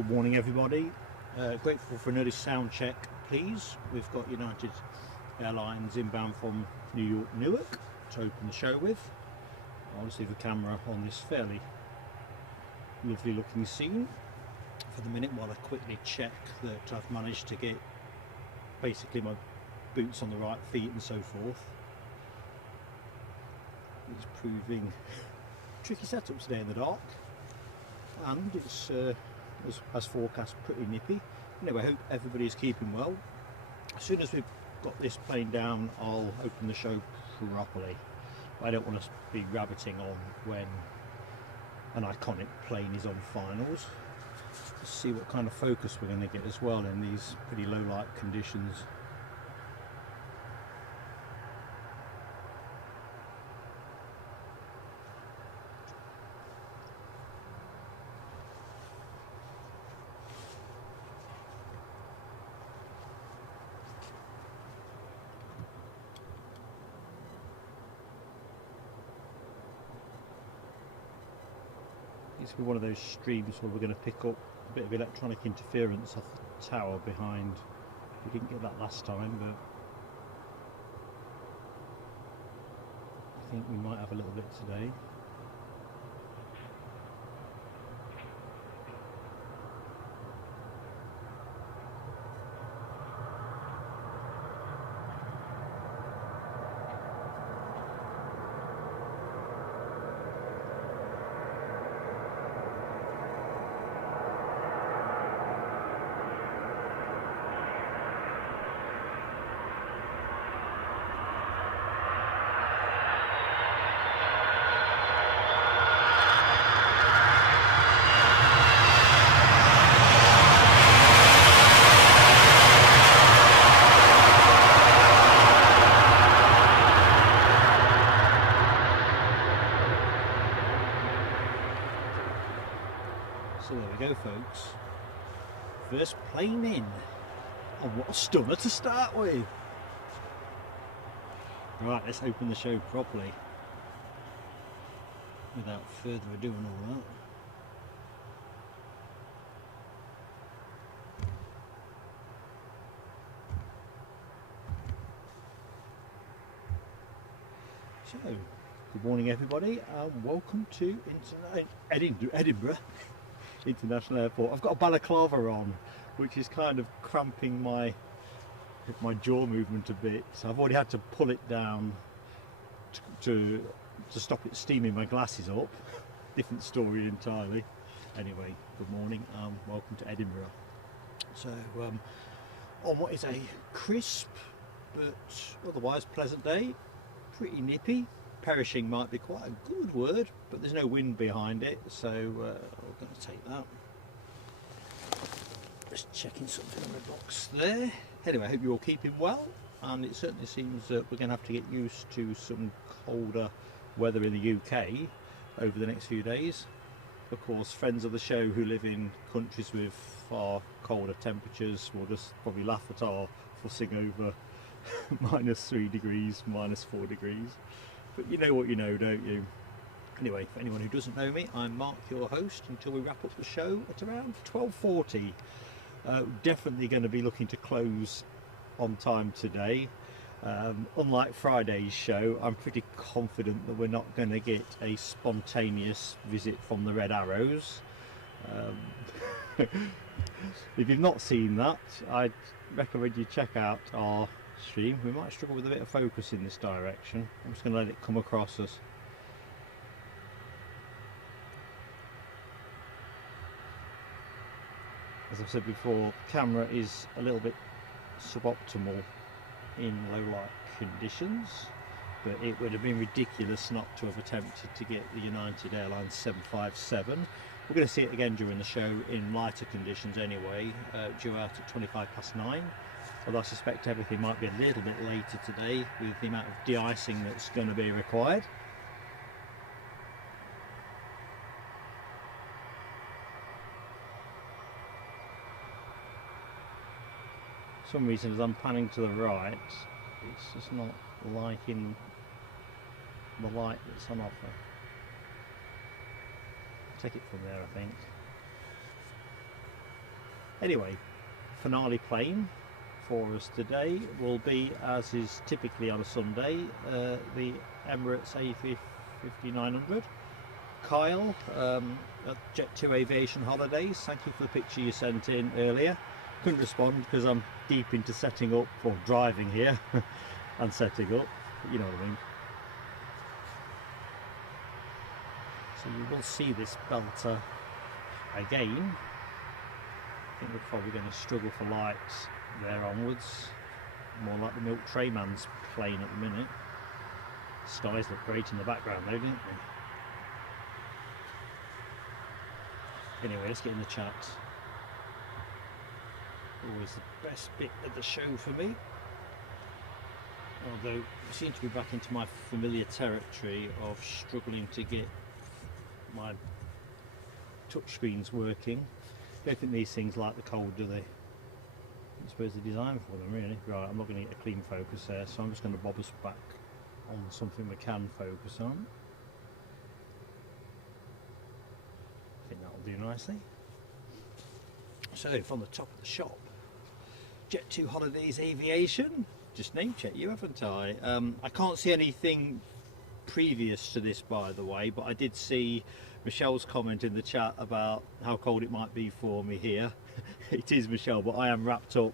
Good morning everybody, grateful for another sound check please. We've got United Airlines inbound from New York, Newark to open the show with. I'll just leave the camera on this fairly lovely looking scene for the minute while I quickly check that I've managed to get basically my boots on the right feet and so forth. It's proving tricky setup today in the dark, and it's as forecast pretty nippy. Anyway, I hope everybody's keeping well. As soon as we've got this plane down, I'll open the show properly. I don't want to be rabbiting on when an iconic plane is on finals. Let's see what kind of focus we're going to get as well in these pretty low light conditions. It's one of those streams where we're going to pick up a bit of electronic interference off the tower behind. We didn't get that last time, but I think we might have a little bit today. So there we go folks, first plane in, and what a stunner to start with. Right, let's open the show properly without further ado and all that. So, good morning everybody and welcome to Edinburgh International Airport. I've got a balaclava on, which is kind of cramping my jaw movement a bit, so I've already had to pull it down to stop it steaming my glasses up. Different story entirely. Anyway, good morning and welcome to Edinburgh. So on what is a crisp but otherwise pleasant day, pretty nippy. Perishing might be quite a good word, but there's no wind behind it, so we're going to take that. Just checking something in the box there. Anyway, I hope you're all keeping well, and it certainly seems that we're going to have to get used to some colder weather in the UK over the next few days. Of course, friends of the show who live in countries with far colder temperatures will just probably laugh at our fussing over -3 degrees, -4 degrees. But you know what you know, don't you? Anyway, for anyone who doesn't know me, I'm Mark, your host, until we wrap up the show at around 12:40. Definitely going to be looking to close on time today. Unlike Friday's show, I'm pretty confident that we're not going to get a spontaneous visit from the Red Arrows. If you've not seen that, I'd recommend you check out our stream. We might struggle with a bit of focus in this direction. I'm just going to let it come across us. As I've said before, the camera is a little bit suboptimal in low light conditions, but it would have been ridiculous not to have attempted to get the United Airlines 757. We're going to see it again during the show in lighter conditions anyway, due out at 9:25. Although I suspect everything might be a little bit later today with the amount of de-icing that's going to be required. For some reason, as I'm panning to the right, it's just not liking the light that's on offer. Take it from there, I think. Anyway, finale plane for us today will be, as is typically on a Sunday, the Emirates A5900. Kyle at Jet2 Aviation Holidays, thank you for the picture you sent in earlier. Couldn't respond because I'm deep into setting up, or driving here and setting up, but you know what I mean. So you will see this belter again. I think we're probably going to struggle for lights there onwards. More like the Milk Tray Man's plane at the minute. Skies look great in the background though, don't they? Anyway, let's get in the chat. Always the best bit of the show for me. Although I seem to be back into my familiar territory of struggling to get my touchscreens working. I don't think these things like the cold, do they? I suppose they're designed for them, really. Right, I'm not going to get a clean focus there, so I'm just going to bob us back on something we can focus on. I think that'll do nicely. So, from the top of the shop, Jet2 Holidays Aviation. Just name check you, haven't I? I can't see anything previous to this, by the way, but I did see Michelle's comment in the chat about how cold it might be for me here. It is Michelle, but I am wrapped up.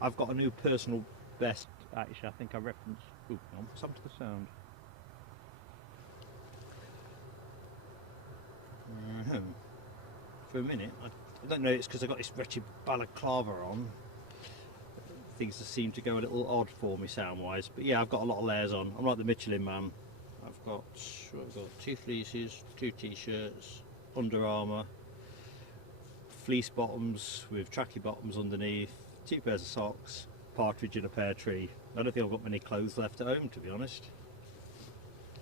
I've got a new personal best. Actually, I think I referenced. Ooh, hang on, what's happened to the sound? For a minute, I don't know. It's because I've got this wretched balaclava on. Things seem to go a little odd for me sound-wise, but yeah, I've got a lot of layers on. I'm like the Michelin man. I've got 2 fleeces, 2 t-shirts, Under Armour, fleece bottoms with tracky bottoms underneath, 2 pairs of socks, partridge in a pear tree. I don't think I've got many clothes left at home, to be honest.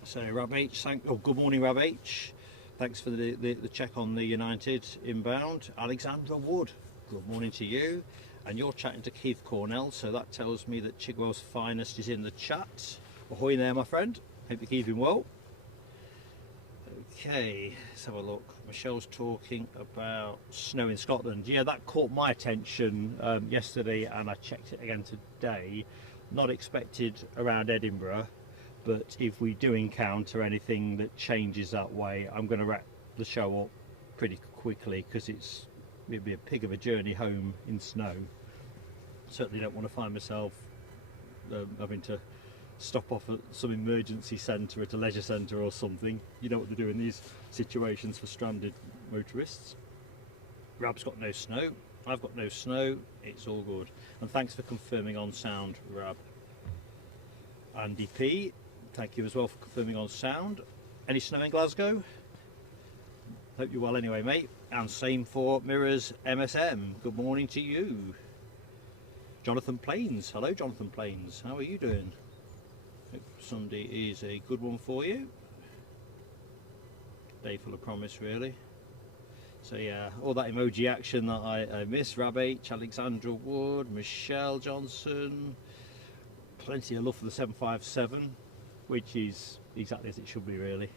So Rab H, good morning Rab H. Thanks for the check on the United inbound. Alexandra Wood, good morning to you. And you're chatting to Keith Cornell, so that tells me that Chigwell's finest is in the chat. Ahoy there, my friend. Hope you're keeping well. Okay, let's have a look. Michelle's talking about snow in Scotland. Yeah, that caught my attention yesterday, and I checked it again today. Not expected around Edinburgh, but if we do encounter anything that changes that way, I'm going to wrap the show up pretty quickly, because it'd be a pig of a journey home in snow. Certainly don't want to find myself having to stop off at some emergency centre, at a leisure centre or something. You know what they do in these situations for stranded motorists. Rab's got no snow, I've got no snow, it's all good. And thanks for confirming on sound, Rab. Andy P, thank you as well for confirming on sound. Any snow in Glasgow? Hope you're well anyway, mate. And same for Mirrors MSM, good morning to you. Jonathan Plains, hello Jonathan Plains, how are you doing? Hope Sunday is a good one for you. Day full of promise, really. So yeah, all that emoji action that I miss. Rab H, Alexandra Wood, Michelle Johnson. Plenty of love for the 757, which is exactly as it should be, really.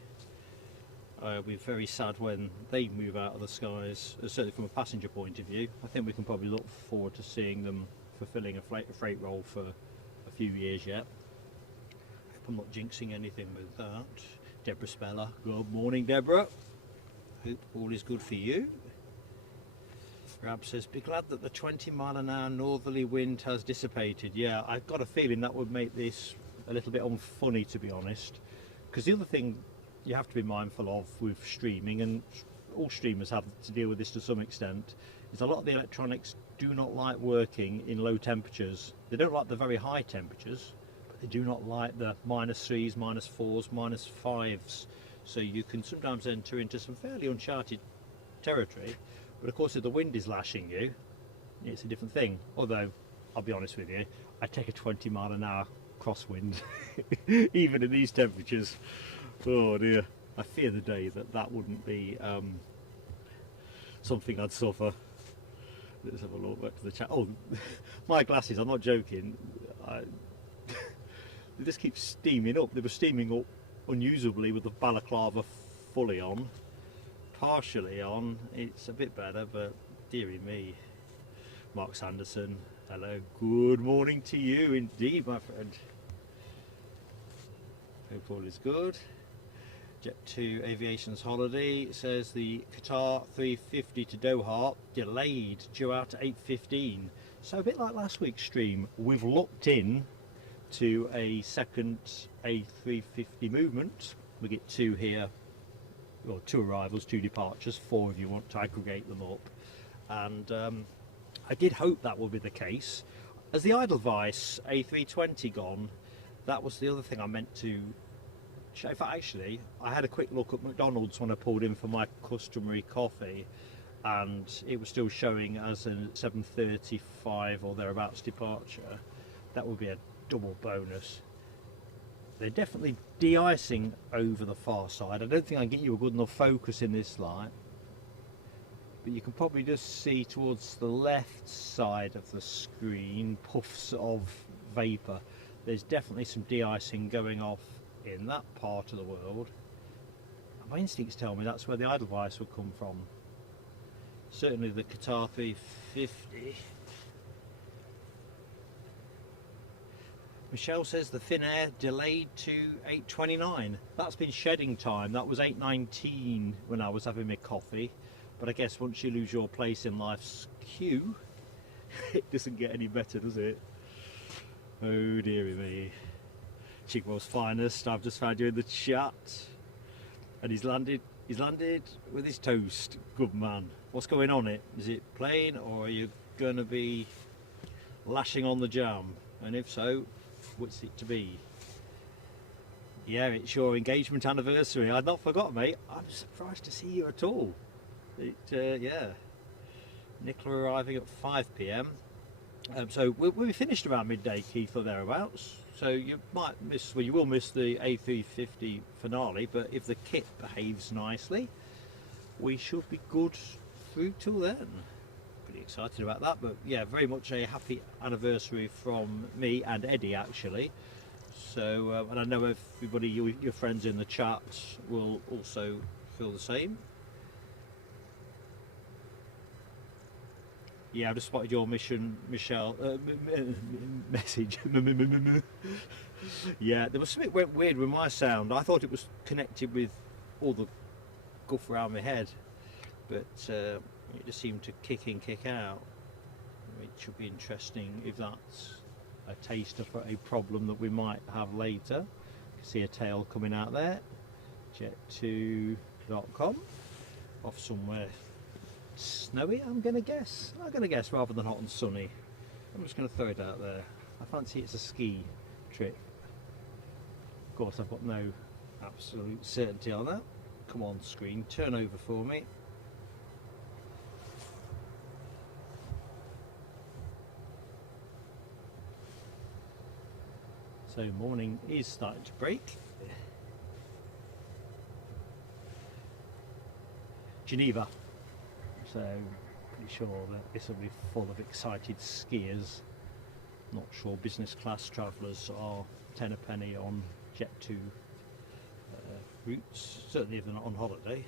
I'll be very sad when they move out of the skies, certainly from a passenger point of view. I think we can probably look forward to seeing them fulfilling a freight role for a few years yet. Hope I'm not jinxing anything with that. Deborah Speller, good morning Deborah. Hope all is good for you. Rab says, be glad that the 20-mile-an-hour northerly wind has dissipated. Yeah, I've got a feeling that would make this a little bit unfunny, to be honest. Because the other thing you have to be mindful of with streaming, and all streamers have to deal with this to some extent, is a lot of the electronics do not like working in low temperatures. They don't like the very high temperatures, but they do not like the -3s, -4s, -5s. So you can sometimes enter into some fairly uncharted territory. But of course, if the wind is lashing you, it's a different thing. Although, I'll be honest with you, I take a 20-mile-an-hour crosswind, even in these temperatures. Oh dear, I fear the day that wouldn't be something I'd suffer. Let's have a look back to the chat. Oh, my glasses, I'm not joking. They just keep steaming up. They were steaming up unusably with the balaclava fully on. Partially on, it's a bit better, but dearie me. Mark Sanderson, hello, good morning to you indeed, my friend. Hope all is good. Jet2 Aviation's holiday says the Qatar 350 to Doha delayed, due out at 8:15. So a bit like last week's stream, we've locked in to a second A350 movement. We get two here, well, two arrivals, two departures, four if you want to aggregate them up. And I did hope that would be the case. As the Edelweiss A320 gone, that was the other thing I meant to show. In fact, actually, I had a quick look at McDonald's when I pulled in for my customary coffee, and it was still showing as a 7:35 or thereabouts departure. That would be a double bonus. They're definitely de-icing over the far side. I don't think I can get you a good enough focus in this light, but you can probably just see towards the left side of the screen puffs of vapour. There's definitely some de-icing going off in that part of the world. My instincts tell me that's where the Edelweiss would come from. Certainly the Qatar 350. Michelle says the Finnair delayed to 8:29. That's been shedding time. That was 8:19 when I was having my coffee. But I guess once you lose your place in life's queue, it doesn't get any better, does it? Oh dearie me. Chigwell's finest, I've just found you in the chat. And he's landed with his toast. Good man. What's going on it? Is it plain, or are you going to be lashing on the jam? And if so, what's it to be? Yeah, it's your engagement anniversary. I'd not forgot, mate. I'm surprised to see you at all. Yeah. Nicola arriving at 5 p.m. So we'll be finished around midday, Keith, or thereabouts. So you might miss, well, you will miss the A350 finale, but if the kit behaves nicely, we should be good through till then. Pretty excited about that, but yeah, very much a happy anniversary from me and Eddie, actually. So, and I know everybody, your friends in the chat, will also feel the same. Yeah, I've just spotted your mission, Michelle, message. Yeah, there was something went weird with my sound. I thought it was connected with all the guff around my head, but it just seemed to kick in, kick out. It should be interesting if that's a taster for a problem that we might have later. You can see a tail coming out there. Jet2.com, off somewhere snowy, I'm going to guess rather than hot and sunny. I'm just going to throw it out there. I fancy it's a ski trip. Of course, I've got no absolute certainty on that. Come on, screen, turn over for me. So morning is starting to break. Geneva. So pretty sure that this will be full of excited skiers. Not sure business class travellers are 10 a penny on Jet2 routes, certainly if they're not on holiday.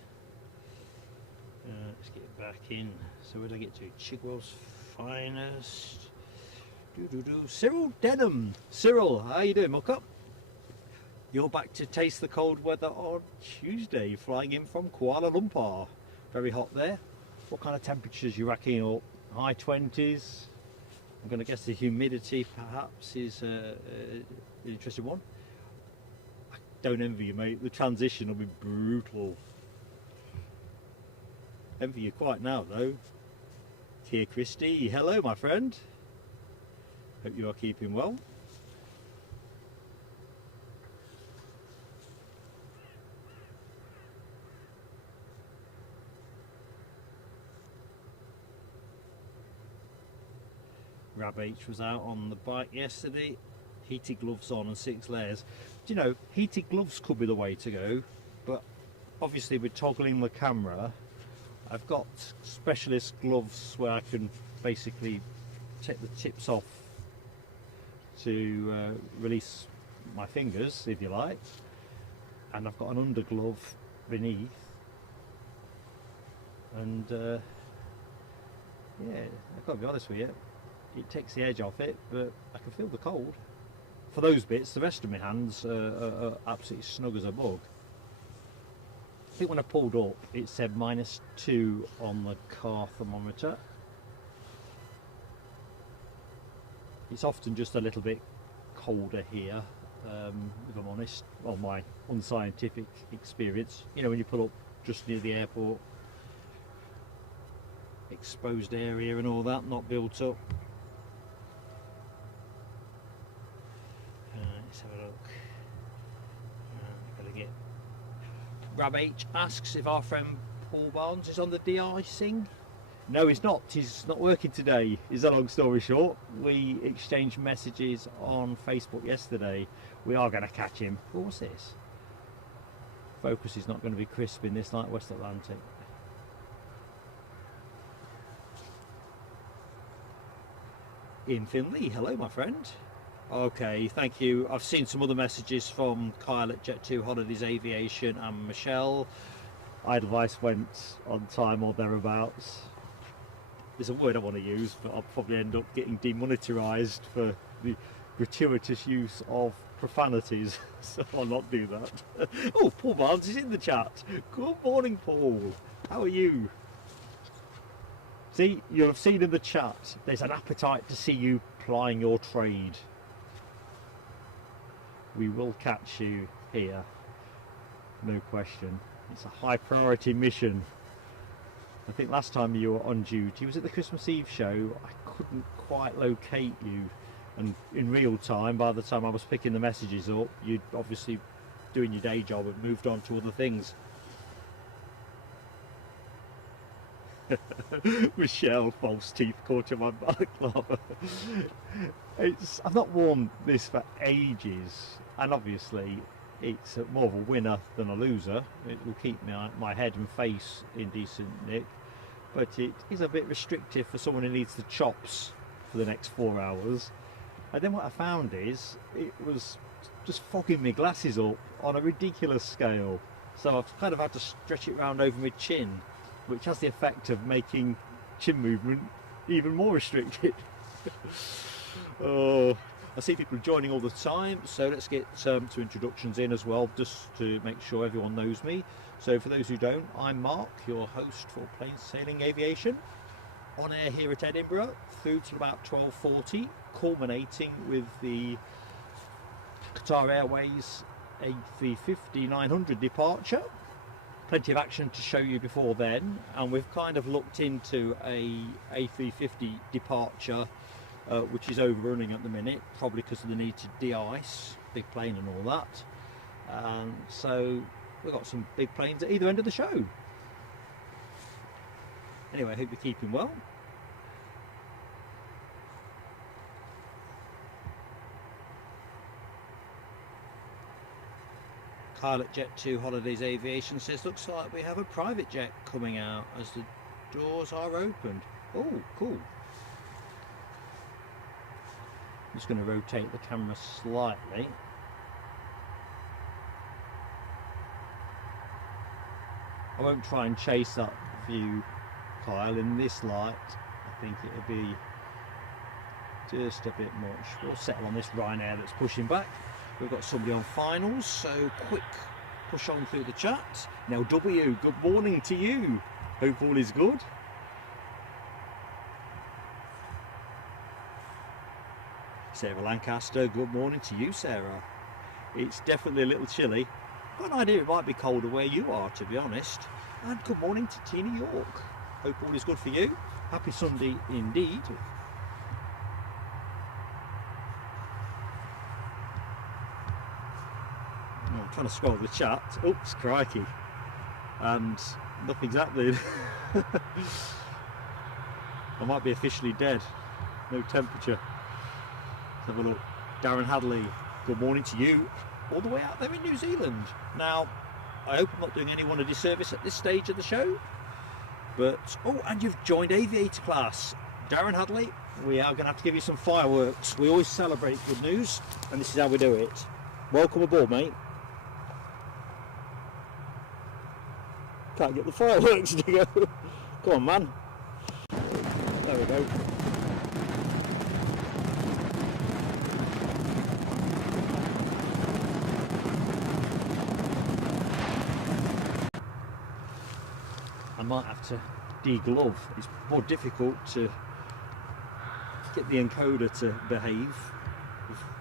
Let's get back in. So where did I get to? Chigwell's finest. Cyril Denham. Cyril, how you doing, Muck-up? You're back to taste the cold weather on Tuesday, flying in from Kuala Lumpur. Very hot there. What kind of temperatures you racking up? High 20s. I'm going to guess the humidity perhaps is an interesting one. I don't envy you, mate. The transition will be brutal. Envy you quite now, though. Kia Christie, hello, my friend. Hope you are keeping well. Rab H was out on the bike yesterday, heated gloves on and 6 layers. Do you know, heated gloves could be the way to go, but obviously with toggling the camera, I've got specialist gloves where I can basically take the tips off to release my fingers, if you like, and I've got an underglove beneath, and Yeah, I've got to be honest with you, it takes the edge off it, but I can feel the cold. For those bits, the rest of my hands are absolutely snug as a bug. I think when I pulled up, it said -2 on the car thermometer. It's often just a little bit colder here, if I'm honest, on my unscientific experience. You know, when you pull up just near the airport, exposed area and all that, not built up. Let's have a look. Gotta get. Rab H asks if our friend Paul Barnes is on the de-icing. No, he's not. He's not working today. Is a long story short. We exchanged messages on Facebook yesterday. We are going to catch him. What's this? Focus is not going to be crisp in this light West Atlantic. Ian Finley, hello my friend. Okay, thank you. I've seen some other messages from Kyle at Jet2 Holidays Aviation and Michelle. Edelweiss went on time or thereabouts. There's a word I want to use, but I'll probably end up getting demonetized for the gratuitous use of profanities, so I'll not do that. Oh, Paul Barnes is in the chat. Good morning, Paul. How are you? See, you'll have seen in the chat, there's an appetite to see you plying your trade. We will catch you here, no question. It's a high priority mission. I think last time you were on duty was at the Christmas Eve show. I couldn't quite locate you, and in real time, by the time I was picking the messages up, you'd obviously doing your day job and moved on to other things. Michelle, false teeth caught in my balaclava. I've not worn this for ages, and obviously it's more of a winner than a loser. It will keep my head and face in decent nick, but it is a bit restrictive for someone who needs the chops for the next 4 hours. And then what I found is it was just fogging my glasses up on a ridiculous scale, so I've kind of had to stretch it round over my chin, which has the effect of making chin movement even more restricted. Oh, I see people joining all the time, so let's get to introductions in as well, just to make sure everyone knows me. So for those who don't, I'm Mark, your host for Plain Sailing Aviation, on air here at Edinburgh through to about 12:40, culminating with the Qatar Airways A350-900 departure. Plenty of action to show you before then, and we've kind of looked into a A350 departure, which is overrunning at the minute, probably because of the need to de-ice, big plane and all that. So we've got some big planes at either end of the show. Anyway, I hope you're keeping well. Kyle at Jet2 Holidays Aviation says, looks like we have a private jet coming out as the doors are opened. Oh, cool. I'm just going to rotate the camera slightly. I won't try and chase that view, Kyle, in this light. I think it'll be just a bit much. We'll settle on this Ryanair that's pushing back. We've got somebody on finals, so quick push on through the chat. Now W, good morning to you. Hope all is good. Sarah Lancaster, good morning to you, Sarah. It's definitely a little chilly. I've got an idea it might be colder where you are, to be honest. And good morning to Tina York. Hope all is good for you. Happy Sunday indeed. I'm trying to scroll the chat. Oops, crikey. And nothing's happening. I might be officially dead. No temperature. Let's have a look. Darren Hadley, good morning to you. All the way out there in New Zealand. Now, I hope I'm not doing anyone a disservice at this stage of the show. But, oh, and you've joined aviator class. Darren Hadley, we are going to have to give you some fireworks. We always celebrate good news, and this is how we do it. Welcome aboard, mate. Can't get the fireworks to go. Come on, man. There go. I might have to de-glove. It's more difficult to get the encoder to behave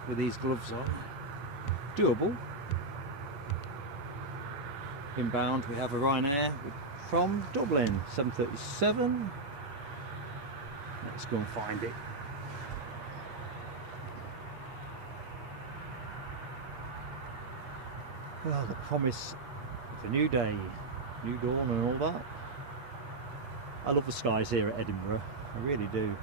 with these gloves on. Doable. Inbound we have a Ryanair from Dublin, 737. Let's go and find it. Well, the promise of a new day, new dawn and all that. I love the skies here at Edinburgh, I really do.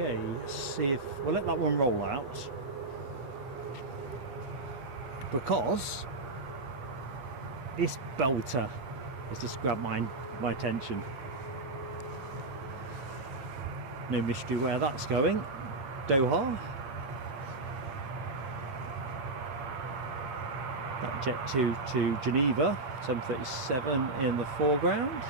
Okay, let's see if we'll let that one roll out, because this belter has just grabbed my attention. No mystery where that's going. Doha. That Jet2 to Geneva, 737 in the foreground.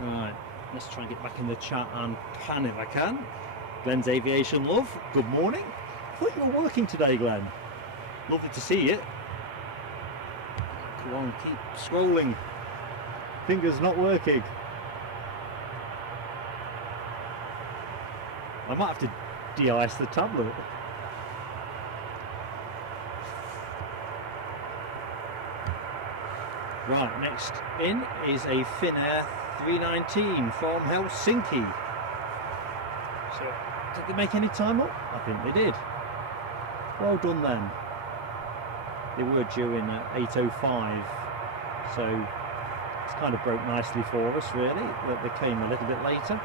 Right, let's try and get back in the chat and pan if I can. Glenn's Aviation Love, good morning. I thought you were working today, Glenn. Lovely to see you. Come on, keep scrolling. Fingers not working. I might have to de-ice the tablet. Right, next in is a Finnair 319 from Helsinki. So, did they make any time up? I think they did. Well done then. They were due in at 8:05, so it's kind of broke nicely for us really that they came a little bit later.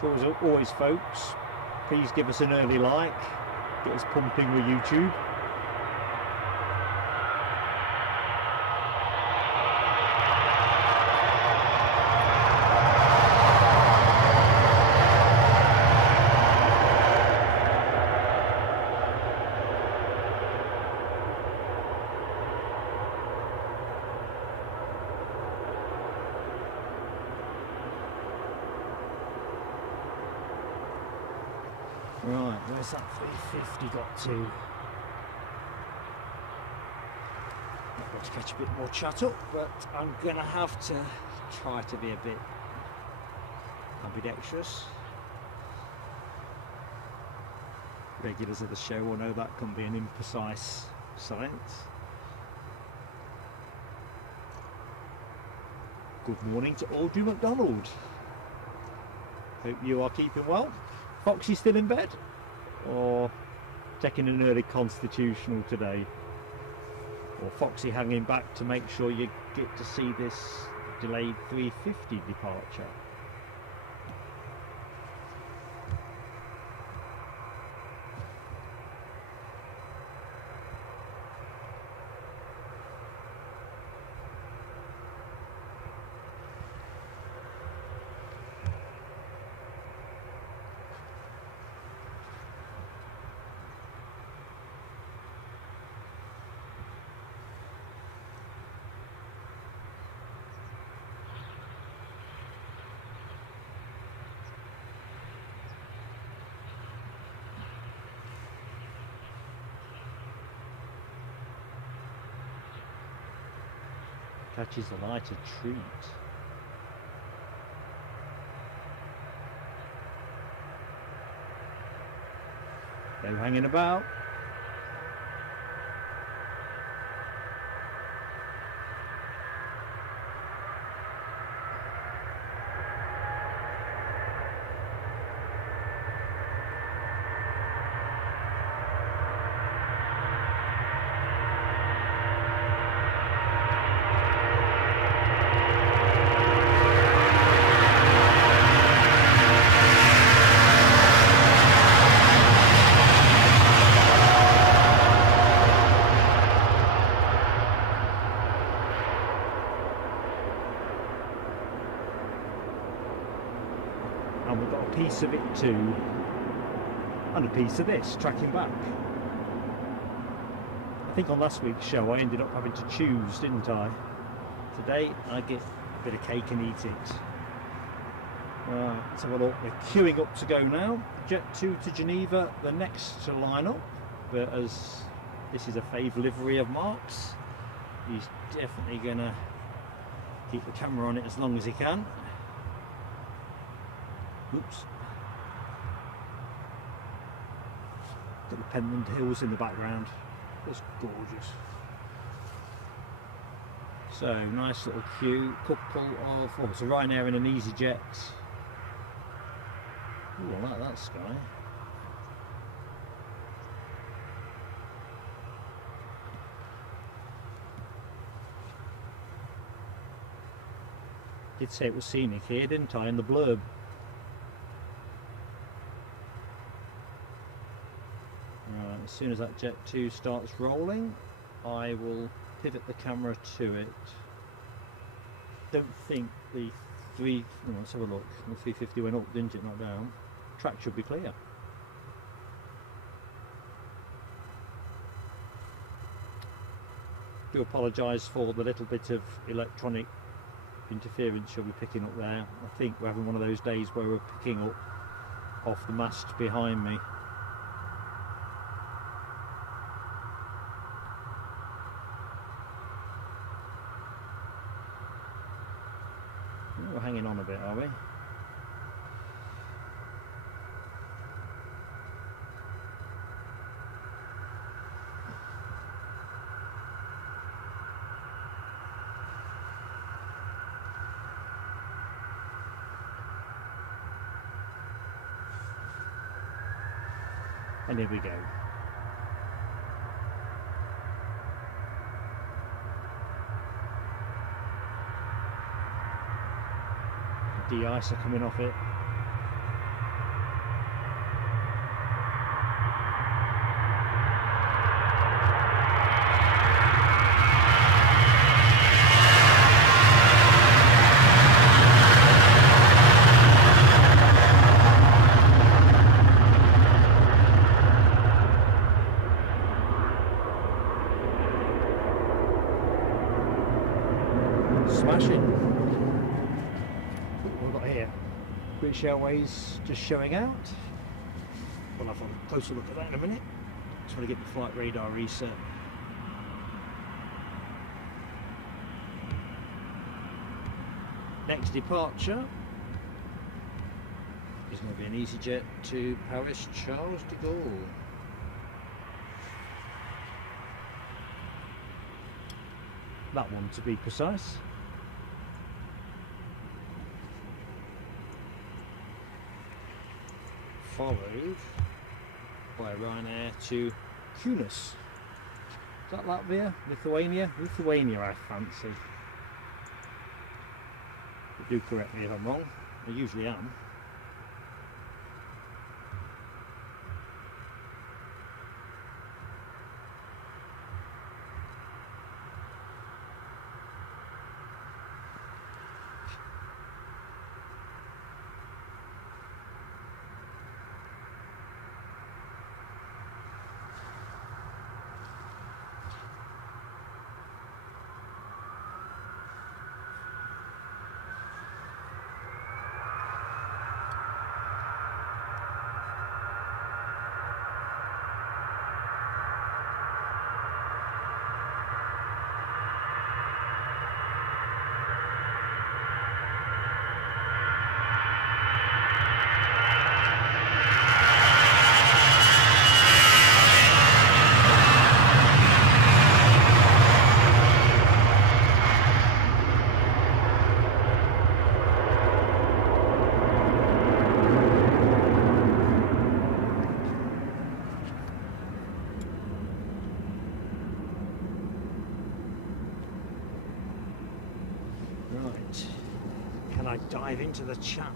So as always folks, please give us an early like, get us pumping with YouTube. Right, where's that 350 got to? I've got to catch a bit more chat up, but I'm going to have to try to be a bit ambidextrous. Regulars of the show will know that can be an imprecise science. Good morning to Audrey McDonald. Hope you are keeping well. Foxy still in bed, or taking an early constitutional today, or Foxy hanging back to make sure you get to see this delayed 350 departure. catches the light a treat. No hanging about. And we've got a piece of it too, and a piece of this tracking back. I think on last week's show I ended up having to choose, didn't I? Today I get a bit of cake and eat it. Let's have a look. We're queuing up to go now. Jet2 to Geneva, the next to line up, but as this is a favourite livery of Mark's, he's definitely going to keep the camera on it as long as he can. Oops. Got the Penland Hills in the background. It's gorgeous. So nice little queue. Couple of, oh, it's a Ryanair and an EasyJet. Ooh, I like that sky. Did say it was scenic here, didn't I, in the blurb? As soon as that Jet2 starts rolling, I will pivot the camera to it. Don't think the let's have a look. The 350 went up, didn't it? Not down. Track should be clear. Do apologise for the little bit of electronic interference you'll be picking up there. I think we're having one of those days where we're picking up off the mast behind me. We're hanging on a bit, are we? And here we go. De-icer coming off it. Smashing. What have we got here? British Airways just showing out. We'll have a closer look at that in a minute. Just want to get the flight radar reset. Next departure is going to be an EasyJet to Paris Charles de Gaulle. That one to be precise. Followed by Ryanair to Kaunas. Is that Latvia? Lithuania? Lithuania, I fancy. But do correct me if I'm wrong. I usually am. Right, can I dive into the chat?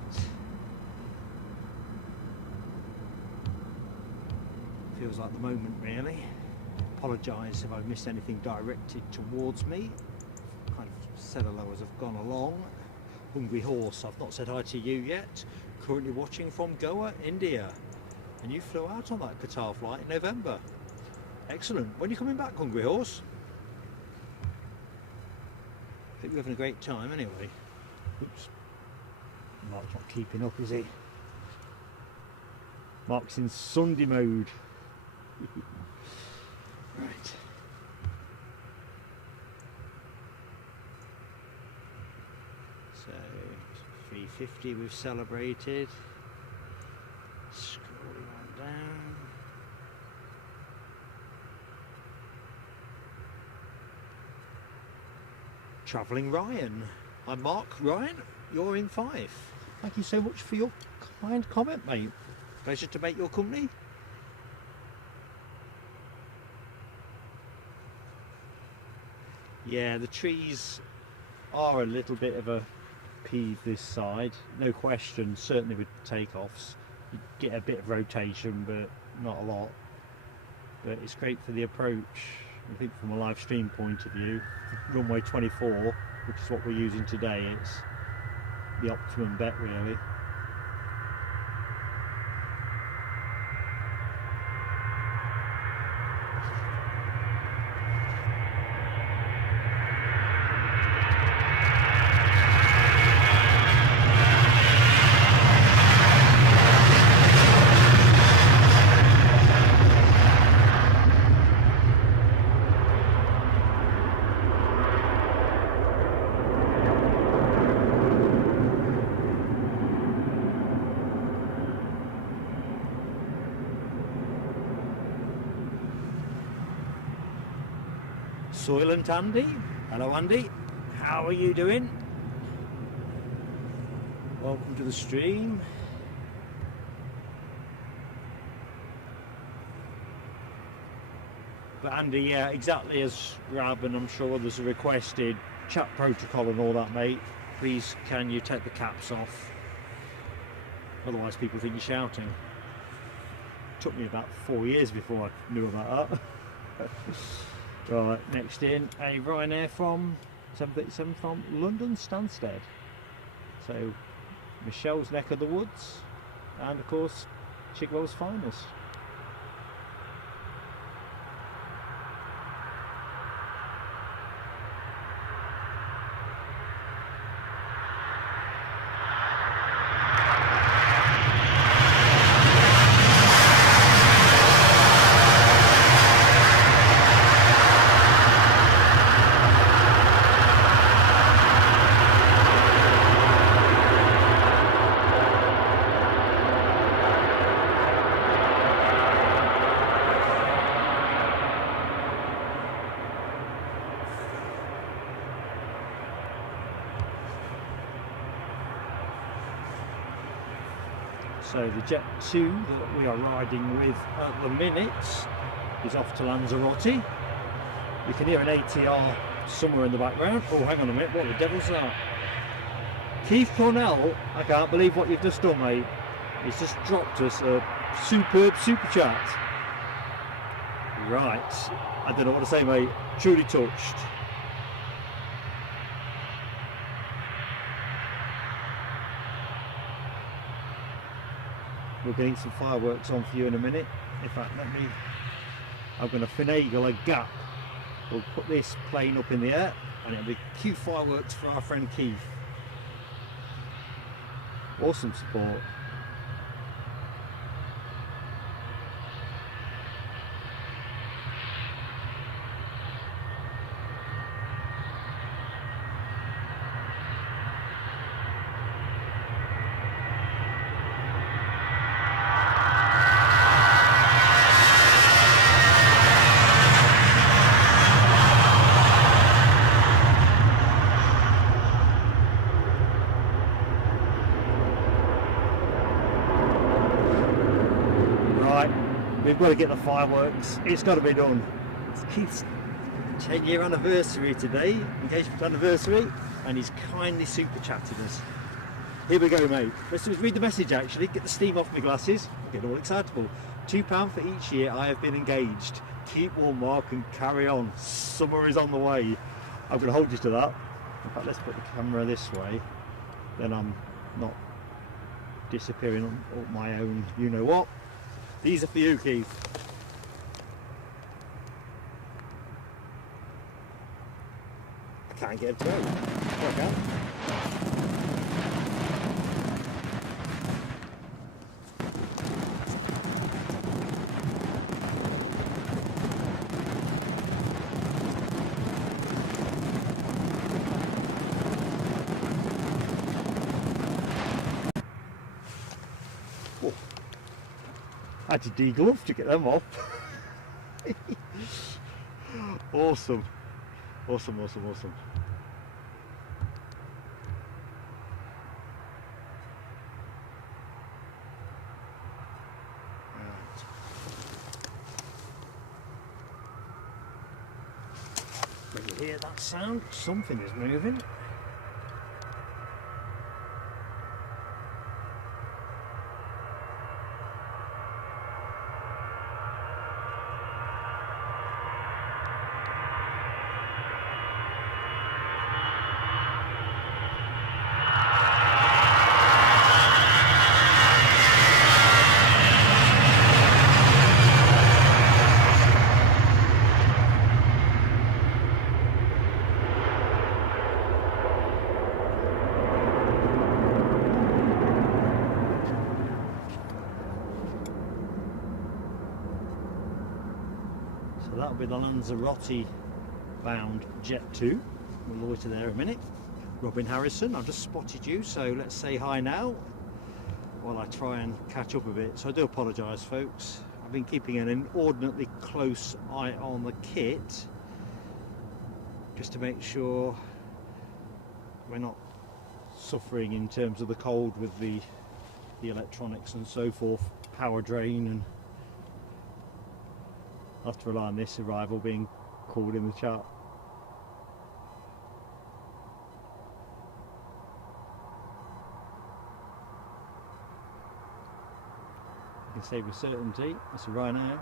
Feels like the moment really. Apologise if I've missed anything directed towards me. Kind of said hello as I've gone along. Hungry Horse, I've not said hi to you yet. Currently watching from Goa, India. And you flew out on that Qatar flight in November. Excellent. When are you coming back, Hungry Horse? Hope you're having a great time anyway. Oops. Mark's not keeping up, is he? Mark's in Sunday mode. Right. So 350 we've celebrated. Scrolling on down. Travelling Ryan. I'm Mark. Ryan, you're in 5. Thank you so much for your kind comment, mate. Pleasure to make your company. Yeah, the trees are a little bit of a peeve this side, no question. Certainly with takeoffs you get a bit of rotation but not a lot, but it's great for the approach. I think from a live stream point of view, runway 24, which is what we're using today, it's the optimum bet really. Soylent Andy, hello Andy, how are you doing? Welcome to the stream. But Andy, yeah, exactly as Rab and I'm sure others have requested, chat protocol and all that, mate. Please can you take the caps off? Otherwise people think you're shouting. Took me about 4 years before I knew about that. Right, next in, a Ryanair from 757 from London Stansted. So, Michelle's neck of the woods, and of course, Chigwell's finest. So the Jet2 that we are riding with at the minute is off to Lanzarote. You can hear an ATR somewhere in the background. Oh, hang on a minute, what the devil's that? Keith Cornell, I can't believe what you've just done, mate. He's just dropped us a superb super chat. Right, I don't know what to say, mate. Truly touched. We're getting some fireworks on for you in a minute. In fact, I'm going to finagle a gap. We'll put this plane up in the air and it'll be cute fireworks for our friend Keith. Awesome support. We've got to get the fireworks. It's got to be done. Keith's 10-year anniversary today, engagement anniversary, and he's kindly super chatted us. Here we go, mate. Let's just read the message actually, get the steam off my glasses, get all excitable. £2 for each year I have been engaged. Keep warm, Mark, and carry on. Summer is on the way. I'm going to hold you to that. In fact, let's put the camera this way, then I'm not disappearing on my own, you know what. These are for you, Keith. I can't get it to go. Oh, I can. I had to de-glove to get them off. Awesome. Awesome, awesome, awesome. Right. When you hear that sound, something is moving. So that'll be the Lanzarote bound Jet2. We'll loiter there a minute. Robin Harrison, I've just spotted you, so let's say hi now while I try and catch up a bit. So I do apologise, folks. I've been keeping an inordinately close eye on the kit just to make sure we're not suffering in terms of the cold with the electronics and so forth, power drain, and I have to rely on this arrival being called in the chat. You can say with certainty, that's a Ryanair.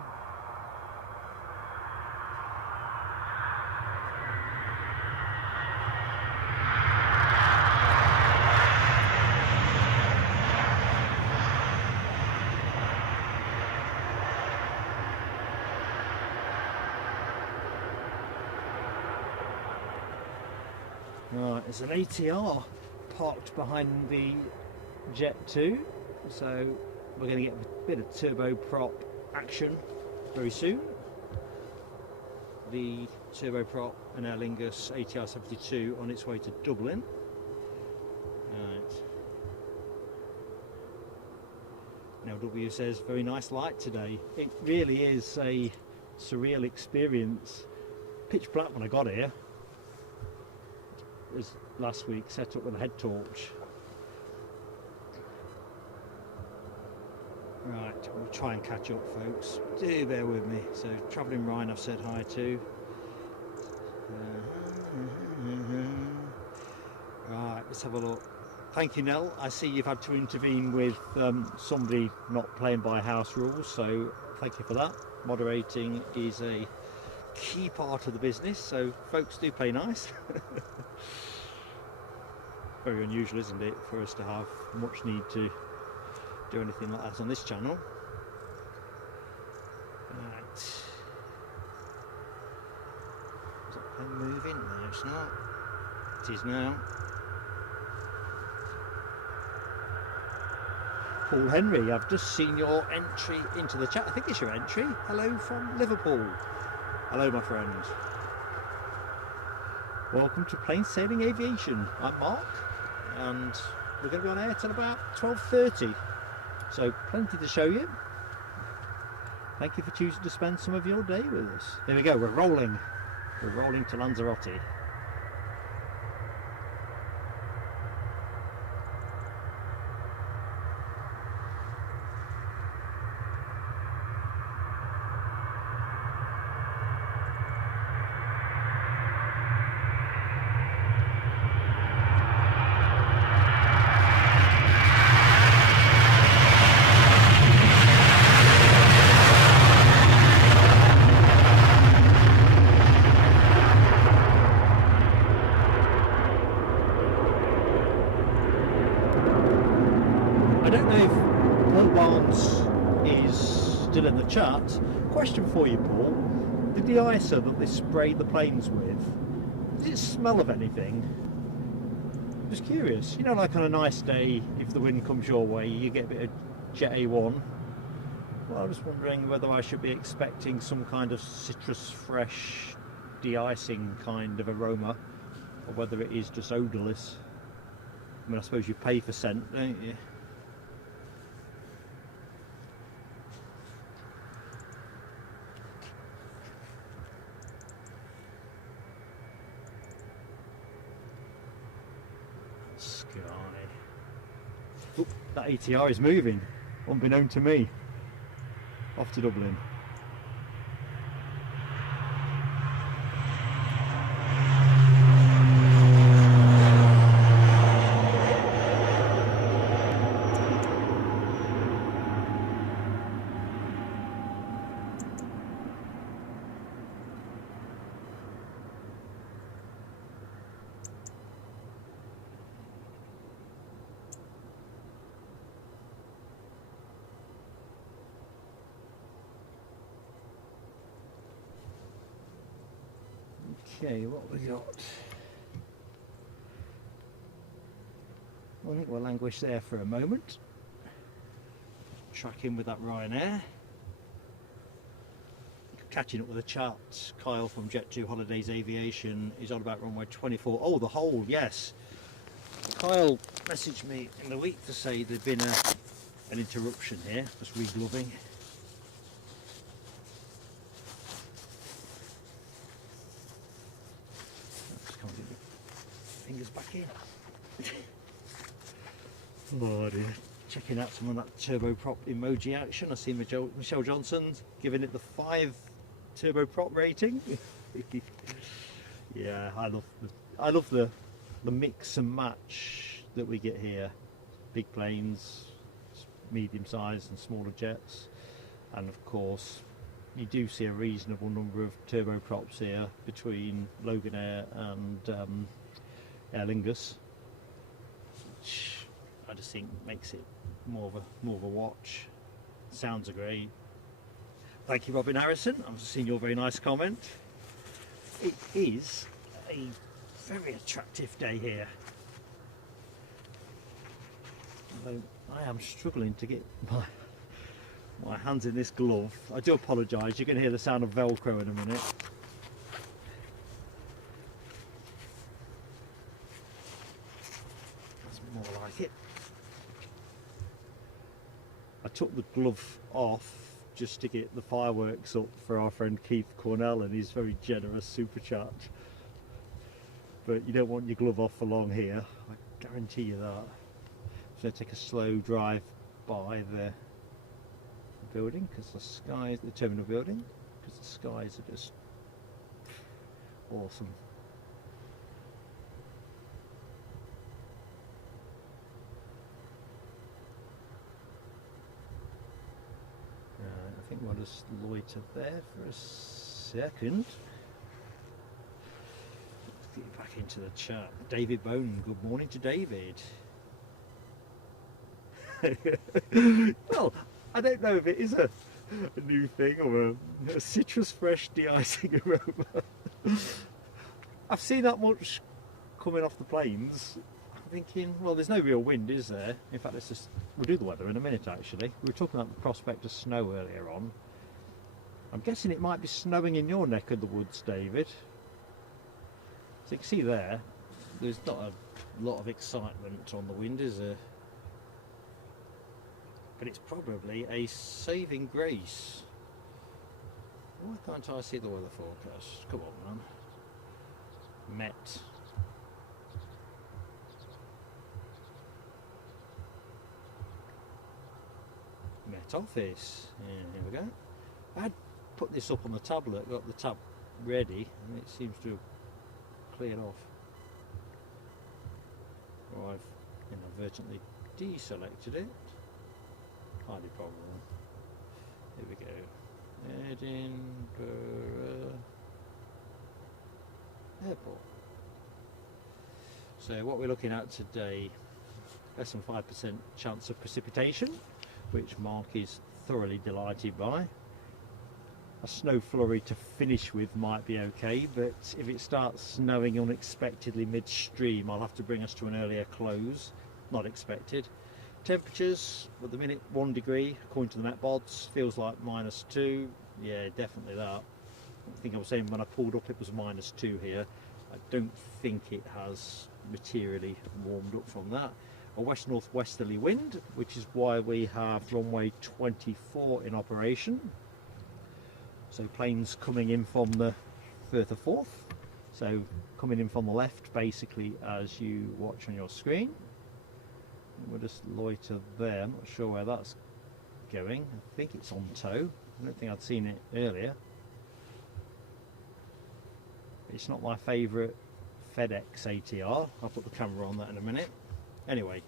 Right, there's an ATR parked behind the Jet2, so we're going to get a bit of turboprop action very soon. The turboprop and Aer Lingus ATR 72 on its way to Dublin. Right. Now W says, very nice light today. It really is a surreal experience. Pitch black when I got here. It was last week, set up with a head torch. Right, we'll try and catch up, folks. Do bear with me. So, Travelling Ryan I've said hi to. Right, let's have a look. Thank you, Nell. I see you've had to intervene with somebody not playing by house rules, so thank you for that. Moderating is a key part of the business, so folks, do play nice. Very unusual, isn't it, for us to have much need to do anything like that on this channel. Right. Is that plane moving? No, it's not. It is now. Paul Henry, I've just seen your entry into the chat. I think it's your entry. Hello from Liverpool. Hello, my friend. Welcome to Plain Sailing Aviation. I'm Mark, and we're going to be on air till about 12:30. So plenty to show you. Thank you for choosing to spend some of your day with us. There we go, we're rolling. We're rolling to Lanzarote. still in the chat. Question for you, Paul. The de-icer that they sprayed the planes with, does it smell of anything? Just curious. You know, like on a nice day, if the wind comes your way, you get a bit of Jet A1. Well, I was wondering whether I should be expecting some kind of citrus fresh de-icing kind of aroma, or whether it is just odourless. I mean, I suppose you pay for scent, don't you? Sky. Oop, that ATR is moving, unbeknown to me. Off to Dublin. Okay, what we got? I think we'll languish there for a moment. Track in with that Ryanair. Catching up with the charts. Kyle from Jet2 Holidays Aviation is on about runway 24. Oh, the hole, yes. Kyle messaged me in the week to say there'd been an interruption here, just re-gloving. Fingers back in. Oh dear. Checking out some of that turboprop emoji action. I see Michelle Johnson giving it the 5 turboprop rating. Yeah, I love the mix and match that we get here. Big planes, medium sized and smaller jets, and of course you do see a reasonable number of turboprops here between Loganair and Aer Lingus, which I just think makes it more of a watch. Sounds are great. Thank you, Robin Harrison. I've seen your very nice comment. It is a very attractive day here. Although I am struggling to get my hands in this glove. I do apologise. You're going to hear the sound of Velcro in a minute. More like it. I took the glove off just to get the fireworks up for our friend Keith Cornell and his very generous super chat. But you don't want your glove off for long here, I guarantee you that. I'm going to take a slow drive by the building, because the skies, the terminal building, because the skies are just awesome. I think we'll just loiter there for a second. Let's get back into the chat. David Bone, good morning to David. Well, I don't know if it is a new thing or a citrus fresh de-icing aroma. I've seen that much coming off the planes. I'm thinking, well, there's no real wind, is there? In fact, we'll do the weather in a minute actually. We were talking about the prospect of snow earlier on. I'm guessing it might be snowing in your neck of the woods, David. So you can see there's not a lot of excitement on the wind, is there? But it's probably a saving grace. Why can't I see the weather forecast? Come on, man. Met. Met office. Yeah, here we go. I had put this up on the tablet, got the tab ready, and it seems to have cleared off. Or I've inadvertently deselected it. Highly probable. Here we go. Edinburgh Airport. So what we're looking at today, less than 5% chance of precipitation, which Mark is thoroughly delighted by. A snow flurry to finish with might be okay, but if it starts snowing unexpectedly midstream, I'll have to bring us to an earlier close. Not expected. Temperatures at the minute 1 degree according to the Metbods, feels like -2. Yeah, definitely that. I think I was saying when I pulled up it was -2 here. I don't think it has materially warmed up from that. A west northwesterly wind, which is why we have runway 24 in operation. So planes coming in from the Firth of Forth, so coming in from the left basically as you watch on your screen. We'll just loiter there. I'm not sure where that's going. I think it's on tow. I don't think I'd seen it earlier. It's not my favourite FedEx ATR. I'll put the camera on that in a minute. Anyway,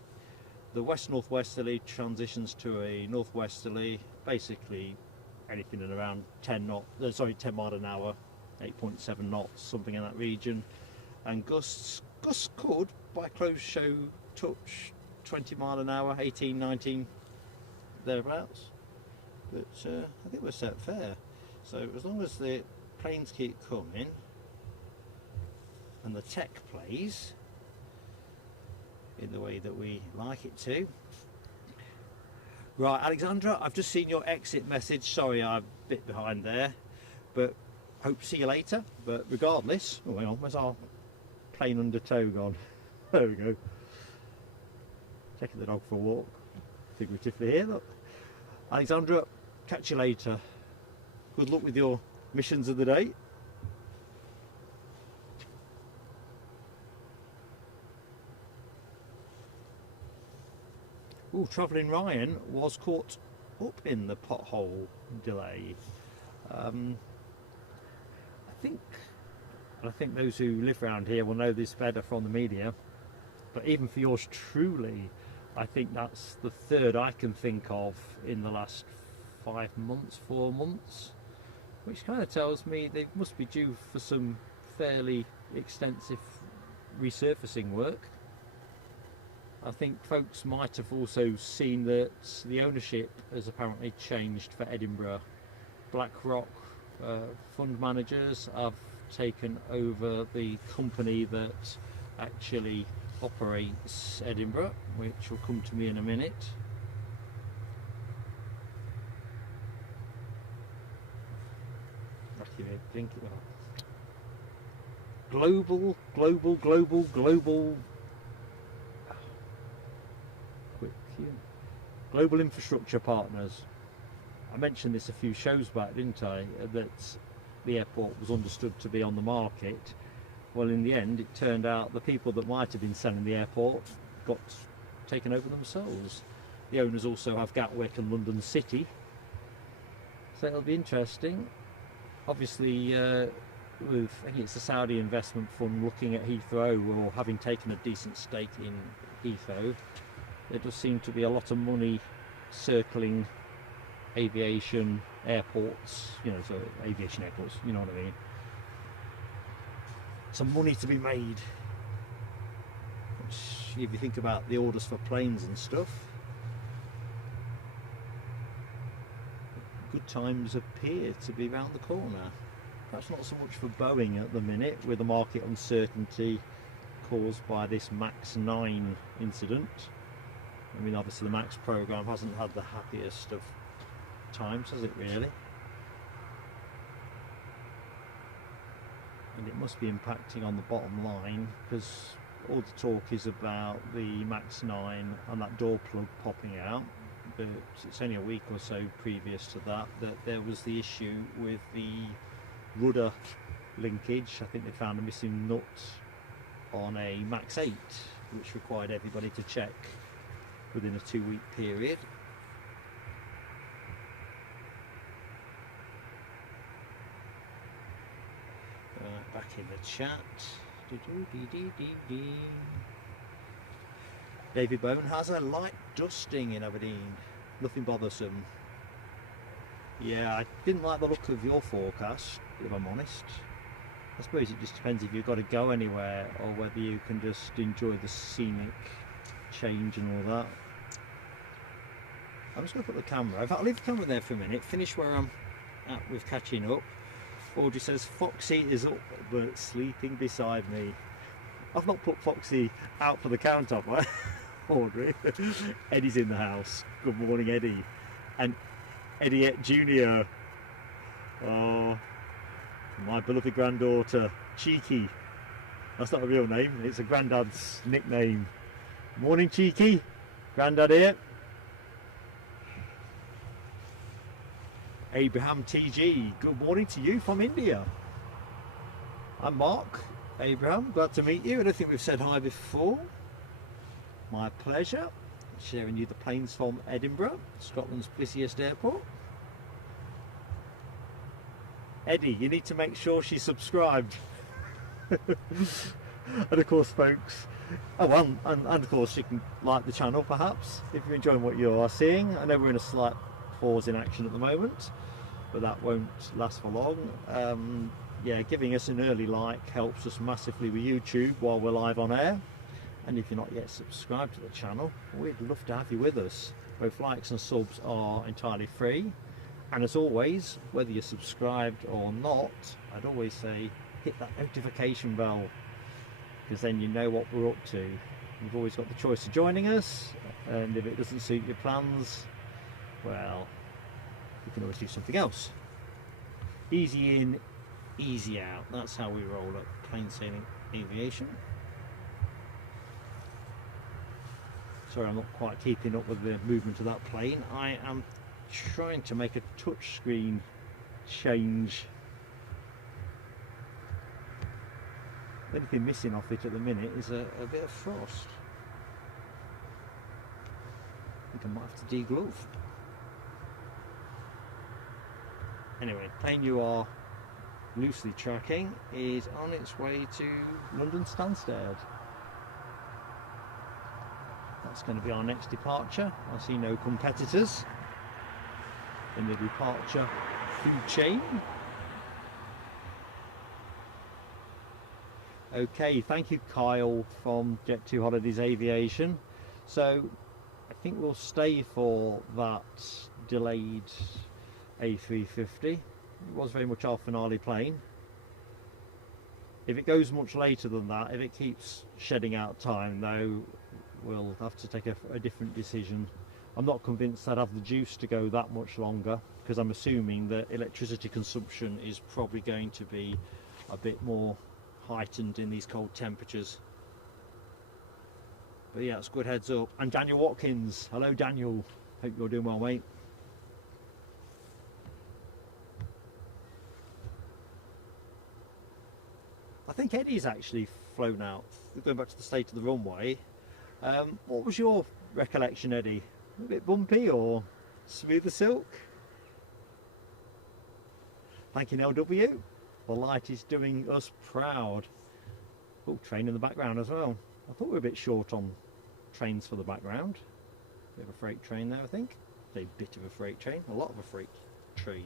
the west northwesterly transitions to a northwesterly, basically anything in around 10 mile an hour, 8.7 knots, something in that region. And gusts could by close show touch 20 mile an hour, 18, 19 thereabouts, but I think we're set fair. So as long as the planes keep coming and the tech plays in the way that we like it to. Right, Alexandra, I've just seen your exit message. Sorry, I'm a bit behind there, but hope to see you later. But regardless, oh hang on, where's our plane under tow gone? There we go. Taking the dog for a walk, figuratively here, look. Alexandra, catch you later. Good luck with your missions of the day. Oh, Travelling Ryan was caught up in the pothole delay. I think those who live around here will know this better from the media, but even for yours truly, I think that's the third I can think of in the last 5 months, 4 months, which kind of tells me they must be due for some fairly extensive resurfacing work. I think folks might have also seen that the ownership has apparently changed for Edinburgh. BlackRock fund managers have taken over the company that actually operates Edinburgh, which will come to me in a minute. Global Global Infrastructure Partners. I mentioned this a few shows back, didn't I, that the airport was understood to be on the market. Well, in the end, it turned out the people that might have been selling the airport got taken over themselves. The owners also have Gatwick and London City, so it'll be interesting. Obviously, I think it's the Saudi investment fund looking at Heathrow, or having taken a decent stake in Heathrow. There does seem to be a lot of money circling aviation airports, so aviation airports, you know what I mean. Some money to be made, which, if you think about the orders for planes and stuff, good times appear to be round the corner. Perhaps not so much for Boeing at the minute, with the market uncertainty caused by this MAX 9 incident. I mean, obviously the MAX program hasn't had the happiest of times, has it really? And it must be impacting on the bottom line, because all the talk is about the MAX 9 and that door plug popping out, but it's only a week or so previous to that there was the issue with the rudder linkage. I think they found a missing nut on a MAX 8, which required everybody to check within a 2-week period. Back in the chat. David Bone has a light dusting in Aberdeen. Nothing bothersome. Yeah, I didn't like the look of your forecast, if I'm honest. I suppose it just depends if you've got to go anywhere or whether you can just enjoy the scenic change and all that. I'm just going to put the camera, I'll leave the camera there for a minute, finish where I'm at with catching up. Audrey says Foxy is up but sleeping beside me. I've not put Foxy out for the count, have I? Audrey. Eddie's in the house. Good morning, Eddie. And Eddie Jr. Oh, my beloved granddaughter, Cheeky. That's not a real name, it's a granddad's nickname. Morning, Cheeky. Granddad here. Abraham TG, good morning to you from India. I'm Mark. Abraham, glad to meet you. I don't think we've said hi before. My pleasure. Sharing you the planes from Edinburgh, Scotland's busiest airport. Eddie, you need to make sure she's subscribed. And of course, folks, and of course you can like the channel perhaps if you're enjoying what you are seeing. I know we're in a slight pause in action at the moment, but that won't last for long. Yeah, giving us an early like helps us massively with YouTube while we're live on air. And if you're not yet subscribed to the channel, we'd love to have you with us. Both likes and subs are entirely free, and as always, whether you're subscribed or not, I'd always say hit that notification bell, because then you know what we're up to. You've always got the choice of joining us, and if it doesn't suit your plans, well, you can always do something else. Easy in, easy out. That's how we roll at Plain Sailing Aviation. Sorry, I'm not quite keeping up with the movement of that plane. I am trying to make a touchscreen change. The only thing missing off it at the minute is a bit of frost. I think I might have to de-glove. Anyway, plane you are loosely tracking is on its way to London Stansted. That's going to be our next departure. I see no competitors in the departure food chain. Okay, thank you Kyle from Jet2 Holidays Aviation. So I think we'll stay for that delayed A350. It was very much our finale plane. If it goes much later than that, if it keeps shedding out time though, we'll have to take a different decision. I'm not convinced I'd have the juice to go that much longer, because I'm assuming that electricity consumption is probably going to be a bit more heightened in these cold temperatures. But yeah, it's a good heads up. And Daniel Watkins, hello Daniel, hope you're doing well, mate. I think Eddie's actually flown out. Going back to the state of the runway, what was your recollection, Eddie? A bit bumpy or smooth as silk? Thank you, LW. The light is doing us proud. Oh, train in the background as well. I thought we were a bit short on trains for the background. Bit of a freight train there, I think. A bit of a freight train, a lot of a freight train.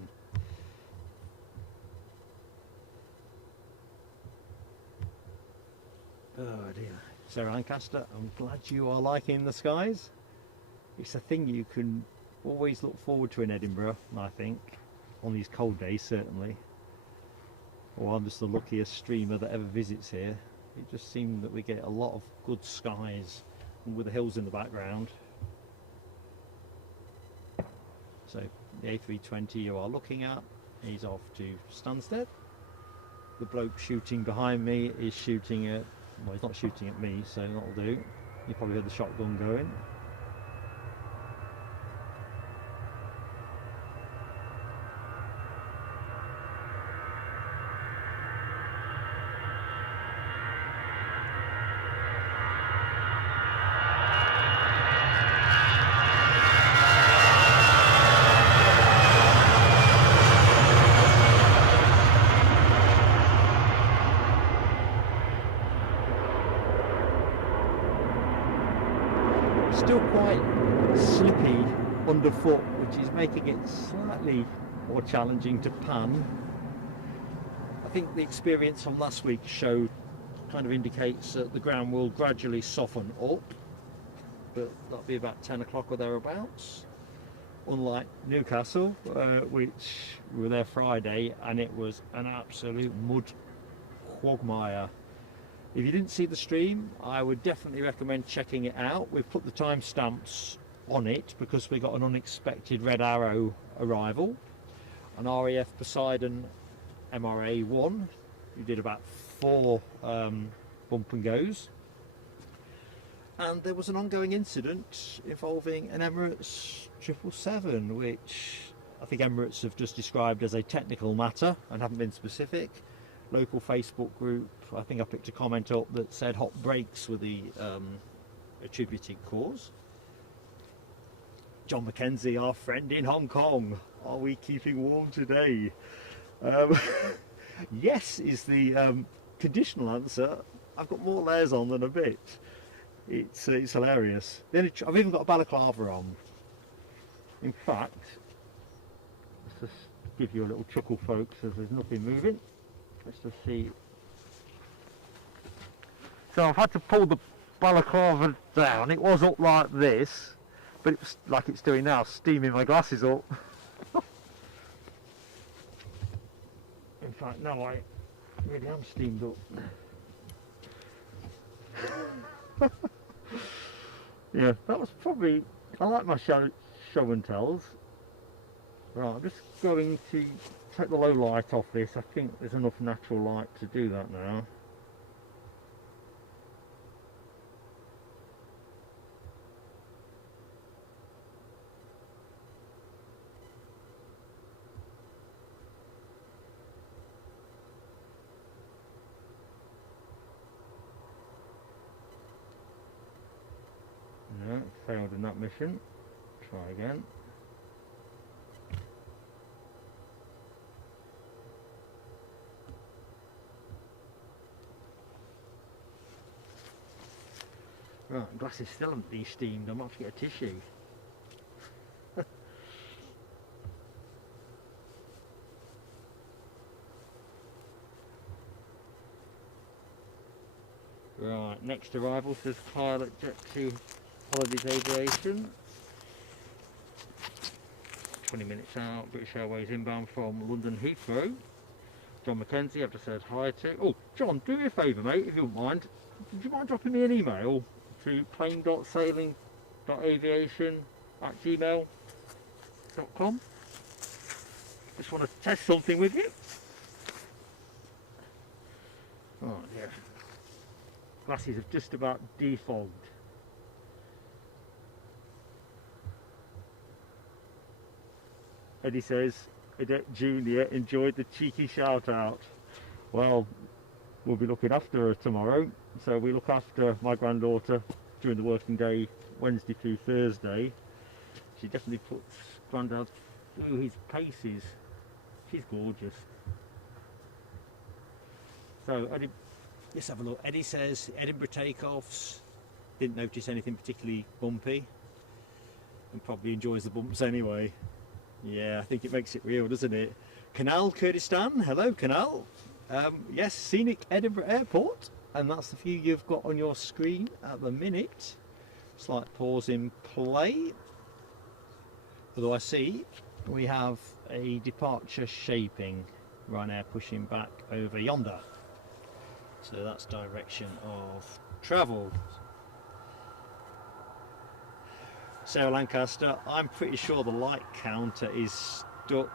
Oh dear. Sarah Lancaster, I'm glad you are liking the skies. It's a thing you can always look forward to in Edinburgh, I think, on these cold days certainly. Or I'm just the luckiest streamer that ever visits here. It just seems that we get a lot of good skies, and with the hills in the background. So the A320 you are looking at is off to Stansted. The bloke shooting behind me is shooting at, well, he's not shooting at me, so that'll do. You probably heard the shotgun going. Still quite slippy underfoot, which is making it slightly more challenging to pan. I think the experience from last week's show kind of indicates that the ground will gradually soften up, but that'll be about 10 o'clock or thereabouts. unlike Newcastle, which we were there Friday, and it was an absolute mud quagmire. If you didn't see the stream, I would definitely recommend checking it out. We've put the timestamps on it because we got an unexpected red arrow arrival. An RAF Poseidon MRA-1 who did about 4 bump and goes, and there was an ongoing incident involving an Emirates 777, which I think Emirates have just described as a technical matter and haven't been specific. Local Facebook group, I think I picked a comment up that said hot brakes were the attributed cause. John Mackenzie, our friend in Hong Kong, are we keeping warm today? Yes is the conditional answer. I've got more layers on than a bit. It's hilarious. Then I've even got a balaclava on. In fact, let's just give you a little chuckle, folks, as there's nothing moving. Let's just see. So I've had to pull the balaclava down. It was up like this, but it was like it's doing now, steaming my glasses up. In fact, now I really am steamed up. Yeah, that was probably, I like my show and tells. Right, I'm just going to take the low light off this. I think there's enough natural light to do that now. No, failed in that mission. Try again. Right, glasses still haven't de-steamed. I might have to get a tissue. Right, next arrival says pilot Jet2 Holidays Aviation. 20 minutes out, British Airways inbound from London Heathrow. John Mackenzie, I've just said hi to. Oh, John, do me a favour, mate, if you don't mind. Would you mind dropping me an email to plane.sailing.aviation@gmail.com? Just want to test something with you. Oh dear. Glasses have just about defogged. Eddie says, Edette Junior enjoyed the cheeky shout out. Well, we'll be looking after her tomorrow, so we look after my granddaughter during the working day, Wednesday through Thursday. She definitely puts Grandad through his paces. She's gorgeous. So Eddie, let's have a look. Eddie says Edinburgh takeoffs, didn't notice anything particularly bumpy, and probably enjoys the bumps anyway. Yeah, I think it makes it real, doesn't it? Canal Kurdistan, hello Canal. Yes, scenic Edinburgh Airport, and that's the view you've got on your screen at the minute. Slight pause in play. Although I see we have a departure shaping, Ryanair pushing back over yonder. So that's direction of travel. Sarah Lancaster, I'm pretty sure the light counter is stuck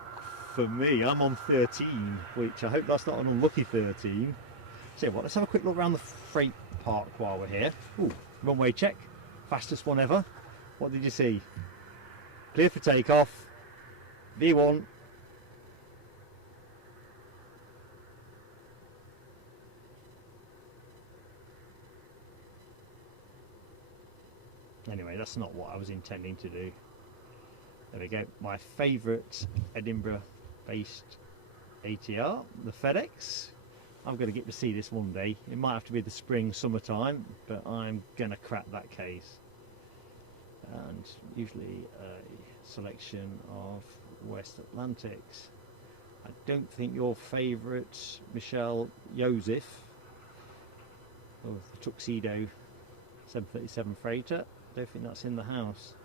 for me. I'm on 13, which I hope that's not an unlucky 13. So what, let's have a quick look around the freight park while we're here. Ooh, runway check, fastest one ever. What did you see? Clear for takeoff, V1. Anyway, that's not what I was intending to do. There we go, my favourite Edinburgh based ATR, the FedEx. I'm going to get to see this one day. It might have to be the spring, summertime, but I'm going to crack that case. And usually a selection of West Atlantics. I don't think your favourite Michelle Joseph, of the Tuxedo 737 freighter, I don't think that's in the house.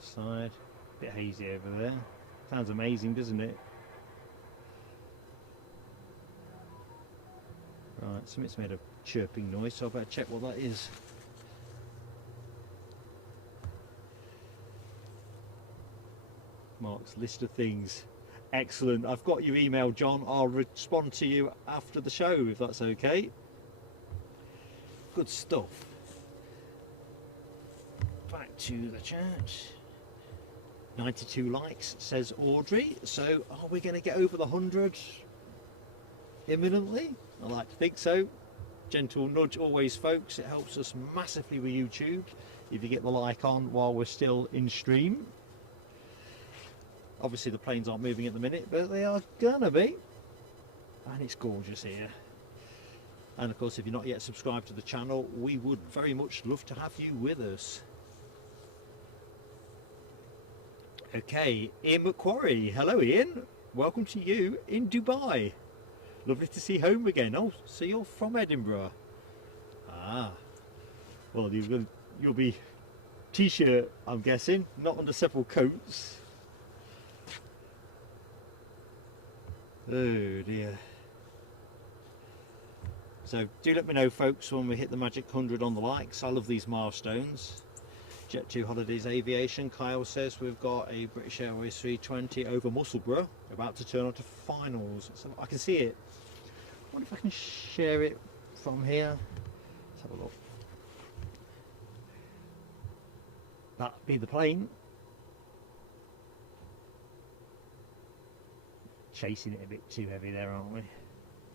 Side, bit hazy over there. Sounds amazing, doesn't it? Right, something's made a chirping noise, so I better check what that is. Mark's list of things. Excellent. I've got your email, John. I'll respond to you after the show, if that's okay. Good stuff. Back to the chat. 92 likes, says Audrey. So, are we going to get over the 100 imminently? I like to think so. Gentle nudge always, folks. It helps us massively with YouTube if you get the like on while we're still in stream. Obviously the planes aren't moving at the minute, but they are gonna be. And it's gorgeous here. And of course, if you're not yet subscribed to the channel, we would very much love to have you with us. Okay, Ian McQuarrie. Hello Ian, welcome to you in Dubai. Lovely to see home again. Oh, so you're from Edinburgh. Ah, well you'll be t-shirt, I'm guessing, not under several coats. Oh dear. So do let me know, folks, when we hit the magic 100 on the likes. I love these milestones. Jet2 Holidays Aviation, Kyle says we've got a British Airways 320 over Musselburgh, about to turn on to finals. So I can see it. I wonder if I can share it from here. Let's have a look. That'd be the plane. Chasing it a bit too heavy there, aren't we?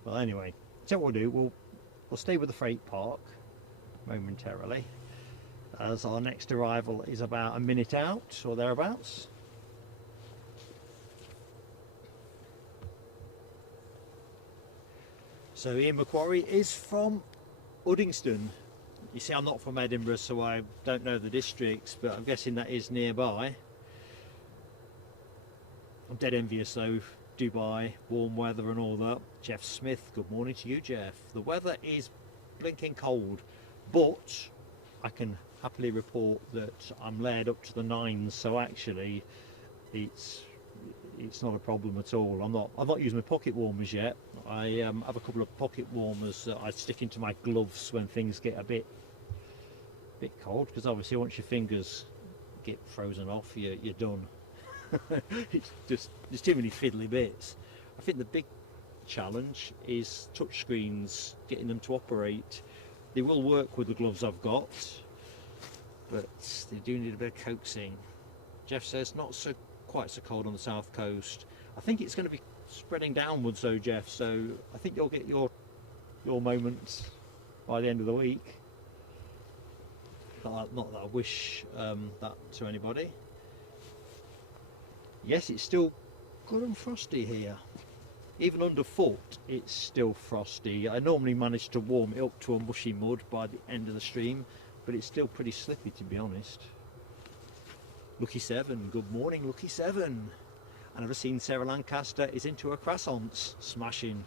Well, anyway, so what we'll do, we'll stay with the freight park momentarily, as our next arrival is about a minute out or thereabouts. So Ian McQuarrie is from Uddingston. You see, I'm not from Edinburgh, so I don't know the districts, but I'm guessing that is nearby. I'm dead envious though. Dubai, warm weather and all that. Jeff Smith, good morning to you, Jeff. The weather is blinking cold, but I can happily report that I'm layered up to the nines, so actually it's not a problem at all. I'm not using my pocket warmers yet. I have a couple of pocket warmers that I stick into my gloves when things get a bit cold, because obviously once your fingers get frozen off, you're done. It's just, there's too many fiddly bits. I think the big challenge is touchscreens, getting them to operate. They will work with the gloves I've got, but they do need a bit of coaxing. Jeff says not quite so cold on the south coast. I think it's going to be spreading downwards though, Jeff, so I think you'll get your moments by the end of the week. Not that I wish that to anybody. Yes, it's still good and frosty here. Even underfoot, it's still frosty. I normally manage to warm it up to a mushy mud by the end of the stream, but it's still pretty slippy, to be honest. Lucky 7, good morning, Lucky 7. I never seen Sarah Lancaster is into her croissants. Smashing.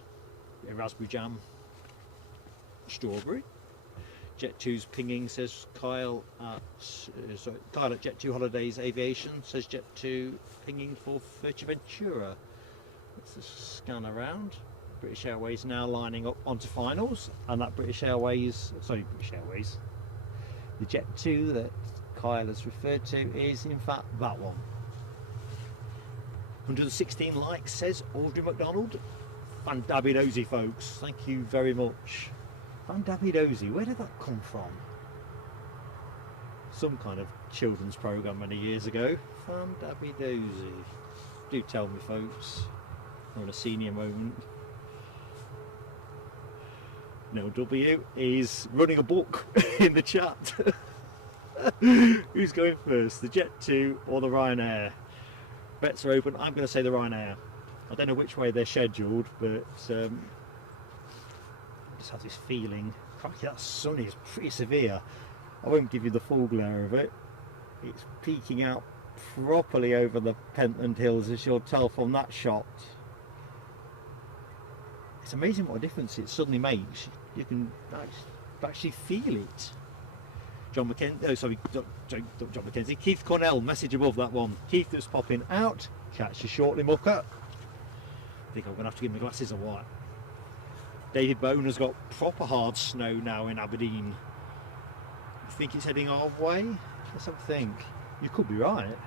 Raspberry jam. Strawberry. Jet2's pinging, says Kyle at Jet2 Holidays Aviation, says Jet2 pinging for Fuerteventura. Let's just scan around. British Airways now lining up onto finals, and that the Jet2 that Kyle has referred to is in fact that one. 116 likes, says Audrey McDonald. Fandabidozy, folks, thank you very much. Fandabidozy, where did that come from? Some kind of children's programme many years ago. Fandabidozy. Do tell me, folks. We're in a senior moment. No W is running a book in the chat. Who's going first, the Jet2 or the Ryanair? Bets are open. I'm going to say the Ryanair. I don't know which way they're scheduled, but I just have this feeling. Crikey, that sun is pretty severe. I won't give you the full glare of it. It's peeking out properly over the Pentland Hills, as you'll tell from that shot. It's amazing what a difference it suddenly makes. You can actually feel it. John McKenzie, oh sorry, John McKenzie, Keith Cornell, message above that one. Keith that's popping out, catch you shortly, mucker. I think I'm going to have to get my glasses a white. David Bone has got proper hard snow now in Aberdeen. I think it's heading our way? Let's have a think. You could be right.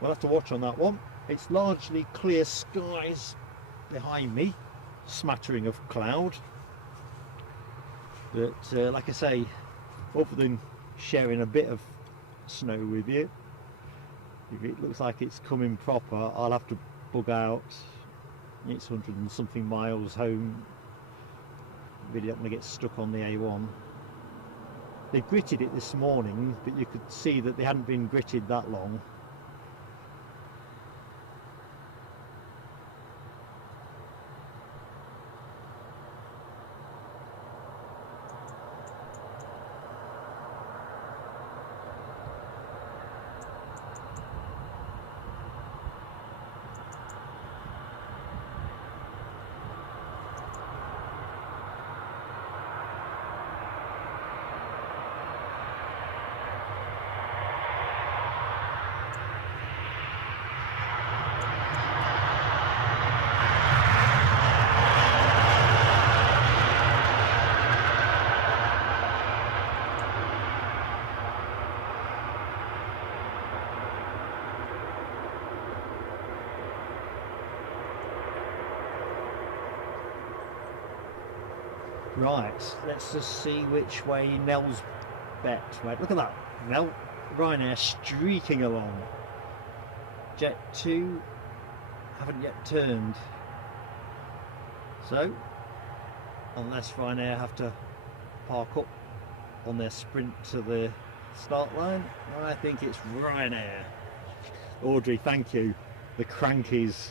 We'll have to watch on that one. It's largely clear skies behind me, smattering of cloud. But like I say, other than sharing a bit of snow with you, if it looks like it's coming proper, I'll have to bug out. It's 100 and something miles home. Really don't want to get stuck on the A1. They gritted it this morning, but you could see that they hadn't been gritted that long. Right, let's just see which way Nell's bet went. Look at that, Nell, Ryanair streaking along. Jet2 haven't yet turned. So, unless Ryanair have to park up on their sprint to the start line, I think it's Ryanair. Audrey, thank you. The Crankies.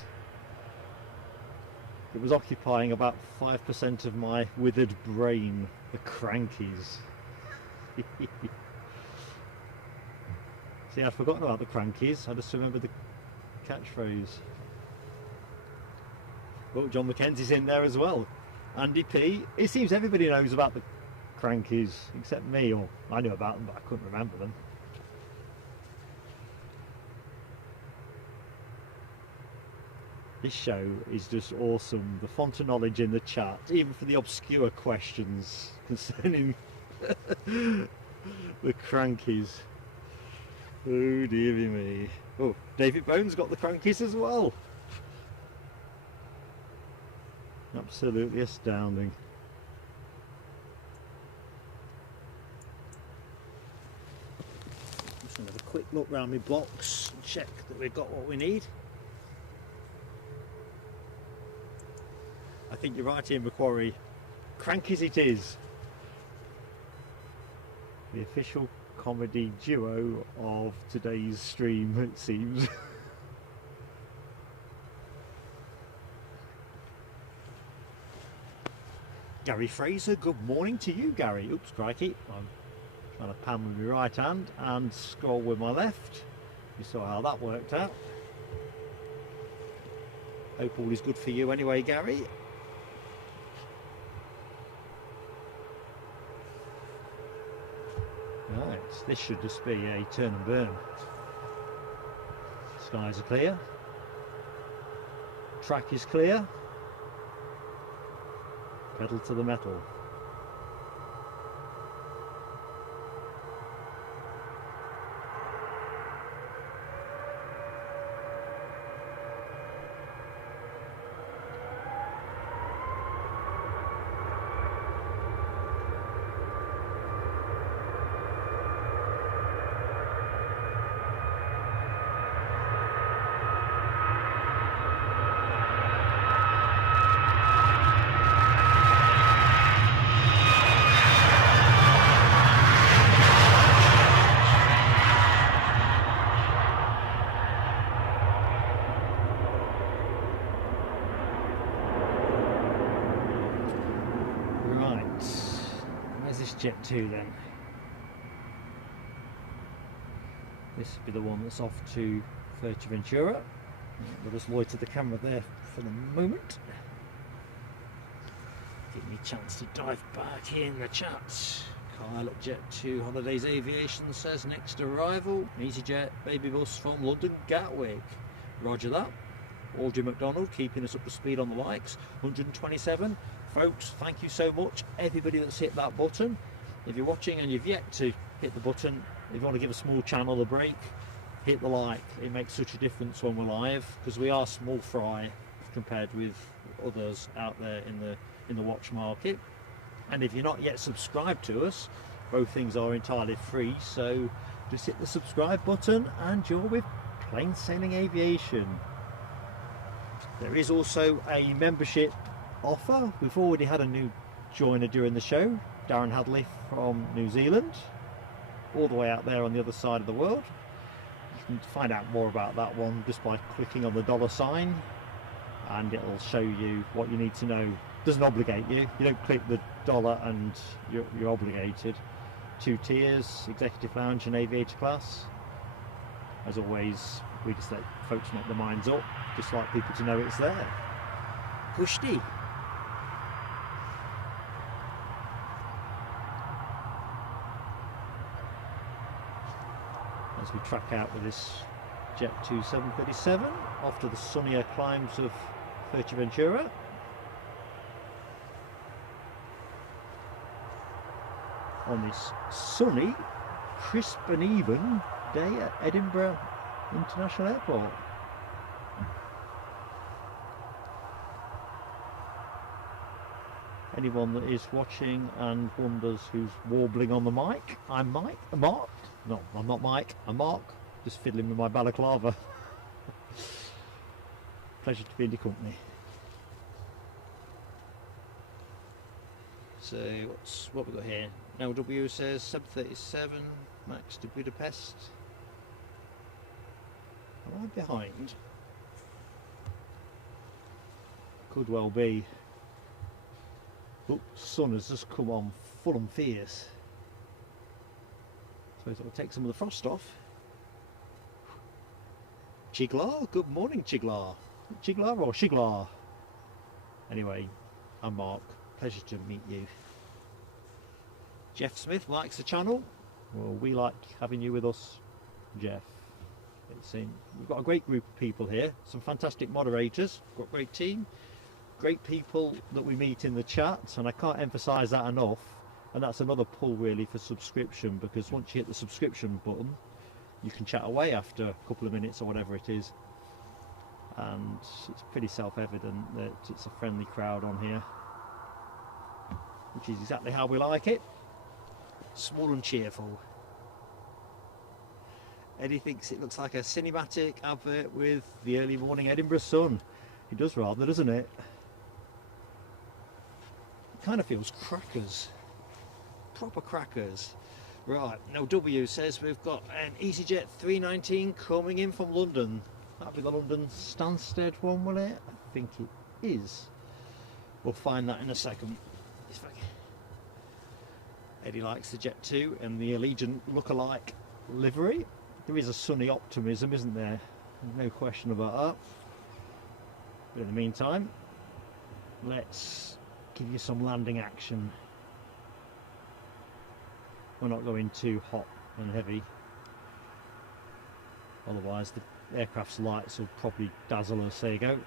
It was occupying about 5% of my withered brain. The Crankies. See, I'd forgotten about the Crankies. I just remembered the catchphrase. Oh, John McKenzie's in there as well. Andy P. It seems everybody knows about the Crankies except me, or I knew about them but I couldn't remember them. This show is just awesome. The font of knowledge in the chat, even for the obscure questions concerning the Crankies. Oh dear me. Oh, David Bone's got the Crankies as well. Absolutely astounding. Just going to have a quick look round my box and check that we've got what we need. I think you're right, Ian Macquarie. Crankies it is. The official comedy duo of today's stream, it seems. Gary Fraser, good morning to you, Gary. Oops, crikey. I'm trying to pan with my right hand and scroll with my left. You saw how that worked out. Hope all is good for you anyway, Gary. Right, this should just be a turn and burn. Skies are clear. Track is clear. Pedal to the metal. Jet2 then. This would be the one that's off to Fuerteventura. We'll just loiter the camera there for the moment. Give me a chance to dive back in the chat. Kyle at Jet2 Holidays Aviation says next arrival, EasyJet baby bus from London Gatwick. Roger that. Audrey McDonald keeping us up to speed on the likes. 127. Folks, thank you so much, everybody that's hit that button. If you're watching and you've yet to hit the button, if you want to give a small channel a break, hit the like. It makes such a difference when we're live, because we are small fry compared with others out there in the watch market. And if you're not yet subscribed to us, both things are entirely free, so just hit the subscribe button and you're with Plain Sailing Aviation. There is also a membership offer. We've already had a new joiner during the show, Darren Hadley from New Zealand, all the way out there on the other side of the world. You can find out more about that one just by clicking on the $sign, and it'll show you what you need to know. Doesn't obligate you. You don't click the dollar and you're obligated. 2 tiers, executive lounge and aviator class. As always, we just let folks make their minds up, just like people to know it's there. Kushti. As we track out with this Jet2 757 off to the sunnier climes of Fuerteventura. On this sunny, crisp and even day at Edinburgh International Airport. Anyone that is watching and wonders who's warbling on the mic, I'm Mark. No, I'm not Mike, I'm Mark, just fiddling with my balaclava. Pleasure to be in your company. So what we got here? LW says 737 max to Budapest. Am I behind? Could well be. Oh, sun has just come on full and fierce. Suppose it'll take some of the frost off. Chiglar, good morning Chiglar. Chiglar or Shiglar? Anyway, I'm Mark. Pleasure to meet you. Jeff Smith likes the channel. Well, we like having you with us, Jeff. We've got a great group of people here, some fantastic moderators, got a great team, great people that we meet in the chat, and I can't emphasize that enough. And that's another pull really for subscription, because once you hit the subscription button, you can chat away after a couple of minutes or whatever it is, and it's pretty self-evident that it's a friendly crowd on here, which is exactly how we like it. Small and cheerful. Eddie thinks it looks like a cinematic advert with the early morning Edinburgh sun. It does rather, doesn't it? It kind of feels crackers. Proper crackers. Right, now W says we've got an EasyJet 319 coming in from London. That'll be the London Stansted one, will it? I think it is. We'll find that in a second. Eddie likes the Jet2 and the Allegiant look-alike livery. There is a sunny optimism, isn't there? No question about that. But in the meantime, let's give you some landing action. We're not going too hot and heavy, otherwise the aircraft's lights will probably dazzle us. There you go.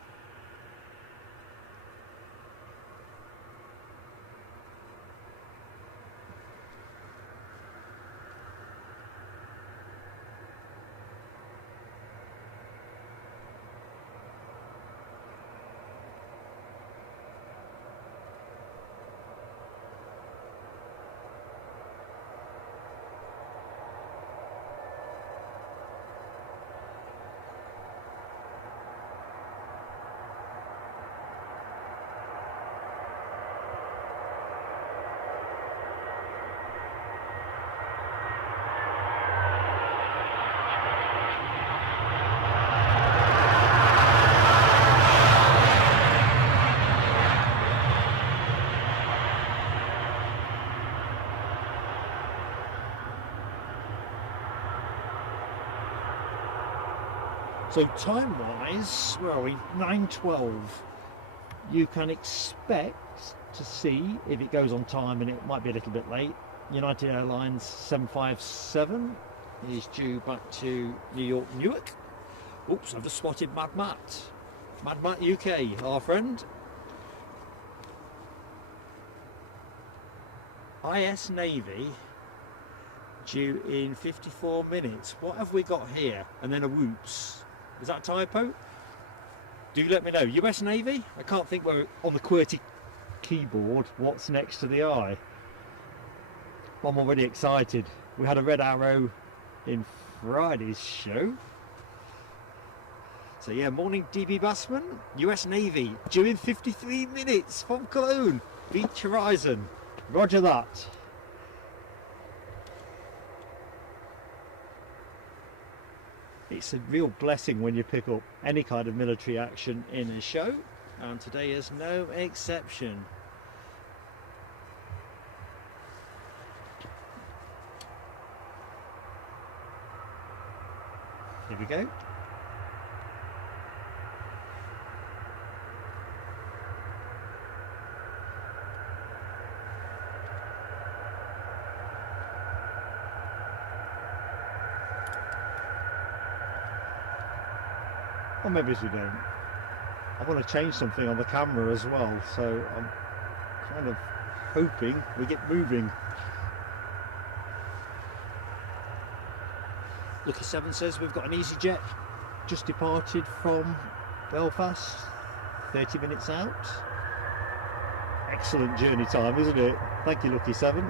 So time-wise, where are we? 9:12. You can expect to see, if it goes on time, and it might be a little bit late, United Airlines 757 is due back to New York, Newark. Oops, I've just spotted Mad Matt. Mad Matt UK, our friend. IS Navy due in 54 minutes. What have we got here? And then a whoops. Is that a typo? Do let me know. US Navy? I can't think where on the QWERTY keyboard what's next to the I. I'm already excited. We had a red arrow in Friday's show. So yeah, morning DB Bassman, US Navy, due in 53 minutes from Cologne, Beach Horizon. Roger that. It's a real blessing when you pick up any kind of military action in a show, and today is no exception. Here we go. Or maybe we don't. I want to change something on the camera as well, so I'm kind of hoping we get moving. Lucky 7 says we've got an EasyJet just departed from Belfast, 30 minutes out. Excellent journey time, isn't it? Thank you, Lucky 7.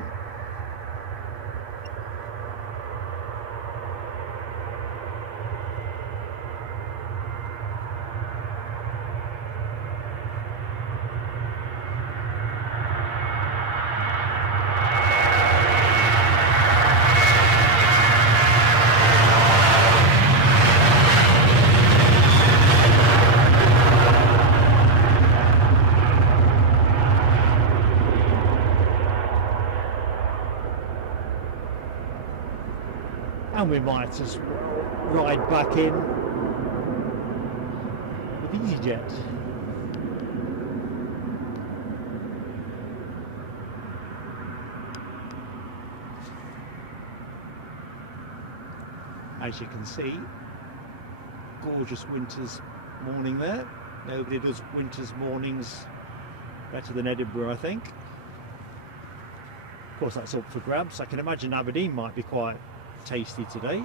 And we might as well ride back in with EasyJet. As you can see, gorgeous winter's morning there. Nobody does winter's mornings better than Edinburgh, I think. Of course, that's up for grabs. I can imagine Aberdeen might be quite tasty today,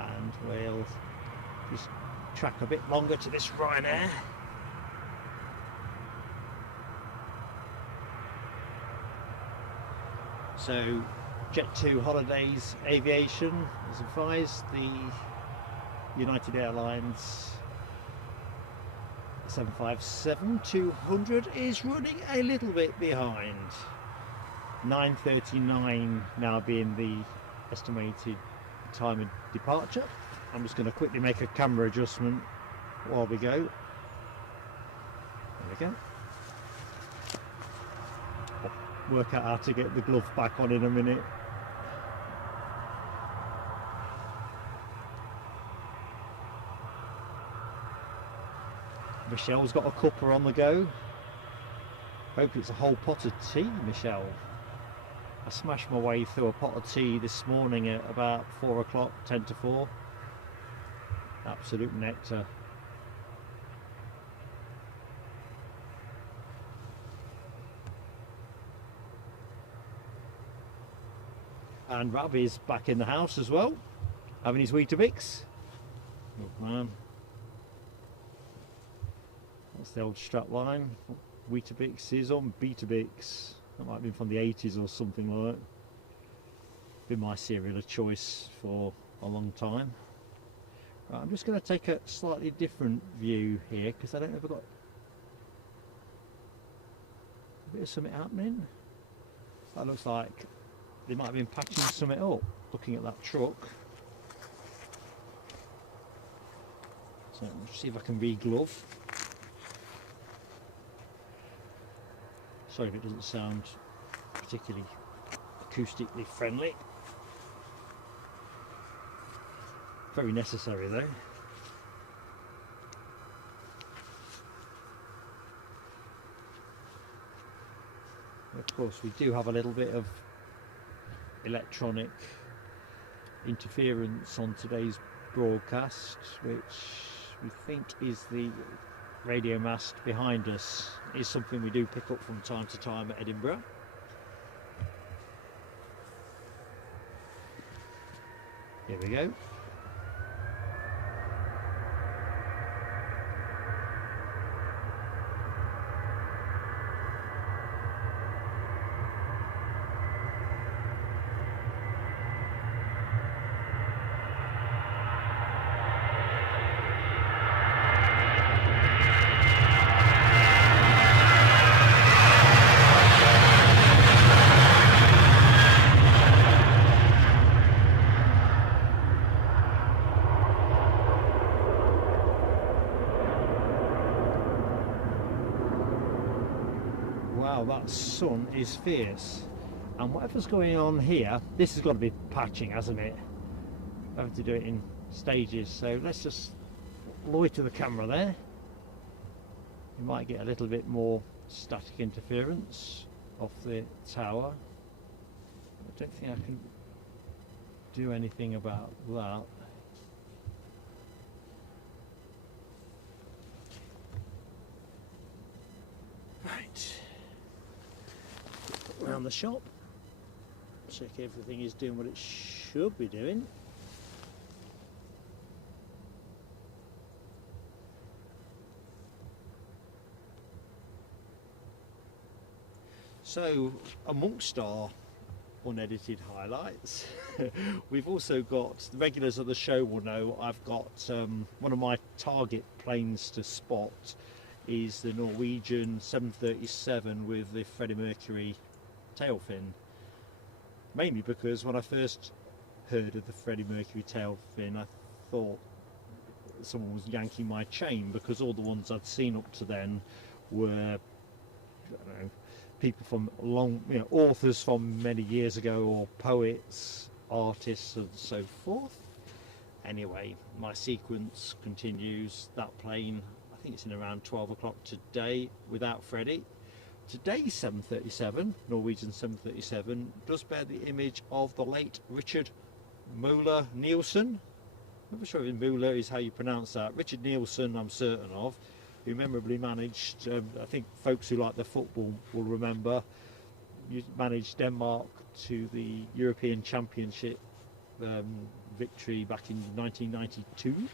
and we'll just track a bit longer to this Ryanair. So Jet2 Holidays Aviation has advised the United Airlines 757-200 is running a little bit behind. 9:39 now being the estimated time of departure. I'm just going to quickly make a camera adjustment while we go. There we go. I'll work out how to get the glove back on in a minute. Michelle's got a cuppa on the go. Hope it's a whole pot of tea, Michelle. I smashed my way through a pot of tea this morning at about 4 o'clock, 10 to 4. Absolute nectar. And Ravi's back in the house as well, having his Weetabix. Good man. That's the old strap line. Weetabix is on Beetabix. That might have been from the 80s or something like that. Been my cereal of choice for a long time. Right, I'm just going to take a slightly different view here because I don't know if I've got a bit of something happening. That looks like they might have been patching something up looking at that truck. So let's see if I can re-glove. Sorry if it doesn't sound particularly acoustically friendly. Very necessary though. Of course, we do have a little bit of electronic interference on today's broadcast, which we think is the radio mast behind us. Is something we do pick up from time to time at Edinburgh. Here we go. Wow, that sun is fierce, and whatever's going on here, this has got to be patching, hasn't it? I have to do it in stages, so let's just loiter the camera there. You might get a little bit more static interference off the tower. I don't think I can do anything about that. Right. Around the shop, check everything is doing what it should be doing. So amongst our unedited highlights, we've also got, the regulars of the show will know, I've got one of my target planes to spot is the Norwegian 737 with the Freddie Mercury tail fin, mainly because when I first heard of the Freddie Mercury tail fin, I thought someone was yanking my chain, because all the ones I'd seen up to then were, I don't know, people from long, you know, authors from many years ago, or poets, artists and so forth. Anyway, my sequence continues. That plane, I think it's in around 12 o'clock today without Freddie. Today's 737, Norwegian 737, does bear the image of the late Richard Müller Nielsen. I'm not sure if Müller is how you pronounce that. Richard Nielsen, I'm certain of, who memorably managed, I think folks who like the football will remember, managed Denmark to the European Championship victory back in 1992.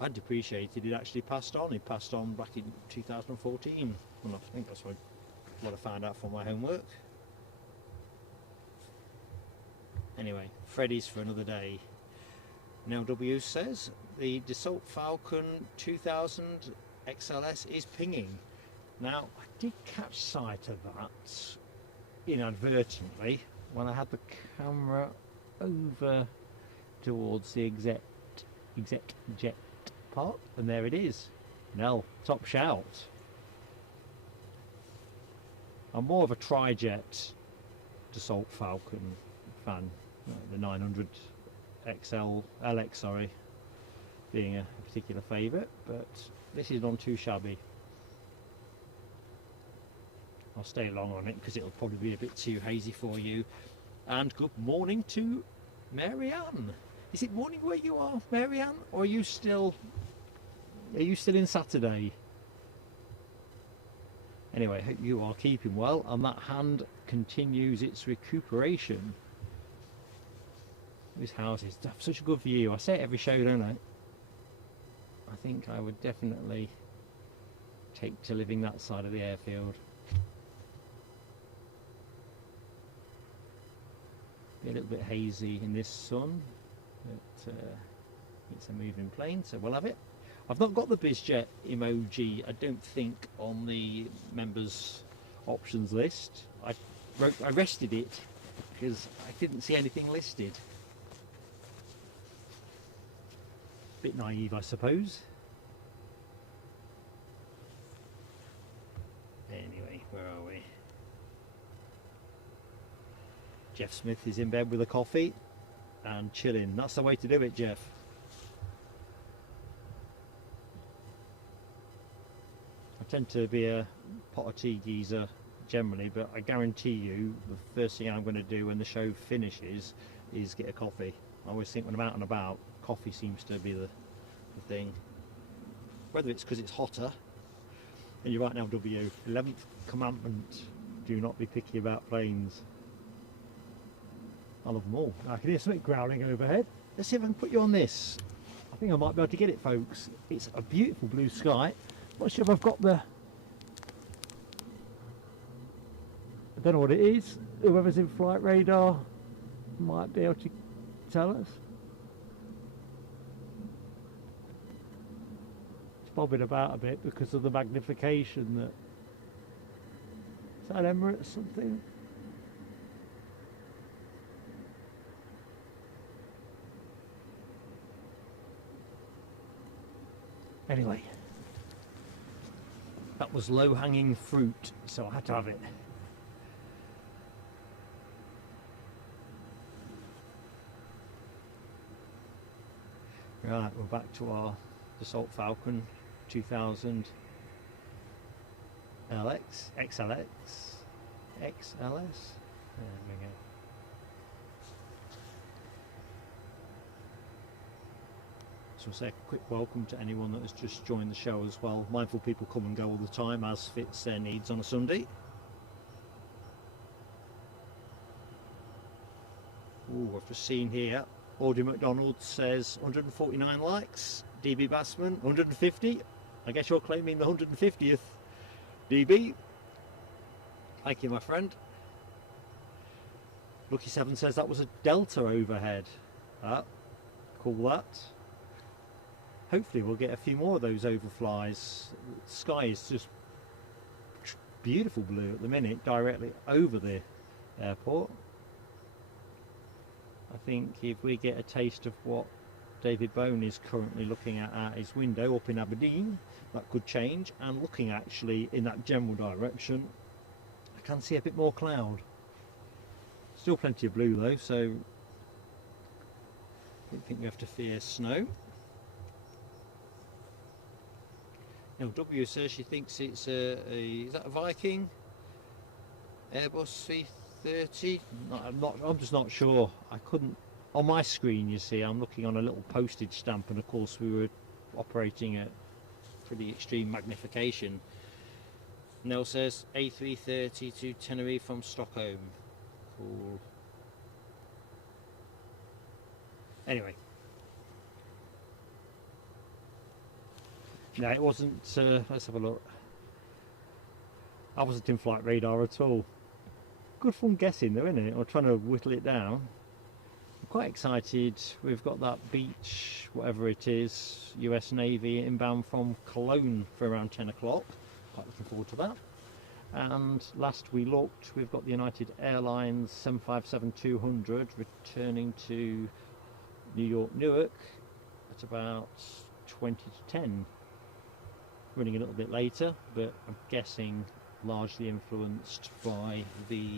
I'd appreciated it actually passed on. It passed on back in 2014. Well, I think that's what I found out from my homework. Anyway, Freddie's for another day. NLW says the Dassault Falcon 2000 XLS is pinging. Now, I did catch sight of that inadvertently when I had the camera over towards the EasyJet part, and there it is. Nell, top shout. I'm more of a tri-jet Dassault Falcon fan, the 900 LX, sorry, being a particular favourite, but this is not too shabby. I'll stay long on it because it'll probably be a bit too hazy for you. And good morning to Marianne. Is it morning where you are, Marianne, or are you still in Saturday? Anyway, hope you are keeping well, and that hand continues its recuperation. These houses have such a good view. I say it every show, don't I? I think I would definitely take to living that side of the airfield. Be a little bit hazy in this sun, but it's a moving plane, so we'll have it. I've not got the Bizjet emoji, I don't think, on the members options list. I rested it because I didn't see anything listed. Bit naive, I suppose. Anyway, where are we? Jeff Smith is in bed with a coffee and chilling. That's the way to do it, Jeff. I tend to be a pot of tea geezer generally, but I guarantee you the first thing I'm going to do when the show finishes is get a coffee. I always think when I'm out and about, coffee seems to be the thing. Whether it's because it's hotter, and you're right now, W, 11th commandment, do not be picky about planes. I love them all. I can hear something growling overhead. Let's see if I can put you on this. I think I might be able to get it, folks. It's a beautiful blue sky. Not sure if I've got the... I don't know what it is. Whoever's in flight radar might be able to tell us. It's bobbing about a bit because of the magnification. That is that Emirates something? Anyway, that was low-hanging fruit, so I had to have it. Right, we're back to our Dassault Falcon 2000 LX, XLX, XLS. There we go. So I'll say a quick welcome to anyone that has just joined the show as well. Mindful people come and go all the time as fits their needs on a Sunday. Ooh, I've just seen here, Audrey McDonald says 149 likes. DB Bassman, 150. I guess you're claiming the 150th. DB. Thank you, my friend. Lucky 7 says that was a Delta overhead. Cool that. Hopefully we'll get a few more of those overflies. The sky is just beautiful blue at the minute, directly over the airport. I think if we get a taste of what David Bone is currently looking at his window up in Aberdeen, that could change. And looking actually in that general direction, I can see a bit more cloud. Still plenty of blue though, so I don't think you have to fear snow. Now W says she thinks it's is that a Viking? Airbus C30? I'm just not sure. I couldn't, on my screen you see, I'm looking on a little postage stamp, and of course we were operating at pretty extreme magnification. Nell says A330 to Tenerife from Stockholm. Cool. Anyway. No, it wasn't, let's have a look. I wasn't in flight radar at all. Good fun guessing though, isn't it? Or trying to whittle it down. I'm quite excited. We've got that beach, whatever it is, US Navy inbound from Cologne for around 10 o'clock. Quite looking forward to that. And last we looked, we've got the United Airlines 757-200 returning to New York, Newark at about 20 to 10. Running a little bit later, but I'm guessing largely influenced by the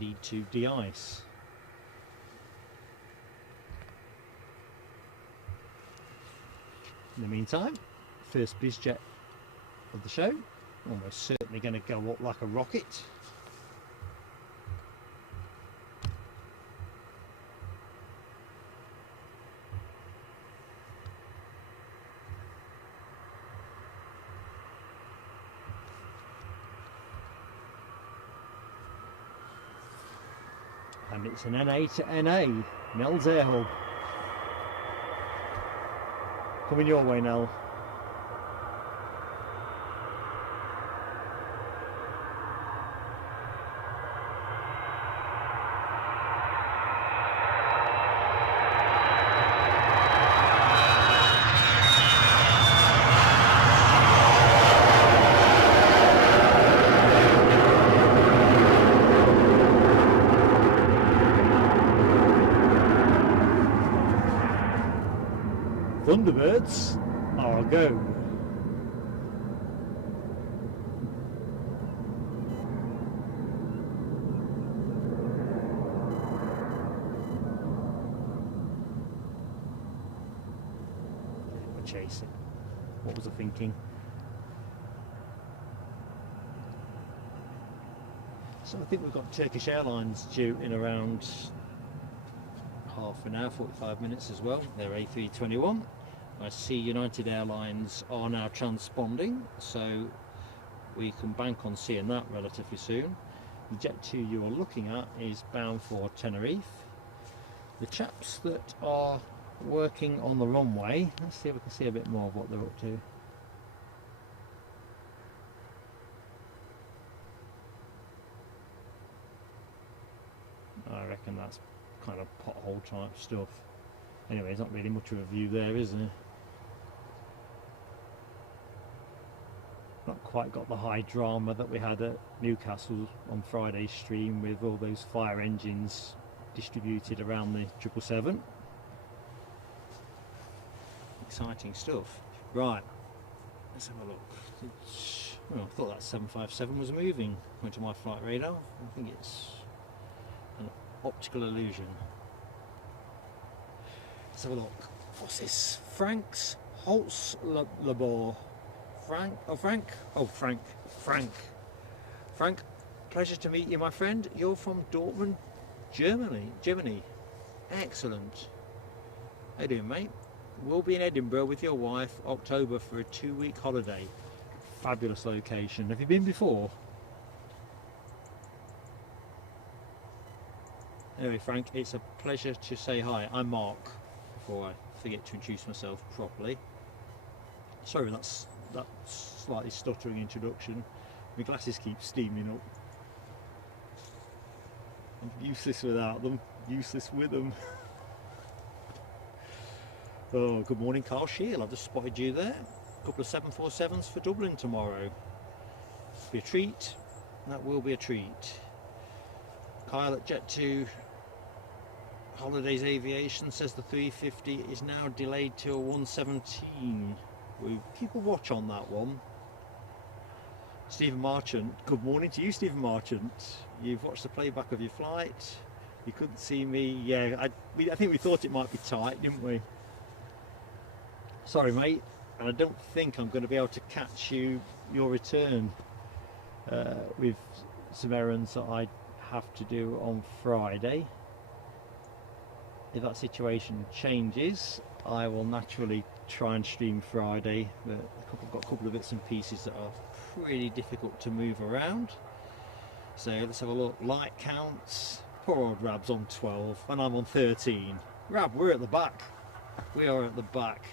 need to de-ice. In the meantime, first Bizjet of the show, almost certainly going to go up like a rocket. And it's an NA to NA, Nell's Air Hub. Coming your way, Nell. Thunderbirds are a go. We're chasing. What was I thinking? So I think we've got Turkish Airlines due in around half an hour, 45 minutes as well. They're A321. I see United Airlines are now transponding, so we can bank on seeing that relatively soon. The Jet2 you are looking at is bound for Tenerife. The chaps that are working on the runway, let's see if we can see a bit more of what they're up to. I reckon that's kind of pothole type stuff. Anyway, there's not really much of a view there, is there? Not quite got the high drama that we had at Newcastle on Friday's stream with all those fire engines distributed around the 777. Exciting stuff. Right, let's have a look. Well, I thought that 757 was moving. Went to my flight radar. I think it's an optical illusion. Let's have a look. What's this? Frank's Holtz Labor. Frank, pleasure to meet you, my friend. You're from Dortmund, Germany. Excellent. How you doing, mate? We'll be in Edinburgh with your wife October for a 2-week holiday. Fabulous location. Have you been before? Anyway, Frank, it's a pleasure to say hi. I'm Mark, before I forget to introduce myself properly. Sorry, that's that slightly stuttering introduction. My glasses keep steaming up. I'm useless without them, useless with them. Oh, good morning, Carl Shield. I've just spotted you there. A couple of 747s for Dublin tomorrow. Be a treat. That will be a treat. Kyle at Jet2 Holidays Aviation says the 350 is now delayed till 117. We'll keep a watch on that one. Stephen Marchant, good morning to you, Stephen Marchant. You've watched the playback of your flight. You couldn't see me. Yeah, I think we thought it might be tight, didn't we? Sorry, mate. And I don't think I'm going to be able to catch your return with some errands that I have to do on Friday. If that situation changes, I will naturally try and stream Friday. I've got a couple of bits and pieces that are pretty difficult to move around. So let's have a look. Light counts. Poor old Rab's on 12 and I'm on 13. Rab, we're at the back. We are at the back.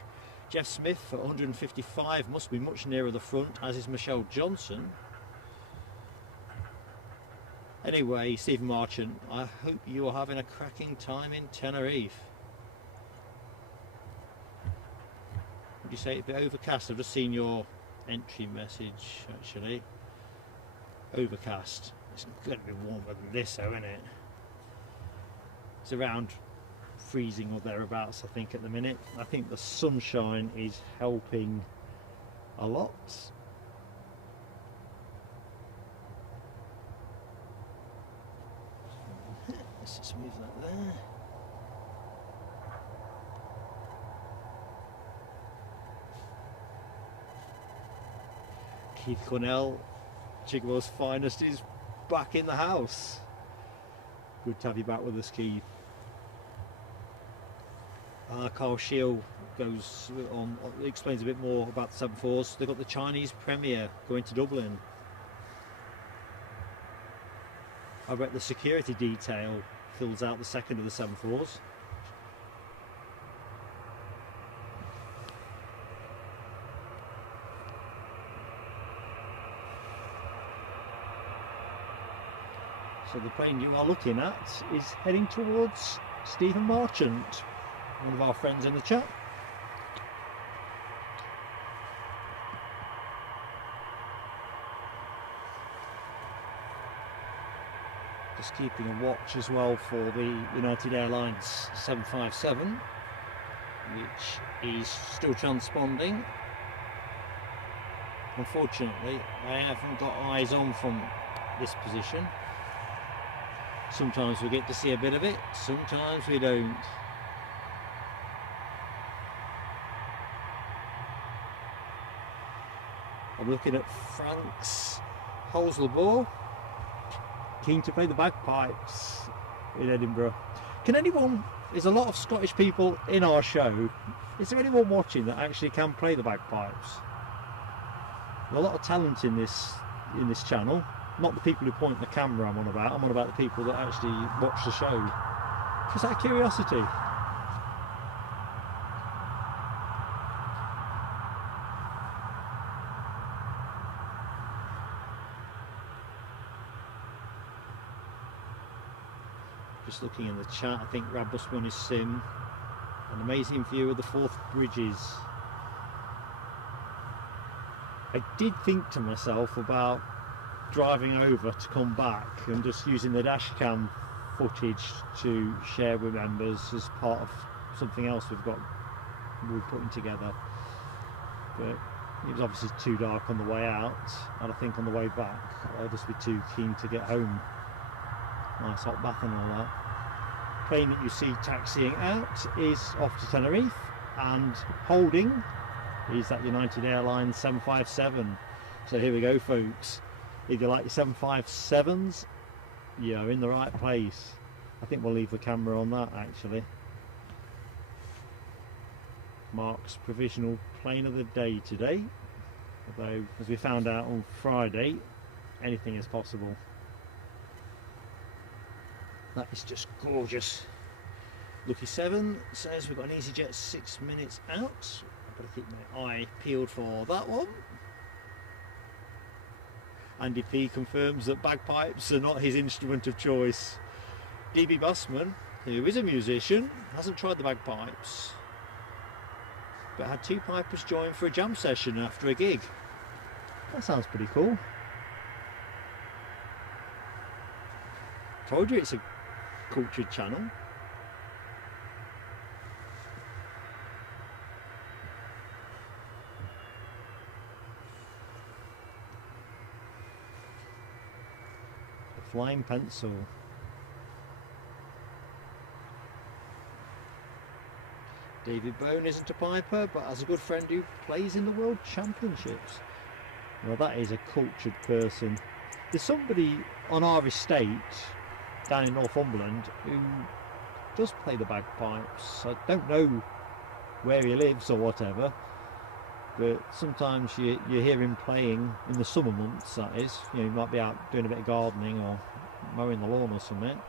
Jeff Smith at 155 must be much nearer the front, as is Michelle Johnson. Anyway, Stephen Marchant, I hope you are having a cracking time in Tenerife. Would you say it's a bit overcast? I've just seen your entry message, actually. Overcast. It's going to be warmer than this, though, isn't it? It's around freezing or thereabouts, I think, at the minute. I think the sunshine is helping a lot. Let's just move that there. Keith Cornell, Chigwell's finest, is back in the house. Good to have you back with us, Keith. Carl Shield goes on, explains a bit more about the 747s. They've got the Chinese Premier going to Dublin. I bet the security detail fills out the second of the 747s. So the plane you are looking at is heading towards Stephen Marchant, one of our friends in the chat. Just keeping a watch as well for the United Airlines 757, which is still transponding. Unfortunately, I haven't got eyes on from this position. Sometimes we get to see a bit of it, sometimes we don't. I'm looking at Frank's Holslebor. keen to play the bagpipes in Edinburgh. Can anyone, there's a lot of Scottish people in our show, is there anyone watching that actually can play the bagpipes? There's a lot of talent in this channel, not the people who point the camera I'm on about the people that actually watch the show. Just out of curiosity. Just looking in the chat, I think Rabus won his sim. An amazing view of the Forth Bridges. I did think to myself about driving over to come back and just using the dash cam footage to share with members as part of something else we're putting together. But it was obviously too dark on the way out, and I think on the way back I'll just be too keen to get home. Nice hot bath and all that. Plane that you see taxiing out is off to Tenerife, and holding is that United Airlines 757. So here we go, folks. If you like your 757s, you're in the right place. I think we'll leave the camera on that actually. Mark's provisional plane of the day today. Although, as we found out on Friday, anything is possible. That is just gorgeous. Lucky 7 says we've got an EasyJet 6 minutes out. I've got to keep my eye peeled for that one. Andy P confirms that bagpipes are not his instrument of choice. DB Busman, who is a musician, hasn't tried the bagpipes, but had 2 pipers join for a jam session after a gig. That sounds pretty cool. Told you it's a cultured channel. The Flying Pencil. David Bone isn't a piper, but has a good friend who plays in the World Championships. Well, that is a cultured person. There's somebody on our estate down in Northumberland who does play the bagpipes. I don't know where he lives or whatever, but sometimes you hear him playing in the summer months, that is. You know, he might be out doing a bit of gardening or mowing the lawn or something.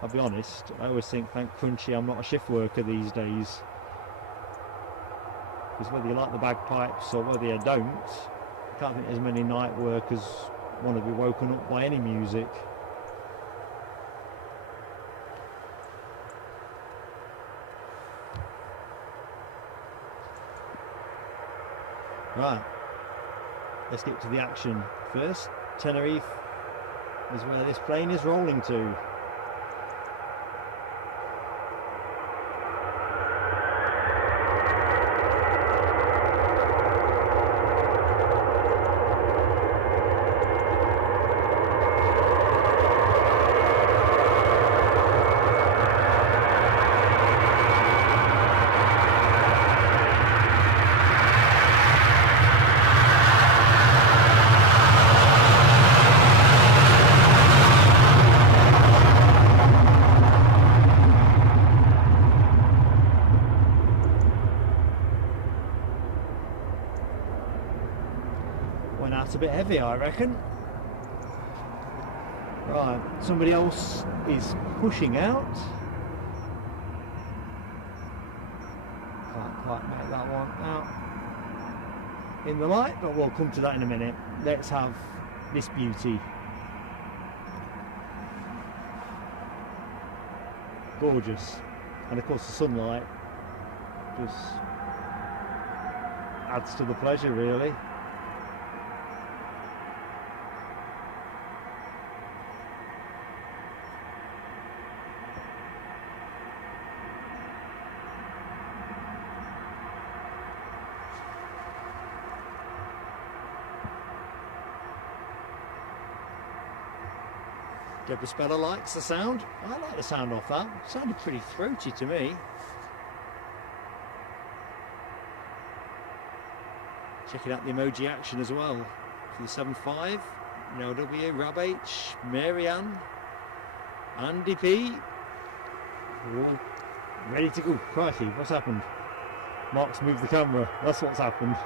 I'll be honest, I always think, thank Crunchy I'm not a shift worker these days. Because whether you like the bagpipes or whether you don't, I can't think there's many night workers want to be woken up by any music. Right, let's get to the action first. Tenerife is where this plane is rolling to. A bit heavy, I reckon. Right, somebody else is pushing out. Can't quite make that one out in the light, but we'll come to that in a minute. Let's have this beauty. Gorgeous. And of course the sunlight just adds to the pleasure, really. Deborah Speller likes the sound. I like the sound off that. It sounded pretty throaty to me. Checking out the emoji action as well. 375, NLW, Rob H, Marianne, Andy P. All ready to go. Crikey, what's happened? Mark's moved the camera. That's what's happened.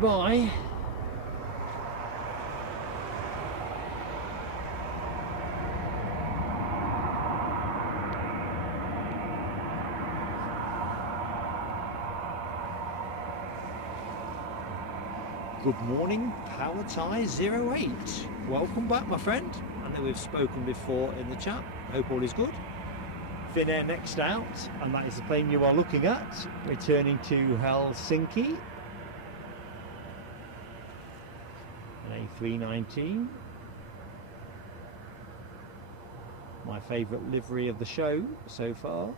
Bye. Good morning, Power Tie 08. Welcome back, my friend. I know we've spoken before in the chat. Hope all is good. Finnair next out, and that is the plane you are looking at, returning to Helsinki. A319, my favourite livery of the show so far.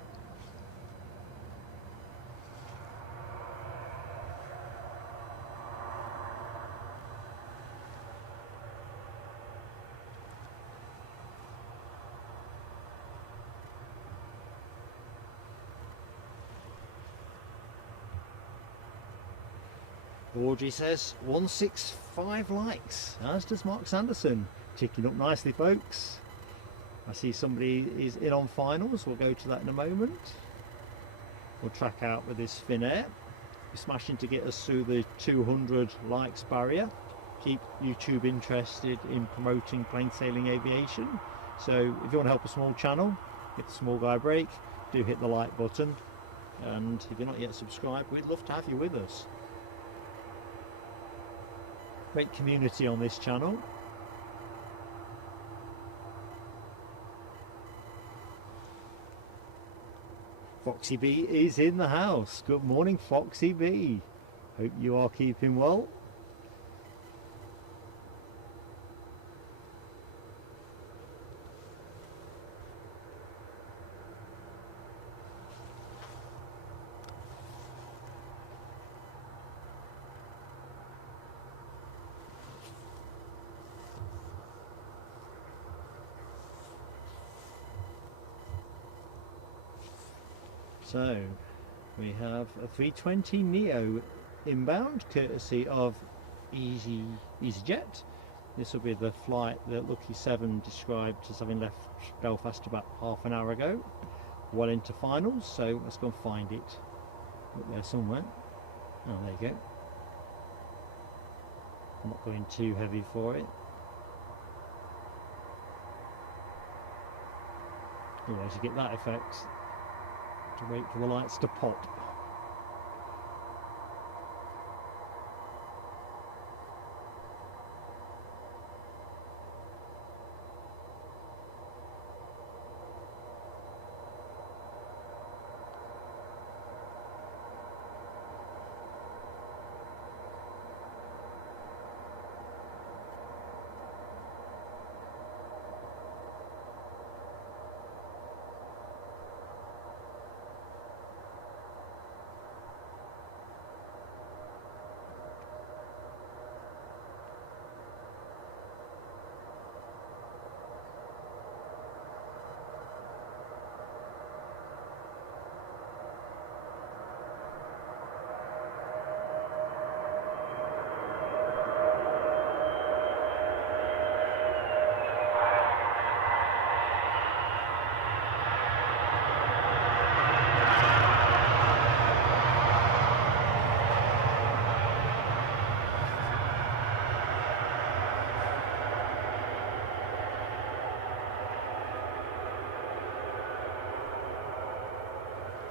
Audrey says 165 likes, as does Mark Sanderson. Ticking up nicely, folks. I see somebody is in on finals. We'll go to that in a moment. We'll track out with this Finnair. We're smashing to get us through the 200 likes barrier. Keep YouTube interested in promoting plain sailing aviation. So if you want to help a small channel, get the small guy break, do hit the like button. And if you're not yet subscribed, we'd love to have you with us. Great community on this channel. Foxy B is in the house. Good morning, Foxy B. Hope you are keeping well. So we have a 320 Neo inbound, courtesy of EasyJet. This will be the flight that Lucky 7 described as having left Belfast about half an hour ago. Well into finals, so let's go and find it. Up there somewhere. Oh, there you go. I'm not going too heavy for it. Otherwise you get that effect. To wait for the lights to pop.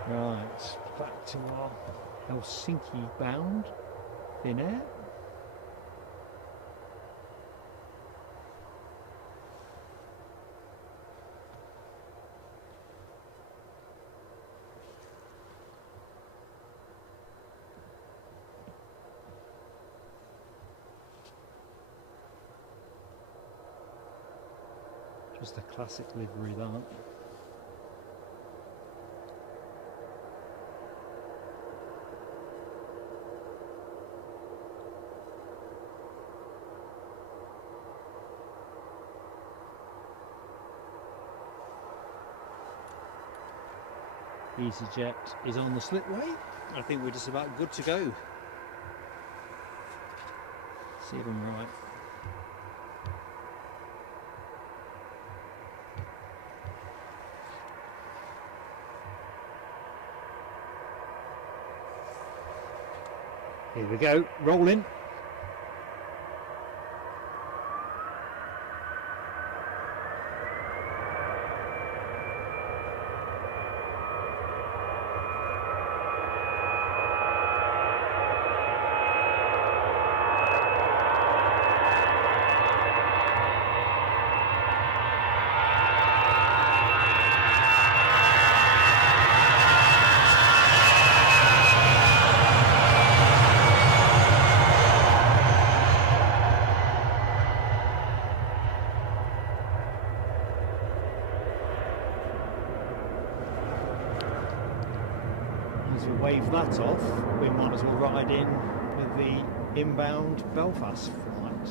Right, back to our Helsinki bound Finnair. Just a classic livery, that. EasyJet is on the slipway. I think we're just about good to go. See if I'm right. Here we go, rolling. As we wave that off, we might as well ride in with the inbound Belfast flight.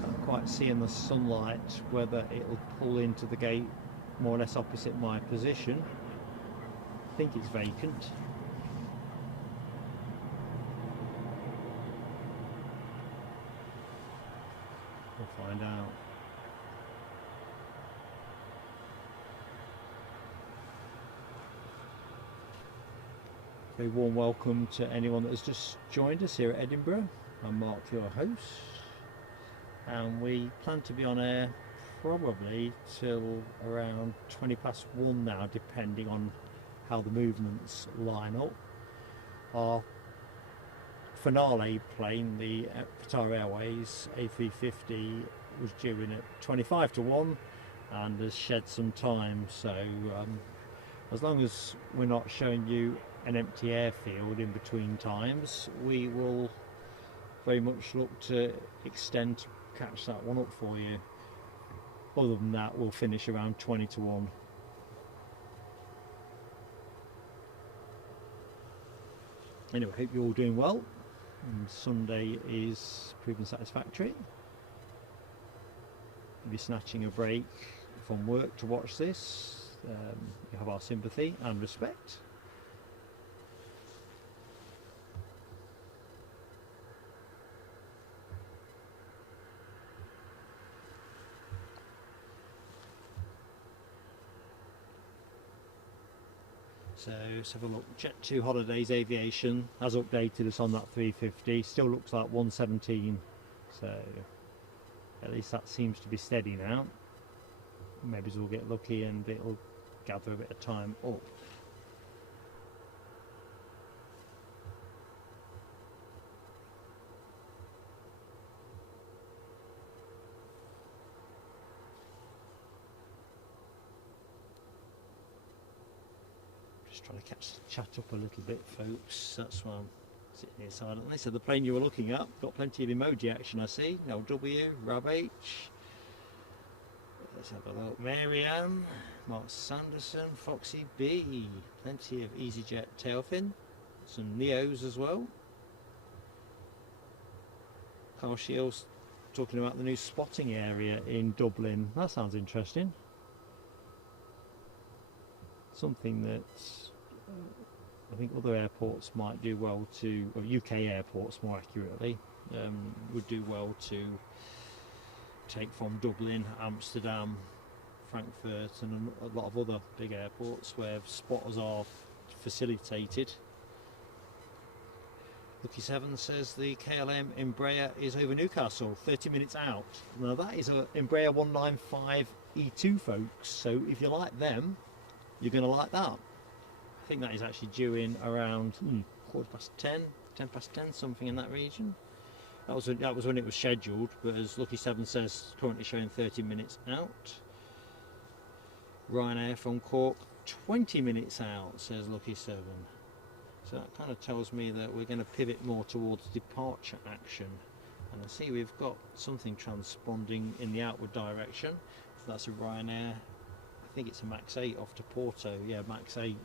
Can't quite see in the sunlight whether it'll pull into the gate more or less opposite my position. I think it's vacant. We'll find out. Very warm welcome to anyone that has just joined us here at Edinburgh. I'm Mark, your host, and we plan to be on air probably till around 1:20 now, depending on how the movements line up. Our finale plane, the Qatar Airways A350, was due in at 1:25 and has shed some time, so as long as we're not showing you an empty airfield in between times, we will very much look to extend to catch that one up for you. Other than that, we'll finish around 20:1. Anyway, hope you're all doing well, and Sunday is proving satisfactory. If you're snatching a break from work to watch this, you have our sympathy and respect. So let's have a look. Jet2 Holidays Aviation has updated us on that 350. Still looks like 117. So at least that seems to be steady now. Maybe we'll get lucky and it'll gather a bit of time up. Just trying to chat up a little bit, folks. That's why I'm sitting here silently. So the plane you were looking at got plenty of emoji action, I see. LW, Rob H. Let's have a look. Marianne, Mark Sanderson, Foxy B. Plenty of EasyJet tailfin. Some Neos as well. Carl Shields talking about the new spotting area in Dublin. That sounds interesting. Something that I think other airports might do well to, or UK airports more accurately, would do well to take from Dublin, Amsterdam, Frankfurt and a lot of other big airports where spotters are facilitated. Lucky 7 says the KLM Embraer is over Newcastle, 30 minutes out. Now that is an Embraer 195 E2, folks, so if you like them, you're going to like that. I think that is actually due in around 10:15, 10:10, something in that region. That was when it was scheduled, but as Lucky 7 says, currently showing 30 minutes out. Ryanair from Cork, 20 minutes out, says Lucky 7. So that kind of tells me that we're going to pivot more towards departure action And I see we've got something transponding in the outward direction. So that's a Ryanair. I think it's a Max 8 off to Porto. Yeah, Max 8.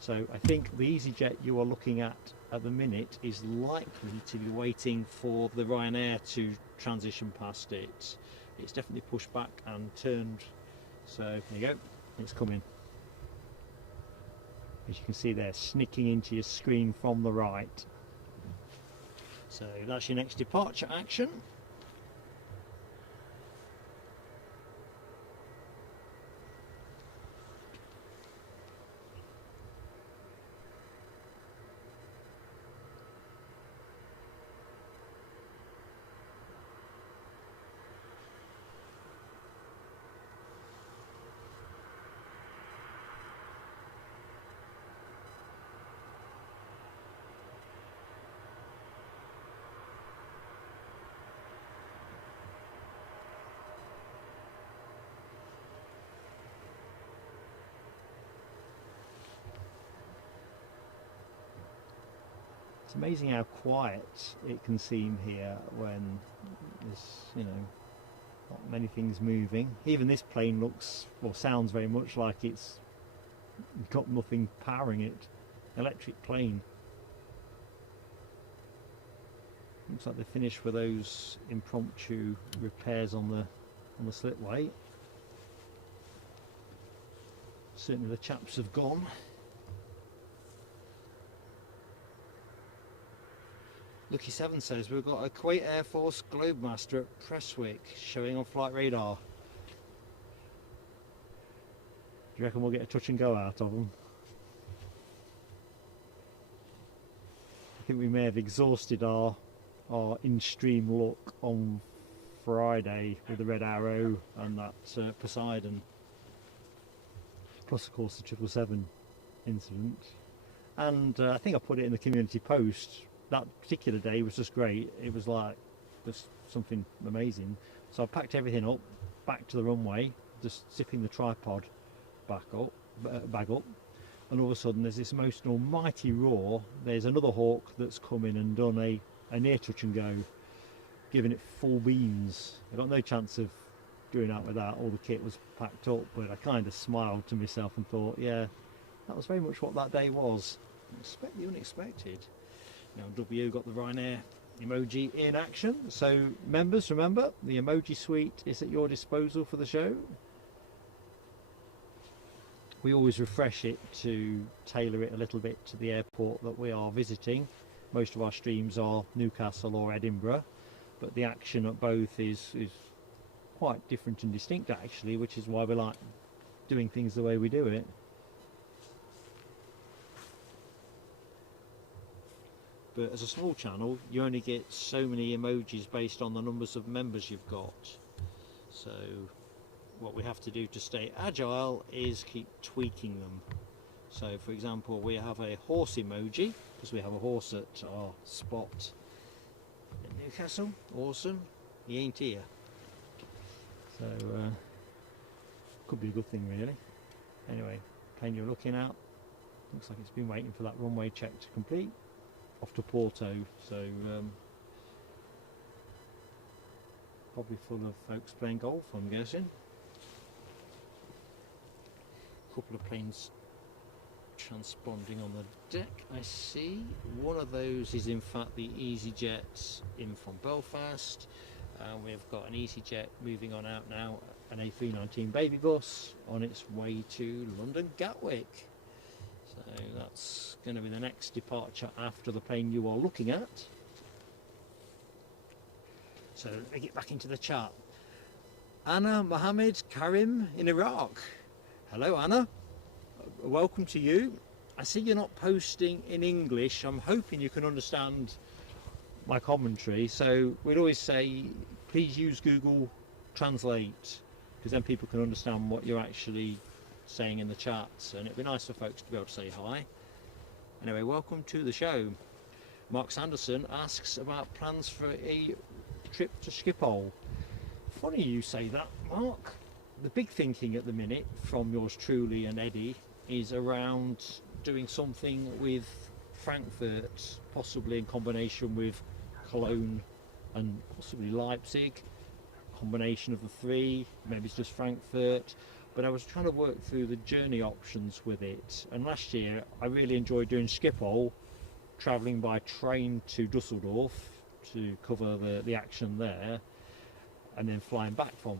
So I think the EasyJet you are looking at the minute is likely to be waiting for the Ryanair to transition past it. It's definitely pushed back and turned. So there you go, it's coming. As you can see there, snicking into your screen from the right. So that's your next departure action. It's amazing how quiet it can seem here when there's, you know, not many things moving. Even this plane looks, or sounds very much like it's got nothing powering it. Electric plane. Looks like they finished with those impromptu repairs on the slipway. Certainly the chaps have gone. Lucky 7 says we've got a Kuwait Air Force Globemaster at Prestwick showing on flight radar. Do you reckon we'll get a touch and go out of them? I think we may have exhausted our in-stream look on Friday with the Red Arrow and that Poseidon. Plus of course the 777 incident. And I think I put it in the community post. That particular day was just great. It was like just something amazing. So I packed everything up, back to the runway, just zipping the tripod bag up, and all of a sudden there's this most almighty roar. There's another Hawk that's come in and done a near touch and go, giving it full beams. I got no chance of doing that with that. All the kit was packed up, but I kind of smiled to myself and thought, yeah, that was very much what that day was. Expect the unexpected. Now W got the Ryanair emoji in action. So members, remember, the emoji suite is at your disposal for the show. We always refresh it to tailor it a little bit to the airport that we are visiting. Most of our streams are Newcastle or Edinburgh, but the action at both is quite different and distinct actually, which is why we like doing things the way we do it. But as a small channel, you only get so many emojis based on the numbers of members you've got. So what we have to do to stay agile is keep tweaking them. So for example, we have a horse emoji because we have a horse at our spot in Newcastle. Awesome. He ain't here. So could be a good thing really. Anyway, plane you're looking at, looks like it's been waiting for that runway check to complete. Off to Porto, so probably full of folks playing golf, I'm guessing. A couple of planes transponding on the deck, I see. One of those is in fact the EasyJet in from Belfast. We've got an EasyJet moving on out now, an A319 baby bus on its way to London Gatwick. So that's going to be the next departure after the plane you are looking at. So let me get back into the chat. Anna Mohammed Karim in Iraq. Hello Anna, welcome to you. I see you're not posting in English. I'm hoping you can understand my commentary. So we'd always say please use Google Translate, because then people can understand what you're actually saying in the chats, and it'd be nice for folks to be able to say hi. Anyway, welcome to the show. Mark Sanderson asks about plans for a trip to Schiphol. Funny you say that, Mark. The big thinking at the minute from yours truly and Eddie is around doing something with Frankfurt, possibly in combination with Cologne and possibly Leipzig, combination of the three, maybe it's just Frankfurt. But I was trying to work through the journey options with it, and last year I really enjoyed doing Schiphol, travelling by train to Dusseldorf to cover the action there, and then flying back from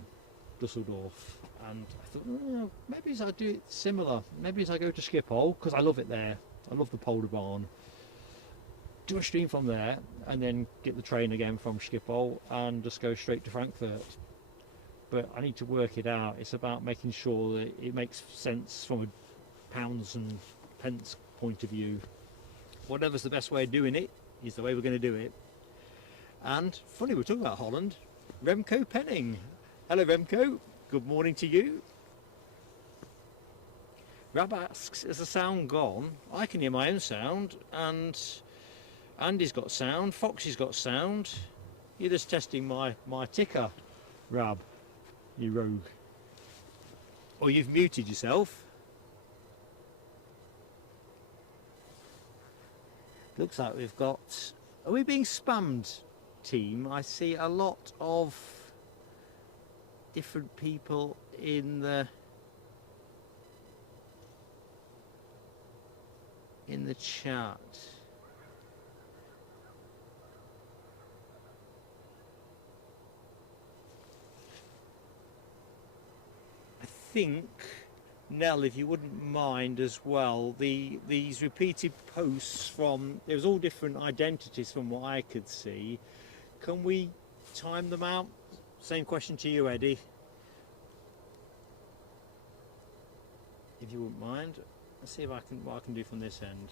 Dusseldorf. And I thought, oh, maybe as I do it similar, maybe as I go to Schiphol, because I love it there, I love the Polder Barn, do a stream from there and then get the train again from Schiphol and just go straight to Frankfurt. But I need to work it out. It's about making sure that it makes sense from a pounds and pence point of view. Whatever's the best way of doing it is the way we're going to do it. And funny, we're talking about Holland. Remco Penning. Hello Remco, good morning to you. Rab asks, is the sound gone? I can hear my own sound, and Andy's got sound, Foxy's got sound. You're just testing my ticker, Rab, you rogue. Or you've muted yourself. Looks like we've got... Are we being spammed, team? I see a lot of different people in the chat. I think, Nell, if you wouldn't mind as well, these repeated posts from, there was all different identities from what I could see. Can we time them out? Same question to you, Eddie. If you wouldn't mind. Let's see if what I can do from this end.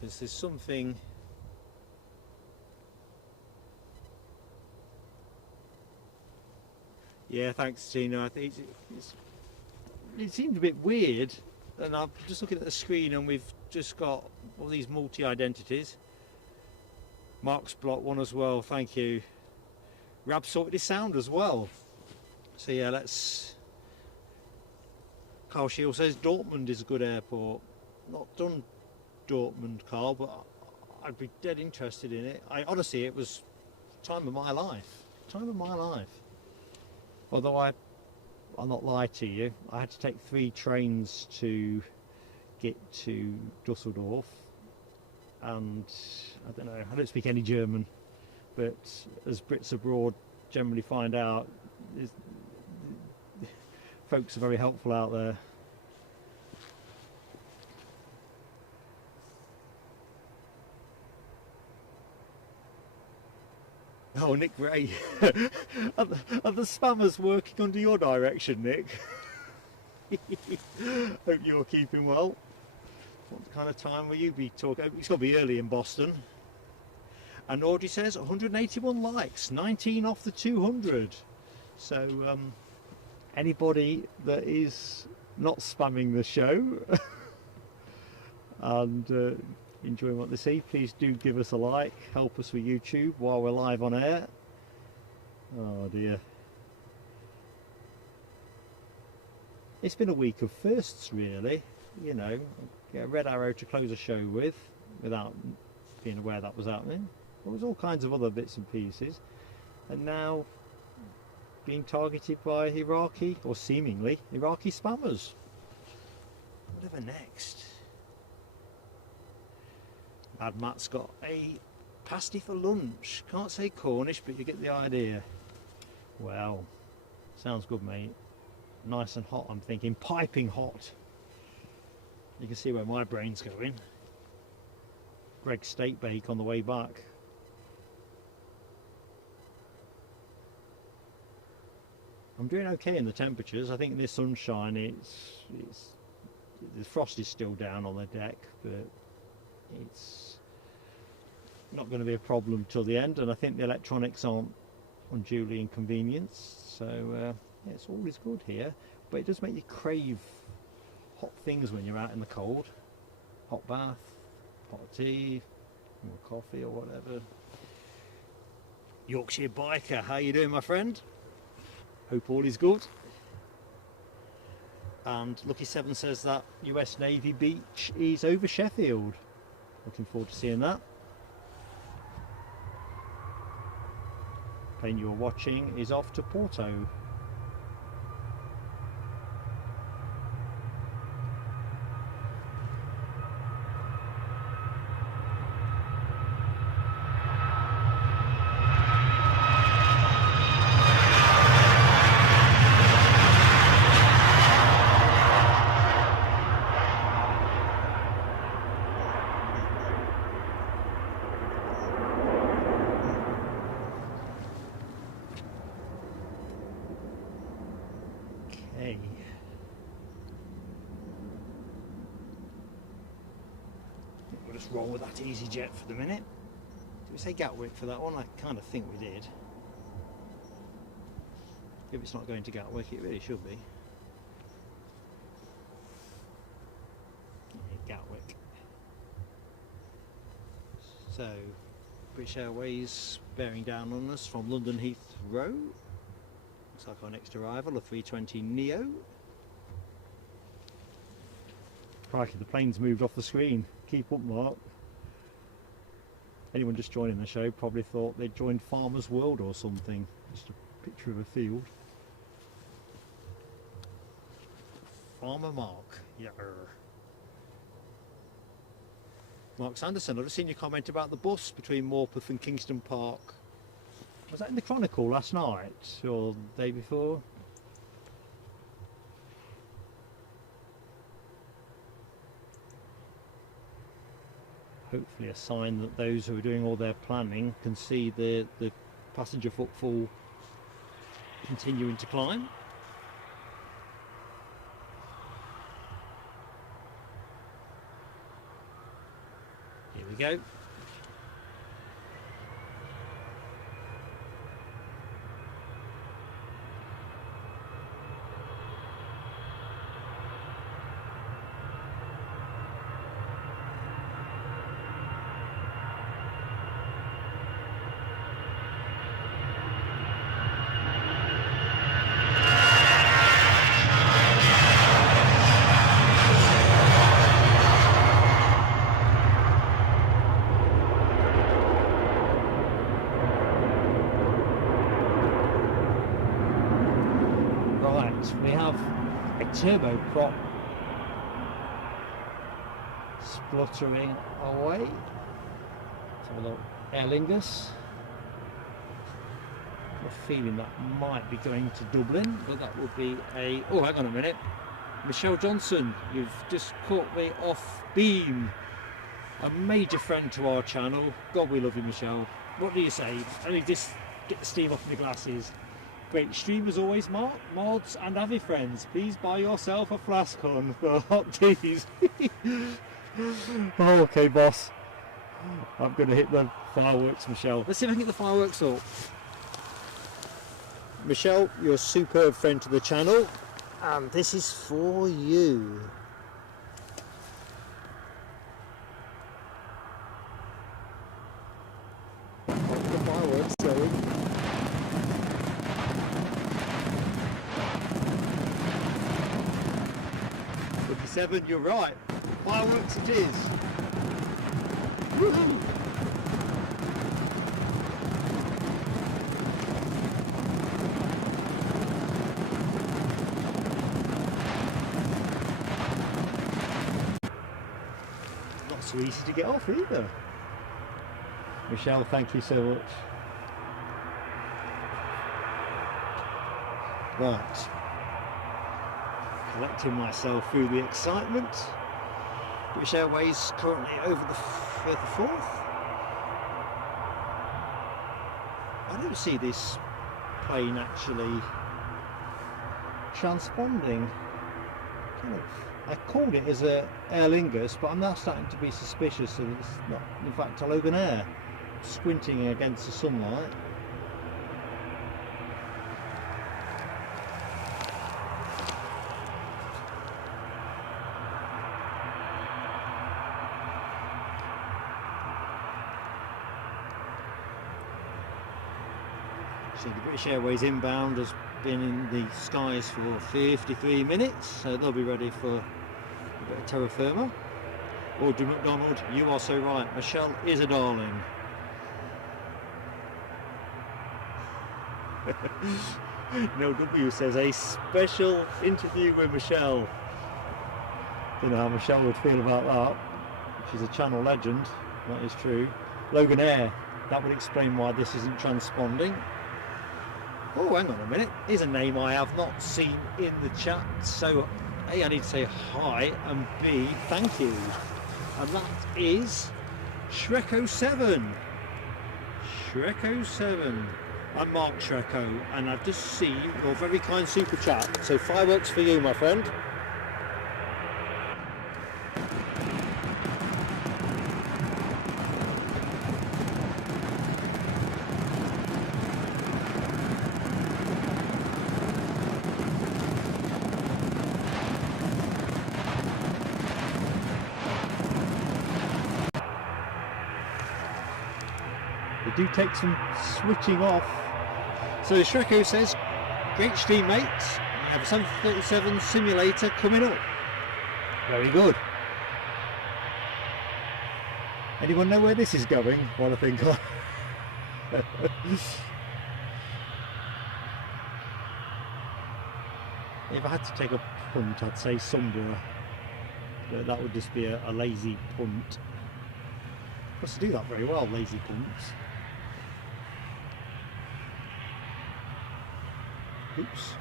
Because there's something... Yeah, thanks, Tina. I think it seemed a bit weird, and I'm just looking at the screen, and we've just got all these multi-identities. Mark's blocked one as well. Thank you. Rab sorted his sound as well. So yeah, let's. Carl Shield says Dortmund is a good airport. Not done Dortmund, Carl, but I'd be dead interested in it. Honestly, it was time of my life. Time of my life. Although I'll not lie to you, I had to take 3 trains to get to Dusseldorf, and I don't know, I don't speak any German, but as Brits abroad generally find out, folks are very helpful out there. Oh, Nick Ray. Are the spammers working under your direction, Nick? Hope you're keeping well. What kind of time will you be talking? It's got to be early in Boston. And Audrey says 181 likes, 19 off the 200. So anybody that is not spamming the show and enjoying what they see, please do give us a like, help us with YouTube while we're live on air. Oh dear. It's been a week of firsts, really. You know, get a red arrow to close a show with without being aware that was happening. There was all kinds of other bits and pieces, and now being targeted by Iraqi, or seemingly Iraqi spammers. Whatever next? Mad Matt's got a pasty for lunch. Can't say Cornish, but you get the idea. Well, sounds good, mate. Nice and hot, I'm thinking. Piping hot. You can see where my brain's going. Greg's steak bake on the way back. I'm doing okay in the temperatures. I think in this sunshine, the frost is still down on the deck, but it's not going to be a problem till the end, and I think the electronics aren't unduly inconvenienced, so yeah, it's always good here, but it does make you crave hot things when you're out in the cold. Hot bath, pot of tea, more coffee or whatever. Yorkshire Biker, how you doing, my friend? Hope all is good. And Lucky 7 says that US Navy beach is over Sheffield. Looking forward to seeing that. Plane you're watching is off to Porto. Okay. We'll just roll with that EasyJet for the minute. Did we say Gatwick for that one? I kind of think we did. If it's not going to Gatwick, it really should be. Yeah, Gatwick. So, British Airways bearing down on us from London Heathrow. Looks like our next arrival, a 320 Neo. Crikey, the plane's moved off the screen. Keep up, Mark. Anyone just joining the show probably thought they'd joined Farmer's World or something. Just a picture of a field. Farmer Mark. Yeah. Mark Sanderson, I've just seen your comment about the bus between Morpeth and Kingston Park. Was that in the Chronicle last night or the day before? Hopefully a sign that those who are doing all their planning can see the passenger footfall continuing to climb. Here we go. We have a turboprop spluttering away. Let's have a look. Aer Lingus. I have a feeling that might be going to Dublin, but that would be a... Oh, hang on a minute. Michelle Johnson, you've just caught me off beam. A major friend to our channel. God, we love you, Michelle. What do you say? Let me just get the steam off my glasses. Great stream as always, Mark, mods and Avi friends. Please buy yourself a flask on for hot teas. Okay, boss. I'm going to hit the fireworks, Michelle. Let's see if I can get the fireworks up. Michelle, you're a superb friend to the channel, and this is for you. The fireworks going. 7, you're right. Fireworks it is. Woohoo! Not so easy to get off either. Michelle, thank you so much. Right. Collecting myself through the excitement. British Airways currently over the 4th. I don't see this plane actually transponding. I called it as a Aer Lingus, but I'm now starting to be suspicious that it's not, in fact, a Loganair, squinting against the sunlight. So the British Airways inbound has been in the skies for 53 minutes, so they'll be ready for a bit of terra firma. Audrey McDonald, you are so right, Michelle is a darling. No W says a special interview with Michelle. Don't know how Michelle would feel about that. She's a channel legend, that is true. Loganair, that would explain why this isn't transponding. Oh, hang on a minute, here's a name I have not seen in the chat, so A, I need to say hi, and B, thank you. And that is Shreko7. Shreko7. I'm Mark Shreko, and I've just seen your very kind super chat, so fireworks for you, my friend. Do take some switching off. So Shreko says, great stream mates, I have a 737 simulator coming up. Very good. Anyone know where this is going? What I think of. If I had to take a punt, I'd say Sunborough, but that would just be a lazy punt. Of course, they do that very well, lazy punts. Oops.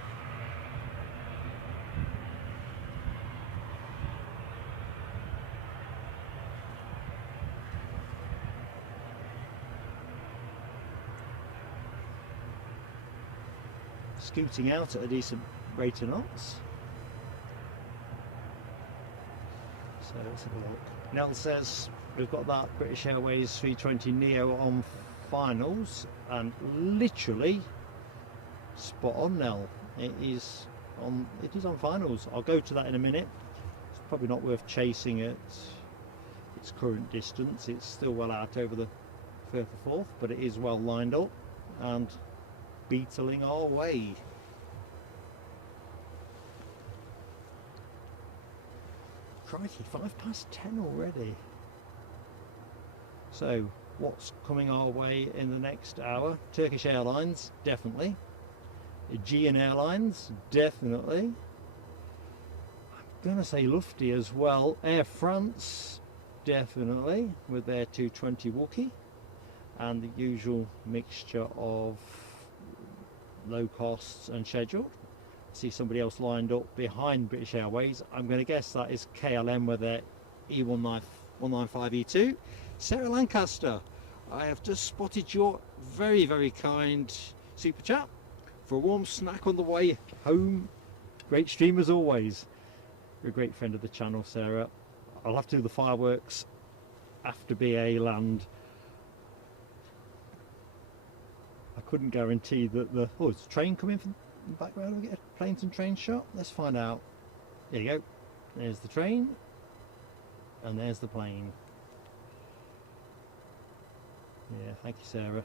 Scooting out at a decent rate of knots. So let's have a look. Nell says we've got that British Airways 320neo on finals, and literally spot on, Nell. It is on finals. I'll go to that in a minute. It's probably not worth chasing at its current distance. It's still well out over the Firth of Forth, but it is well lined up and beetling our way. Crikey, 10:05 already. So what's coming our way in the next hour? Turkish Airlines, definitely. Aegean Airlines, definitely. I'm going to say Lufty as well. Air France, definitely, with their 220 Wookie. And the usual mixture of low costs and scheduled. See somebody else lined up behind British Airways. I'm going to guess that is KLM with their E195E2. Sarah Lancaster, I have just spotted your very, very kind super chat for a warm snack on the way home. Great stream as always. You're a great friend of the channel, Sarah. I'll have to do the fireworks after BA land. I couldn't guarantee that the... Oh, is the train coming from the background? We get a planes and train shot? Let's find out. There you go. There's the train. And there's the plane. Yeah, thank you, Sarah.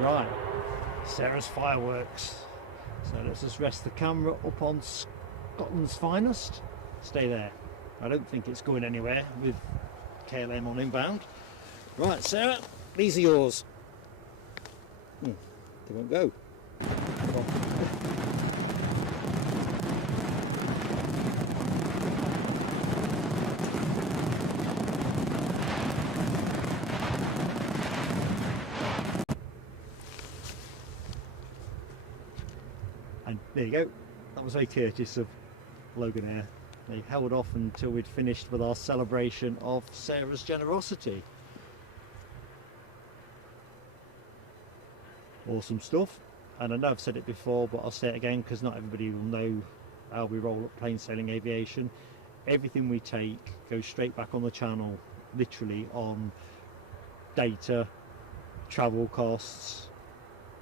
Right, Sarah's fireworks. So let's just rest the camera up on Scotland's finest. Stay there. I don't think it's going anywhere with KLM on inbound. Right, Sarah, these are yours. They won't go. Come on. And there you go. That was very courteous of Loganair. They held off until we'd finished with our celebration of Sarah's generosity. Awesome stuff. And I know I've said it before, but I'll say it again because not everybody will know how we roll up plain sailing aviation. Everything we take goes straight back on the channel, literally on data, travel costs,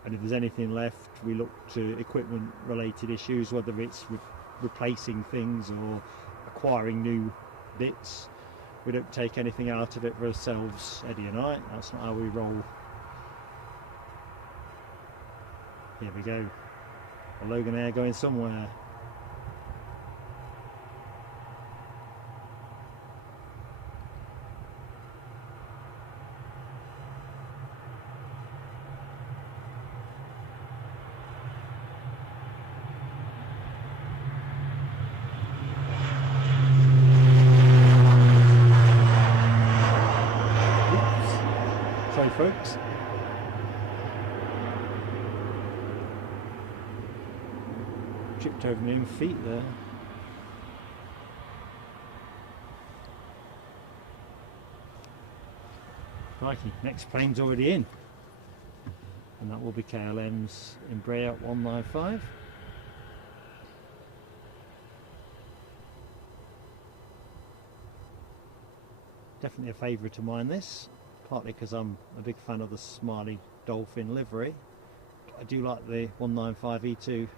and if there's anything left we look to equipment related issues, whether it's replacing things or acquiring new bits. We don't take anything out of it for ourselves, Eddie and I. That's not how we roll. Here we go, a Loganair going somewhere. Oops. Sorry folks. Tripped over my own feet there. Crikey, next plane's already in. And that will be KLM's Embraer 195. Definitely a favourite of mine this, partly because I'm a big fan of the smiley dolphin livery. I do like the 195 E2.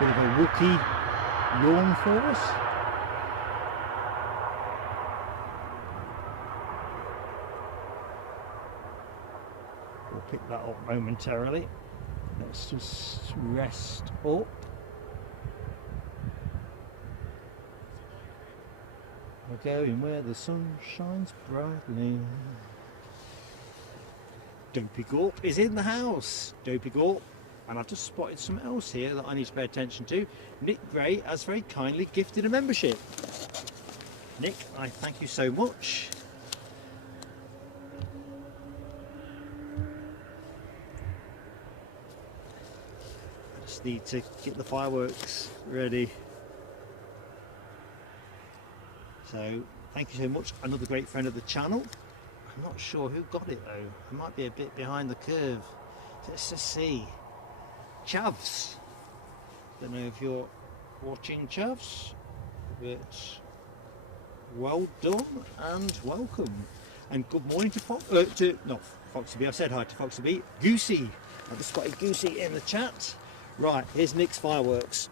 Bit of a Wookiee yawn for us. We'll pick that up momentarily. Let's just rest up. We're going where the sun shines brightly. Dopey Gorp is in the house. Dopey Gorp. And I've just spotted something else here that I need to pay attention to. Nick Gray has very kindly gifted a membership. Nick, I thank you so much. I just need to get the fireworks ready. So, thank you so much. Another great friend of the channel. I'm not sure who got it though. I might be a bit behind the curve. Let's just see. Chavs. Don't know if you're watching, Chavs, but well done and welcome. And good morning to Foxy B. I've said hi to Foxy B. Goosey. I've just spotted Goosey in the chat. Right, here's Nick's fireworks.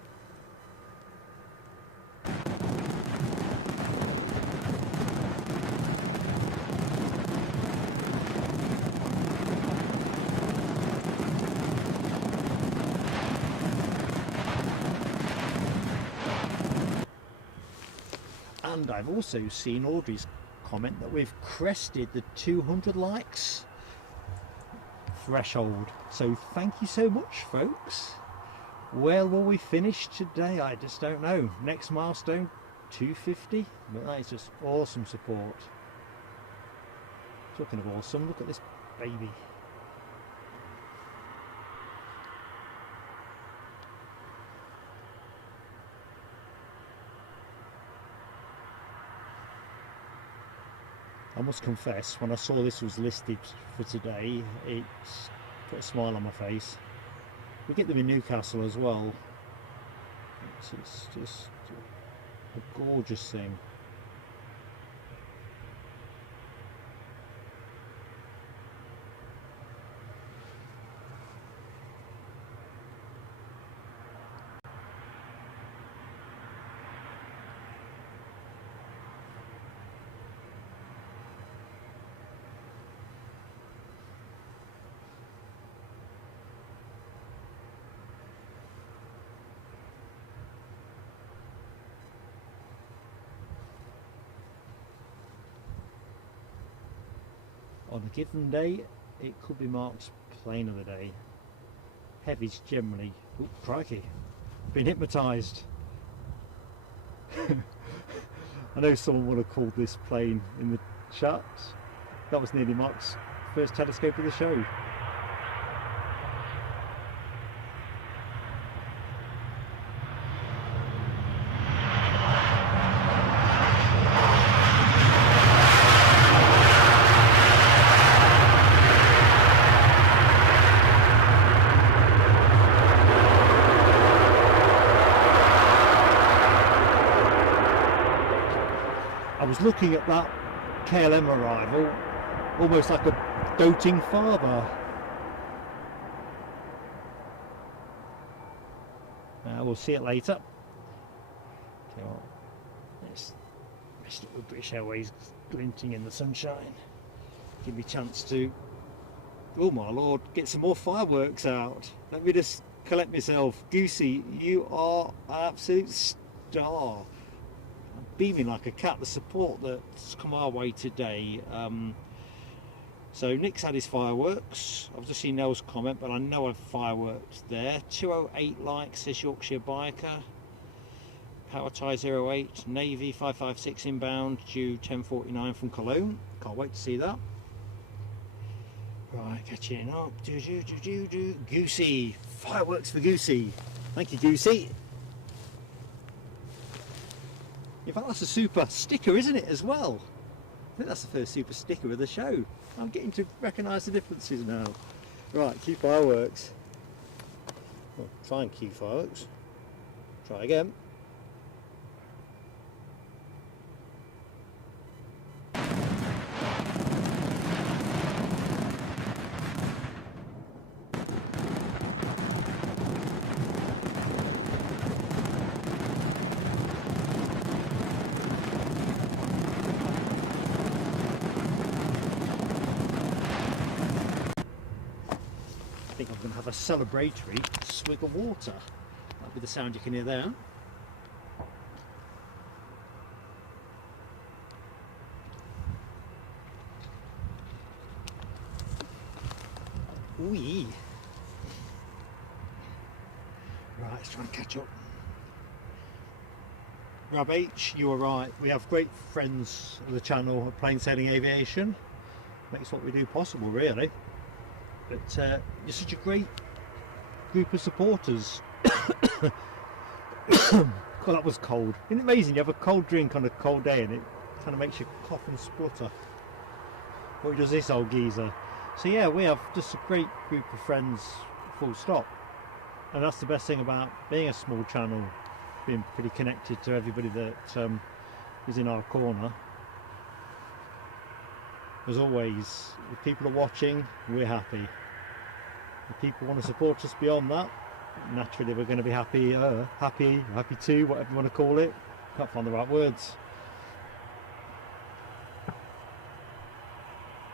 And I've also seen Audrey's comment that we've crested the 200 likes threshold. So thank you so much, folks. Where will we finish today? I just don't know. Next milestone, 250. But that is just awesome support. Talking of awesome, look at this baby. I must confess, when I saw this was listed for today, it put a smile on my face. We get them in Newcastle as well. It's just a gorgeous thing. On a given day, it could be marked plane of the day. heavies generally. Oh, crikey, been hypnotised. I know someone would have called this plane in the chat. That was nearly Mark's first telescope of the show. I was looking at that KLM arrival almost like a doting father. We'll see it later. Okay, well, let's look at British Airways glinting in the sunshine. Give me a chance to, oh my lord, get some more fireworks out. Let me just collect myself. Goosey, you are an absolute star. Beaming like a cat, the support that's come our way today. So Nick's had his fireworks. I've just seen Nell's comment, but I know I've fireworks there. 208 likes, says Yorkshire Biker. Power Tie 08, Navy 556 inbound, due 10:49 from Cologne. Can't wait to see that. Right, catching up. Goosey, fireworks for Goosey. Thank you, Goosey. In fact, that's a super sticker, isn't it, as well? I think that's the first super sticker of the show. I'm getting to recognise the differences now. Right, cue fireworks. Well, try and cue fireworks. Try again. I think I'm going to have a celebratory swig of water. That'll be the sound you can hear there. Wee. Right, let's try and catch up. Rab H, you were right. We have great friends of the channel at Plain Sailing Aviation. Makes what we do possible, really. But you're such a great group of supporters. God, that was cold. Isn't it amazing? You have a cold drink on a cold day and it kind of makes you cough and splutter. What does this old geezer? So yeah, we have just a great group of friends, full stop. And that's the best thing about being a small channel, being pretty connected to everybody that is in our corner. As always, if people are watching, we're happy. If people want to support us beyond that, naturally we're going to be happy too, whatever you want to call it. Can't find the right words.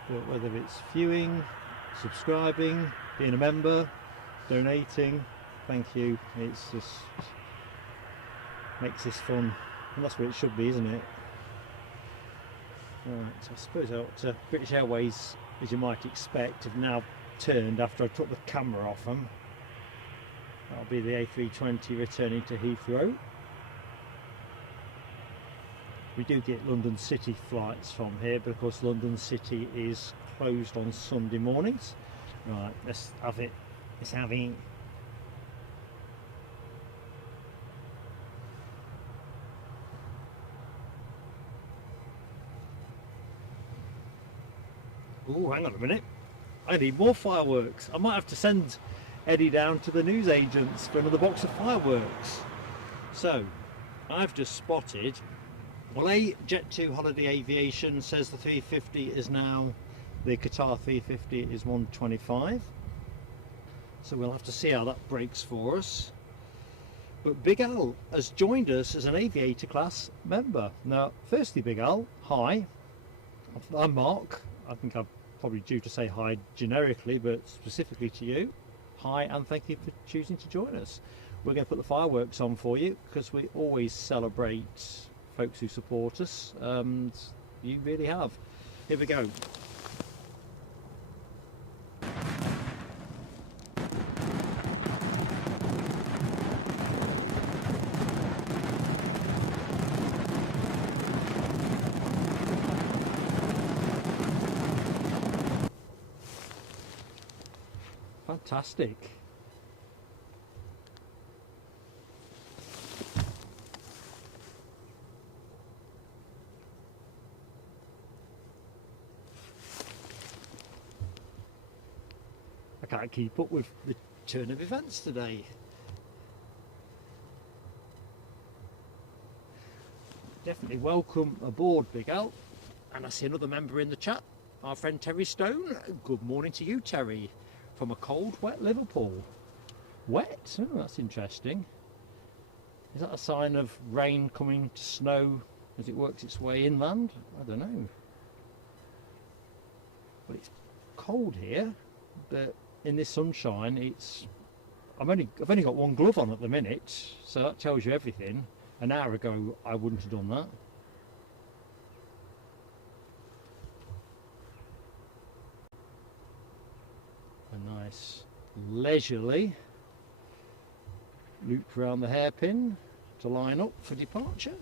But whether it's viewing, subscribing, being a member, donating, thank you. It's just makes this fun, and that's what it should be, isn't it? Right, so I suppose British Airways, as you might expect, have now turned after I took the camera off them. That'll be the A320 returning to Heathrow. We do get London City flights from here, but of course London City is closed on Sunday mornings. Right, let's have it. Let's have it. Oh, hang on a minute. I need more fireworks. I might have to send Eddie down to the newsagents for another box of fireworks. So, I've just spotted, well, Jet2 Holiday Aviation says the 350 is now, the Qatar 350 is 125. So we'll have to see how that breaks for us. But Big Al has joined us as an aviator class member. Now, firstly, Big Al, hi. I'm Mark. I think I'm probably due to say hi generically, but specifically to you, hi, and thank you for choosing to join us. We're going to put the fireworks on for you because we always celebrate folks who support us, and you really have. Here we go. Fantastic. I can't keep up with the turn of events today. Definitely welcome aboard, Big Al. And I see another member in the chat, our friend Terry Stone. Good morning to you, Terry, from a cold, wet Liverpool. Wet? Oh, that's interesting. Is that a sign of rain coming to snow as it works its way inland? I don't know. But it's cold here, but in this sunshine, I've only got one glove on at the minute, so that tells you everything. An hour ago, I wouldn't have done that. A nice leisurely loop around the hairpin to line up for departure.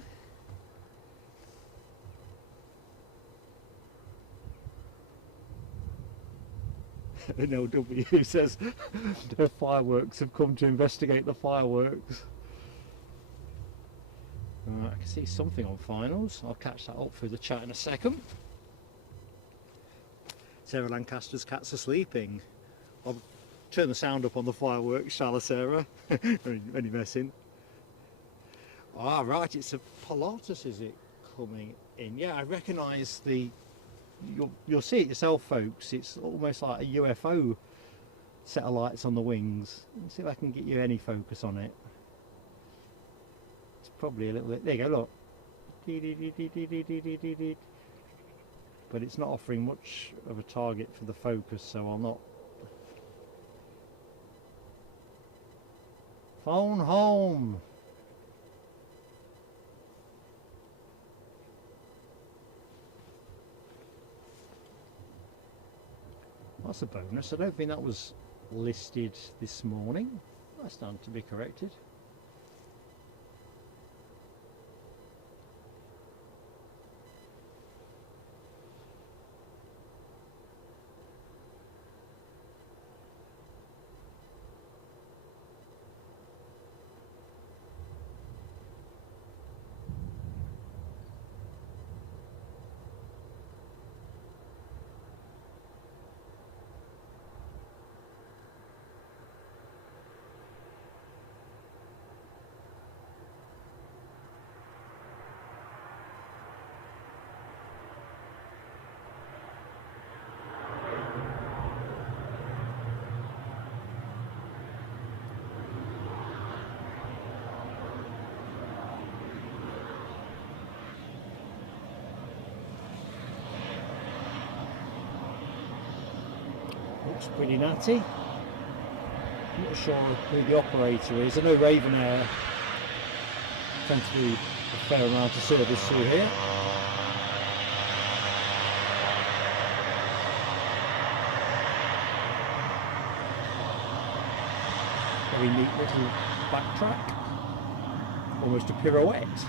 NLW says the fireworks have come to investigate the fireworks. Right, I can see something on finals. I'll catch that up through the chat in a second. Sarah Lancaster's cats are sleeping. I'll turn the sound up on the fireworks, shall I, Sarah? Only messing. Ah, right, it's a Pilatus, is it, coming in? Yeah, I recognise the... You'll see it yourself, folks. It's almost like a UFO set of lights on the wings. Let's see if I can get you any focus on it. It's probably a little bit... There you go, look. But it's not offering much of a target for the focus, so I'll not... Phone home! That's a bonus. I don't think that was listed this morning. That's down to be corrected. Looks pretty natty. I'm not sure who the operator is. I know Ryanair tend to do a fair amount of service through here. Very neat little backtrack, almost a pirouette.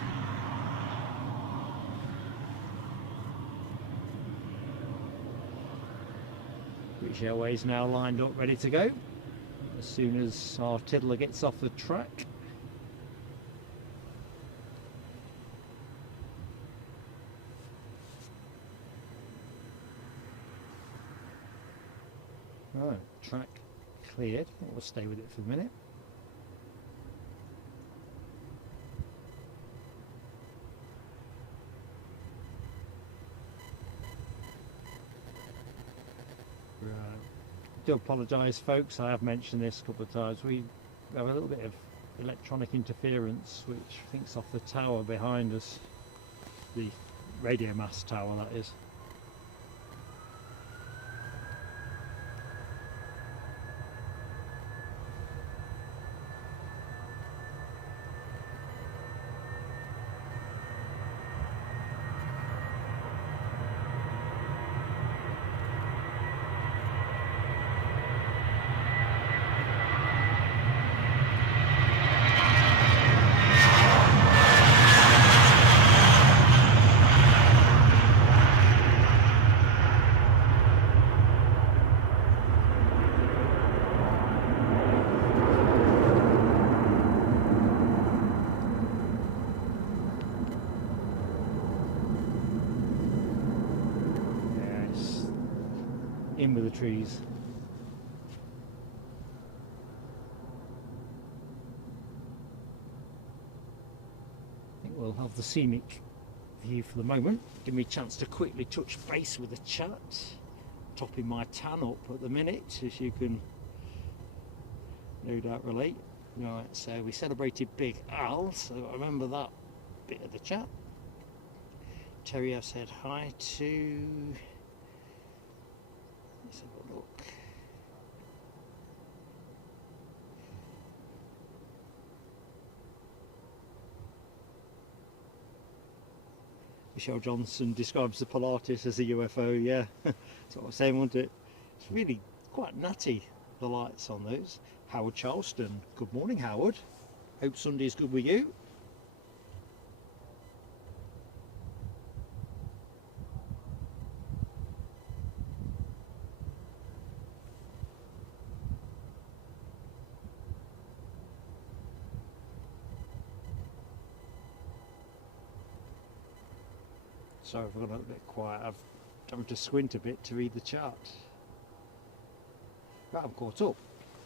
British Airways now lined up, ready to go as soon as our tiddler gets off the track. Right, track cleared. We'll stay with it for a minute. I do apologise, folks, I have mentioned this a couple of times. We have a little bit of electronic interference which thinks off the tower behind us, the radio mast tower that is. in with the trees. I think we'll have the scenic view for the moment. Give me a chance to quickly touch base with the chat. Topping my tan up at the minute, as you can no doubt relate. Right, so we celebrated Big Al, so I remember that bit of the chat. Terry, I said hi to. Let's have a look. Michelle Johnson describes the Pilatus as a UFO, yeah. That's what I was saying, wasn't it? It's really quite nutty, the lights on those. Howard Charleston, good morning Howard. Hope Sunday's good with you. Sorry if I've got a bit quiet, I've having to squint a bit to read the chart. Right, I'm caught up.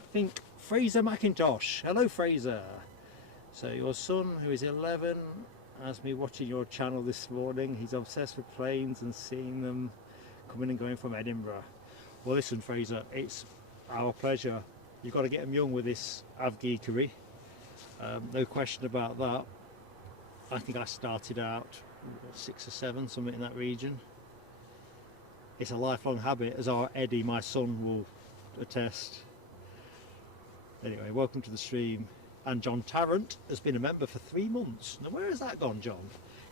I think Fraser McIntosh. Hello Fraser. So your son, who is 11, has me watching your channel this morning. He's obsessed with planes and seeing them coming and going from Edinburgh. Well listen Fraser, it's our pleasure. You've got to get them young with this avgeekery. No question about that. I think I started out 6 or 7, something in that region. It's a lifelong habit, as our Eddie, my son, will attest. Anyway, welcome to the stream. And John Tarrant has been a member for 3 months. Now where has that gone, John?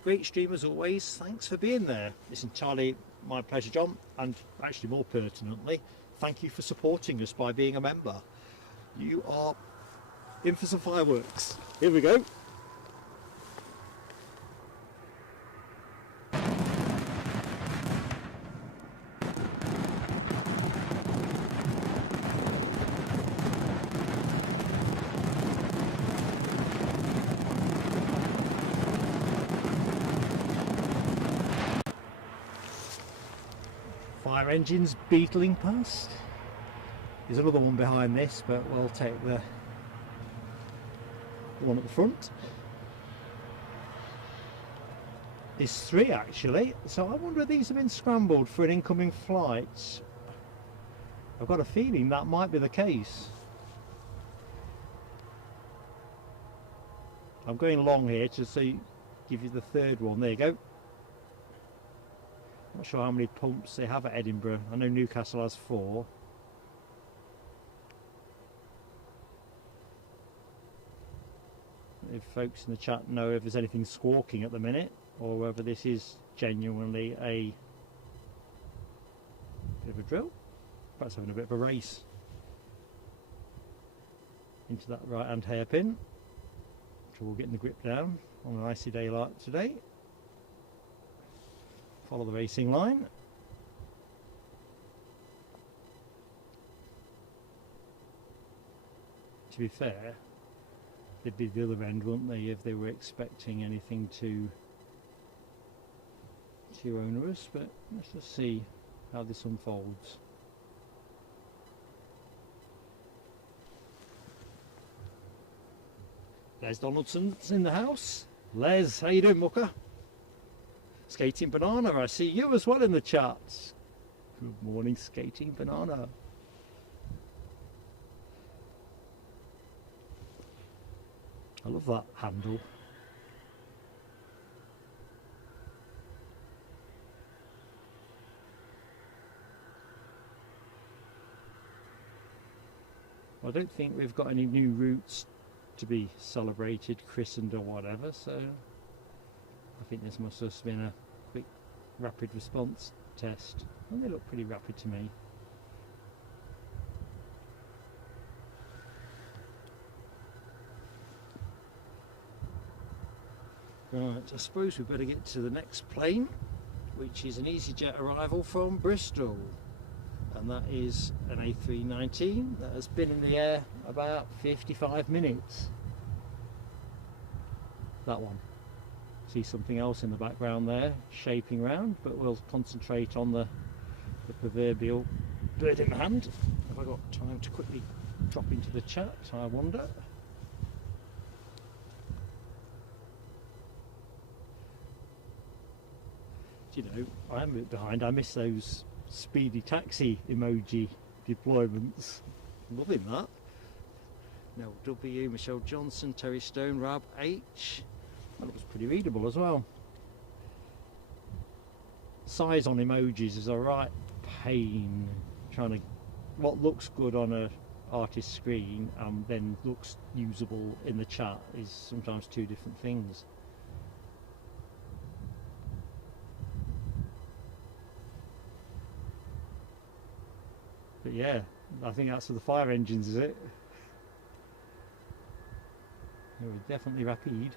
Great stream as always, thanks for being there. It's entirely my pleasure, John, and actually more pertinently, thank you for supporting us by being a member. You are in for some fireworks. Here we go. Fire engines beetling past. There's another one behind this, but we'll take the one at the front. There's 3 actually, so I wonder if these have been scrambled for an incoming flight. I've got a feeling that might be the case. I'm going long here to see, give you the 3rd one. There you go. Not sure how many pumps they have at Edinburgh. I know Newcastle has 4. If folks in the chat know if there's anything squawking at the minute, or whether this is genuinely a bit of a drill, perhaps having a bit of a race into that right hand hairpin. Trouble getting the grip down on an icy day like today. Follow the racing line. To be fair, they'd be the other end, wouldn't they, if they were expecting anything too onerous, but let's just see how this unfolds. Les Donaldson's in the house. Les, how you doing, mucker? Skating Banana, I see you as well in the chats. Good morning, Skating Banana. I love that handle. I don't think we've got any new routes to be celebrated, christened or whatever, so I think this must have been a quick rapid response test. And they look pretty rapid to me. Right, I suppose we better get to the next plane, which is an EasyJet arrival from Bristol. And that is an A319 that has been in the air about 55 minutes. That one. See something else in the background there, shaping round, but we'll concentrate on the proverbial bird in the hand. Have I got time to quickly drop into the chat, I wonder? You know, I am a bit behind. I miss those speedy taxi emoji deployments. Loving that. Now W, Michelle Johnson, Terry Stone, Rab H. That was pretty readable as well. Size on emojis is a right pain. Trying to, what looks good on a artist screen and then looks usable in the chat is sometimes two different things. But yeah, I think that's for the fire engines, is it? They were definitely rapide.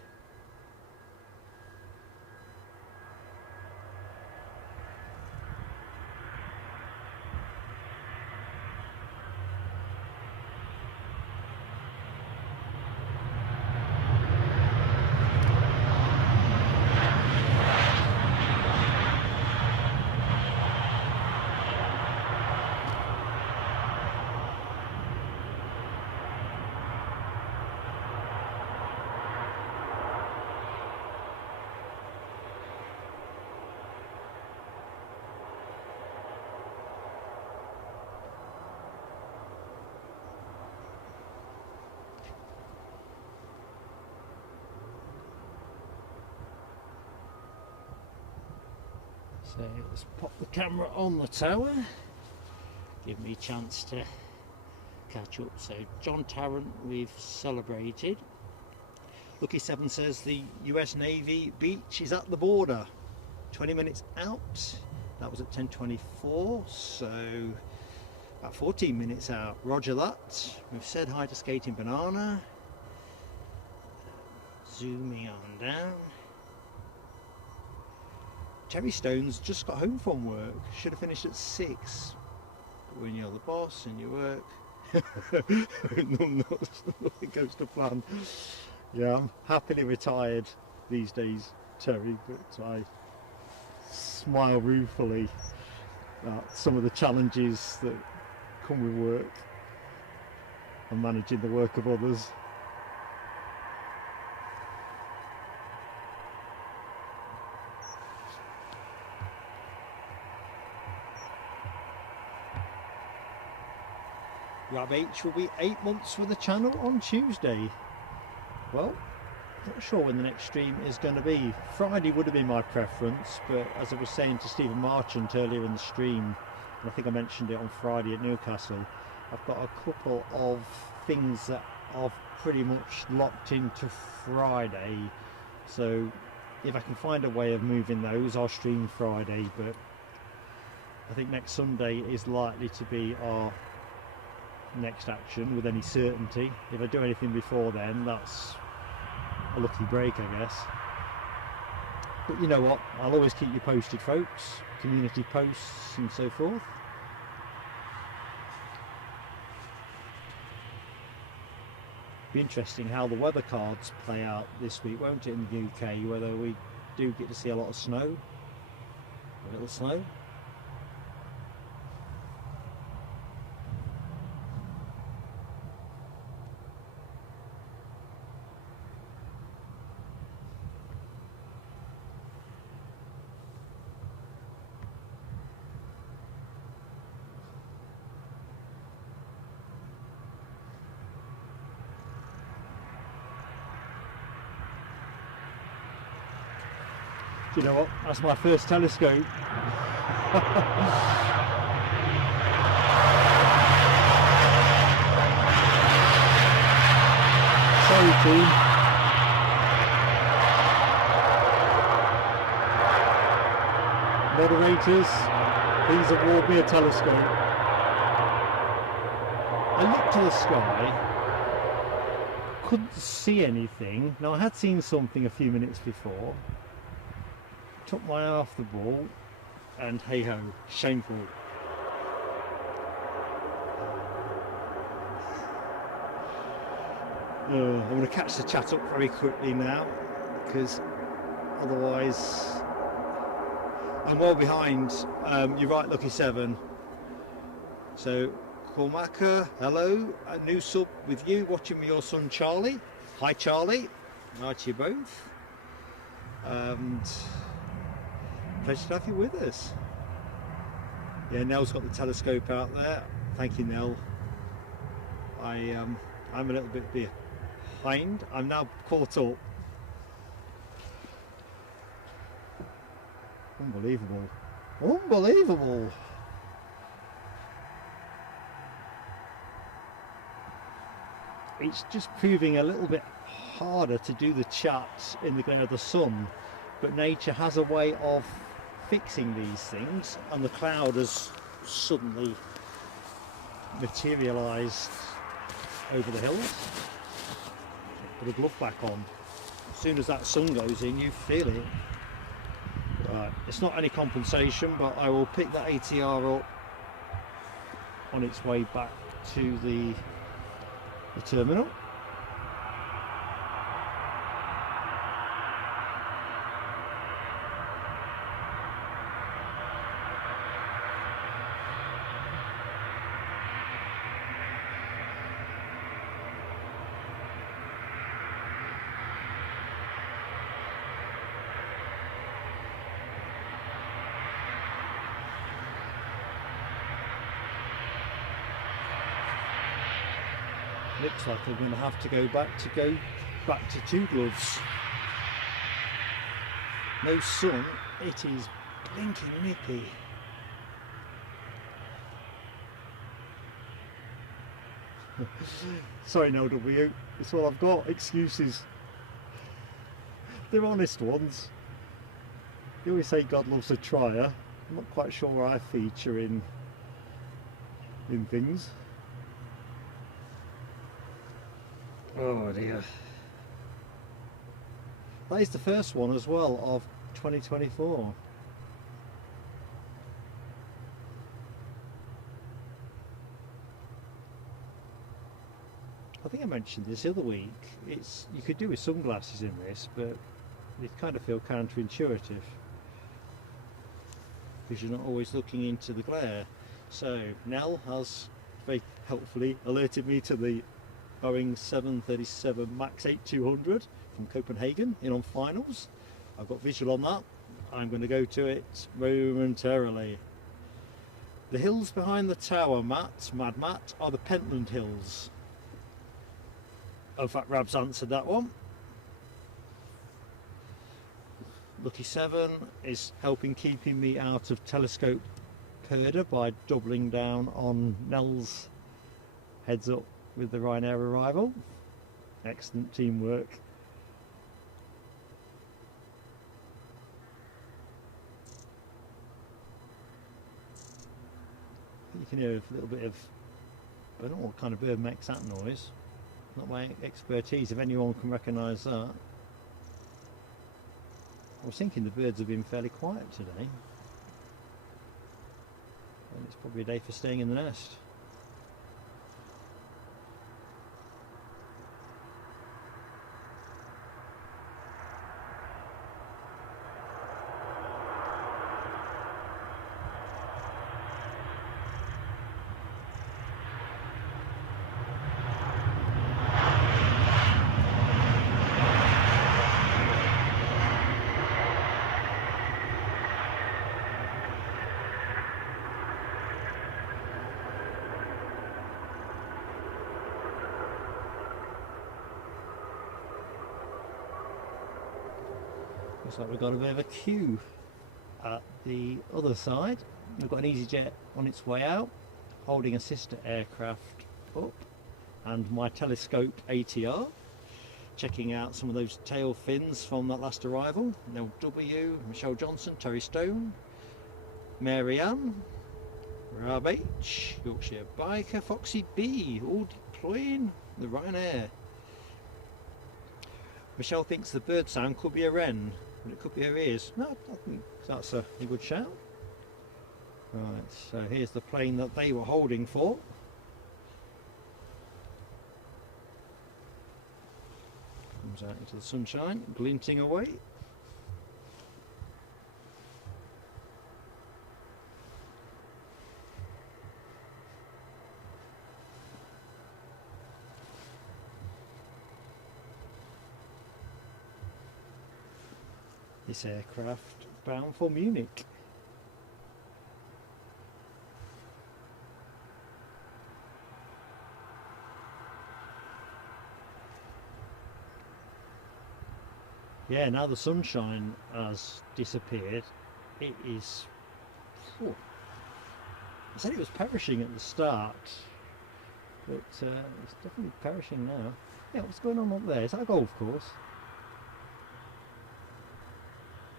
So let's pop the camera on the tower, give me a chance to catch up. So John Tarrant, we've celebrated. Lucky 7 says the US Navy beach is at the border, 20 minutes out. That was at 10:24, so about 14 minutes out. Roger that. We've said hi to Skating Banana. Zooming on down. Terry Stone's just got home from work. Should have finished at 6. But when you're the boss and you work, nothing goes to plan. Yeah, I'm happily retired these days, Terry, but I smile ruefully at some of the challenges that come with work and managing the work of others. Rab H will be 8 months with the channel on Tuesday. Well, not sure when the next stream is going to be. Friday would have been my preference, but as I was saying to Stephen Marchant earlier in the stream, and I think I mentioned it on Friday at Newcastle, I've got a couple of things that are pretty much locked into Friday. So if I can find a way of moving those, I'll stream Friday, but I think next Sunday is likely to be our next action with any certainty. If I do anything before then, that's a lucky break, I guess. But you know what, I'll always keep you posted, folks. Community posts and so forth. Be interesting how the weather cards play out this week, won't it, in the UK, whether we do get to see a lot of snow, a little snow. Do you know what? That's my first telescope. Sorry, team. Moderators, please award me a telescope. I looked to the sky, couldn't see anything. Now I had seen something a few minutes before. Took my eye off the ball, and hey ho, shameful. I'm going to catch the chat up very quickly now, because otherwise I'm well behind. You're right, Lucky 7. So Cormaca, hello, a new sub with you, watching with your son Charlie. Hi Charlie, hi to you both, and pleasure to have you with us. Yeah, Nell's got the telescope out there. Thank you, Nell. I'm a little bit behind. I'm now caught up. Unbelievable. Unbelievable. It's just proving a little bit harder to do the chat in the glare of the sun, but nature has a way of fixing these things, and the cloud has suddenly materialised over the hills. Put a glove back on. As soon as that sun goes in, you feel it. Right, it's not any compensation, but I will pick that ATR up on its way back to the terminal. Looks like I'm going to have to go back to two gloves. No sun, it is blinking nippy. Sorry, no W, that's all I've got. Excuses. They're honest ones. You always say God loves a trier. I'm not quite sure where I feature in things. Oh dear. That is the first one as well of 2024. I think I mentioned this the other week. You could do with sunglasses in this, but they kind of feel counterintuitive because you're not always looking into the glare. So Nell has very helpfully alerted me to the Boeing 737 MAX 8200 from Copenhagen in on finals. I've got visual on that. I'm going to go to it momentarily. The hills behind the tower, Mad Matt, are the Pentland Hills. In fact, Rab's answered that one. Lucky 7 is helping keeping me out of telescope perder by doubling down on Nell's heads up with the Ryanair arrival. Excellent teamwork. You can hear a little bit of, I don't know what kind of bird makes that noise. Not my expertise, if anyone can recognise that. I was thinking the birds have been fairly quiet today. And it's probably a day for staying in the nest. Looks like we've got a bit of a queue at the other side. We've got an EasyJet on its way out, holding a sister aircraft up, and my telescoped ATR, checking out some of those tail fins from that last arrival. Nell W, Michelle Johnson, Terry Stone, Mary Ann, Rob H, Yorkshire Biker, Foxy B, all deploying the Ryanair. Michelle thinks the bird sound could be a wren, but it could be her ears. No, I think that's a good shout. Right, so here's the plane that they were holding for. Comes out into the sunshine, glinting away. this aircraft bound for Munich. Yeah, now the sunshine has disappeared. It is... Oh, I said it was perishing at the start, but it's definitely perishing now. Yeah, what's going on up there? Is that a golf course?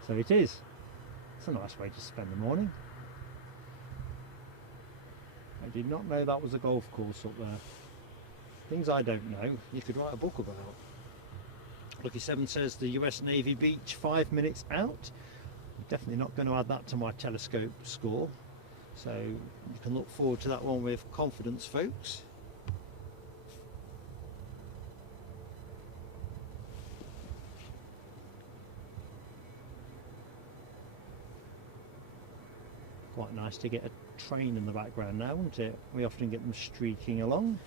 So it is. It's a nice way to spend the morning. I did not know that was a golf course up there. Things I don't know, you could write a book about. Lucky 7 says the US Navy beach 5 minutes out. I'm definitely not going to add that to my telescope score. So you can look forward to that one with confidence, folks. Quite nice to get a train in the background now, isn't it? We often get them streaking along.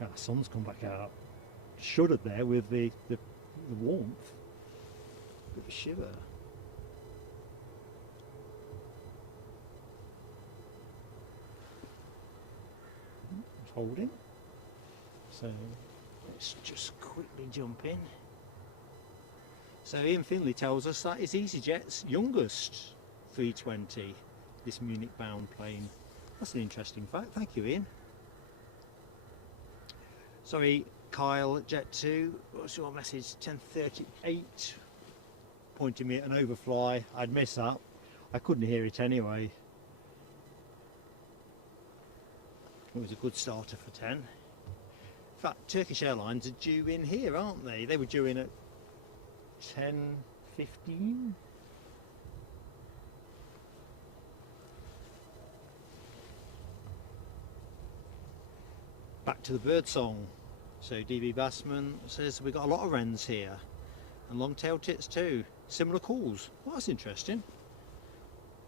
Ah, the sun's come back out. Shuddered there with the warmth. Bit of a shiver. It's holding. So let's just quickly jump in. So Ian Finley tells us that is EasyJet's youngest 320, this Munich bound plane. That's an interesting fact. Thank you, Ian. Sorry, Kyle, Jet2, what's your message? 10:38, pointing me at an overfly. I'd miss that. I couldn't hear it anyway. It was a good starter for 10. In fact, Turkish Airlines are due in here, aren't they? They were due in at 10:15. Back to the bird song. So DB Bassman says we've got a lot of wrens here and long-tailed tits too. Similar calls. Well, that's interesting.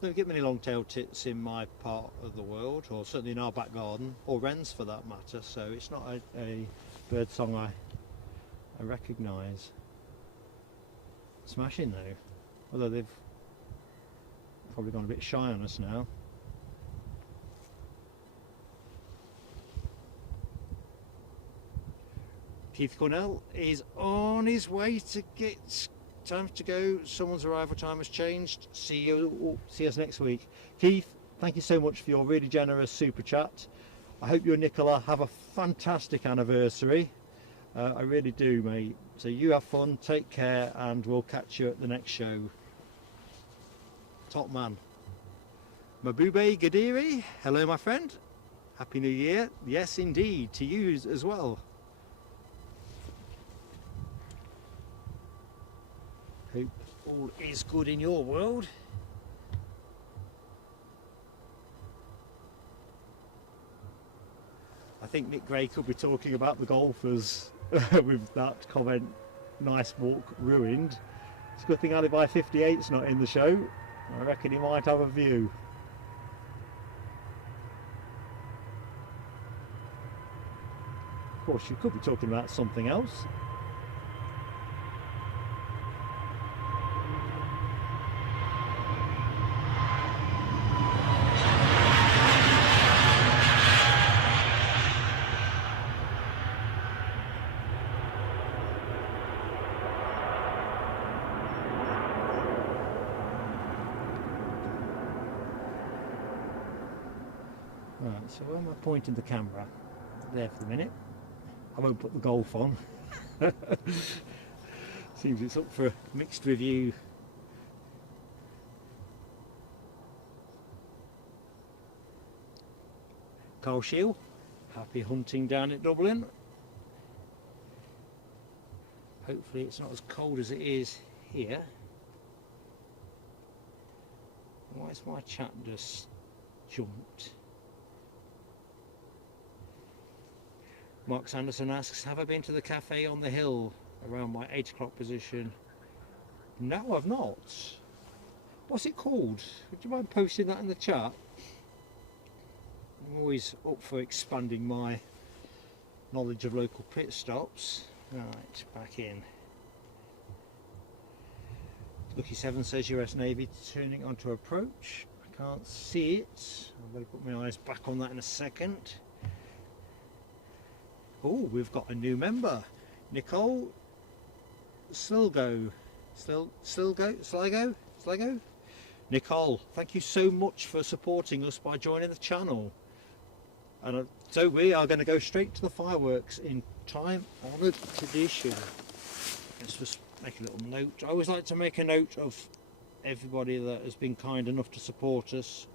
Don't get many long-tailed tits in my part of the world, or certainly in our back garden, or wrens for that matter. So it's not a bird song I recognise. Smashing though, although they've probably gone a bit shy on us now. Keith Cornell is on his way to get time to go. Someone's arrival time has changed. See us next week. Keith, thank you so much for your really generous super chat. I hope you and Nicola have a fantastic anniversary. I really do, mate. So you have fun, take care, and we'll catch you at the next show. Top man. Mabube Gadiri, hello my friend. Happy New Year. Yes indeed, to you as well. Hope all is good in your world. I think Nick Gray could be talking about the golfers with that comment, nice walk ruined. It's a good thing Alibi 58's not in the show. I reckon he might have a view. Of course, you could be talking about something else. Right, so where am I pointing the camera? There for a minute. I won't put the golf on. Seems it's up for a mixed review. Carl Shield, happy hunting down at Dublin. Hopefully it's not as cold as it is here. Why is my chat just jumped? Mark Sanderson asks, have I been to the cafe on the hill around my 8 o'clock position? No, I've not. What's it called? Would you mind posting that in the chat? I'm always up for expanding my knowledge of local pit stops. Right, back in. Lucky 7 says US Navy turning onto approach. I can't see it. I'm going to put my eyes back on that in a second. Oh, we've got a new member. Nicole Sligo. Sligo? Nicole, thank you so much for supporting us by joining the channel. And so we are going to go straight to the fireworks in time-honoured tradition. Let's just make a little note. I always like to make a note of everybody that has been kind enough to support us.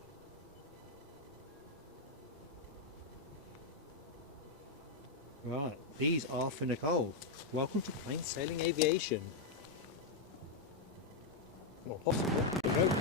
Right, these are for Nicole. Welcome to Plain Sailing Aviation. Well, possible. There we go.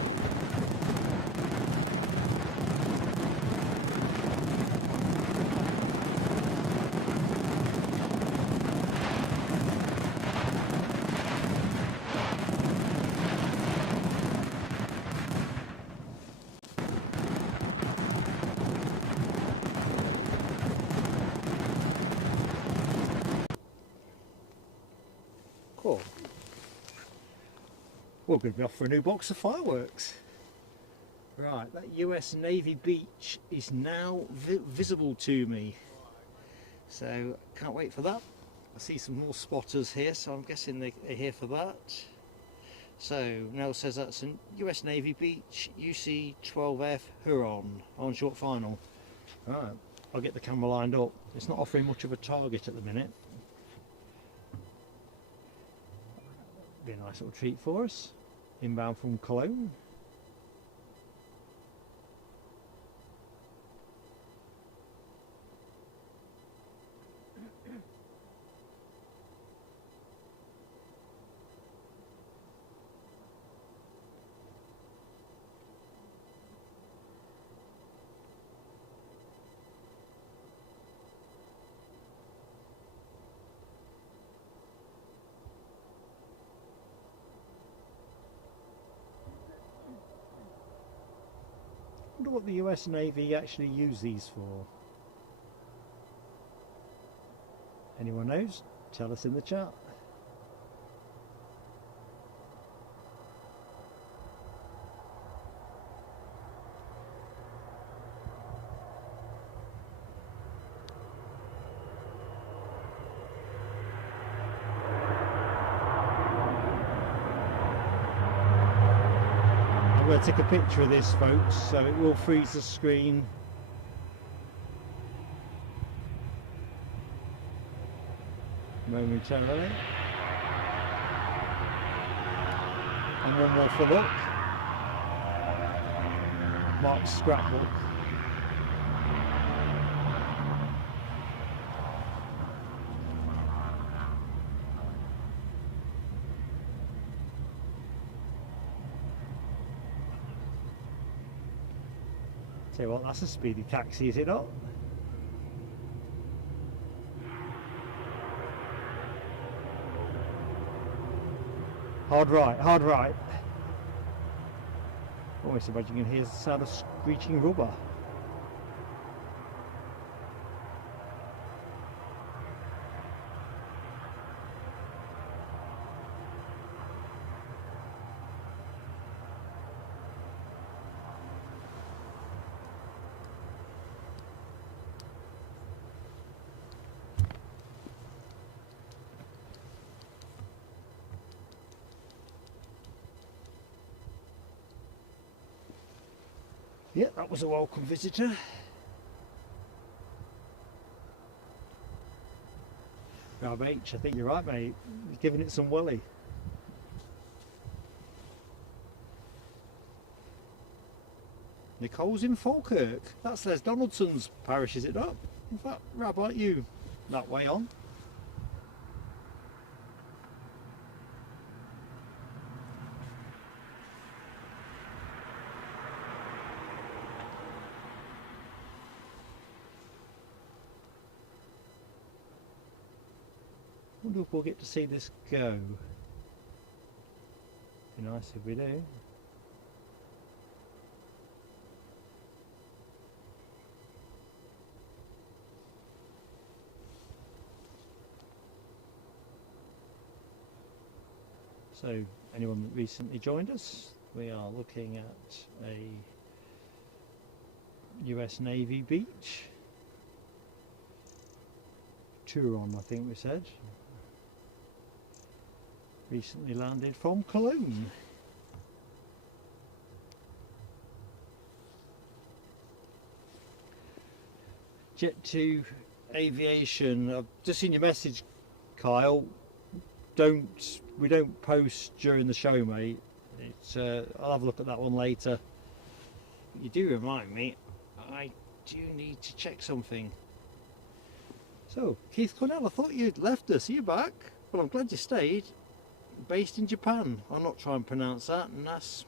Cool. We're going to be off for a new box of fireworks. Right, that US Navy beach is now visible to me. So, can't wait for that. I see some more spotters here, so I'm guessing they're here for that. So, Nell says that's a US Navy beach, UC 12F Huron on short final. Right, I'll get the camera lined up. It's not offering much of a target at the minute. Be a nice little treat for us, inbound from Cologne. I wonder what the US Navy actually use these for. Anyone knows? Tell us in the chat. I'm going to take a picture of this, folks, so it will freeze the screen. Momentarily. And one more for look. Mark's scrapbook. Tell you what, that's a speedy taxi, is it not? Hard right, hard right. Almost imagine you can hear the sound of screeching rubber. Yeah, that was a welcome visitor. Rob H, I think you're right, mate. He's giving it some welly. Nicole's in Falkirk. That's Les Donaldson's parish, is it not? In fact, Rob, aren't you that way on? I wonder if we'll get to see this go. Be nice if we do. So anyone that recently joined us, we are looking at a US Navy beach. Huron, I think we said. Recently landed from Cologne. Jet2 Aviation. I've just seen your message, Kyle. We don't post during the show, mate. It's I'll have a look at that one later. But you do remind me, I do need to check something. So, Keith Cornell, I thought you'd left us. Are you back? Well, I'm glad you stayed. Based in Japan. I'll not try and pronounce that, and that's,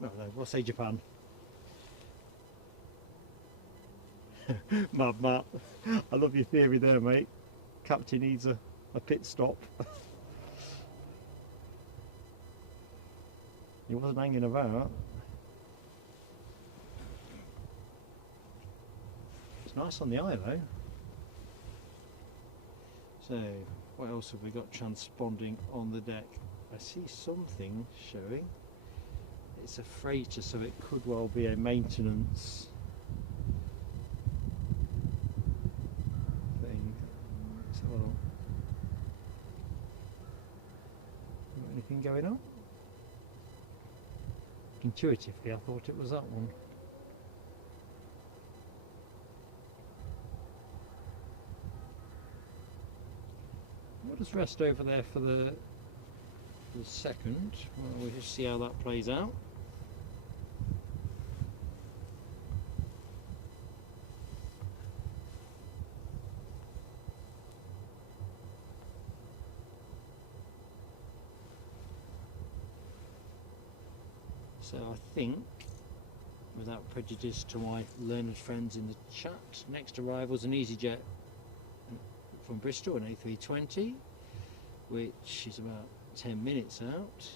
well, no, we'll say Japan. Mad Matt, I love your theory there, mate. Captain needs a pit stop. He wasn't hanging about. It's nice on the eye though. So, what else have we got transponding on the deck? I see something showing. It's a freighter, so it could well be a maintenance thing. Let's have a look. Anything going on? Intuitively, I thought it was that one. We'll just rest over there for the second. Well, we'll just see how that plays out. So I think, without prejudice to my learned friends in the chat, next arrival is an EasyJet from Bristol, an A320, which is about 10 minutes out.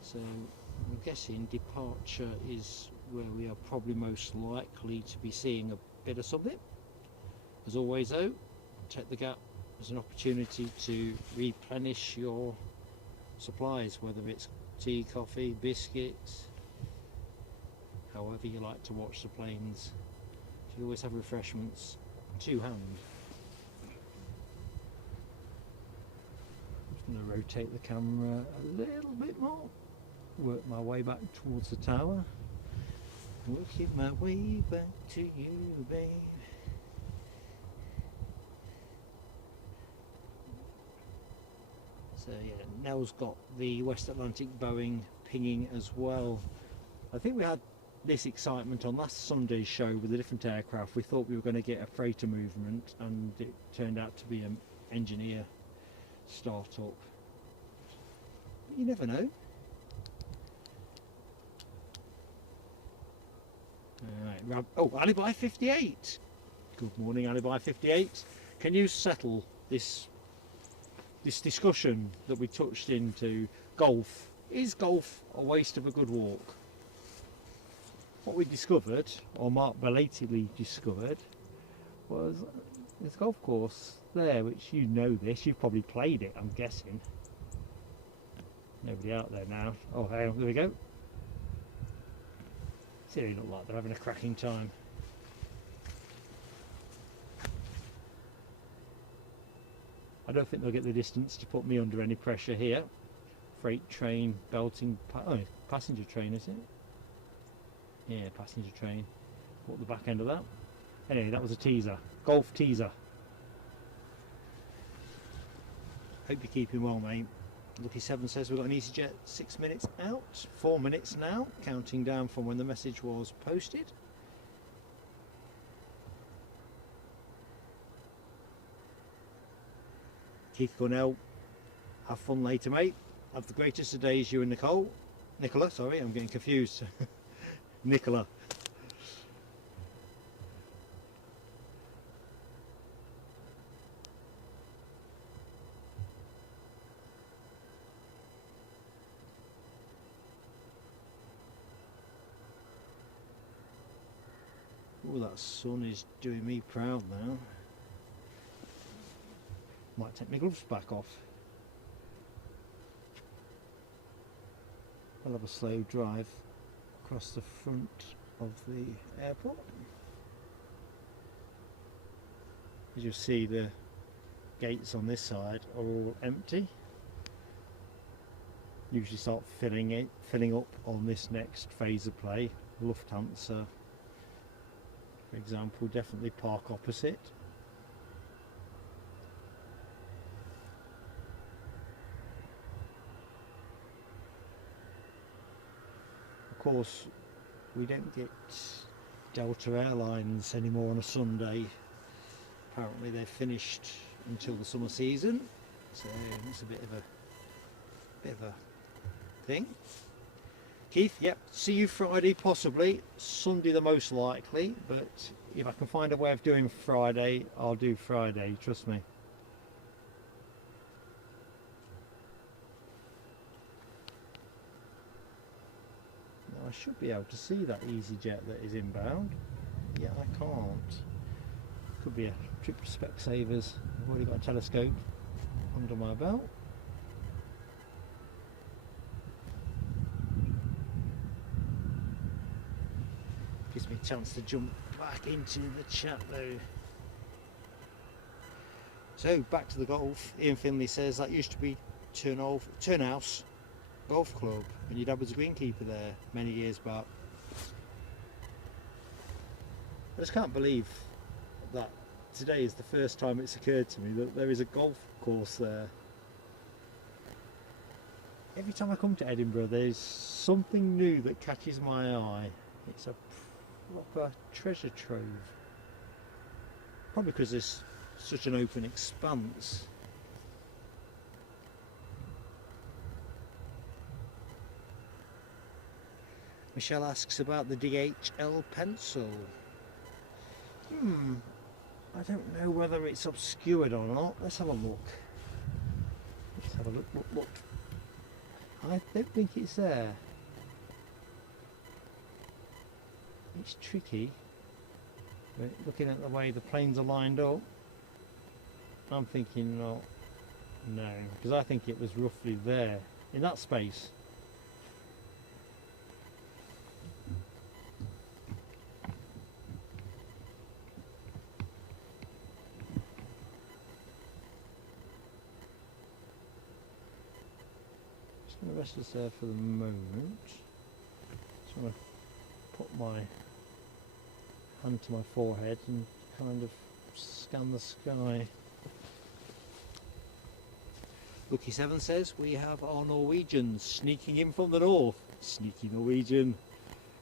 So I'm guessing departure is where we are probably most likely to be seeing a bit of something. As always though, take the gap as an opportunity to replenish your supplies, whether it's tea, coffee, biscuits, however you like to watch the planes. So you always have refreshments to hand. I'm going to rotate the camera a little bit more, work my way back towards the tower, working my way back to you, babe. So yeah, Nell's got the West Atlantic Boeing pinging as well. I think we had this excitement on last Sunday's show with a different aircraft. We thought we were going to get a freighter movement, and it turned out to be an engineer start-up. You never know. Alright, oh, Alibi 58. Good morning, Alibi 58. Can you settle this discussion that we touched into golf? Is golf a waste of a good walk? What we discovered, or Mark belatedly discovered, was this golf course there, which you know this, you've probably played it, I'm guessing. Nobody out there now. Oh, hang on, there we go. See, they look like they're having a cracking time. I don't think they'll get the distance to put me under any pressure here. Freight train belting, passenger train, is it? Yeah, passenger train. What the back end of that? Anyway, that was a teaser. Golf teaser. Hope you're keeping well, mate. Lucky 7 says we've got an EasyJet 6 minutes out. 4 minutes now, counting down from when the message was posted. Keith Cornell, have fun later, mate. Have the greatest of days, you and Nicola, sorry, I'm getting confused. Nicola. Oh, that sun is doing me proud now. Might take my gloves back off. I'll have a slow drive across the front of the airport. As you see, the gates on this side are all empty. Usually start filling up on this next phase of play. Lufthansa, for example, definitely park opposite. Of course, we don't get Delta Airlines anymore on a Sunday. Apparently they're finished until the summer season, so it's a bit of a thing. Keith, yep, see you Friday possibly, Sunday the most likely, but if I can find a way of doing Friday, I'll do Friday, trust me. Now I should be able to see that EasyJet that is inbound. Yeah, I can't. Could be a trip to Specsavers. I've already got a telescope under my belt. Gives me a chance to jump back into the chat though. So back to the golf. Ian Finley says that used to be Turnhouse Golf Club, and your dad was a greenkeeper there many years back. I just can't believe that today is the first time it's occurred to me that there is a golf course there. Every time I come to Edinburgh there's something new that catches my eye. It's a proper treasure trove. Probably because there's such an open expanse. Michelle asks about the DHL pencil. I don't know whether it's obscured or not. Let's have a look. Let's have a look. I don't think it's there. It's tricky. But looking at the way the planes are lined up, I'm thinking no, because I think it was roughly there, in that space. The rest is there for the moment. Just want to put my hand to my forehead and kind of scan the sky. Lucky7 says we have our Norwegians sneaking in from the north. Sneaky Norwegian.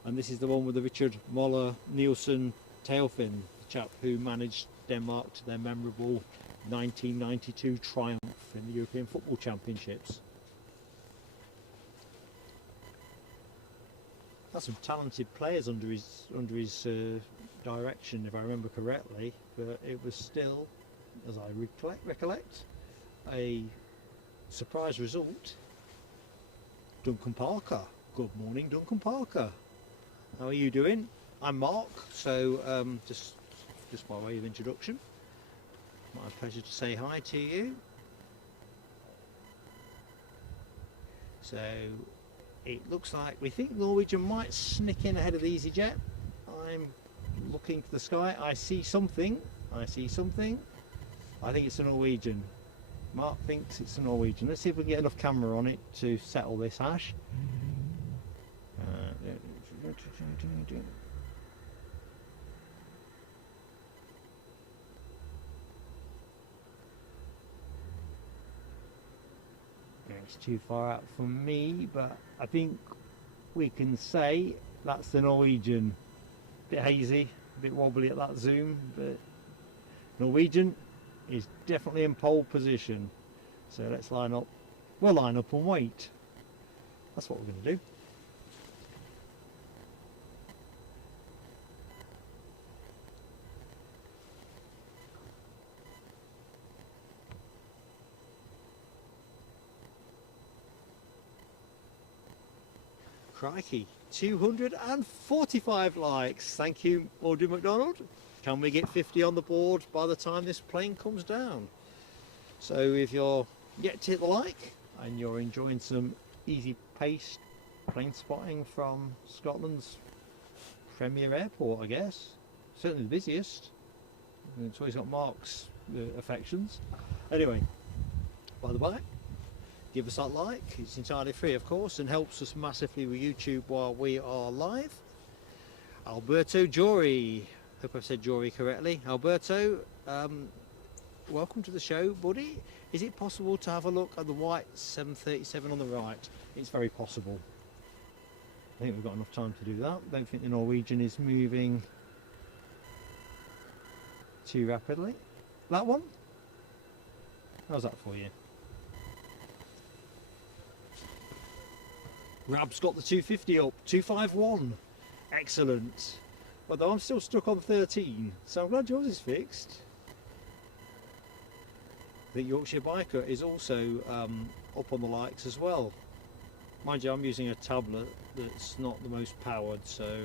And this is the one with the Richard Moller Nielsen tailfin, the chap who managed Denmark to their memorable 1992 triumph in the European Football Championships. Had some talented players under his direction, if I remember correctly, but it was still, as I recollect, a surprise result. Duncan Parker. Good morning, Duncan Parker. How are you doing? I'm Mark, so just by way of introduction, my pleasure to say hi to you. So it looks like we think Norwegian might sneak in ahead of the EasyJet. I'm looking to the sky. I see something. I think it's a Norwegian. Mark thinks it's a Norwegian. Let's see if we can get enough camera on it to settle this hash. It's too far out for me, but I think we can say that's the Norwegian. Bit hazy, a bit wobbly at that zoom, but Norwegian is definitely in pole position. So let's line up. We'll line up and wait. That's what we're going to do. Crikey, 245 likes. Thank you, Audrey McDonald. Can we get 50 on the board by the time this plane comes down? So if you're yet to hit the like and you're enjoying some easy paced plane spotting from Scotland's premier airport, I guess. Certainly the busiest. And it's always got Mark's affections. Anyway, by the way, give us that like. It's entirely free, of course, and helps us massively with YouTube while we are live. Alberto Jory, hope I've said Jory correctly. Alberto, welcome to the show, buddy. Is it possible to have a look at the white 737 on the right? It's very possible. I think we've got enough time to do that. Don't think the Norwegian is moving too rapidly. That one? How's that for you? Rab's got the 250 up, 251. Excellent. Although I'm still stuck on 13, so I'm glad yours is fixed. The Yorkshire Biker is also up on the likes as well. Mind you, I'm using a tablet that's not the most powered, so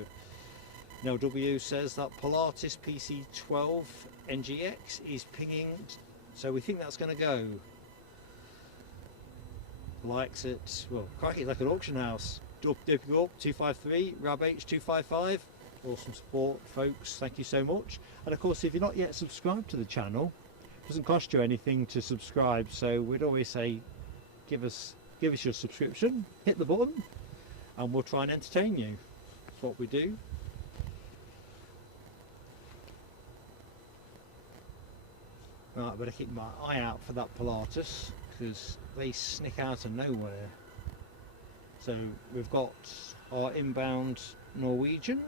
Now W says that Pilatus PC12 NGX is pinging, so we think that's going to go. Likes it, well, crikey, like an auction house. Dopey up 253, Rab H 255. Awesome support, folks. Thank you so much. And of course, if you're not yet subscribed to the channel, it doesn't cost you anything to subscribe. So we'd always say, give us your subscription, hit the button, and we'll try and entertain you. That's what we do. Right, better keep my eye out for that Pilatus because they snick out of nowhere. So we've got our inbound Norwegian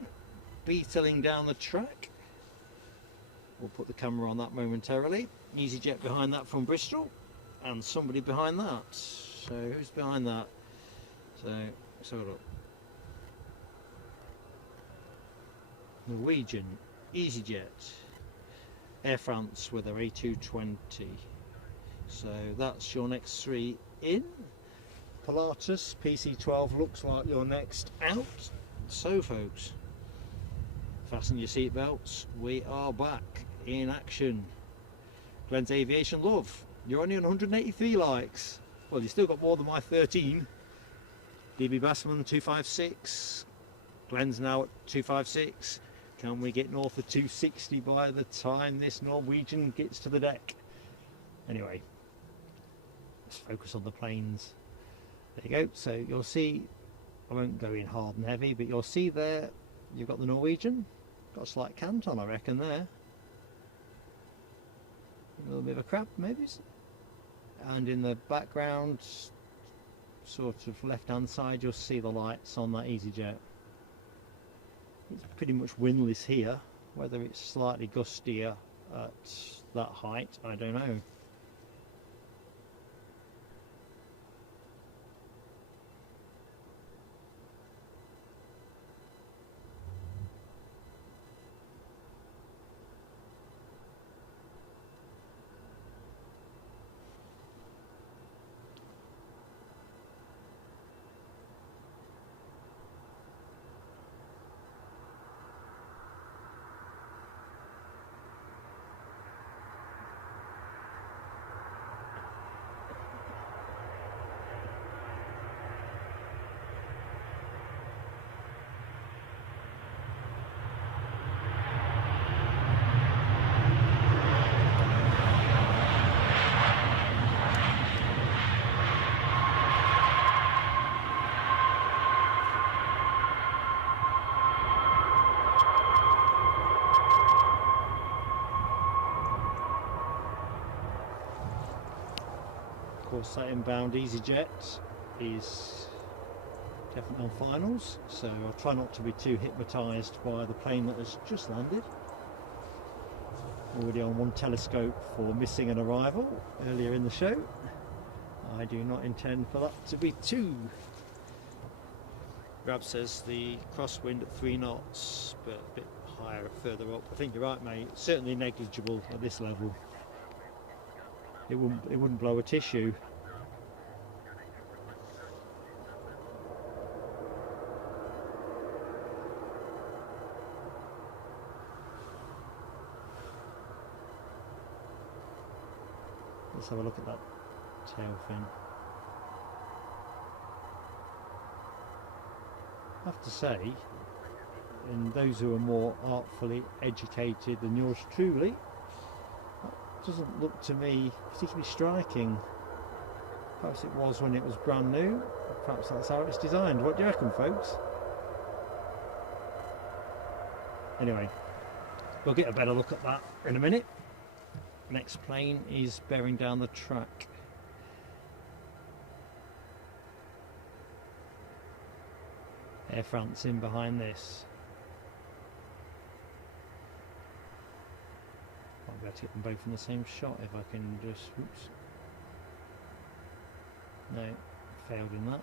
beetling down the track. We'll put the camera on that momentarily. EasyJet behind that from Bristol, and somebody behind that. So who's behind that? So let's have a look. Norwegian, EasyJet, Air France with their A220. So that's your next three in. Pilatus PC12 looks like your next out. So folks, fasten your seatbelts, we are back in action. Glenn's Aviation Love, you're only on 183 likes. Well, you still got more than my 13. DB Bassman 256, Glenn's now at 256. Can we get north of 260 by the time this Norwegian gets to the deck? Anyway, let's focus on the planes. There you go. So you'll see, I won't go in hard and heavy, but you'll see there you've got the Norwegian. Got a slight cant on, I reckon, there. A little bit of a crab, maybe. And in the background, sort of left-hand side, you'll see the lights on that EasyJet. It's pretty much windless here. Whether it's slightly gustier at that height, I don't know. Of course, that inbound EasyJet is definitely on finals, so I'll try not to be too hypnotised by the plane that has just landed. Already on one telescope for missing an arrival earlier in the show. I do not intend for that to be too. Grab says the crosswind at 3 knots, but a bit higher further up. I think you're right, mate. Certainly negligible at this level. It wouldn't blow a tissue. Let's have a look at that tail fin. I have to say, and those who are more artfully educated than yours truly, that doesn't look to me particularly striking. Perhaps it was when it was brand new, perhaps that's how it's designed. What do you reckon, folks? Anyway, we'll get a better look at that in a minute. Next plane is bearing down the track. Air France in behind this. I'll be able to get them both in the same shot if I can just, oops. No, failed in that.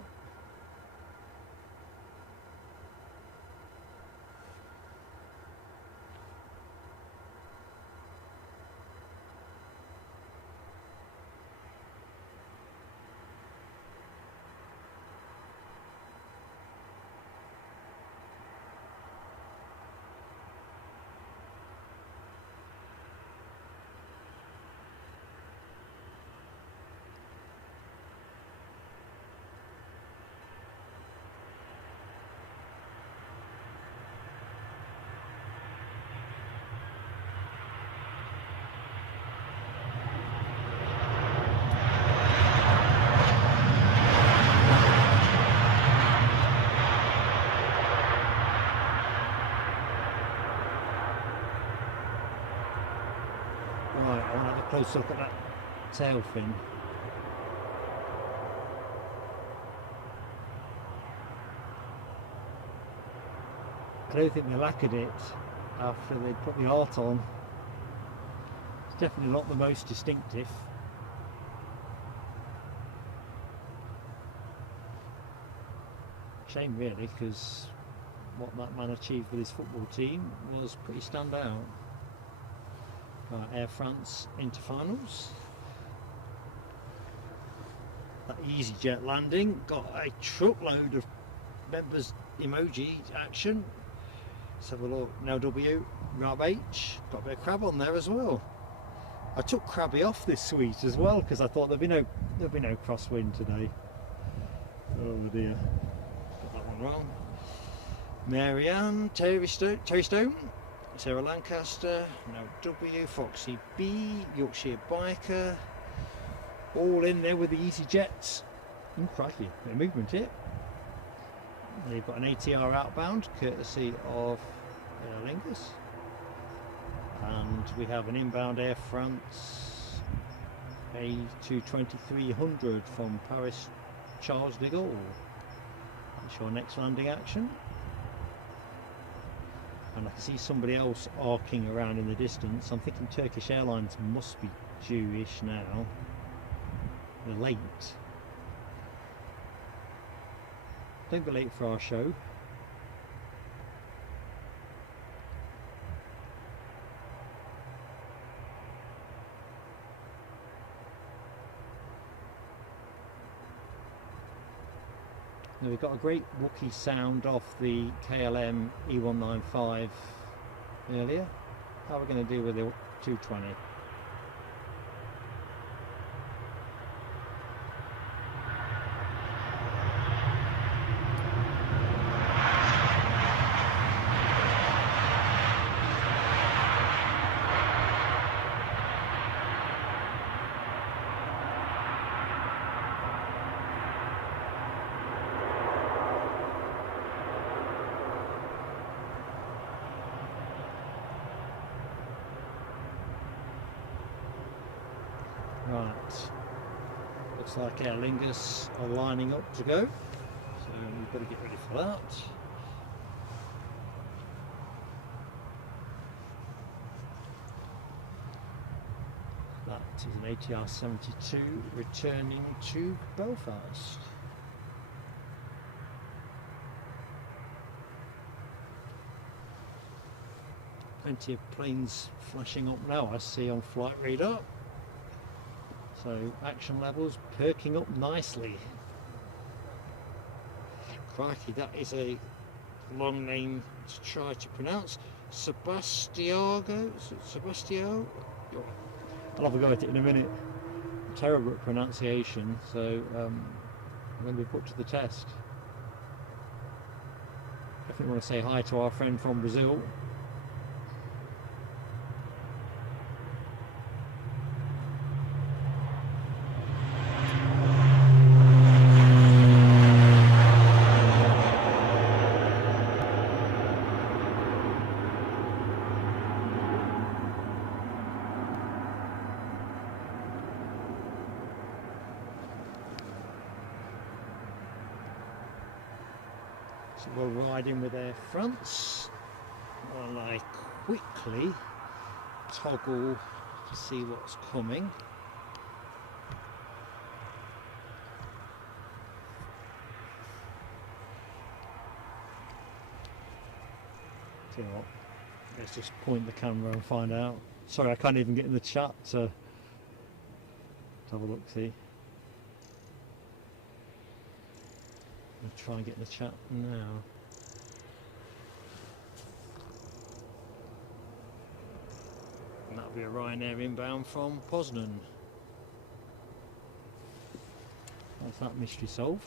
Right, I want to have a close look at that tail fin. I don't think they lacquered it after they put the art on. It's definitely not the most distinctive. Shame really, because what that man achieved with his football team was pretty standout. Right, Air France into finals. That EasyJet landing got a truckload of members emoji action. Let's have a look. No W, Rob H. Got a bit of crab on there as well. I took Crabby off this suite as well because I thought there'd be no crosswind today. Oh dear, got that one wrong. Marianne, Terry Stone. Sarah Lancaster, no W, Foxy B, Yorkshire Biker, all in there with the EasyJets. Crikey, bit of movement here. They've got an ATR outbound, courtesy of Aer Lingus. And we have an inbound Air France A220-300 from Paris Charles de Gaulle. That's your next landing action. And I can see somebody else arcing around in the distance. I'm thinking Turkish Airlines must be Jewish now. They're late. Don't be late for our show. Now we've got a great Wookiee sound off the KLM E195 earlier. How are we going to do with the 220? Right, looks like Aer Lingus are lining up to go, so we've got to get ready for that. That is an ATR 72 returning to Belfast. Plenty of planes flashing up now, I see on flight radar. So action levels perking up nicely. Crikey, that is a long name to try to pronounce. Sebastio? I'll have a go at it in a minute. Terrible at pronunciation, so I'm going to be put to the test. definitely want to say hi to our friend from Brazil. So we'll ride in with Air France while I quickly toggle to see what's coming. Tell you what, let's just point the camera and find out. Sorry, I can't even get in the chat to have a look, see. I'll try and get in the chat now. And that'll be a Ryanair inbound from Poznan. That's that mystery solved.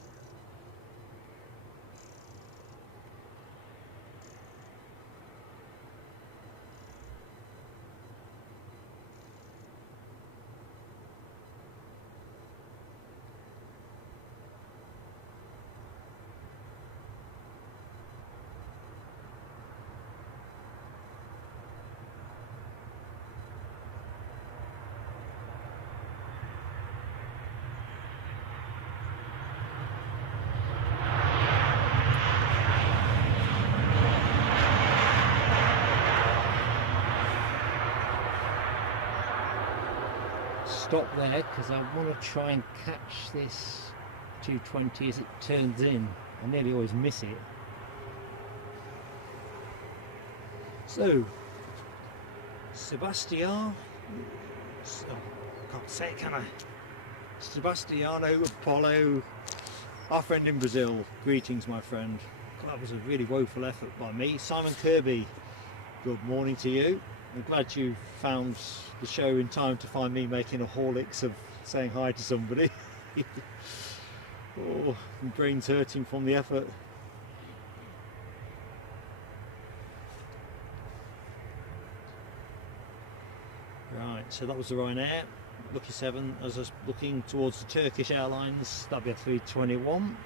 Stop there because I want to try and catch this 220 as it turns in. I nearly always miss it. So, Sebastiano, can't say it, can I? Sebastiano Apollo, our friend in Brazil. Greetings, my friend. God, that was a really woeful effort by me. Simon Kirby, good morning to you. I'm glad you found the show in time to find me making a Horlicks of saying hi to somebody. Oh, my brain's hurting from the effort. Right, so that was the Ryanair. Lucky 7, as I was looking towards the Turkish Airlines, that'll be a 321,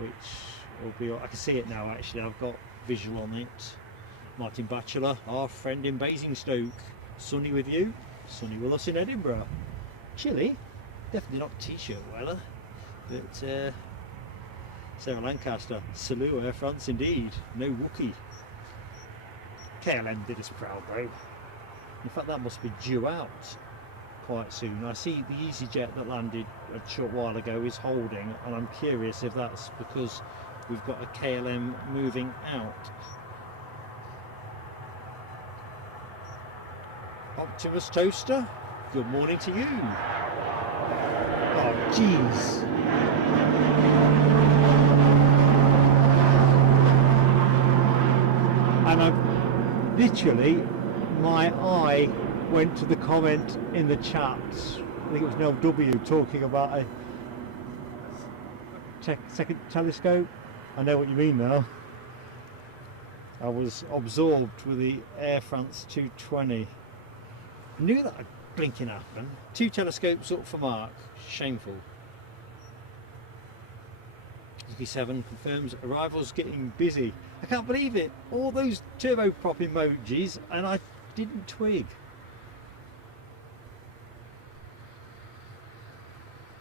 which will be, I can see it now actually, I've got visual on it. Martin Batchelor, our friend in Basingstoke. Sunny with you, sunny with us in Edinburgh. Chilly, definitely not t-shirt weather, but Sarah Lancaster, salute Air France indeed, no Wookie. KLM did us proud though. In fact that must be due out quite soon. I see the EasyJet that landed a short while ago is holding, and I'm curious if that's because we've got a KLM moving out. Optimus Toaster, good morning to you. Oh jeez. And I've literally, my eye went to the comment in the chat. I think it was Nel W talking about a second telescope. I know what you mean now. I was absorbed with the Air France 220. I knew that would blinking happen. 2 telescopes up for mark. Shameful. B7 confirms arrivals getting busy. I can't believe it. All those turboprop emojis and I didn't twig.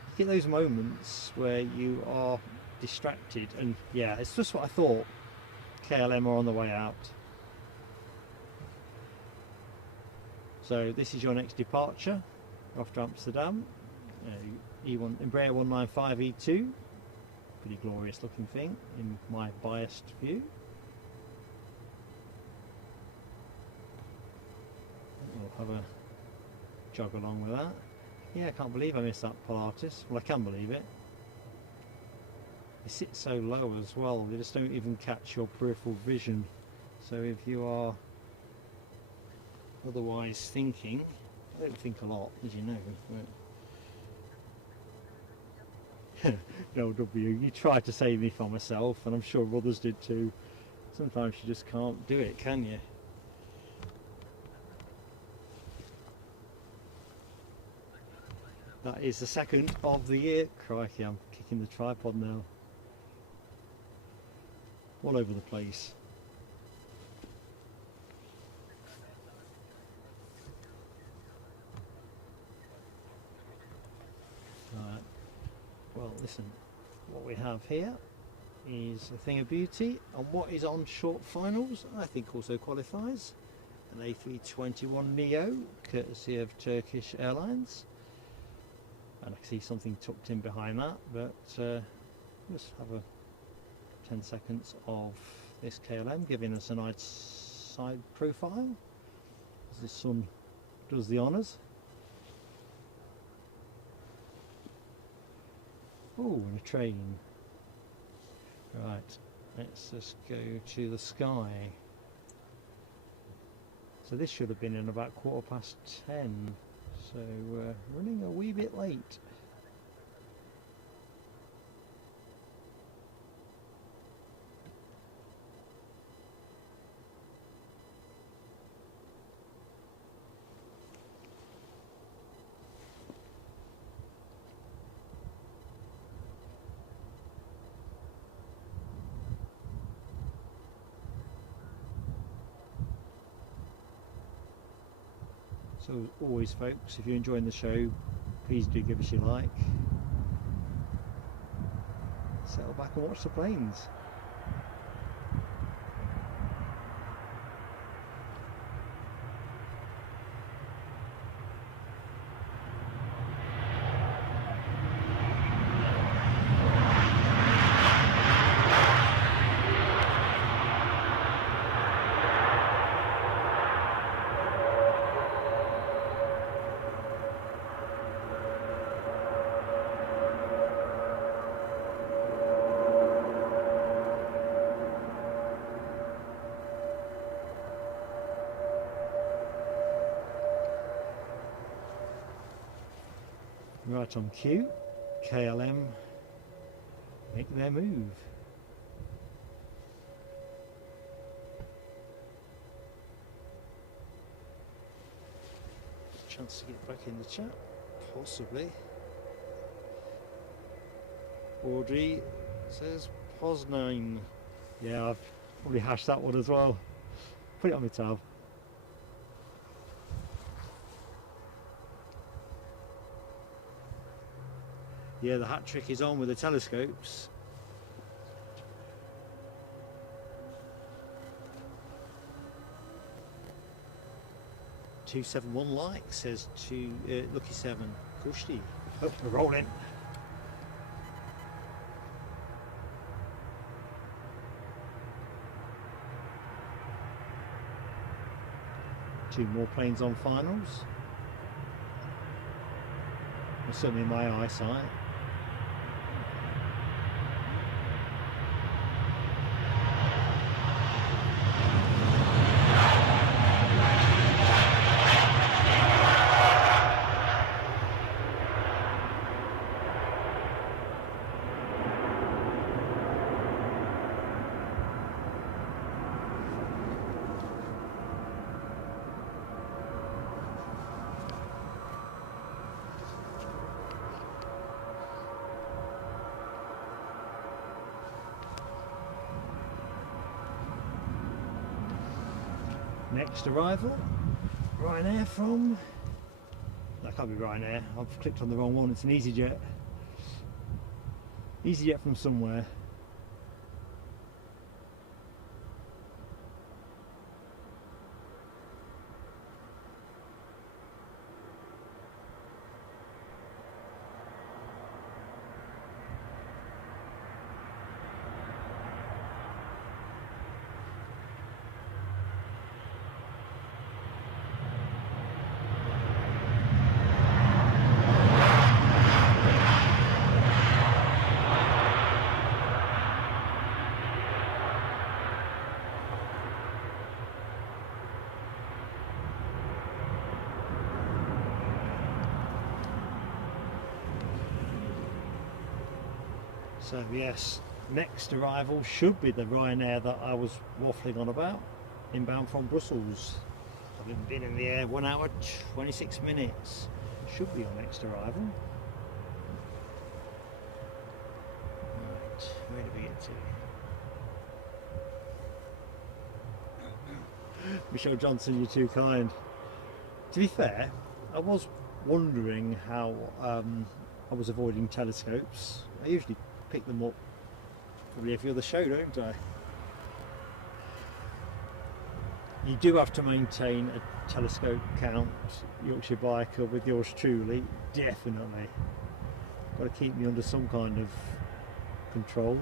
You get those moments where you are distracted, and yeah, it's just what I thought. KLM are on the way out. So this is your next departure after Amsterdam. E1 Embraer 195 E2, pretty glorious looking thing in my biased view. We'll have a jog along with that. Yeah, I can't believe I missed that Pilatus. Well, I can believe it. They sit so low as well, they just don't even catch your peripheral vision. So if you are otherwise thinking, I don't think a lot, as you know. No W, you tried to save me from myself, and I'm sure others did too. Sometimes you just can't do it, can you? That is the second of the year. Crikey, I'm kicking the tripod now. All over the place. Right. Well, listen, what we have here is a thing of beauty, and what is on short finals I think also qualifies. An A321neo, courtesy of Turkish Airlines. And I can see something tucked in behind that, but let's have a 10 seconds of this KLM giving us a nice side profile as the sun does the honours. Oh, and a train. Right, let's just go to the sky. So this should have been in about 10:15, so running a wee bit late. So as always folks, if you're enjoying the show, please do give us your like. Settle back and watch the planes. Right on cue, KLM make their move. Chance to get back in the chat, possibly. Audrey says Poznan. Yeah, I've probably hashed that one as well. Put it on my tab. Yeah, the hat trick is on with the telescopes. "271 likes," says to Lucky 7. Kushti. Oh, we're rolling. Two more planes on finals. Well, certainly in my eyesight. Next arrival, Ryanair from... That can't be Ryanair, I've clicked on the wrong one, it's an EasyJet. EasyJet from somewhere. So yes, next arrival should be the Ryanair that I was waffling on about, inbound from Brussels. Having been in the air 1 hour 26 minutes, should be our next arrival. Right, where did we get to? Michelle Johnson, you're too kind. To be fair, I was wondering how I was avoiding telescopes. I usually pick them up probably every other show, don't I? You do have to maintain a telescope count, Yorkshire Biker, with yours truly, definitely. Got to keep me under some kind of control.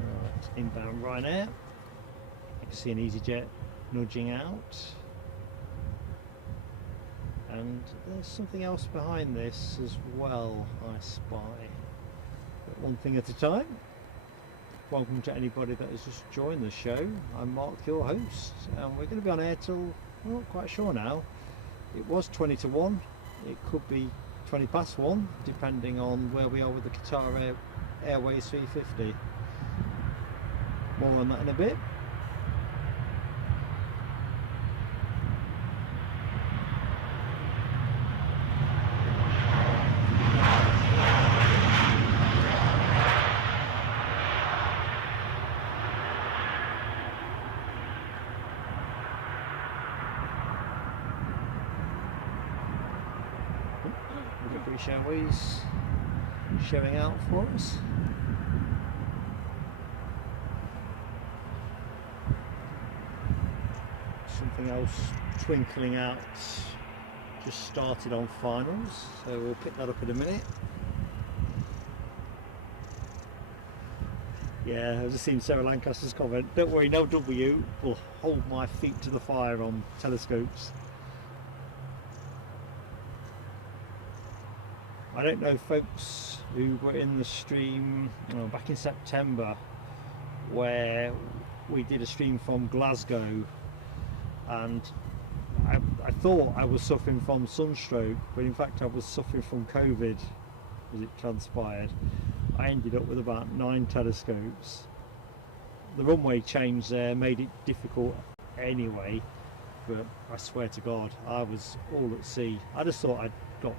Right, inbound Ryanair. You can see an EasyJet nudging out. And there's something else behind this as well, I spy. But one thing at a time. Welcome to anybody that has just joined the show. I'm Mark, your host, and we're going to be on air till, well, not quite sure now. It was 20 to 1, it could be 20 past 1, depending on where we are with the Qatar Airways 350. More on that in a bit. British Airways showing out for us. Something else twinkling out just started on finals, so we'll pick that up in a minute. Yeah, I've just seen Sarah Lancaster's comment. Don't worry, no W will hold my feet to the fire on telescopes. I don't know folks who were in the stream back in September where we did a stream from Glasgow, and I thought I was suffering from sunstroke, but in fact I was suffering from COVID as it transpired. I ended up with about 9 telescopes. The runway change there made it difficult anyway, but I swear to God I was all at sea. I just thought I'd got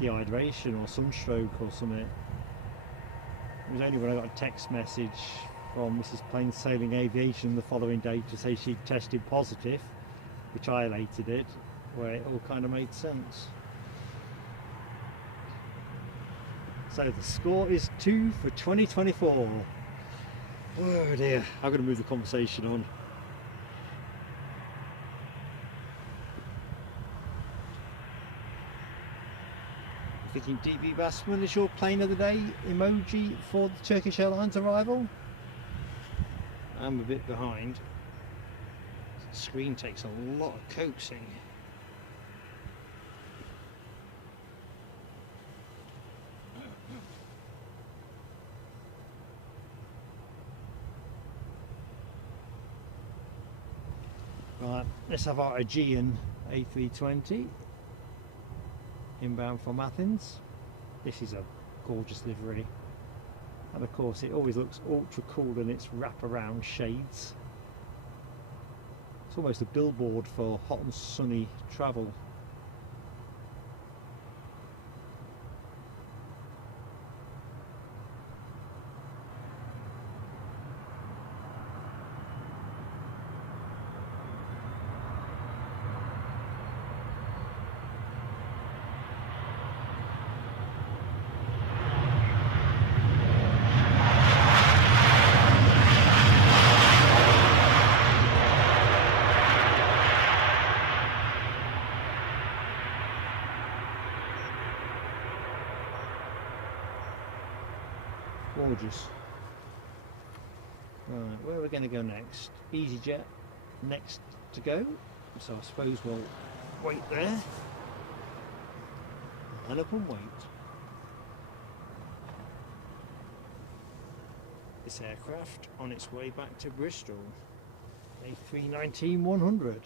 dehydration or sunstroke or something. It was only when I got a text message from Mrs. Plain Sailing Aviation the following day to say she'd tested positive, which I elated it, where it all kind of made sense. So the score is 2 for 2024. Oh dear, I'm going to move the conversation on. Thinking DB Bassman is your plane of the day emoji for the Turkish Airlines arrival. I'm a bit behind. The screen takes a lot of coaxing. Right, let's have our Aegean A320. Inbound from Athens. This is a gorgeous livery, and of course it always looks ultra cool in its wraparound shades. It's almost a billboard for hot and sunny travel. Gorgeous. Right, where are we going to go next? EasyJet next to go, so I suppose we'll wait there and up and wait. This aircraft on its way back to Bristol, A319-100.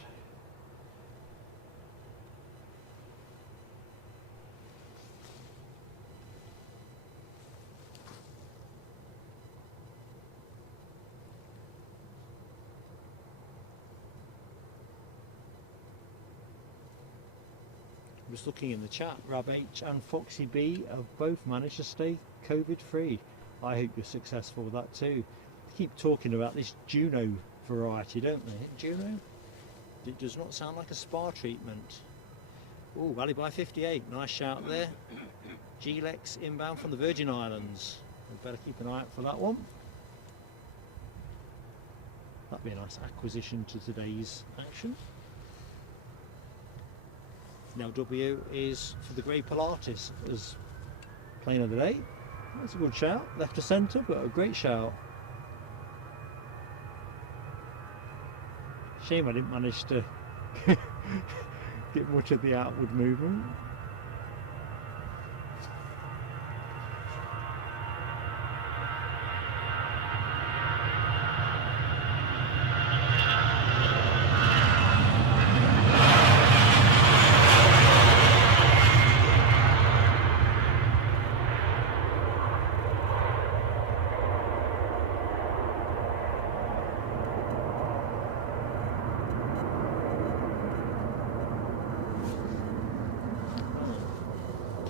just looking in the chat, Rab H and Foxy B have both managed to stay COVID free. I hope you're successful with that too. They keep talking about this Juno variety, don't they? Juno? It does not sound like a spa treatment. Oh, Valley by 58, nice shout there. G-Lex inbound from the Virgin Islands. We better keep an eye out for that one. That'd be a nice acquisition to today's action. Now W is for the Grey Pilatus as plane of the day. That's a good shout, left to centre, but a great shout. Shame I didn't manage to get much of the outward movement.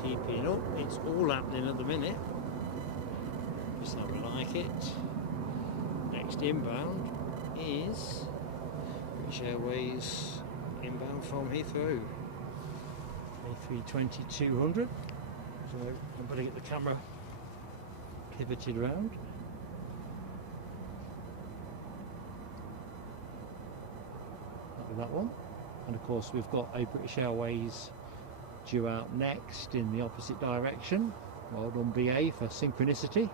Keeping up, it's all happening at the minute, just how we like it. Next inbound is British Airways inbound from Heathrow, A320-200, so I better get the camera pivoted around. That'll be that one, and of course we've got a British Airways due out next in the opposite direction. Well done BA for synchronicity.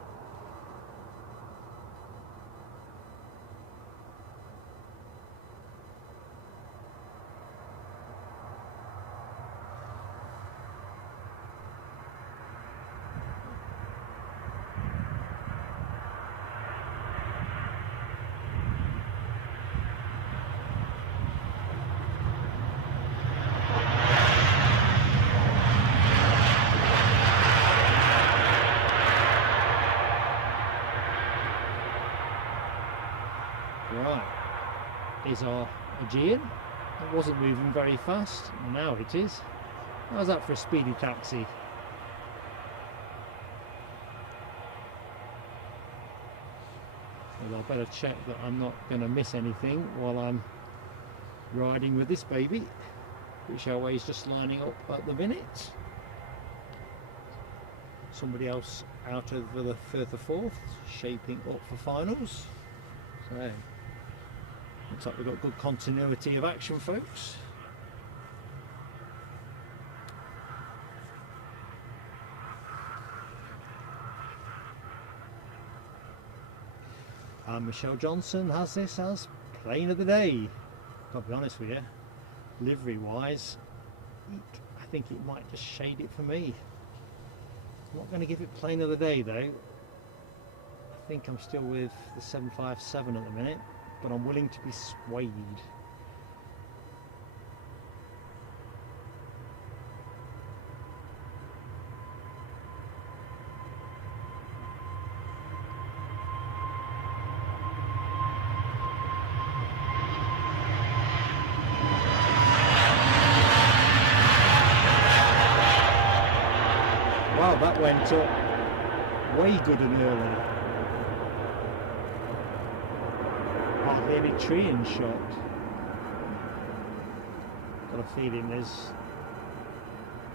Right, is our Aegean. It wasn't moving very fast, now it is. How's that for a speedy taxi? Well, I better check that I'm not going to miss anything while I'm riding with this baby. British Airways just lining up at the minute. Somebody else out of the Firth of Forth, shaping up for finals. So, looks like we've got good continuity of action, folks. And Michelle Johnson has this as plane of the day. I'll be honest with you, livery wise, I think it might just shade it for me. I'm not going to give it plane of the day though. I think I'm still with the 757 at the minute, but I'm willing to be swayed. Wow, that went up way good and early. Hardly any tree in shot. Got a feeling there's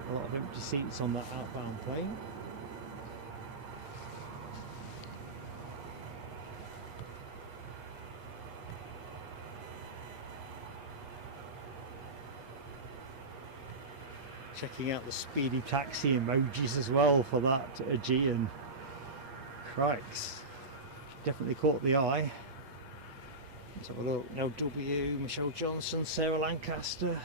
a lot of empty seats on that outbound plane. Checking out the speedy taxi emojis as well for that Aegean. Crikes, definitely caught the eye. Let's have a look. Now W, Michelle Johnson, Sarah Lancaster.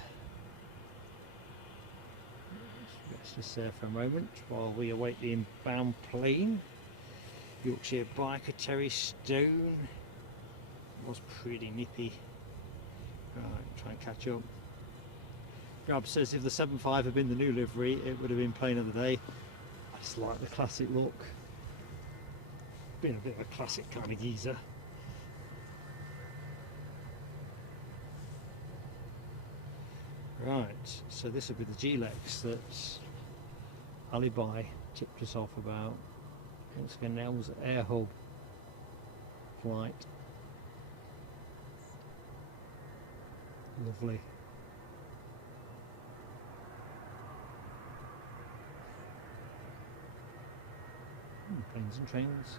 Let's just there for a moment while we await the inbound plane. Yorkshire biker Terry Stone. Was pretty nippy. Right, try and catch up. Rob says if the 7.5 had been the new livery, it would have been plane of the day. I just like the classic look. Been a bit of a classic kind of geezer. Right, so this will be the G-Lex that Ali Bai tipped us off about. Once again, that was Air Hub flight. Lovely. Planes and trains.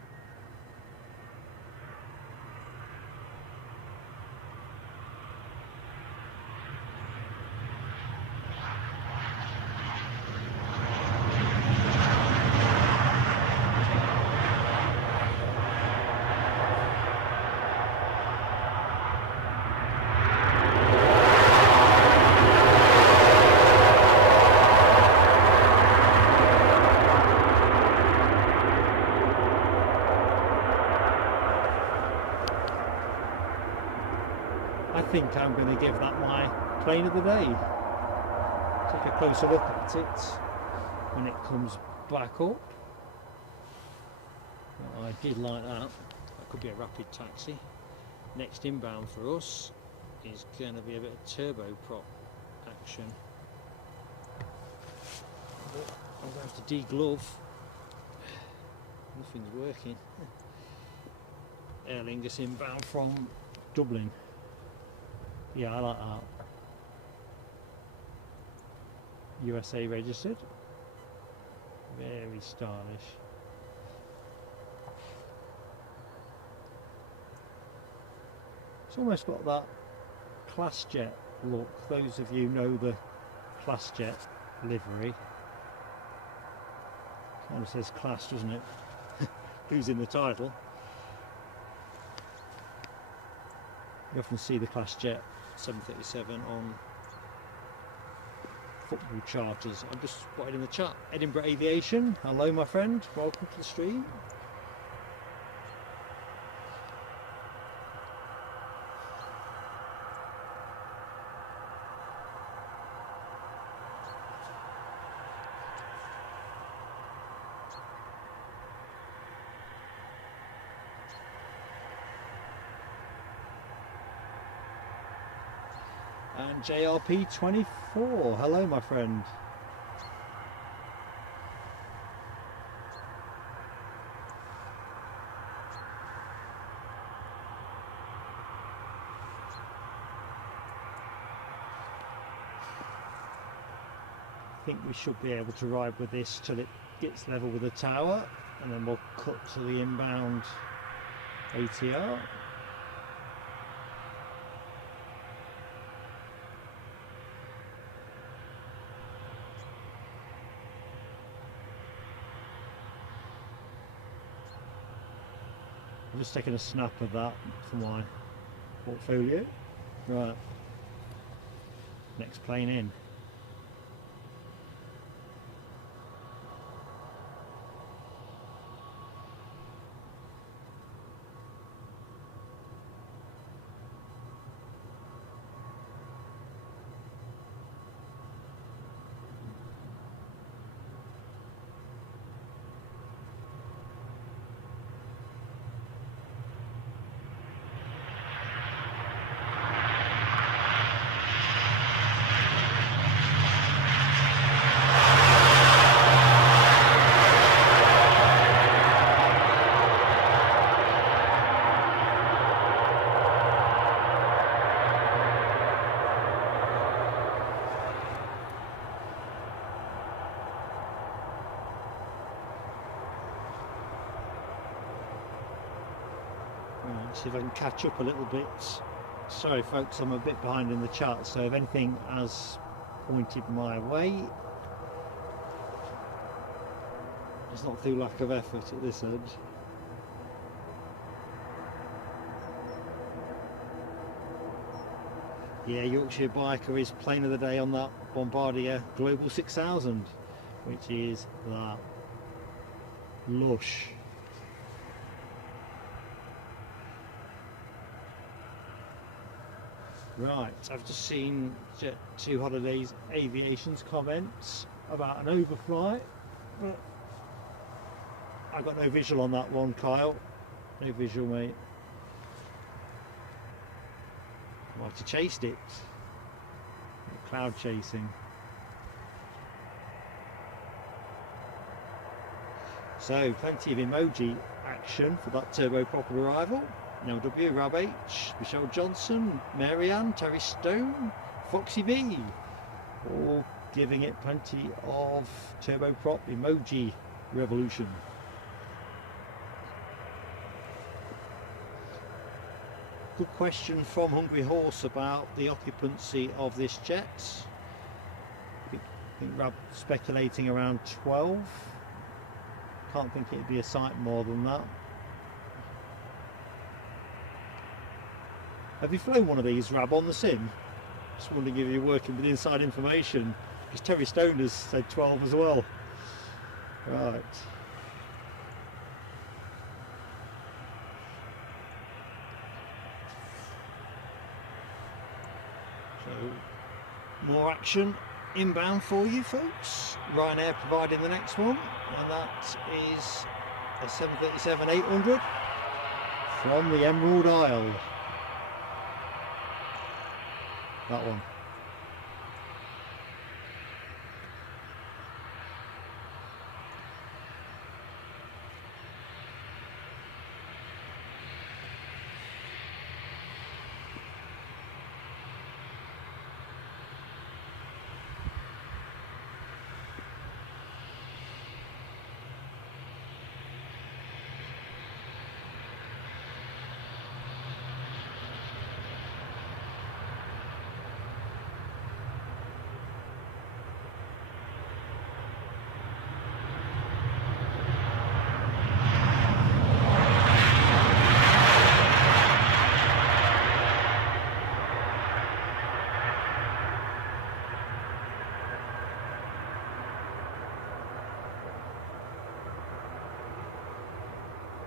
I think I'm going to give that my plane of the day. Take a closer look at it when it comes back up. Well, I did like that. That could be a rapid taxi. Next inbound for us is going to be a bit of turboprop action. But I'm going to have to deglove. Nothing's working. Aer Lingus inbound from Dublin. Yeah, I like that. USA registered. Very stylish. It's almost got that class jet look. Those of you know the class jet livery. Kind of says class, doesn't it? Losing the title. You often see the class jet 737 on football charters. I've just spotted in the chat Edinburgh Aviation. Hello my friend, welcome to the stream. And JRP24, hello my friend. I think we should be able to ride with this till it gets level with the tower, and then we'll cut to the inbound ATR. I'm just taking a snap of that for my portfolio. Right, next plane in. See if I can catch up a little bit. Sorry folks, I'm a bit behind in the chart, so if anything has pointed my way, it's not through lack of effort at this end. Yeah, Yorkshire Biker is plane of the day on that Bombardier Global 6000, which is that lush. Right, I've just seen Jet2 Holidays Aviation's comments about an overflight, but I got no visual on that one, Kyle. No visual, mate. Might have chased it. cloud chasing. So plenty of emoji action for that turboprop arrival. LW, Rab H, Michelle Johnson, Marianne, Terry Stone, Foxy V, all giving it plenty of turboprop emoji revolution. Good question from Hungry Horse about the occupancy of this jet. I think Rab speculating around 12. Can't think it'd be a sight more than that. Have you flown one of these, Rab, on the sim? Just wondering if you're working with inside information, because Terry Stone has said 12 as well. Right. So, more action inbound for you folks. Ryanair providing the next one, and that is a 737-800 from the Emerald Isle. That one.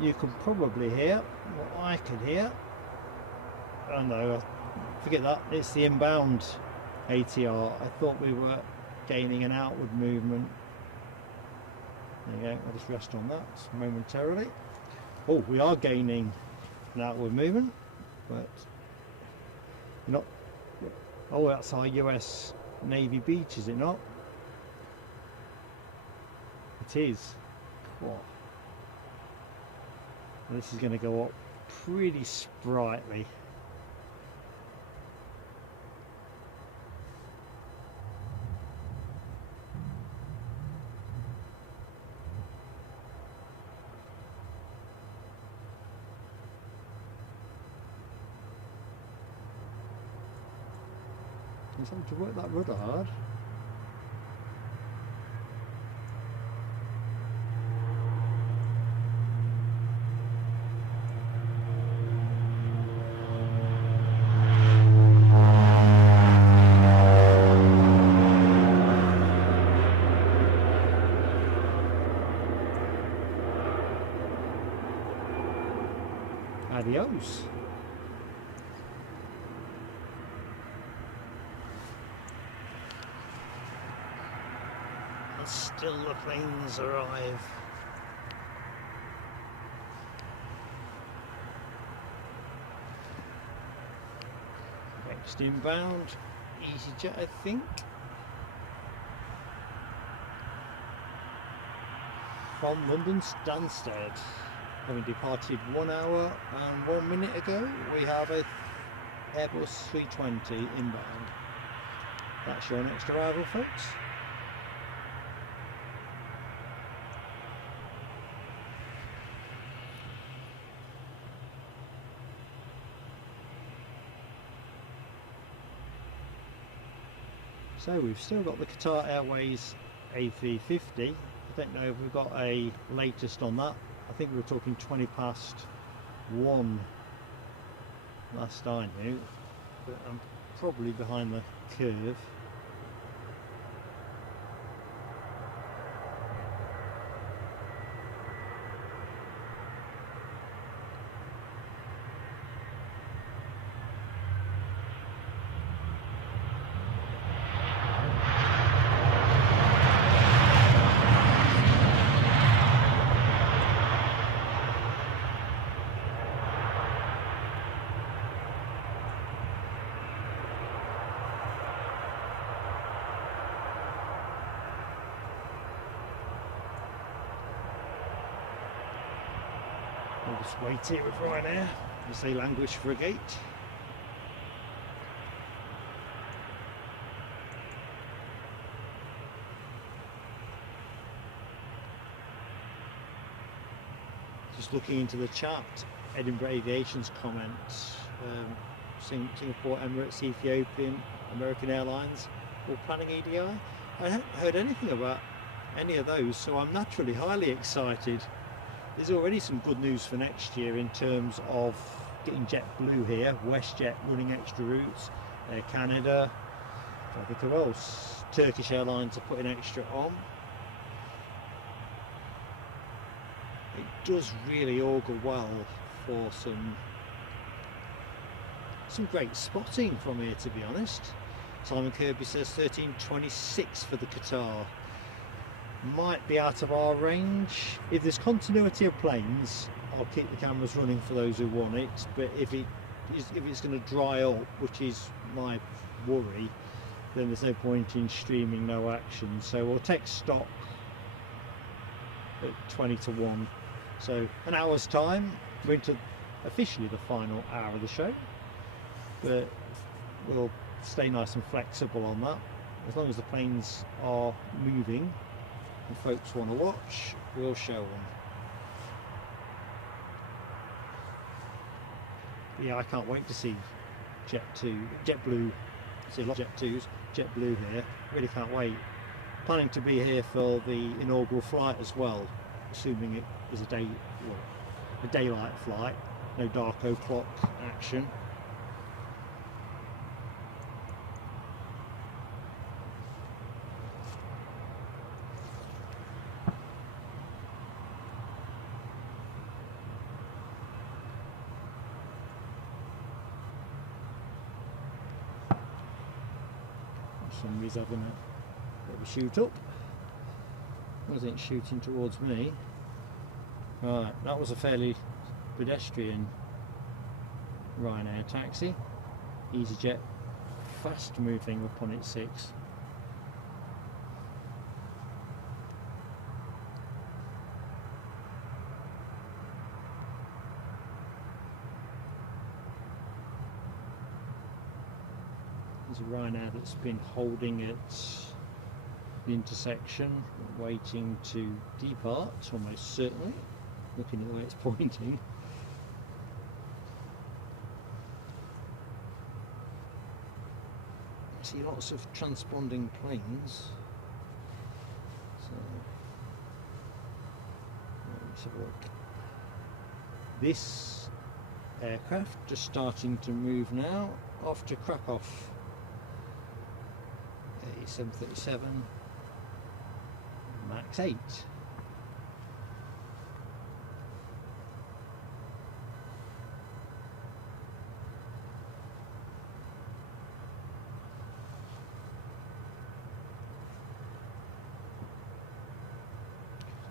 You can probably hear what I can hear. Oh no, forget that, it's the inbound ATR. I thought we were gaining an outward movement. There you go, I'll just rest on that momentarily. Oh, we are gaining an outward movement, but not. Oh, that's our US Navy beach, is it not? It is. Cool. This is going to go up pretty sprightly. It's having to work that rudder hard. Adios. And still the planes arrive. Next inbound, EasyJet, I think. From London Stansted. Having departed 1 hour and 1 minute ago, we have a Airbus 320 inbound. That's your next arrival, folks. So we've still got the Qatar Airways A350. I don't know if we've got a latest on that. I think we were talking 20 past 1 last I knew, but I'm probably behind the curve. We'll just wait here with Ryanair as they languish for a gate. Just looking into the chat, Edinburgh Aviation's comments, Singapore, Emirates, Ethiopian, American Airlines, all planning EDI. I haven't heard anything about any of those, so I'm naturally highly excited. There's already some good news for next year in terms of getting JetBlue here, WestJet running extra routes, Air Canada, I think who else, Turkish Airlines are putting extra on. It does really augur well for some great spotting from here, to be honest. Simon Kirby says 13:26 for the Qatar. Might be out of our range. If there's continuity of planes, I'll keep the cameras running for those who want it, but if it's going to dry up, which is my worry, then there's no point in streaming no action. So we'll take stock at 20:1. So an hour's time, we're into officially the final hour of the show, but we'll stay nice and flexible on that. As long as the planes are moving and folks want to watch, we'll show them. Yeah, I can't wait to see JetBlue, see a lot of Jet2s, JetBlue here, really can't wait. Planning to be here for the inaugural flight as well, assuming it is a daylight flight, no dark o'clock action. Somebody's having a bit of a shoot up. Wasn't shooting towards me. Right, that was a fairly pedestrian Ryanair taxi. EasyJet fast moving up on its 6. There's a Ryanair that's been holding at the intersection, waiting to depart, almost certainly, looking at the way it's pointing. I see lots of transponding planes. So let's have a look. This aircraft just starting to move now, off to Krakow. A 737 Max 8.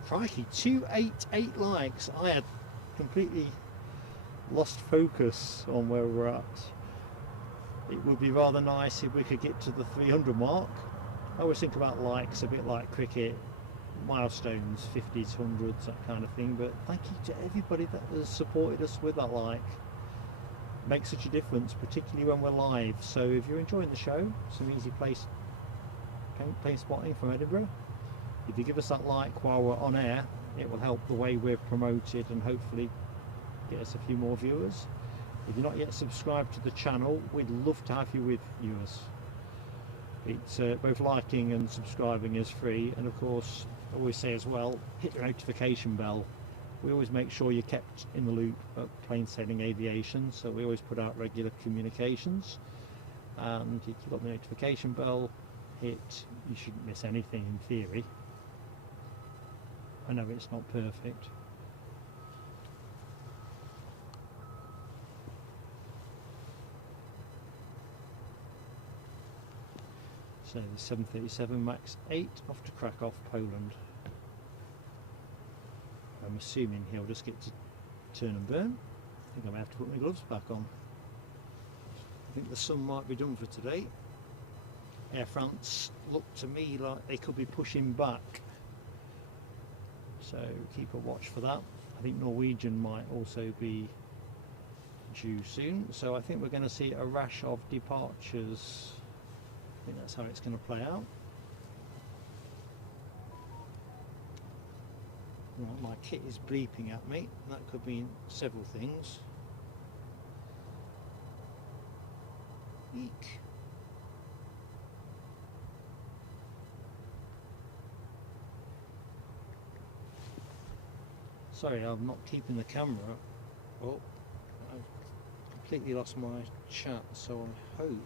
Crikey, 288 likes. I had completely lost focus on where we're at. It would be rather nice if we could get to the 300 mark. I always think about likes a bit like cricket, milestones, 50s, 100s, that kind of thing, but thank you to everybody that has supported us with that like. It makes such a difference, particularly when we're live. So if you're enjoying the show, some easy plane spotting from Edinburgh, if you give us that like while we're on air, it will help the way we're promoted and hopefully get us a few more viewers. If you're not yet subscribed to the channel, we'd love to have you with viewers. It's both liking and subscribing is free, and of course I always say as well, hit the notification bell. We always make sure you're kept in the loop at Plain Sailing Aviation, so we always put out regular communications, and if you've got the notification bell hit, you shouldn't miss anything in theory. I know it's not perfect. So the 737 Max 8 off to Krakow, Poland. I'm assuming he'll just get to turn and burn. I think I may have to put my gloves back on. I think the sun might be done for today. Air France looked to me like they could be pushing back. So keep a watch for that. I think Norwegian might also be due soon, so I think we're going to see a rash of departures. I think that's how it's going to play out. Right, my kit is bleeping at me. That could mean several things. Eek. Sorry, I'm not keeping the camera. Oh, I've completely lost my chat, so I hope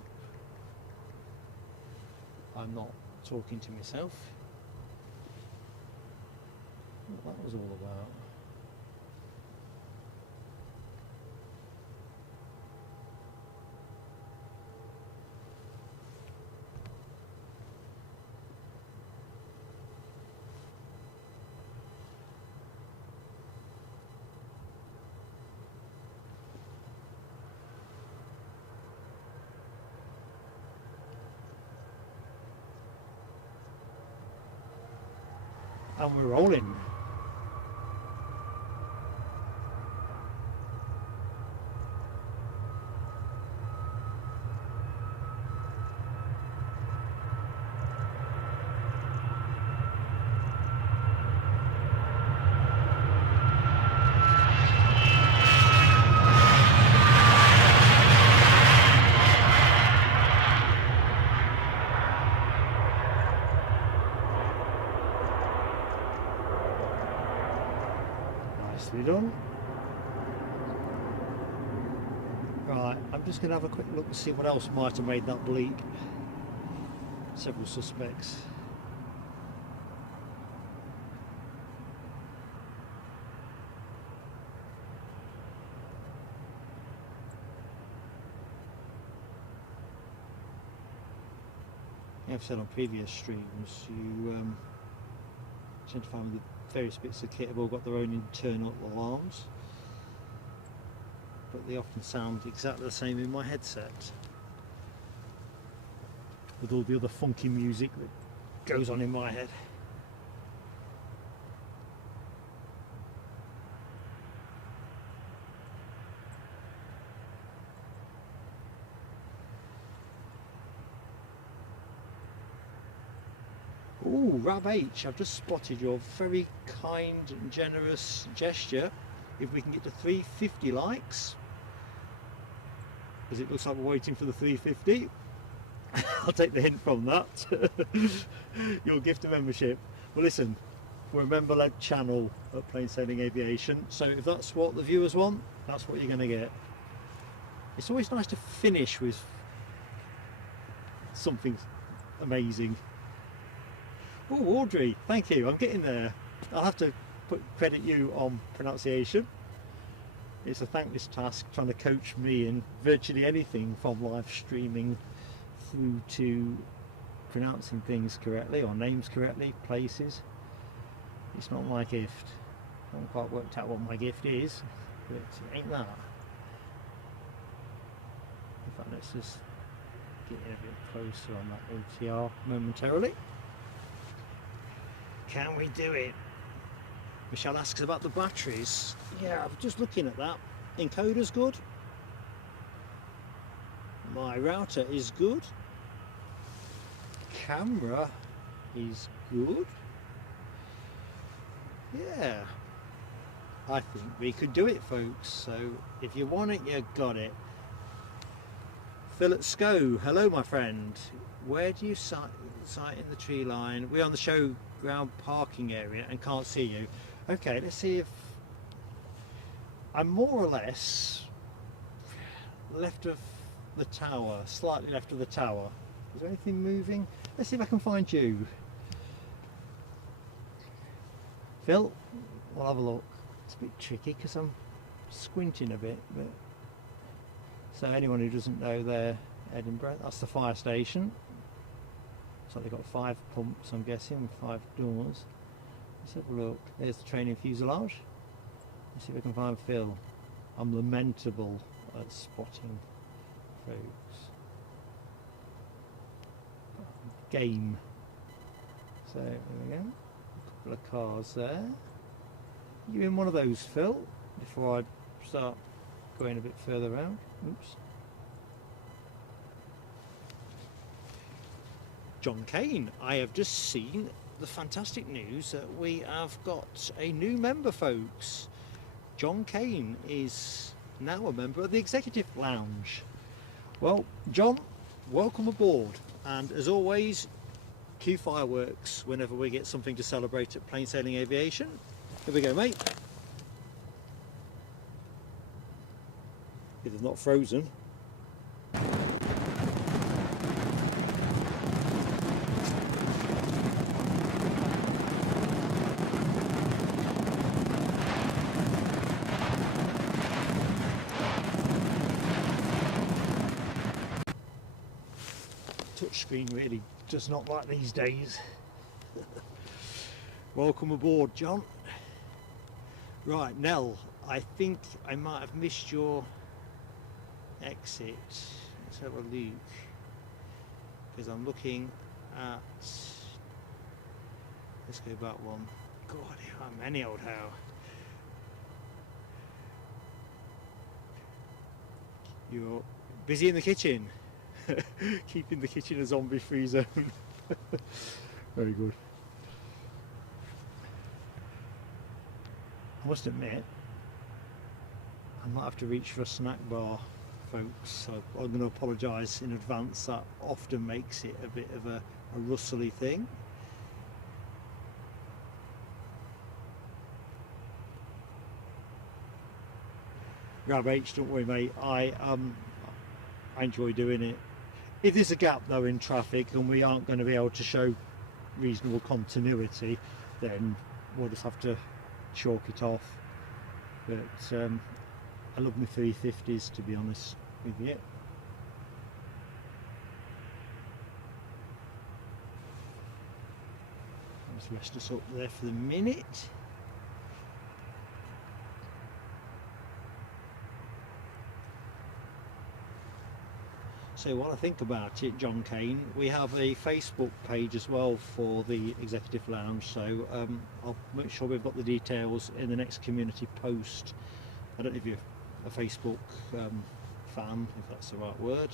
I'm not talking to myself. What that was all about. And we're rolling. Nicely done. Right, I'm just going to have a quick look to see what else might have made that bleep. Several suspects. I've said on previous streams, you tend to find the various bits of kit have all got their own internal alarms, but they often sound exactly the same in my headset, with all the other funky music that goes on in my head. Ooh, Rab H, I've just spotted your very kind and generous gesture. If we can get to 350 likes, because it looks like we're waiting for the 350. I'll take the hint from that. You'll gift a membership. Well listen, we're a member-led channel at Plain Sailing Aviation, so if that's what the viewers want, that's what you're going to get. It's always nice to finish with something amazing. Oh, Audrey, thank you. I'm getting there. I'll have to credit you on pronunciation. It's a thankless task trying to coach me in virtually anything from live streaming through to pronouncing things correctly or names correctly, places. It's not my gift. I haven't quite worked out what my gift is, but it ain't that. In fact, let's just get a bit closer on that OTR momentarily. Can we do it? Michelle asks about the batteries. Yeah, I'm just looking at that. Encoder's good. My router is good. Camera is good. Yeah. I think we could do it, folks. So if you want it, you got it. Philip Sco, hello my friend. Where do you sight in the tree line? We're on the showground parking area and can't see you. Okay, let's see if I'm more or less left of the tower, slightly left of the tower. Is there anything moving? Let's see if I can find you. Phil, we'll have a look. It's a bit tricky because I'm squinting a bit, but so anyone who doesn't know, they're Edinburgh, that's the fire station. So they've got 5 pumps, I'm guessing, 5 doors. Let's have a look. There's the training fuselage. Let's see if we can find Phil. I'm lamentable at spotting folks. Game. So there we go. A couple of cars there. You in one of those, Phil? Before I start going a bit further out. Oops. John Kane, I have just seen the fantastic news that we have got a new member, folks. John Kane is now a member of the Executive Lounge. Well, John, welcome aboard, and as always, cue fireworks whenever we get something to celebrate at Plain Sailing Aviation. Here we go, mate. If it's not frozen. Touchscreen really does not like these days. Welcome aboard, John. Right, Nell, I think I might have missed your exit. Let's have a look, because I'm looking at, let's go back one. God, how many old how. You're busy in the kitchen. Keeping the kitchen a zombie free zone. Very good. I must admit, I might have to reach for a snack bar, folks, so I'm going to apologise in advance. That often makes it a bit of a rustly thing. Grab H, don't worry, mate. I enjoy doing it. If there's a gap though in traffic and we aren't going to be able to show reasonable continuity, then we'll just have to chalk it off. But I love my 350s, to be honest with you. Let's rest us up there for the minute. So what I think about it, John Kane, we have a Facebook page as well for the Executive Lounge, so I'll make sure we've got the details in the next community post. I don't know if you're a Facebook fan, if that's the right word,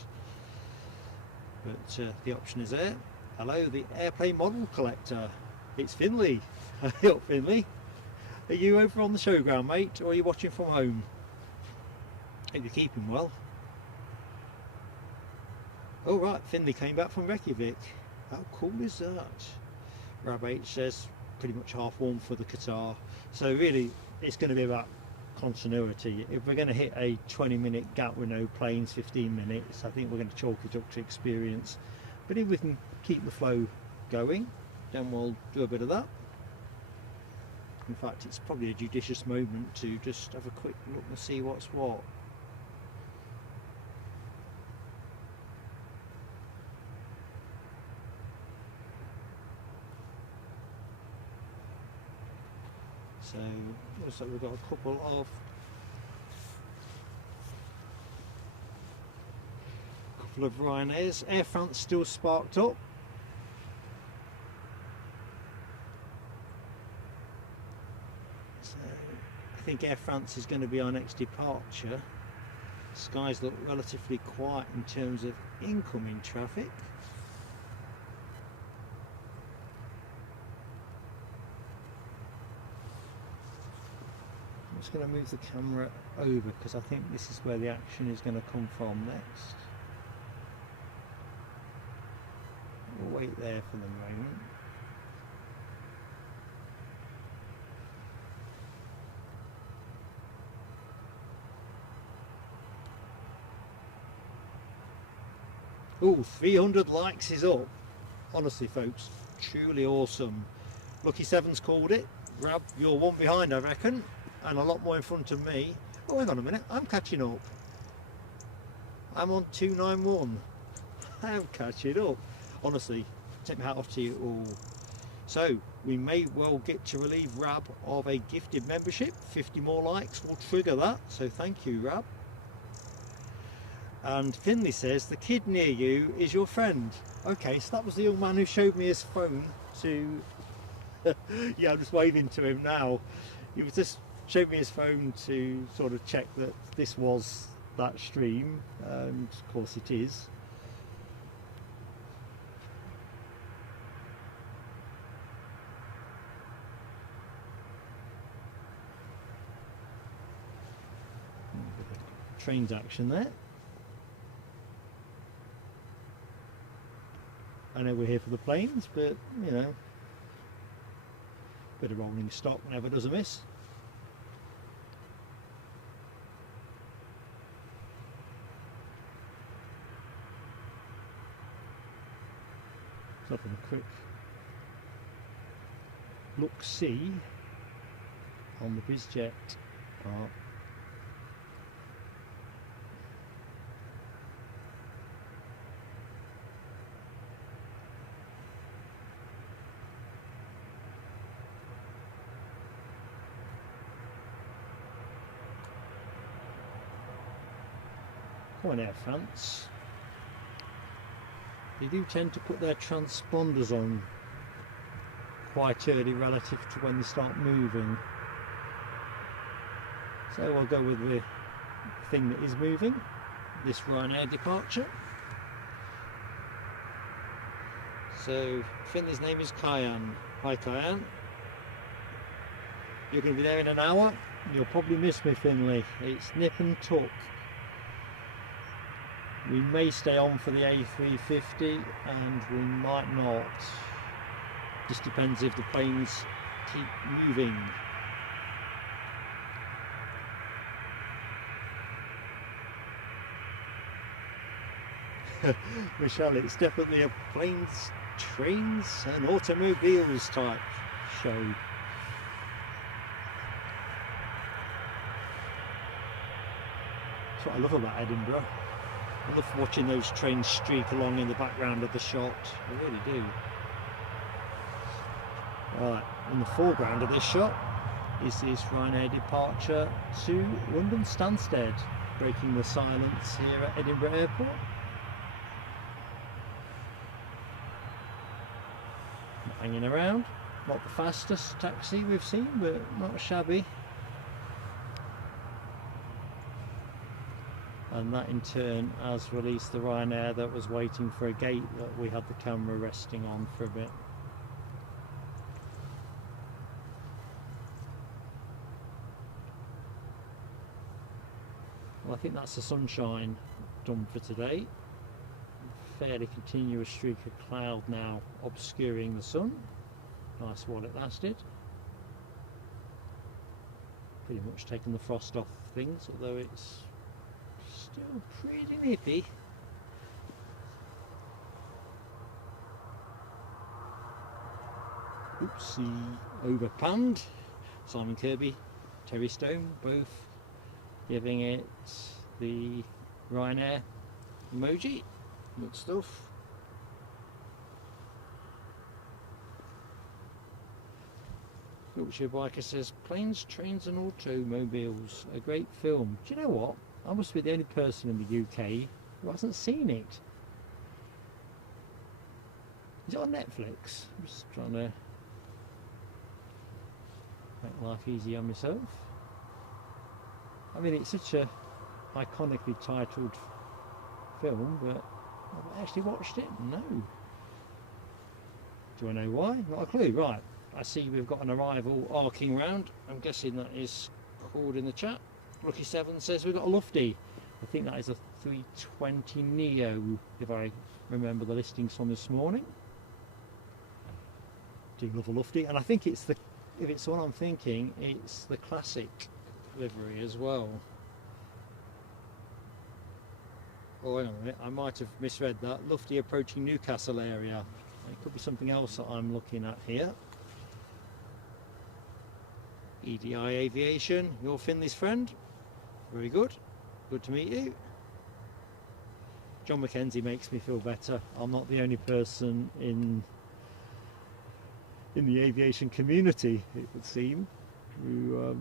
but the option is there. Hello, the airplane model collector. It's Finley. Hey up, Finley. Are you over on the showground, mate, or are you watching from home? Hope you're keeping well. Oh right, Finley came back from Reykjavik. How cool is that? Rab H says pretty much half warm for the Qatar. So really, it's going to be about continuity. If we're going to hit a 20-minute gap with no planes, 15 minutes, I think we're going to chalk it up to experience. But if we can keep the flow going, then we'll do a bit of that. In fact, it's probably a judicious moment to just have a quick look and see what's what. So looks like we've got a couple of Ryanair's. Air France still sparked up. So I think Air France is going to be our next departure. Skies look relatively quiet in terms of incoming traffic. I'm just going to move the camera over because I think this is where the action is going to come from next. We'll wait there for the moment. Oh, 300 likes is up. Honestly, folks, truly awesome. Lucky Seven's called it. Grab, you're one behind, I reckon, and a lot more in front of me. Oh, hang on a minute, I'm catching up. I'm on 291. I'm catching up. Honestly, take my hat off to you all. So, we may well get to relieve Rab of a gifted membership. 50 more likes will trigger that, so thank you, Rab. And Finley says the kid near you is your friend. Okay, so that was the young man who showed me his phone to yeah, I'm just waving to him now. he was just showed me his phone to sort of check that this was that stream, and of course it is. Trains action there. I know we're here for the planes, but you know, bit of rolling stock never does amiss. So having a quick look-see on the Bizjet part. Come on, Air France. They do tend to put their transponders on quite early relative to when they start moving. So we'll go with the thing that is moving, this Ryanair departure. So Finley's name is Kyan. Hi Kyan. You're going to be there in an hour. You'll probably miss me, Finley. It's nip and tuck. We may stay on for the A350 and we might not. Just depends if the planes keep moving. Michelle, it's definitely a planes, trains and automobiles type show. That's what I love about Edinburgh. I love watching those trains streak along in the background of the shot. I really do. Right, in the foreground of this shot is this Ryanair departure to London Stansted, breaking the silence here at Edinburgh Airport. Not hanging around. Not the fastest taxi we've seen, but not shabby. And that in turn has released the Ryanair that was waiting for a gate that we had the camera resting on for a bit. Well, I think that's the sunshine done for today. Fairly continuous streak of cloud now obscuring the sun. Nice while it lasted. Pretty much taken the frost off things, although it's still pretty nippy. Oopsie, overpanned. Simon Kirby, Terry Stone, both giving it the Ryanair emoji. Good stuff. Wiltshire Biker says, Planes, Trains and Automobiles, a great film. Do you know what? I must be the only person in the UK who hasn't seen it. Is it on Netflix? I'm just trying to make life easy on myself. I mean, it's such a iconically titled film, but have I actually watched it? No. Do I know why? Not a clue. Right, I see we've got an arrival arcing round. I'm guessing that is called in the chat. Lucky 7 says we've got a Lufty. I think that is a 320 Neo, if I remember the listings from this morning. Do love a Lufty, and I think it's the, if it's what I'm thinking, it's the classic livery as well. Oh, hang on a minute, I might have misread that. Lufty approaching Newcastle area. It could be something else that I'm looking at here. EDI Aviation, your Finley's friend. Very good. Good to meet you. John Mackenzie makes me feel better. I'm not the only person in the aviation community, it would seem, who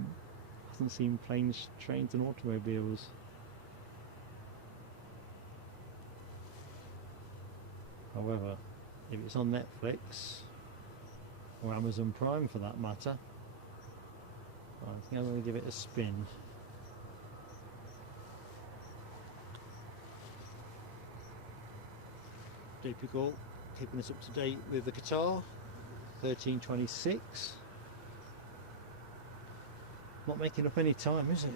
hasn't seen Planes, Trains and Automobiles. However, if it's on Netflix or Amazon Prime for that matter, I think I'm going to give it a spin. Typical, keeping us up to date with the Qatar 1326. Not making up any time, is it?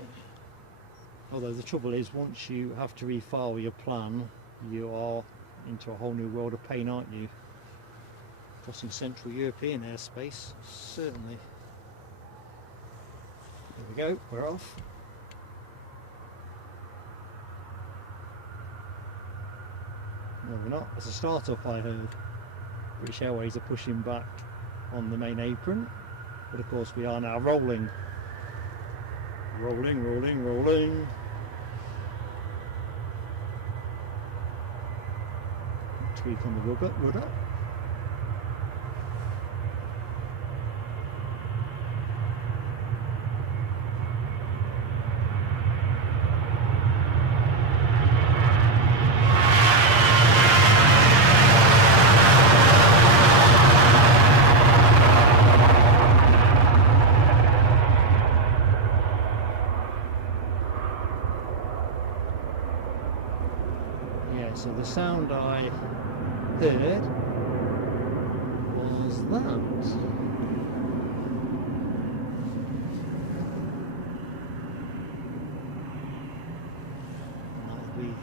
Although the trouble is, once you have to refile your plan, you are into a whole new world of pain, aren't you? Crossing Central European airspace, certainly. There we go, we're off. No, we're not. As a start-up, I heard British Airways are pushing back on the main apron, but of course we are now rolling. Rolling, rolling, rolling. Tweak on the rudder. So the sound I heard was that. That'll be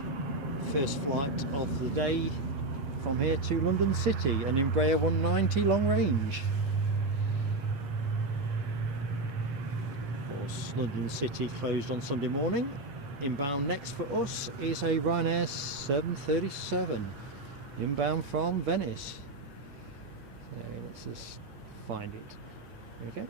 first flight of the day from here to London City, an Embraer 190 long range. Of course, London City closed on Sunday morning. Inbound next for us is a Ryanair 737, inbound from Venice. So let's just find it. There we go.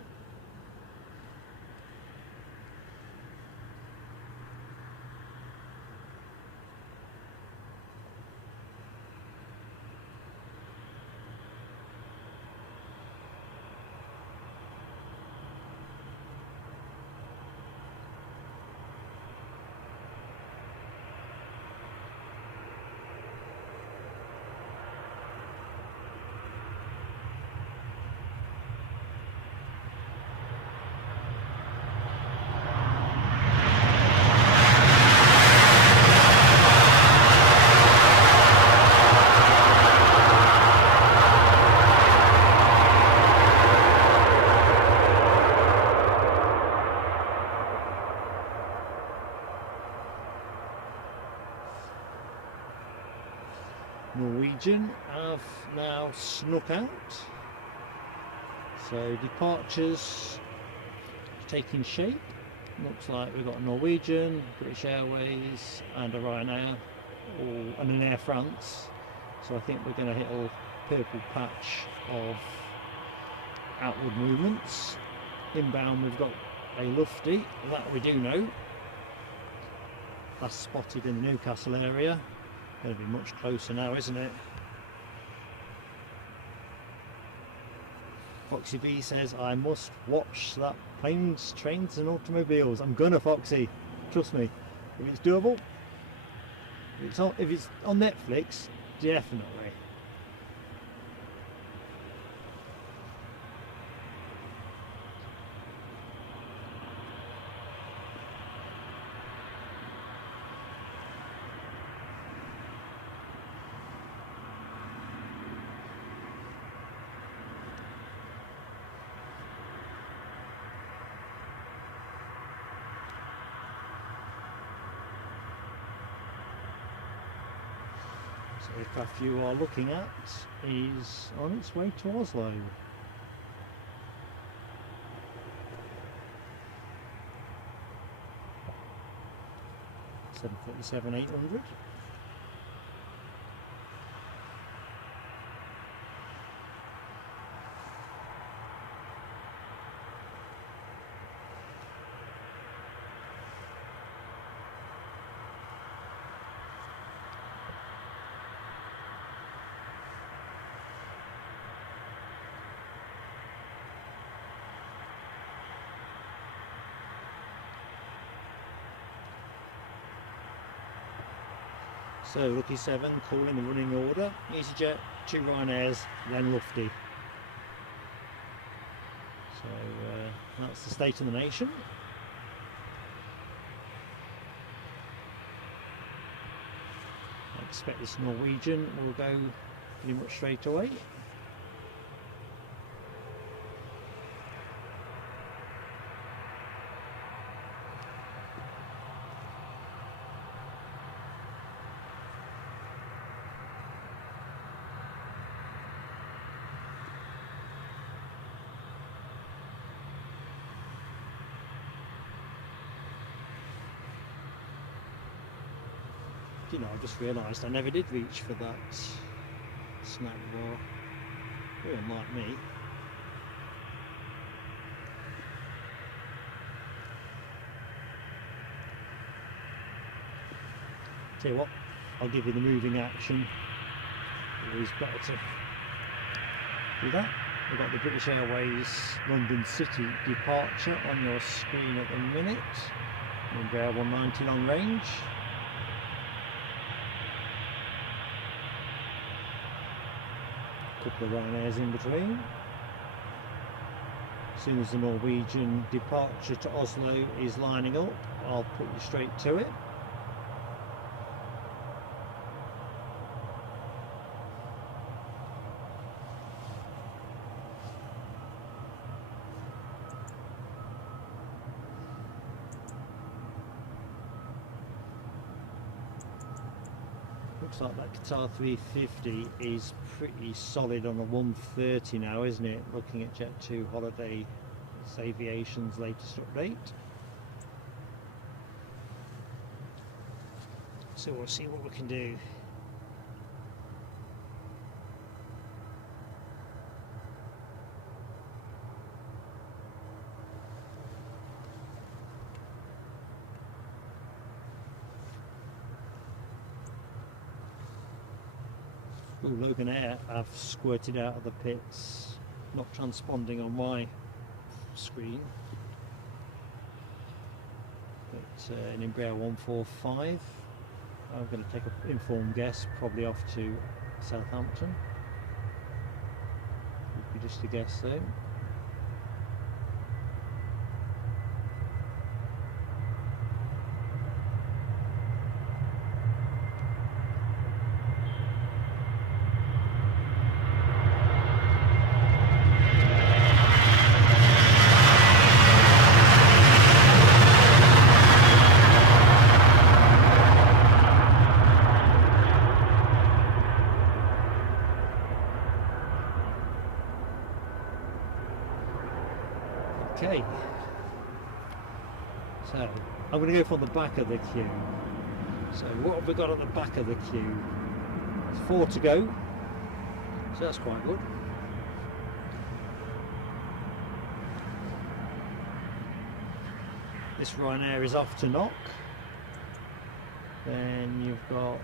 Norwegian have now snuck out, so departures taking shape. Looks like we've got a Norwegian, British Airways and a Ryanair, and an Air France. So I think we're going to hit a purple patch of outward movements. Inbound we've got a Lufty, that we do know. Last spotted in the Newcastle area. Going to be much closer now, isn't it? Foxy B says, I must watch that planes, trains and automobiles. I'm gonna, Foxy. Trust me. If it's doable, if it's on Netflix, definitely. The aircraft you are looking at is on its way to Oslo. 757-800. So Lucky 7 calling the running order. EasyJet, 2 Ryanairs, then Lufty. So That's the state of the nation. I expect this Norwegian will go pretty much straight away. You know, I just realised I never did reach for that snack bar. Very unlike me. Tell you what, I'll give you the moving action. Always better to do that. We've got the British Airways London City departure on your screen at the minute. Embraer 190 long range. Couple of Ryanairs in between. As soon as the Norwegian departure to Oslo is lining up, I'll put you straight to it. Looks like that Qatar 350 is pretty solid on the 130 now, isn't it? Looking at Jet2 Holiday, it's Aviation's latest update. So we'll see what we can do. Ooh, Loganair have squirted out of the pits, not transponding on my screen. But an Embraer 145. I'm going to take an informed guess, probably off to Southampton. Would be just a guess though. Okay, so I'm going to go from the back of the queue. So what have we got at the back of the queue? It's 4 to go, so that's quite good. This Ryanair is off to knock. Then you've got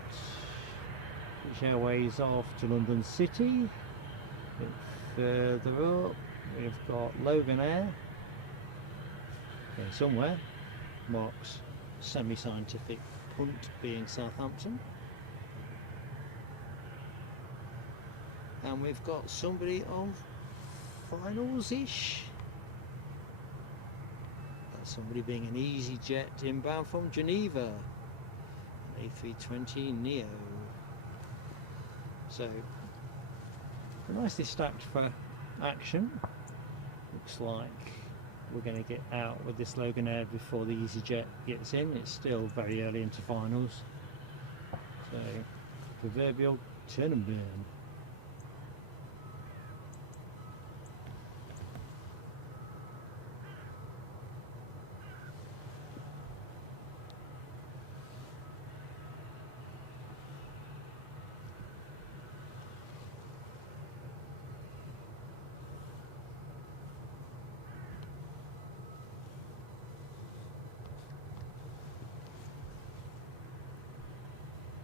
Turkish Airways off to London City. A bit further up, we've got Loganair. Okay, somewhere marks semi-scientific punt being Southampton. And we've got somebody on finals-ish. That's somebody being an EasyJet inbound from Geneva. An A320 Neo. So, nicely stacked for action. Looks like we're going to get out with this Loganair before the EasyJet gets in. It's still very early into finals. So, proverbial turn and burn.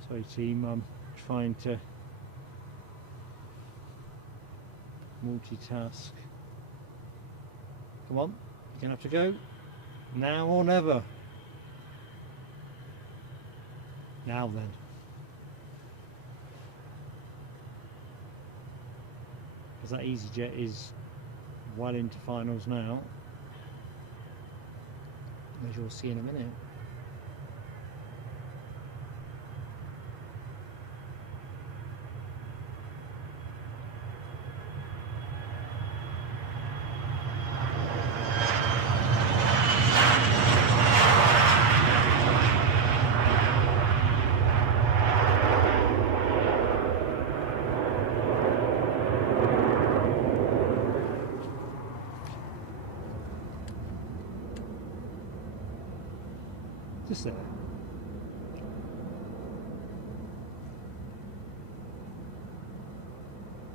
Sorry team, I'm trying to multitask. Come on, you're going to have to go. Now or never. Now then. Because that EasyJet is well into finals now. as you'll see in a minute. Just there.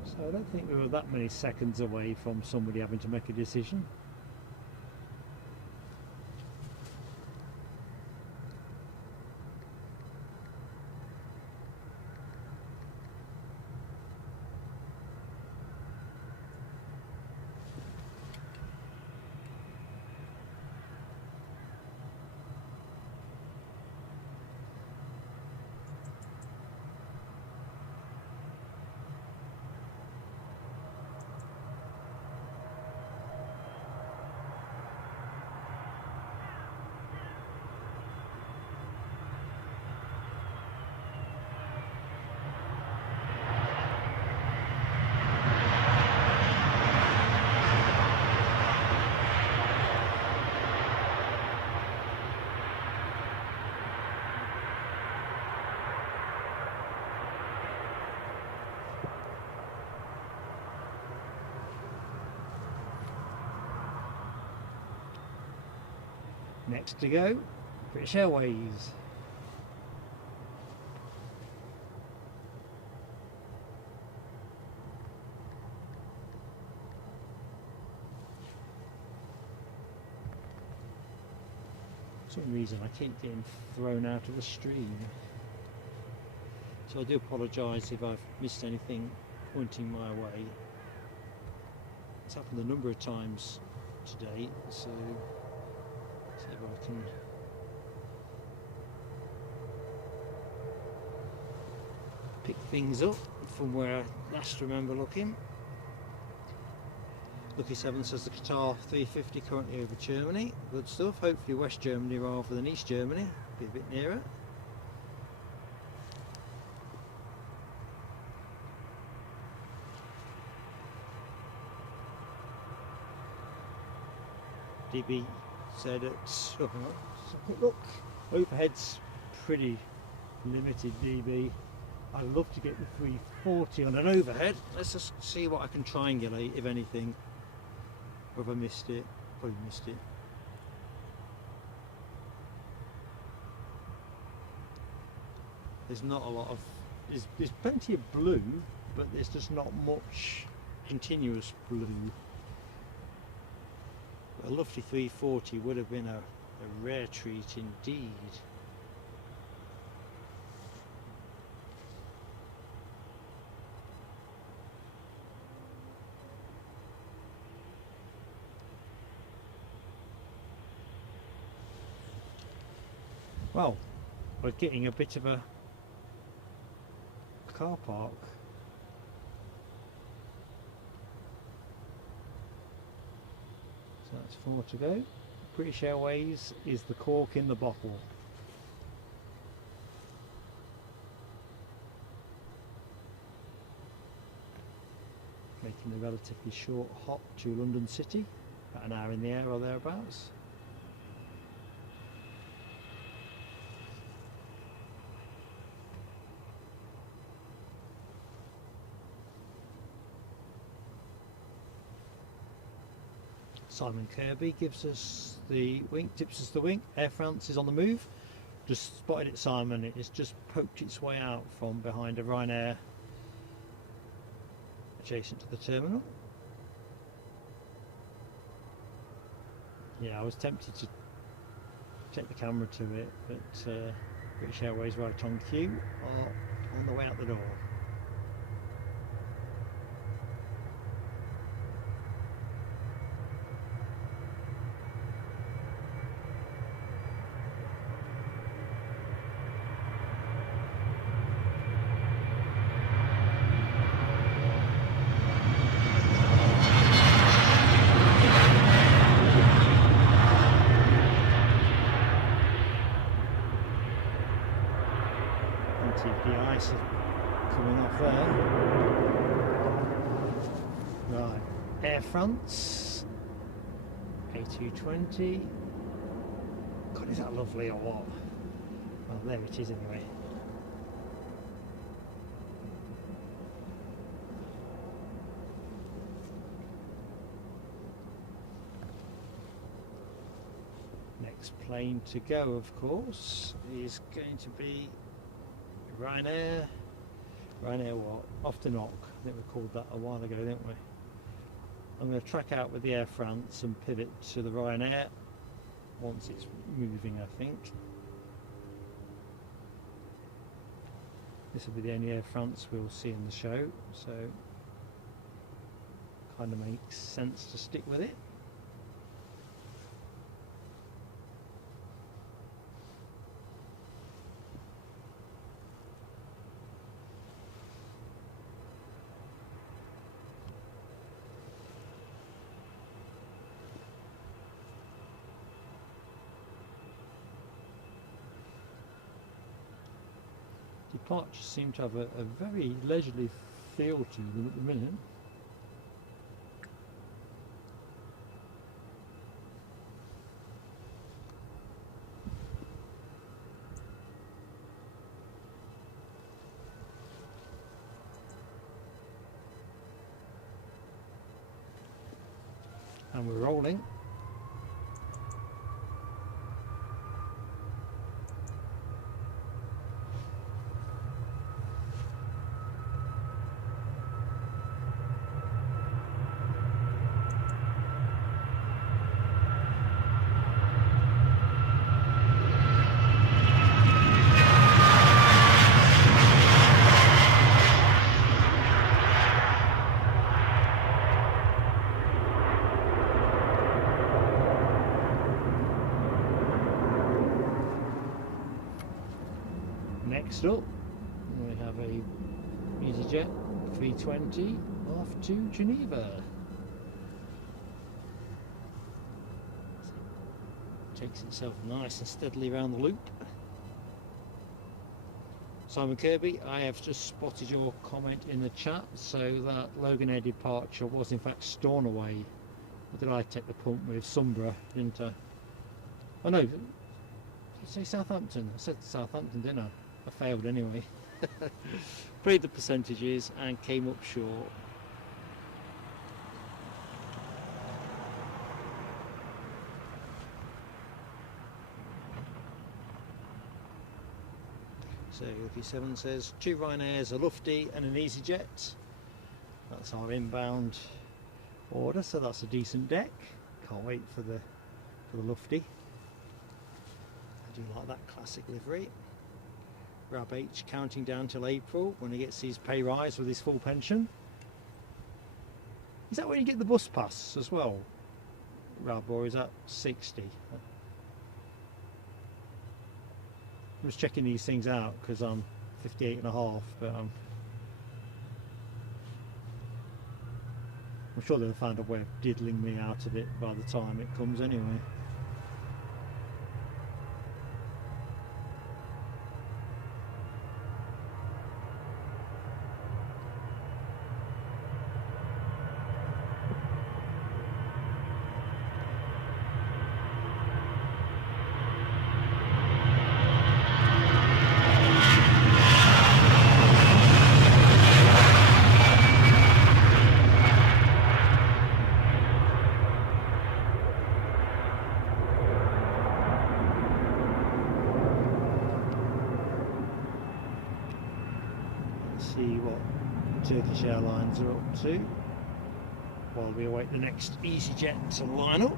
So I don't think we were that many seconds away from somebody having to make a decision. Next to go, British Airways. For some reason I keep getting thrown out of the stream, so I do apologise if I've missed anything pointing my way. It's happened a number of times today, so see if I can pick things up from where I last remember looking. Lucky 7 says the Qatar 350 currently over Germany. Good stuff. Hopefully West Germany rather than East Germany. Be a bit nearer. DB said it's look, overhead's pretty limited. DB, I'd love to get the 340 on an overhead. Let's just see what I can triangulate, if anything. Or have I missed it? Probably missed it. There's not a lot of, there's plenty of blue, but there's just not much continuous blue. A lovely 340 would have been a rare treat indeed. Well, we're getting a bit of a car park. So that's 4 to go. British Airways is the cork in the bottle. Making a relatively short hop to London City, about an hour in the air or thereabouts. Simon Kirby gives us the wink, tips us the wink. Air France is on the move. Just spotted it, Simon. It has just poked its way out from behind a Ryanair adjacent to the terminal. Yeah, I was tempted to take the camera to it, but British Airways right on cue are on the way out the door. plenty of de-ice coming off there. Right, Air France, A220. God, is that lovely or what? Well, there it is anyway. Next plane to go, of course, is going to be Ryanair. Ryanair what? Off to knock. I think we called that a while ago, didn't we? I'm going to track out with the Air France and pivot to the Ryanair once it's moving, I think. This will be the only Air France we'll see in the show, so kind of makes sense to stick with it. Departures seem to have a very leisurely feel to them at the minute. And we're rolling. Next up, we have a EasyJet 320 off to Geneva. Takes itself nice and steadily around the loop. Simon Kirby, I have just spotted your comment in the chat, so that Loganair departure was in fact Stornoway. Or did I take the punt with Sombra, didn't I? Oh no, did I say Southampton? I said Southampton, didn't I? I failed anyway. Played the percentages and came up short. So Lucky 7 says 2 Ryanairs, a Lufty and an EasyJet. That's our inbound order, so that's a decent deck. Can't wait for the Lufty. I do like that classic livery. Rab H counting down till April when he gets his pay rise with his full pension. Is that when you get the bus pass as well, Rab, or is that 60? I'm just checking these things out because I'm 58 and a half, but I'm sure they'll find a way of diddling me out of it by the time it comes anyway. See what Turkish Airlines are up to while we await the next EasyJet to line up.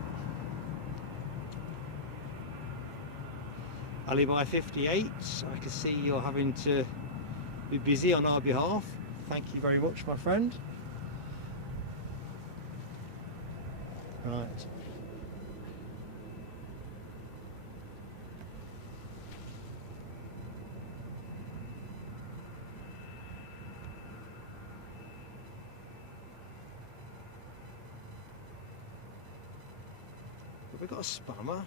Alibi 58, I can see you're having to be busy on our behalf. Thank you very much, my friend. Right. Have we got a spammer?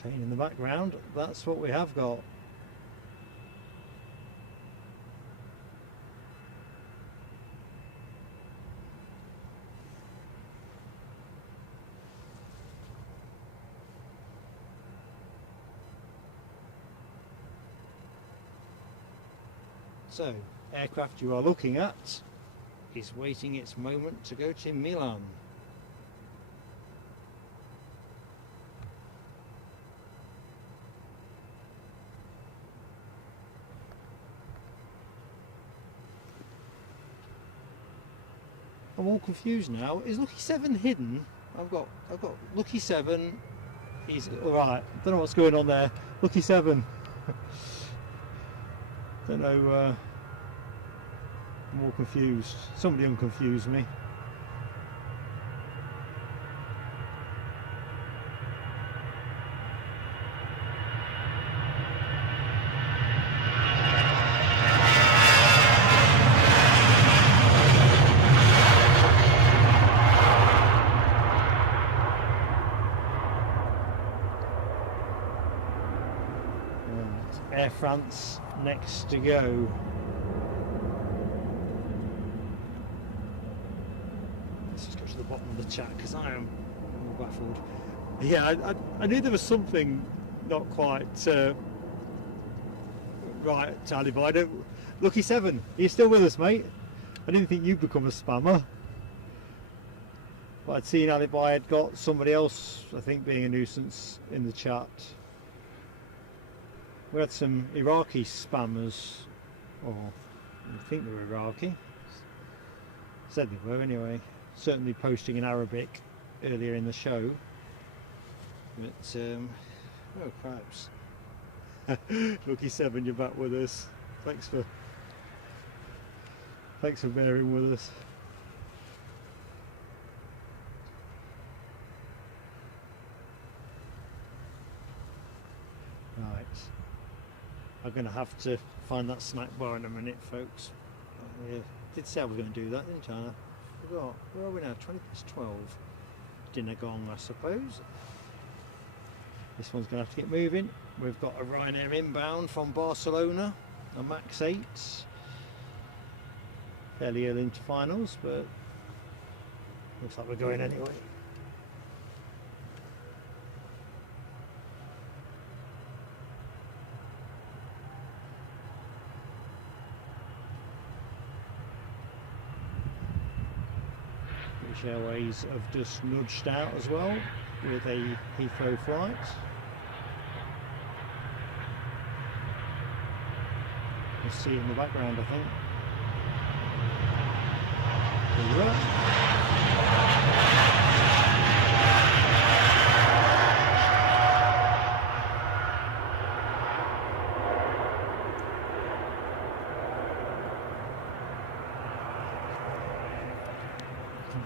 Train in the background, that's what we have got. So, aircraft you are looking at is waiting its moment to go to Milan. I'm all confused now. Is Lucky 7 hidden? I've got Lucky 7. He's alright. Don't know what's going on there. Lucky 7. Don't know. I'm all confused. Somebody unconfused me. Air France next to go. Let's just go to the bottom of the chat because I am baffled. Yeah, I knew there was something not quite right, Charlie, but I don't. Lucky 7, are you still with us, mate? I didn't think you'd become a spammer. But I'd seen Alibi had got somebody else, I think, being a nuisance in the chat. We had some Iraqi spammers, or I think they were Iraqi. Said they were anyway. Certainly posting in Arabic earlier in the show. But, oh cripes. Lucky 7, you're back with us. Thanks for bearing with us. Right. I'm going to have to find that snack bar in a minute, folks. I did say I was going to do that, didn't I? I forgot. Where are we now? 12. Dinner gong, I suppose. This one's going to have to get moving. We've got a Ryanair inbound from Barcelona, a Max 8. Fairly early into finals, but looks like we're going anyway. Turkish Airways have just nudged out as well with a Heathrow flight. You see it in the background, I think. There you are.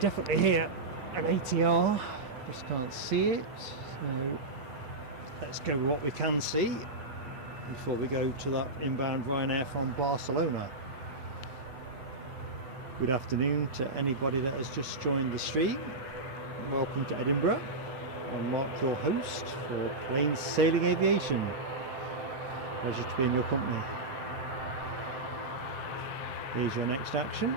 Definitely hear an ATR, just can't see it, so let's go with what we can see before we go to that inbound Ryanair from Barcelona. Good afternoon to anybody that has just joined the stream. Welcome to Edinburgh. I'm Mark, your host for Plain Sailing Aviation. Pleasure to be in your company. Here's your next action.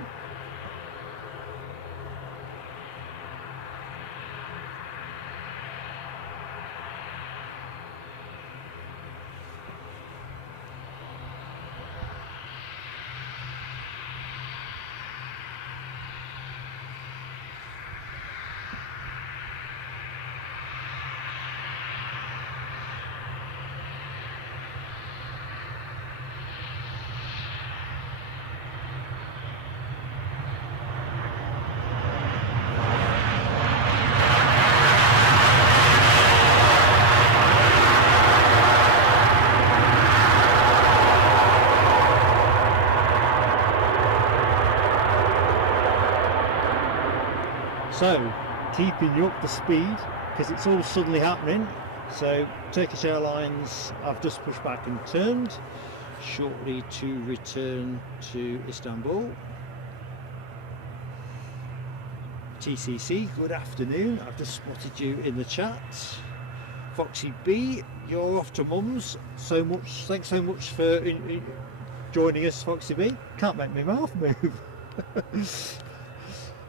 So, keeping you up to speed, because it's all suddenly happening. So, Turkish Airlines have just pushed back and turned, shortly to return to Istanbul. TCC, good afternoon. I've just spotted you in the chat. Foxy B, you're off to Mum's. Thanks so much for joining us, Foxy B. Can't make me mouth move.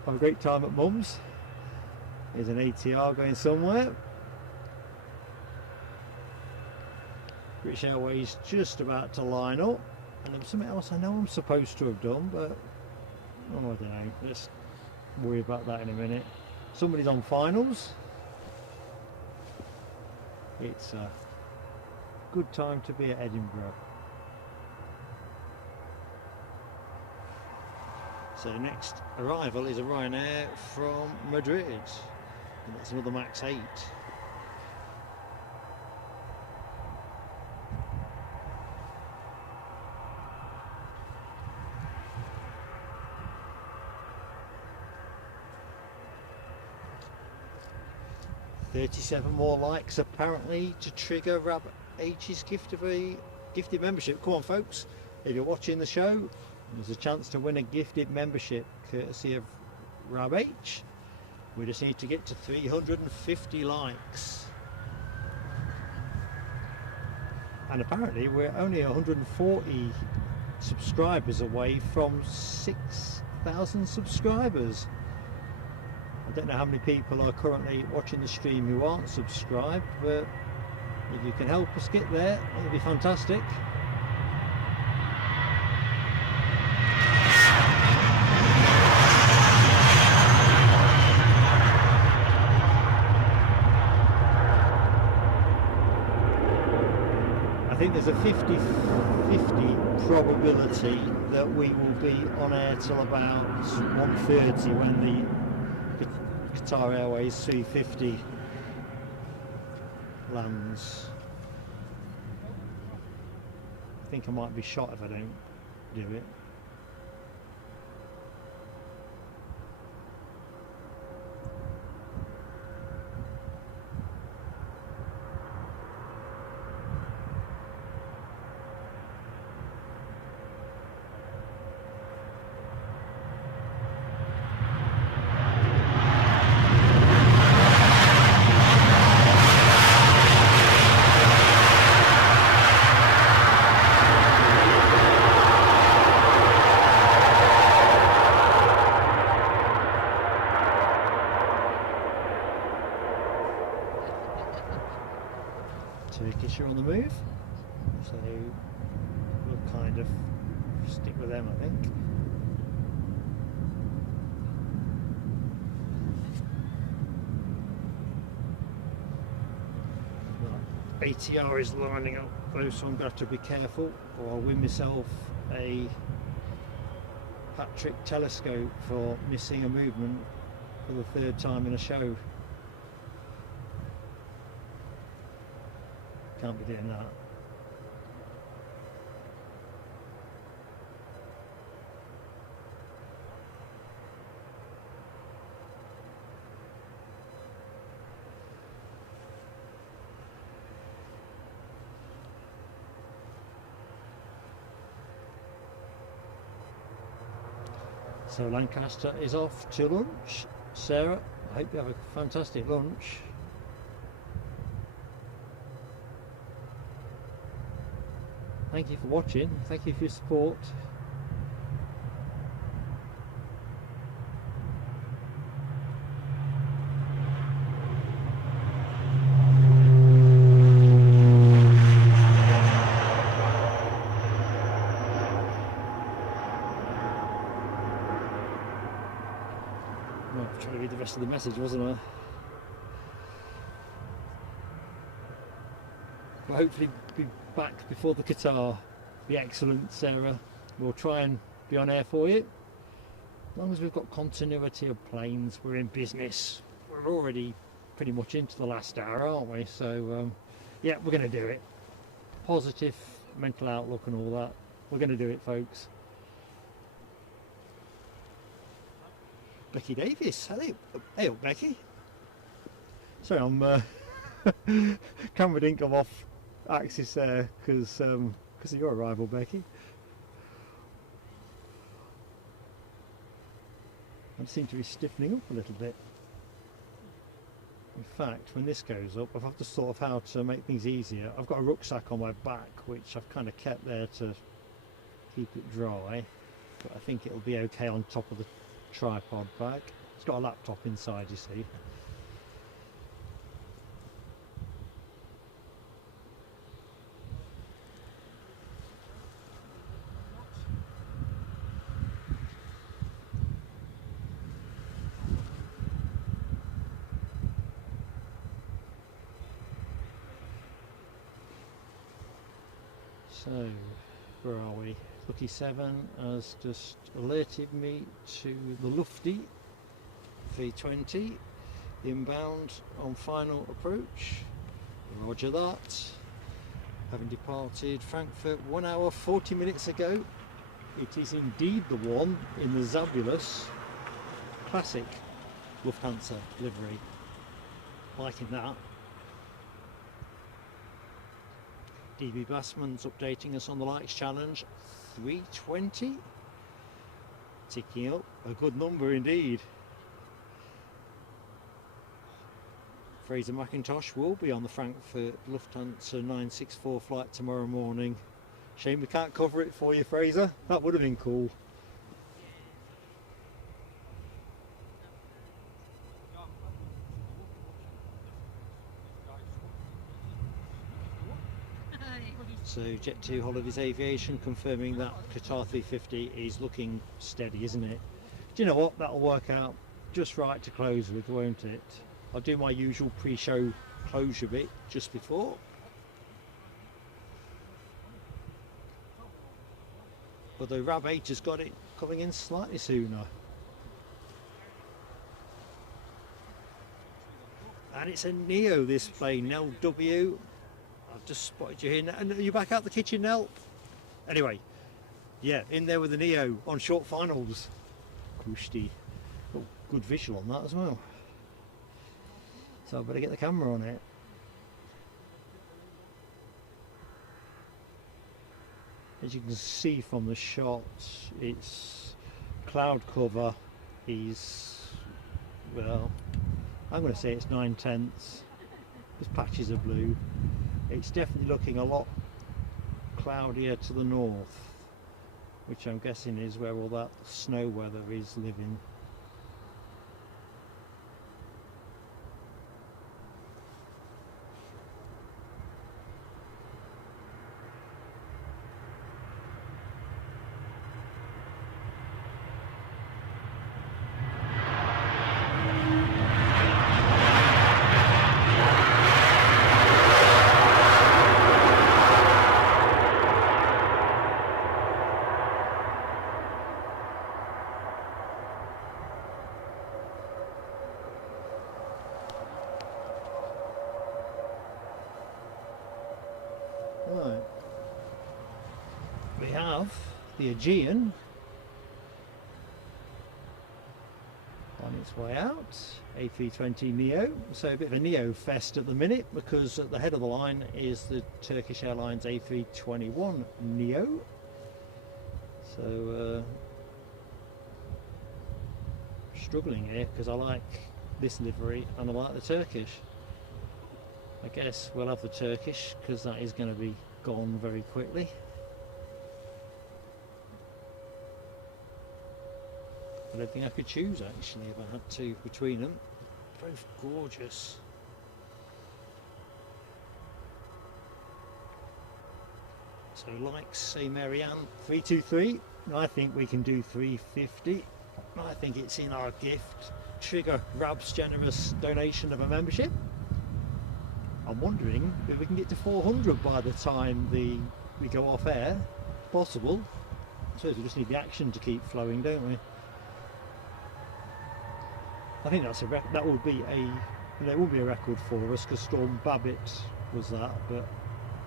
Have a great time at Mum's. Here's an ATR going somewhere. British Airways just about to line up. And there was something else I know I'm supposed to have done, but oh, I don't know. Let's worry about that in a minute. Somebody's on finals. It's a good time to be at Edinburgh. So next arrival is a Ryanair from Madrid, and that's another Max 8. $37 more likes apparently to trigger Rab H's gift of a gifted membership. Come on folks, if you're watching the show, there's a chance to win a gifted membership courtesy of Rab H. We just need to get to 350 likes. And apparently we're only 140 subscribers away from 6,000 subscribers. I don't know how many people are currently watching the stream who aren't subscribed, but if you can help us get there, it'll be fantastic. I think there's a 50-50 probability that we will be on air till about 1:30 when the Qatar Airways 350 lands. I think I might be shot if I don't do it. Turkish are on the move, so we'll kind of stick with them, I think. Right. ATR is lining up though, so I'm going to have to be careful or I'll win myself a Patrick telescope for missing a movement for the 3rd time in a show. Can't be doing that. So Lancaster is off to lunch. Sarah, I hope you have a fantastic lunch. Thank you for watching, thank you for your support. I'm trying to read the rest of the message, wasn't I? But hopefully be back before the Qatar. Be excellent, Sarah. We'll try and be on air for you. As long as we've got continuity of planes, we're in business. We're already pretty much into the last hour, aren't we? So yeah, we're going to do it. Positive mental outlook and all that. We're going to do it, folks. Becky Davis, hello. Hey up, Becky. Sorry, I'm camera didn't come off axis there because of your arrival, Becky. I seem to be stiffening up a little bit. In fact, when this goes up, I've just thought of how to make things easier. I've got a rucksack on my back, which I've kind of kept there to keep it dry, but I think it'll be okay on top of the tripod bag. It's got a laptop inside, you see. So, where are we? Lucky 7 has just alerted me to the Lufty 320 inbound on final approach. Roger that. Having departed Frankfurt 1 hour 40 minutes ago, it is indeed the one in the Zabulous classic Lufthansa livery. Liking that. DB Bassman's updating us on the likes challenge 320, ticking up a good number indeed. Fraser McIntosh will be on the Frankfurt Lufthansa 964 flight tomorrow morning. Shame we can't cover it for you, Fraser. That would have been cool. So Jet2 Holidays Aviation confirming that Qatar 350 is looking steady, isn't it? Do you know what? That'll work out just right to close with, won't it? I'll do my usual pre-show closure bit just before. Although Rab 8 has got it coming in slightly sooner. And it's a Neo, this plane, Nell W. I've just spotted you here now. And are you back out the kitchen, Nell? Anyway, yeah, in there with the Neo on short finals. Kushti. Oh, good visual on that as well. So I better get the camera on it. As you can see from the shots, it's cloud cover is, well, I'm going to say it's 9/10. There's patches of blue. It's definitely looking a lot cloudier to the north, which I'm guessing is where all that snow weather is living. Right. We have the Aegean on its way out, A320 Neo, so a bit of a Neo fest at the minute, because at the head of the line is the Turkish Airlines A321 Neo. So struggling here because I like this livery and I like the Turkish. I guess we'll have the Turkish because that is going to be gone very quickly. I don't think I could choose actually if I had to between them. Both gorgeous. So like say Marianne 323, I think we can do 350. I think it's in our gift. Trigger Rab's generous donation of a membership. I'm wondering if we can get to 400 by the time we go off air. Possible. I suppose we just need the action to keep flowing, don't we? I think that's that would be a record for us because Storm Babbitt was that, but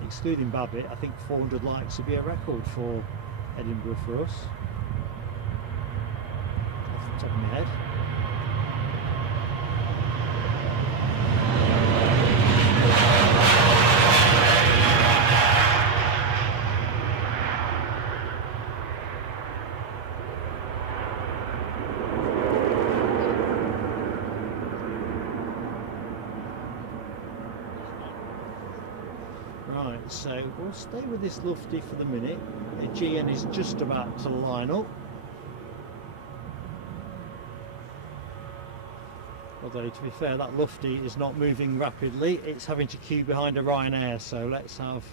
excluding Babbitt, I think 400 likes would be a record for Edinburgh for us. Off the top of my head. so we'll stay with this Lufty for the minute. The GN is just about to line up, although to be fair, that Lufty is not moving rapidly. It's having to queue behind a Ryanair, so let's have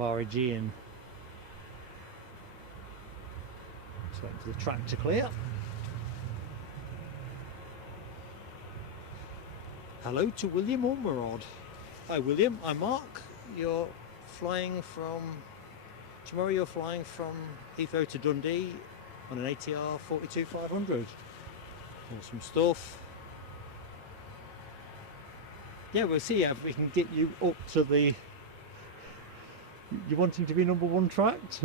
our Aegean. Just waiting for the track to clear. Hello to William Ormerod. Hi William, I'm Mark. You're flying from, tomorrow you're flying from Heathrow to Dundee on an ATR 42500. Awesome stuff. Yeah, we'll see if we can get you up to the, you're wanting to be number one tracked?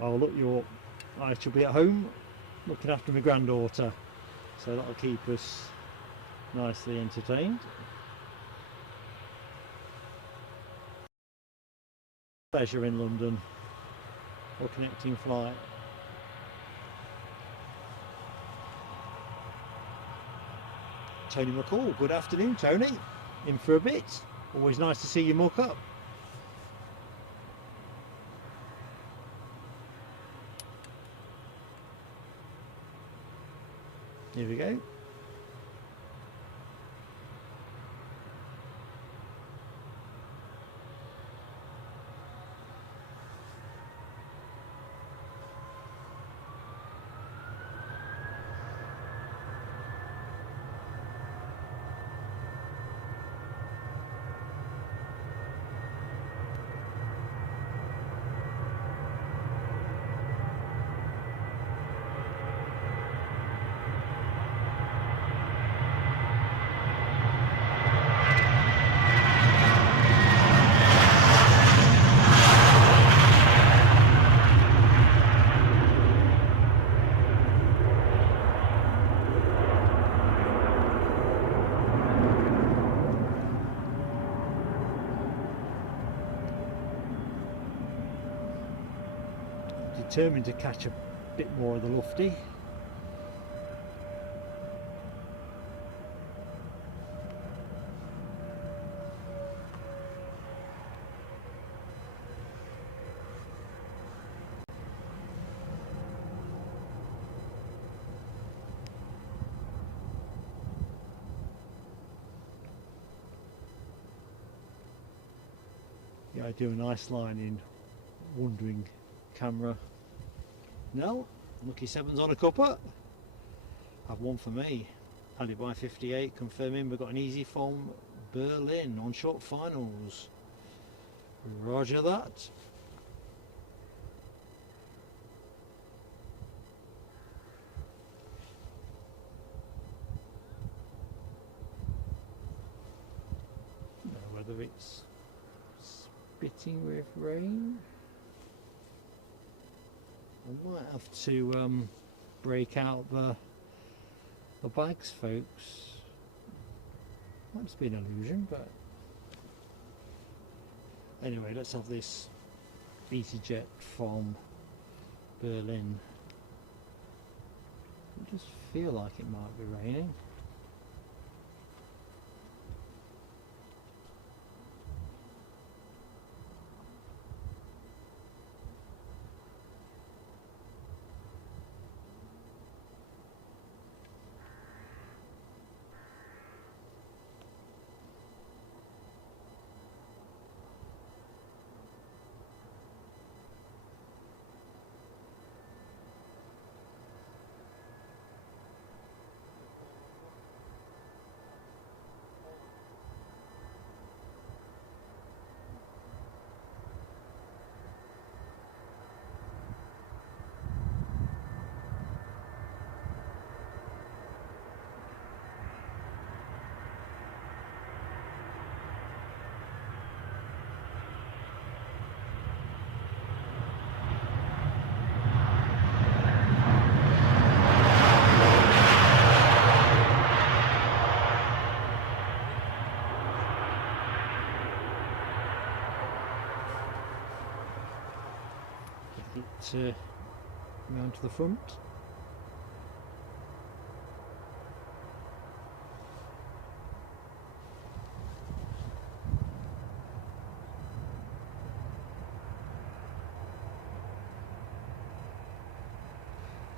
I'll look you up. I shall be at home looking after my granddaughter, so that'll keep us nicely entertained. Pleasure in London or connecting flight. Tony McCall, good afternoon Tony, in for a bit, always nice to see you muck up. Here we go. Determined to catch a bit more of the Lufty. Yeah, I do a nice line in wandering camera. No, lucky sevens on a cuppa. Have one for me. Alibi 58 confirming we've got an easy from Berlin on short finals. Roger that. Don't know whether it's spitting with rain. I might have to break out the bags, folks. Might just be an illusion, but anyway, let's have this EasyJet from Berlin. I just feel like it might be raining. It round to the front.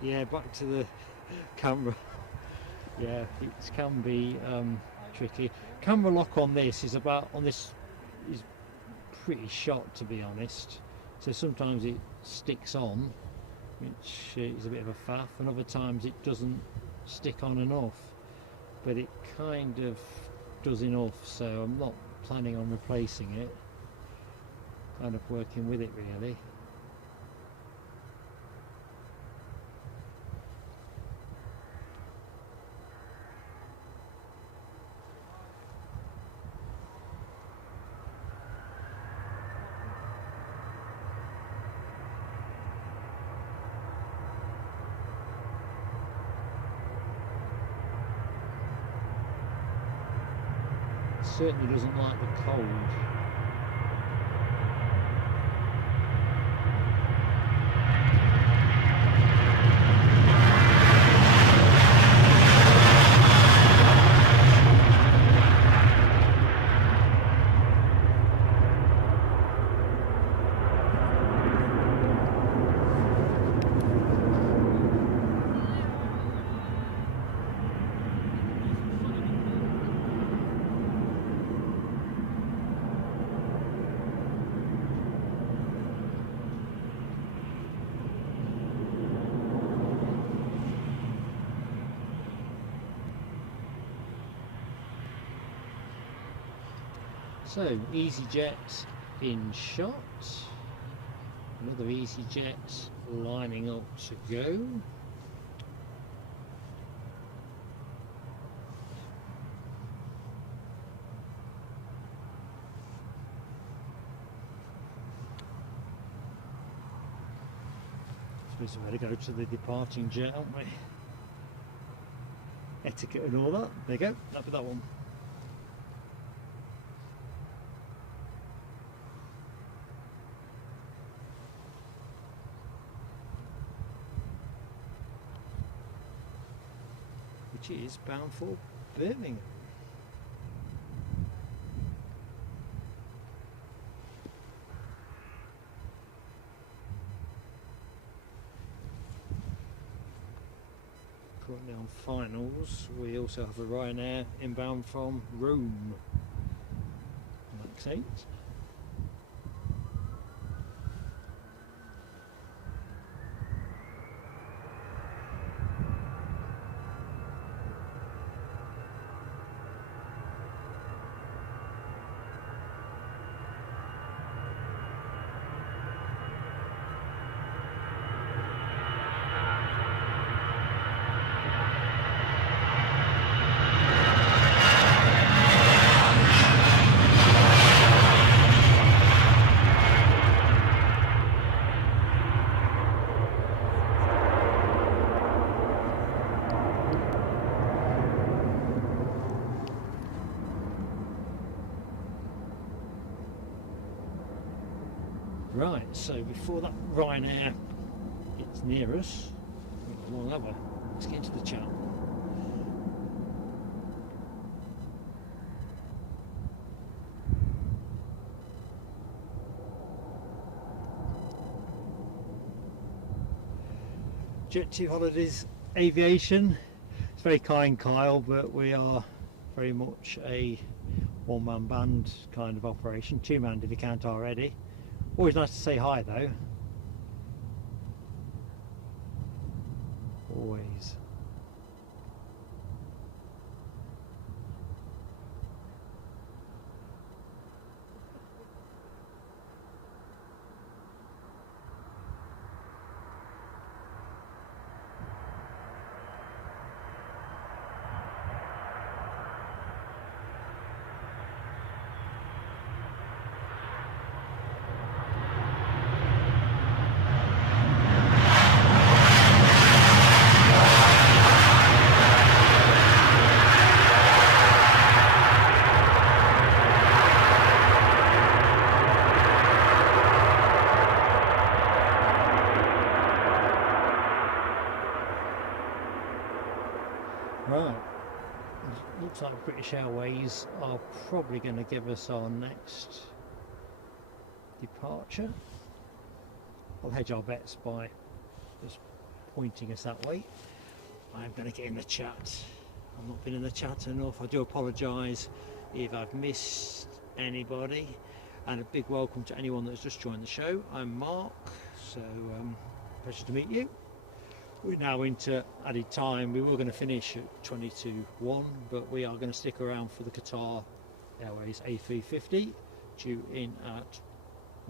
Yeah, back to the camera. Yeah, it can be tricky. Camera lock on this is pretty shot, to be honest. So sometimes it sticks on, which is a bit of a faff, and other times it doesn't stick on enough. But it kind of does enough, so I'm not planning on replacing it. Kind of working with it really. Certainly doesn't like the cold. So, EasyJet in shot, another EasyJet lining up to go. Suppose we better go to the departing jet, aren't we? Etiquette and all that. There you go, that'll be that one. Which is bound for Birmingham. Currently on finals, we also have a Ryanair inbound from Rome. Max 8. Right, so before that Ryanair gets near us, long that way, let's get into the chat. Jet2 Holidays Aviation. It's very kind, Kyle, but we are very much a one-man band kind of operation. Two-man if you count already. Always nice to say hi though. Always. Right, looks like British Airways are probably going to give us our next departure. I'll hedge our bets by just pointing us that way. I'm going to get in the chat. I've not been in the chat enough. I do apologise if I've missed anybody, and a big welcome to anyone that's just joined the show. I'm Mark, so pleasure to meet you. We're now into added time. We were going to finish at 22:01, but we are going to stick around for the Qatar Airways A350 due in at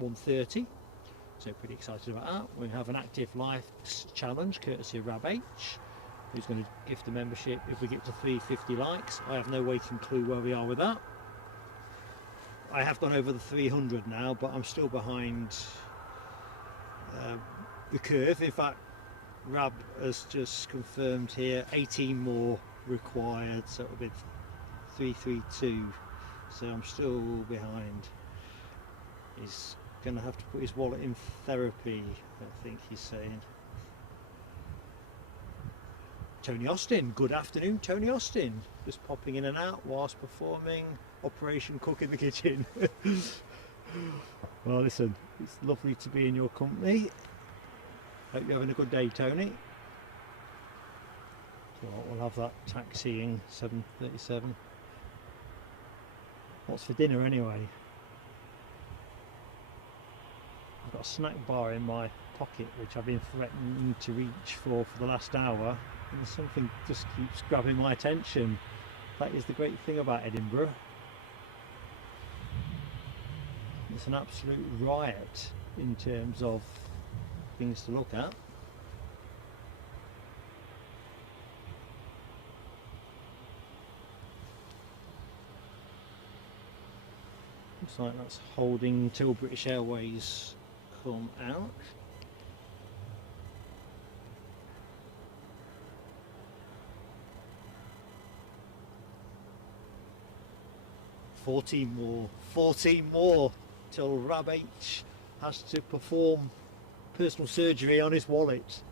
1:30. So pretty excited about that. We have an active likes challenge courtesy of Rab H, who's going to gift the membership if we get to 350 likes. I have no waking clue where we are with that. I have gone over the 300 now, but I'm still behind the curve. In fact, Rab has just confirmed here 18 more required, so it'll be 332. So I'm still behind. He's going to have to put his wallet in therapy, I think he's saying. Tony Austin, good afternoon Tony Austin, just popping in and out whilst performing Operation Cook in the Kitchen. Well listen, it's lovely to be in your company. Hope you're having a good day, Tony. So we'll have that taxiing 737. What's for dinner anyway? I've got a snack bar in my pocket which I've been threatening to reach for the last hour, and something just keeps grabbing my attention. That is the great thing about Edinburgh. It's an absolute riot in terms of things to look at. Looks like that's holding till British Airways come out. Fourteen more till Rab H has to perform personal surgery on his wallet.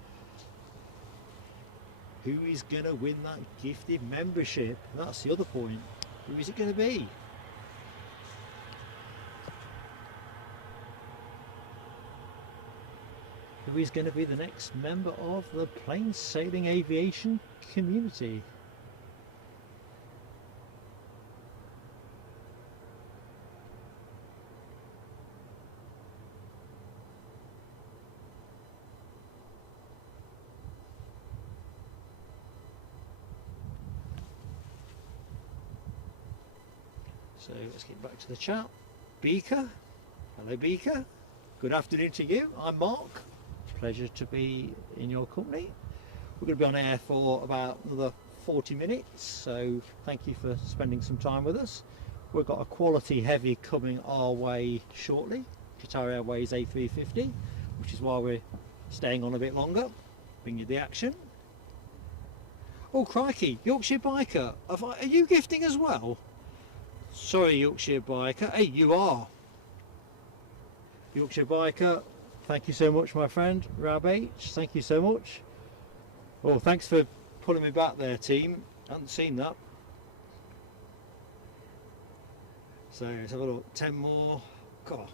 Who is going to win that gifted membership? That's the other point. Who is it going to be? Who is going to be the next member of the plain sailing aviation community? So let's get back to the chat. Beaker, hello Beaker, good afternoon to you. I'm Mark, pleasure to be in your company. We're going to be on air for about another 40 minutes, so thank you for spending some time with us. We've got a quality heavy coming our way shortly, Qatar Airways A350, which is why we're staying on a bit longer, bring you the action. Oh crikey, Yorkshire Biker, are you gifting as well? Sorry Yorkshire Biker, hey you are. Yorkshire Biker, thank you so much my friend. Rab H, thank you so much. Oh, thanks for pulling me back there team, I hadn't seen that. So let's have a look, 10 more. God,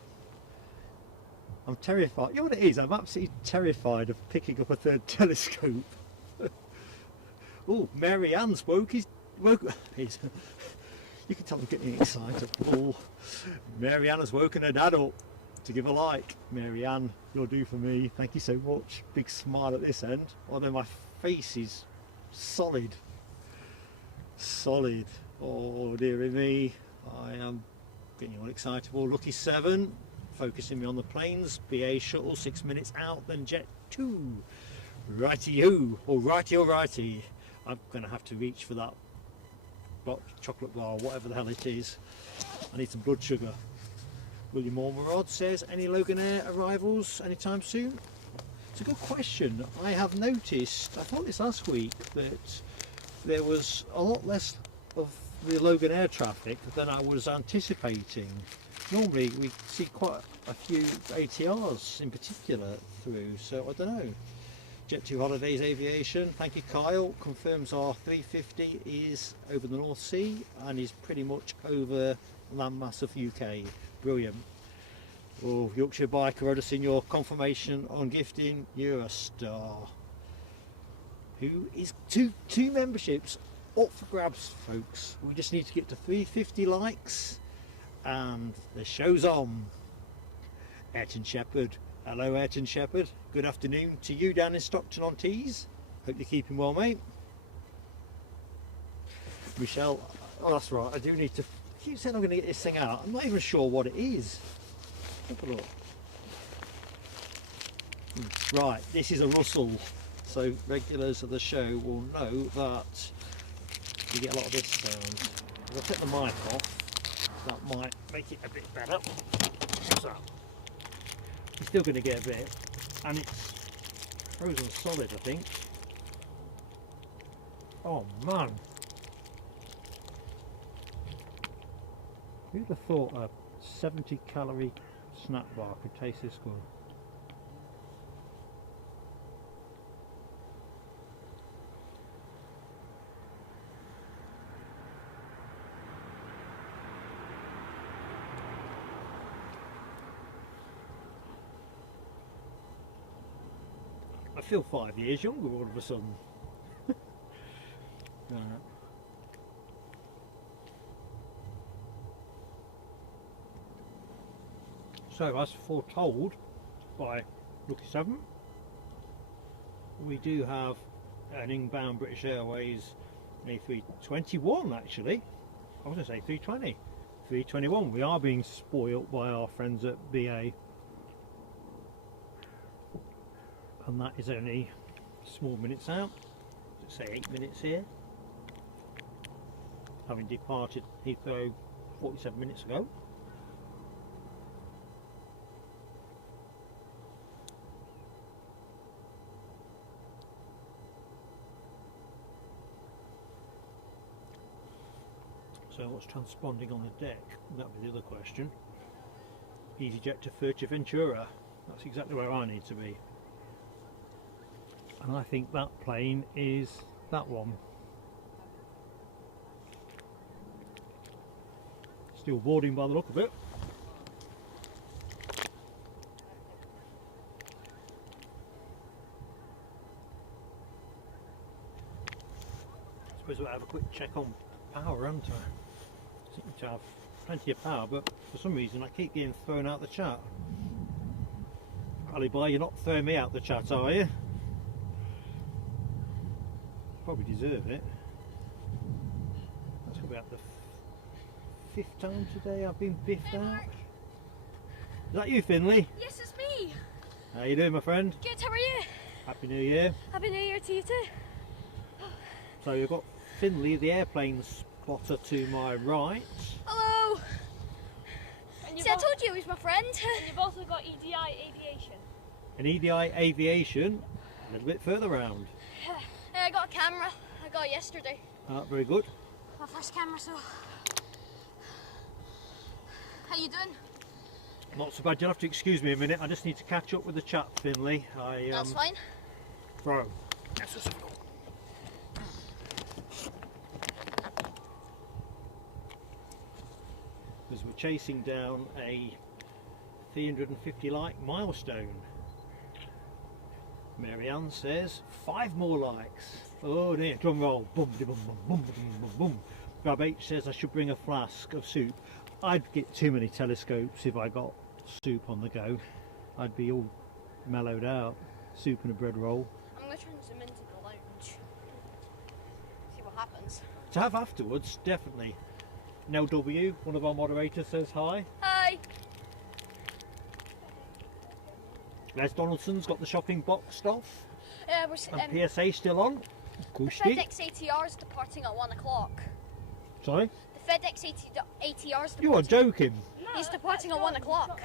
I'm terrified. You know what it is, I'm absolutely terrified of picking up a third telescope. Oh, Mary Ann's woke. You can tell I'm getting excited. Oh, Mary Ann has woken her dad up to give a like. Mary Ann, you'll do for me. Thank you so much. Big smile at this end. Although my face is solid. Solid. Oh dearie me. I am getting all excitable. Lucky 7, focusing me on the planes. BA shuttle 6 minutes out, then Jet2. Righty-o, or righty. I'm going to have to reach for that chocolate bar, whatever the hell it is. I need some blood sugar. William Ormerod says, any Loganair arrivals anytime soon? It's a good question. I have noticed, I thought this last week, that there was a lot less of the Loganair traffic than I was anticipating. Normally we see quite a few ATRs in particular through, so I don't know. Jet2 Holidays Aviation, thank you Kyle, confirms our 350 is over the North Sea and is pretty much over landmass of UK. Brilliant. Oh, Yorkshire Biker, I've just seen your confirmation on gifting, you're a star. who is two memberships up for grabs, folks. We just need to get to 350 likes and the show's on. Ayrton Shepherd. Hello Ayrton Shepherd. Good afternoon to you down in Stockton-on-Tees. Hope you're keeping well, mate. Michelle, oh that's right, I do need to, I keep saying I'm going to get this thing out. I'm not even sure what it is. Have a look. Right, this is a Russell. So regulars of the show will know that you get a lot of this sound. If I take the mic off, that might make it a bit better. So, you're still going to get a bit, and it's frozen solid, I think. Oh man! Who'd have thought a 70 calorie snack bar could taste this good? I feel 5 years younger all of a sudden. Right. So, as foretold by Lucky 7, we do have an inbound British Airways A321 actually. I was going to say 320. 321. We are being spoilt by our friends at BA. And that is only small minutes out, let's say 8 minutes here, having departed Heathrow 47 minutes ago. So what's transponding on the deck? That would be the other question. EasyJet to Fuerteventura, that's exactly where I need to be. And I think that plane is that one. Still boarding by the look of it. I suppose we'll have a quick check on power, haven't I? Seem to have plenty of power, but for some reason I keep getting thrown out the chat. Alibi, you're not throwing me out the chat, are you? Probably deserve it. That's about the fifth time today I've been biffed out. Is that you, Finley? Yes, it's me. How you doing, my friend? Good, how are you? Happy New Year. Happy New Year to you too. So you've got Finley, the airplane spotter, to my right. Hello. See, I told you he was my friend. And you've also got EDI Aviation. And EDI Aviation, a little bit further round. I got a camera. I got it yesterday. Very good. My first camera, so. How you doing? Not so bad. You'll have to excuse me a minute. I just need to catch up with the chat, Finley. That's fine. Bro. Yes, let's have a go. Because we're chasing down a 350 like milestone. Marianne says 5 more likes. Oh dear, drum roll. Boom, boom, boom, boom, boom, boom. Grab H says I should bring a flask of soup. I'd get too many telescopes if I got soup on the go. I'd be all mellowed out. Soup and a bread roll. I'm going to try and zoom into the lounge. See what happens. To have afterwards, definitely. Nell W, one of our moderators, says hi. Hi. Les Donaldson's got the shopping boxed off. And PSA still on. The FedEx ATR is departing at 1 o'clock. Sorry? The FedEx ATR is departing. You are joking. He's departing at 1 o'clock.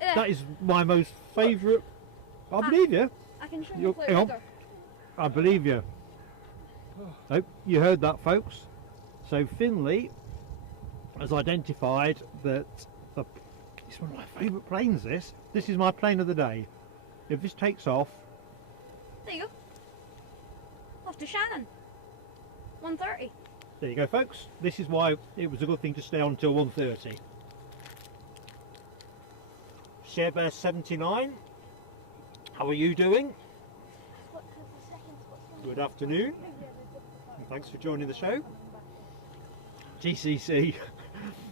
That is my most favourite. I believe you. I can show you Hang on. I believe you. Oh, you heard that, folks. So Finley has identified that it's one of my favourite planes. This is my plane of the day. If this takes off, there you go. Off to Shannon. 1:30. There you go, folks. This is why it was a good thing to stay on until 1:30. ShareBear 79. How are you doing? What, 'cause the second spot Good afternoon, and thanks for joining the show. GCC,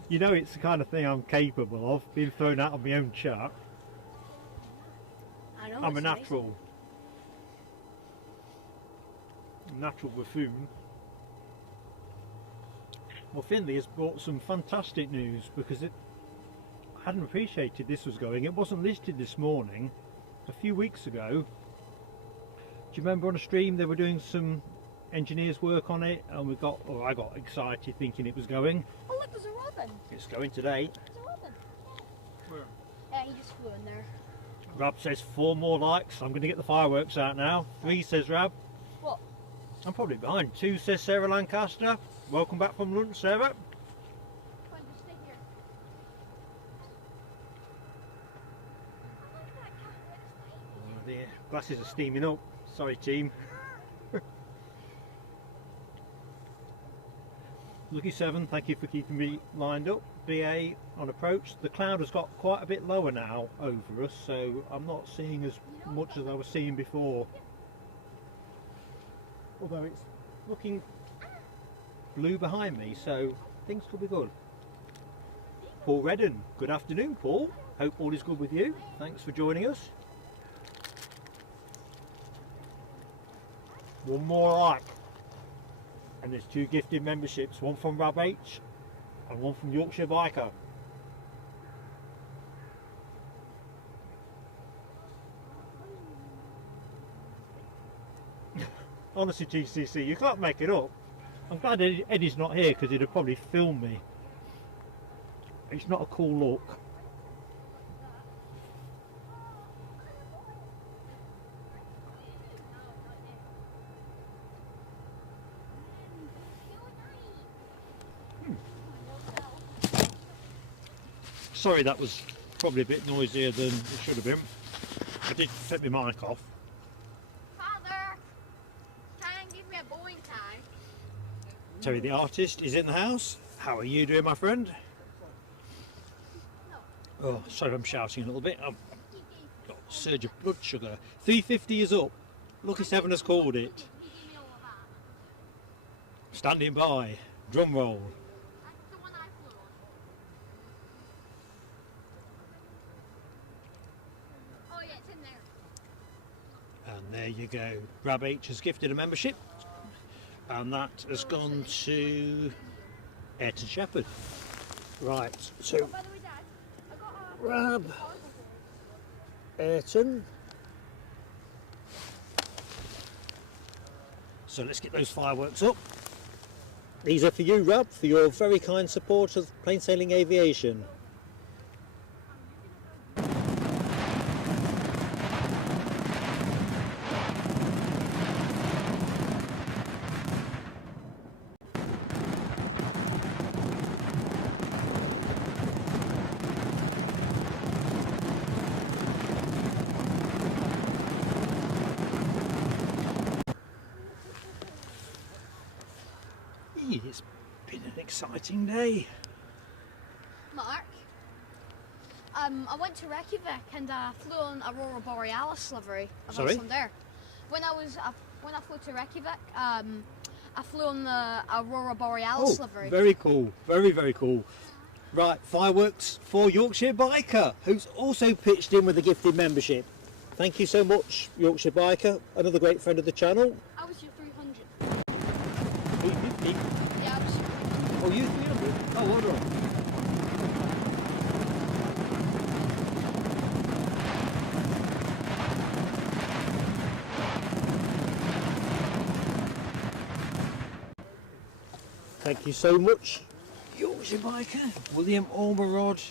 you know it's the kind of thing I'm capable of, being thrown out of my own chart. I know. I'm a it's natural buffoon. Well, Finley has brought some fantastic news because I hadn't appreciated this was going. It wasn't listed this morning. A few weeks ago, do you remember on a stream they were doing some engineers work on it, and I got excited thinking it was going. Oh look, there's a robin. It's going today. There's a robin. Where? Yeah, he just flew in there. Rab says 4 more likes. I'm going to get the fireworks out now. 3 says Rab. What? I'm probably behind. 2 says Sarah Lancaster. Welcome back from lunch, Sarah. Come on, just stay here. Oh dear, glasses are steaming up. Sorry team. Lucky 7, thank you for keeping me lined up. BA on approach. The cloud has got quite a bit lower now over us, so I'm not seeing as much as I was seeing before. Although it's looking blue behind me, so things could be good. Paul Redden, good afternoon Paul. Hope all is good with you. Thanks for joining us. One more like. And there's 2 gifted memberships, one from Rab H and one from Yorkshire Biker. Honestly GCC, you can't make it up. I'm glad Eddie's not here because he'd have probably filmed me. It's not a cool look. Sorry, that was probably a bit noisier than it should have been. I did take my mic off. Father, try and give me a bowling tie. Terry the artist is in the house. How are you doing, my friend? Oh, sorry I'm shouting a little bit. I've got a surge of blood sugar. 350 is up. Lucky 7 has called it. He gave me all of that. Standing by. Drum roll. That's the one I flew on. Oh yeah, it's in there. And there you go. Rab H has gifted a membership. And that has gone to Ayrton Shepherd. Right, so Oh, by the way, Dad, I got a... Rab, Ayrton. So let's get those fireworks up. These are for you, Rab, for your very kind support of plain sailing aviation. It's been an exciting day. Mark, I went to Reykjavik and flew on Aurora Borealis livery of Sorry? Icelandair. When I flew to Reykjavik, I flew on the Aurora Borealis livery. Very cool. Very, very cool. Right, fireworks for Yorkshire Biker, who's also pitched in with a gifted membership. Thank you so much, Yorkshire Biker, another great friend of the channel. I was your 300. 350. Yeah, I was your 300. Oh, you 300? Oh, well done. Thank you so much, Yorkshire Biker. William Ormerod.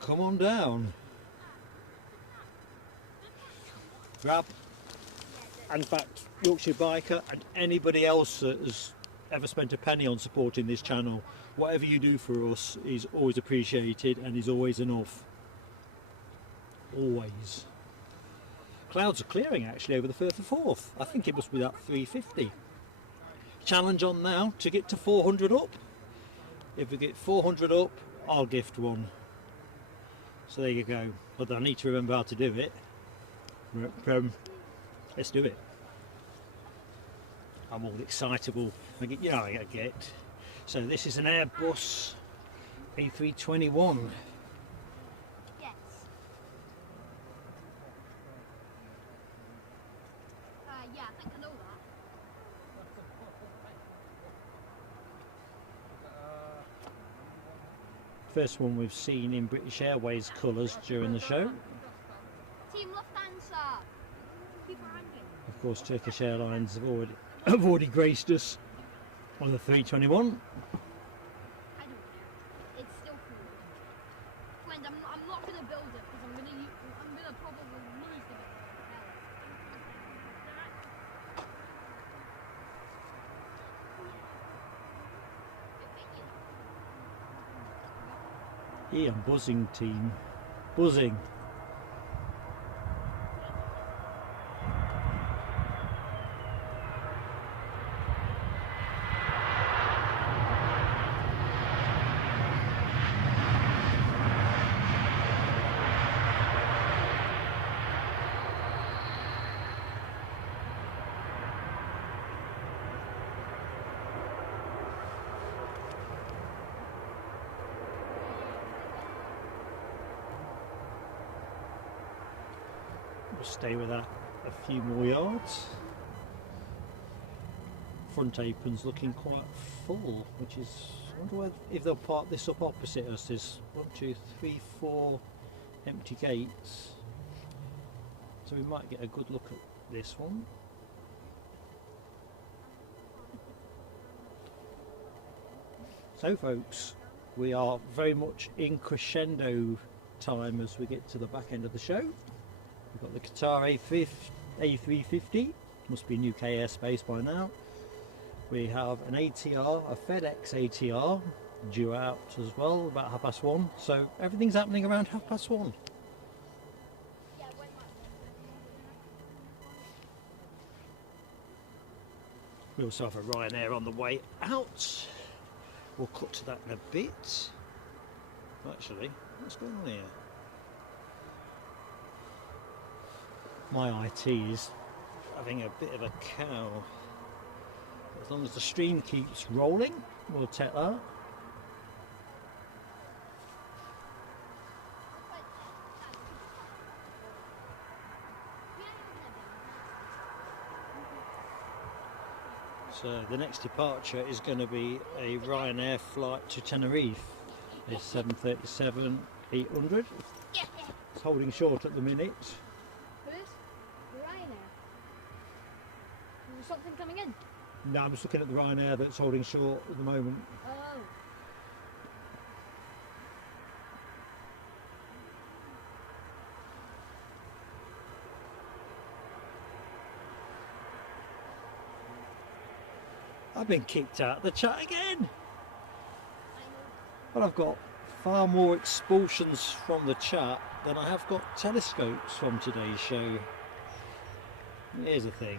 Come on down. Grab. In fact, Yorkshire Biker and anybody else that has ever spent a penny on supporting this channel, whatever you do for us is always appreciated and is always enough. Always. Clouds are clearing actually over the Firth of Forth. I think it must be that 350. Challenge on now to get to 400 up. If we get 400 up, I'll gift one. So there you go. But I need to remember how to do it. But, let's do it. I'm all excitable. I get. So this is an Airbus A321. Yes. Yeah, I think I know that. First one we've seen in British Airways colours during the show. Team Lufthansa. Keep around you. Of course, Turkish Airlines have already graced us on the 321. I don't care. It's still cool. Friend, I'm not gonna build it because I'm gonna probably lose the Yeah, I'm buzzing, team. Buzzing. We'll stay with that a few more yards. Front apron's looking quite full, which is, I wonder if they'll park this up opposite us. There's 1, 2, 3, 4 empty gates, so we might get a good look at this one. So folks, we are very much in crescendo time as we get to the back end of the show. We've got the Qatar A350, must be in UK airspace by now. We have an ATR, a FedEx ATR, due out as well, about 1:30. So everything's happening around 1:30. We also have a Ryanair on the way out. We'll cut to that in a bit. Actually, what's going on here? My IT is having a bit of a cow. As long as the stream keeps rolling, we'll take that. So the next departure is going to be a Ryanair flight to Tenerife. It's 737 800. It's holding short at the minute. Something coming in? No, I'm just looking at the Ryanair that's holding short at the moment. Oh. I've been kicked out of the chat again. Well, I've got far more expulsions from the chat than I have got telescopes from today's show. Here's the thing.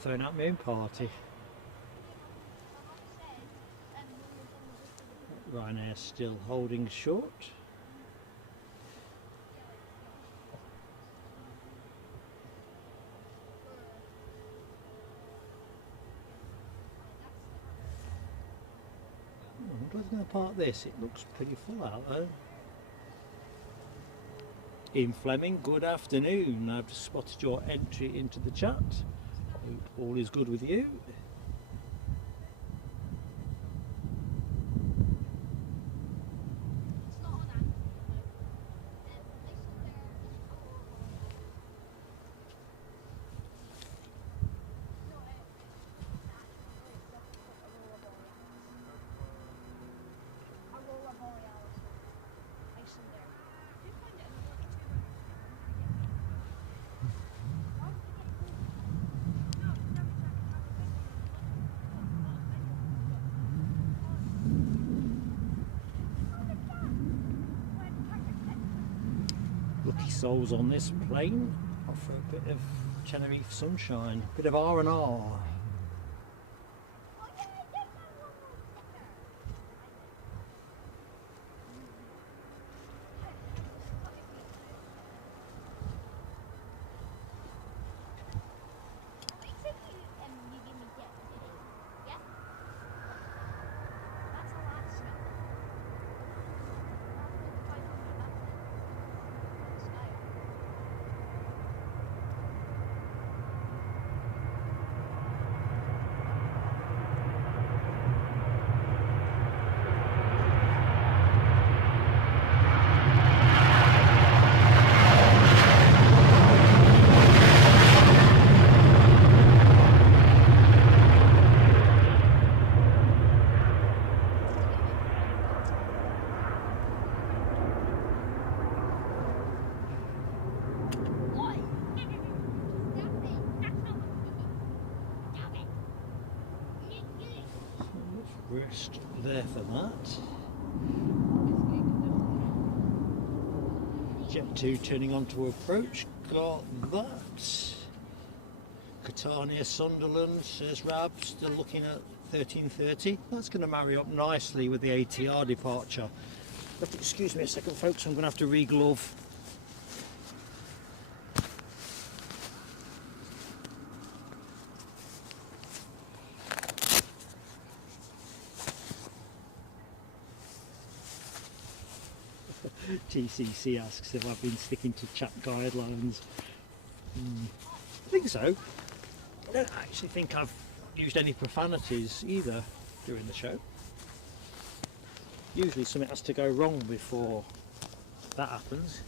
Throwing out my own party. Ryanair still holding short. I wonder if I'm going to park this. It looks pretty full out though. Ian Fleming, good afternoon. I've just spotted your entry into the chat. Hope all is good with you. Lucky souls on this plane. Offer a bit of Tenerife sunshine, bit of R&R. Rest there for that. Jet2 turning on to approach, got that. Catania Sunderland, says Rab, still looking at 13:30. That's going to marry up nicely with the ATR departure. But excuse me a second folks, I'm going to have to re-glove. TCC asks if I've been sticking to chat guidelines. I think so. I don't actually think I've used any profanities either during the show. Usually something has to go wrong before that happens.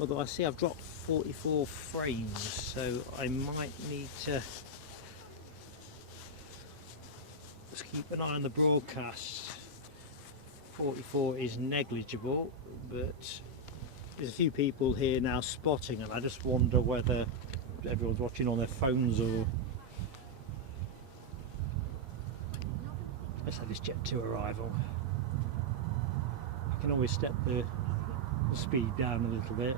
Although I see I've dropped 44 frames, so I might need to just keep an eye on the broadcast. 44 is negligible, but there's a few people here now spotting, and I just wonder whether everyone's watching on their phones or... Let's have this Jet2 arrival. I can always step the speed down a little bit.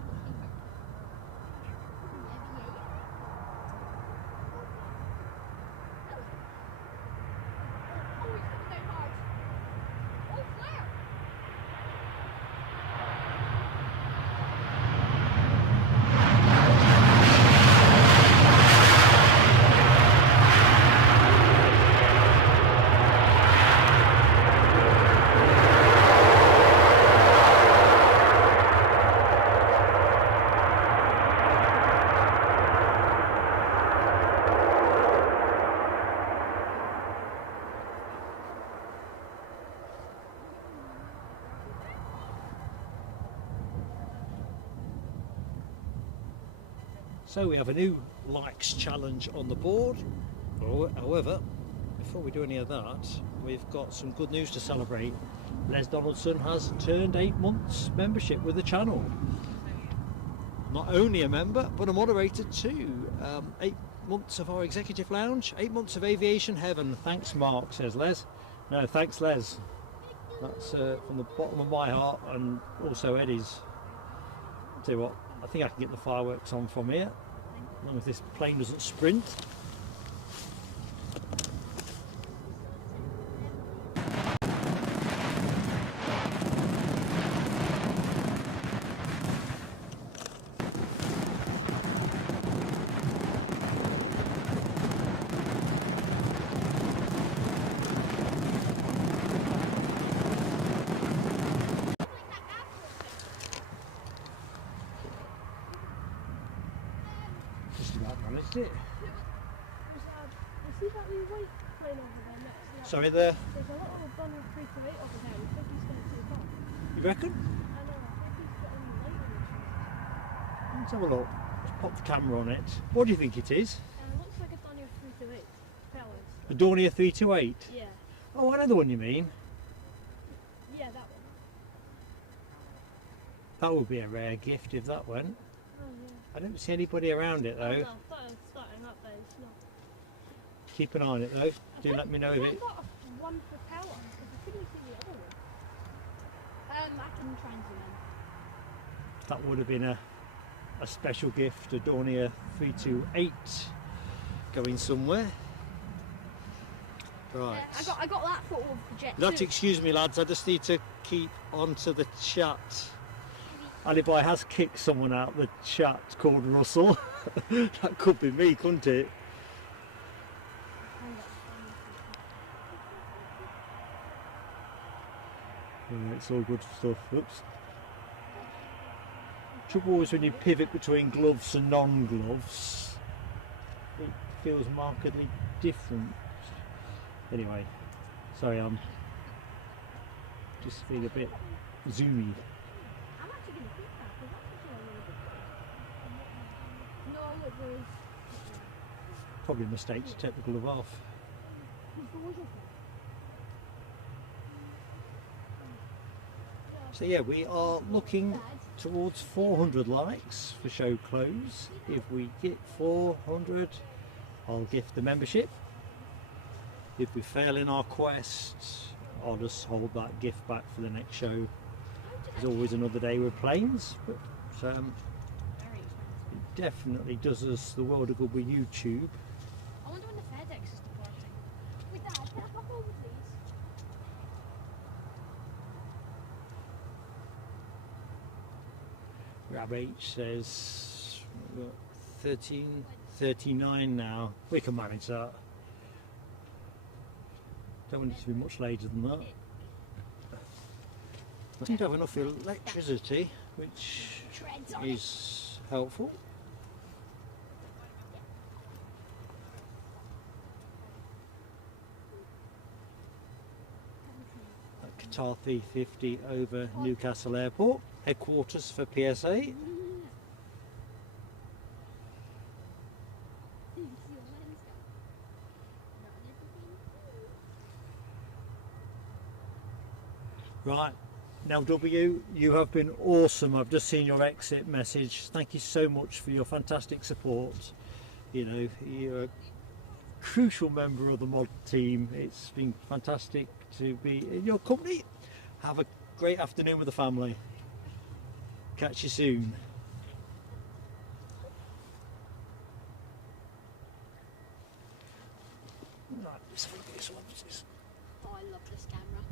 So we have a new likes challenge on the board. However, before we do any of that, we've got some good news to celebrate. Les Donaldson has turned 8 months membership with the channel. Not only a member, but a moderator too. 8 months of our executive lounge, 8 months of aviation heaven. Thanks Mark, says Les. No, thanks Les. That's from the bottom of my heart, and also Eddie's. Tell you what, I think I can get the fireworks on from here, as long as this plane doesn't sprint. It. Sorry there. There's a little Donald 328 over there. We think he's going to take off. You reckon? I know, I think he's got any light on. Let's have a look. Let's pop the camera on it. What do you think it is? It looks like a Donald 328. Fellas. A Dornier 328? Yeah. Oh, I know the one you mean. Yeah, that one. That would be a rare gift if that went. Oh, yeah. I don't see anybody around it though. Oh, no, I thought it was starting up, but it's not. Keep an eye on it though. Do let me know if it... I've got one propeller, because I couldn't see the other one. I can try and zoom in. That would have been a a special gift, a Dornier 328 going somewhere. Right. Yeah, I got that photo of the Jet2. You'll have to excuse me, lads, I just need to keep onto the chat. Alibi has kicked someone out the chat called Russell. That could be me, couldn't it? Yeah, it's all good stuff. Oops. Trouble is when you pivot between gloves and non-gloves, it feels markedly different. Anyway, sorry, I'm just feeling a bit zoomy. I'm actually going to keep that because that's actually a really good. No, it was. Probably a mistake to take the glove off. So yeah, we are looking towards 400 likes for show close. If we get 400, I'll gift the membership. If we fail in our quest, I'll just hold that gift back for the next show. There's always another day with planes, but it definitely does us the world of good with YouTube. I wonder when the FedEx is departing. Wait, Dad, can I pop over, please? Rab H says we've got 13:39 now. We can manage that. Don't want it to be much later than that. I seem to have enough electricity, which is helpful. Qatar 350 over Newcastle Airport, headquarters for PSA. Right, now W, you have been awesome. I've just seen your exit message. Thank you so much for your fantastic support. You know, you're a crucial member of the mod team. It's been fantastic to be in your company. Have a great afternoon with the family. Catch you soon. Right, let's have a look at this one. What's this? Oh, I love this camera.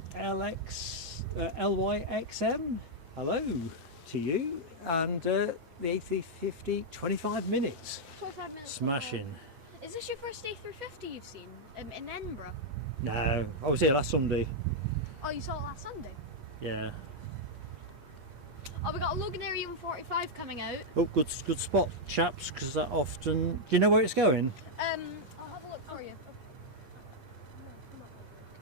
LYXM, hello to you, and the A350 25 minutes. 25 minutes. Smashing. Is this your first A350 you've seen in Edinburgh? No, I was here last Sunday. Oh, you saw it last Sunday? Yeah. Oh, we got a Loganair 45 coming out. Oh, good spot, chaps, because that often. Do you know where it's going? I'll have a look for you.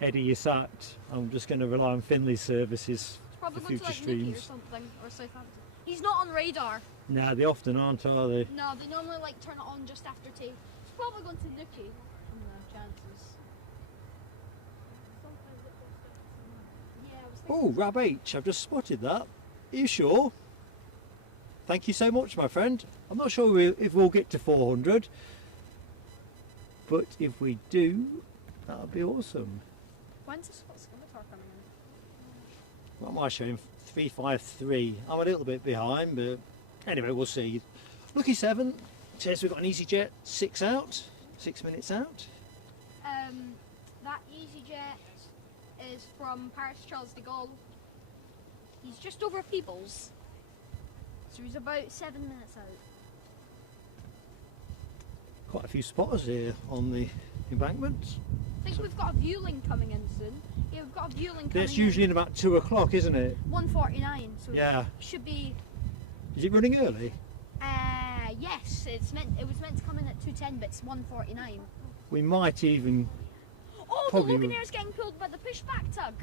Eddie, you're sacked. I'm just going to rely on Finley's services It's probably for going to future like Newquay or streams. something, or Southampton. He's not on radar. Nah, they often aren't, are they? No, they normally like turn it on just after tea. He's probably going to Newquay. No chances. Yeah, I was thinking. Oh, Rab H, I've just spotted that. Are you sure? Thank you so much, my friend. I'm not sure if we'll get to 400, but if we do, that'll be awesome. When's the scimitar coming in? What am I showing? 353. I'm a little bit behind, but anyway, we'll see. Lucky 7 says we've got an EasyJet 6 minutes out. That EasyJet is from Paris Charles de Gaulle. He's just over Peebles, so he's about 7 minutes out. Quite a few spotters here on the embankment. I think we've got a viewing coming in soon. Yeah, we've got a viewing coming That's usually in about 2 o'clock, isn't it? 1:49, so Yeah. it should be. Is it running early? Yes, it was meant to come in at 2:10, but it's 1:49. We might even. Oh, Probably the Loganair's getting pulled by the pushback tug.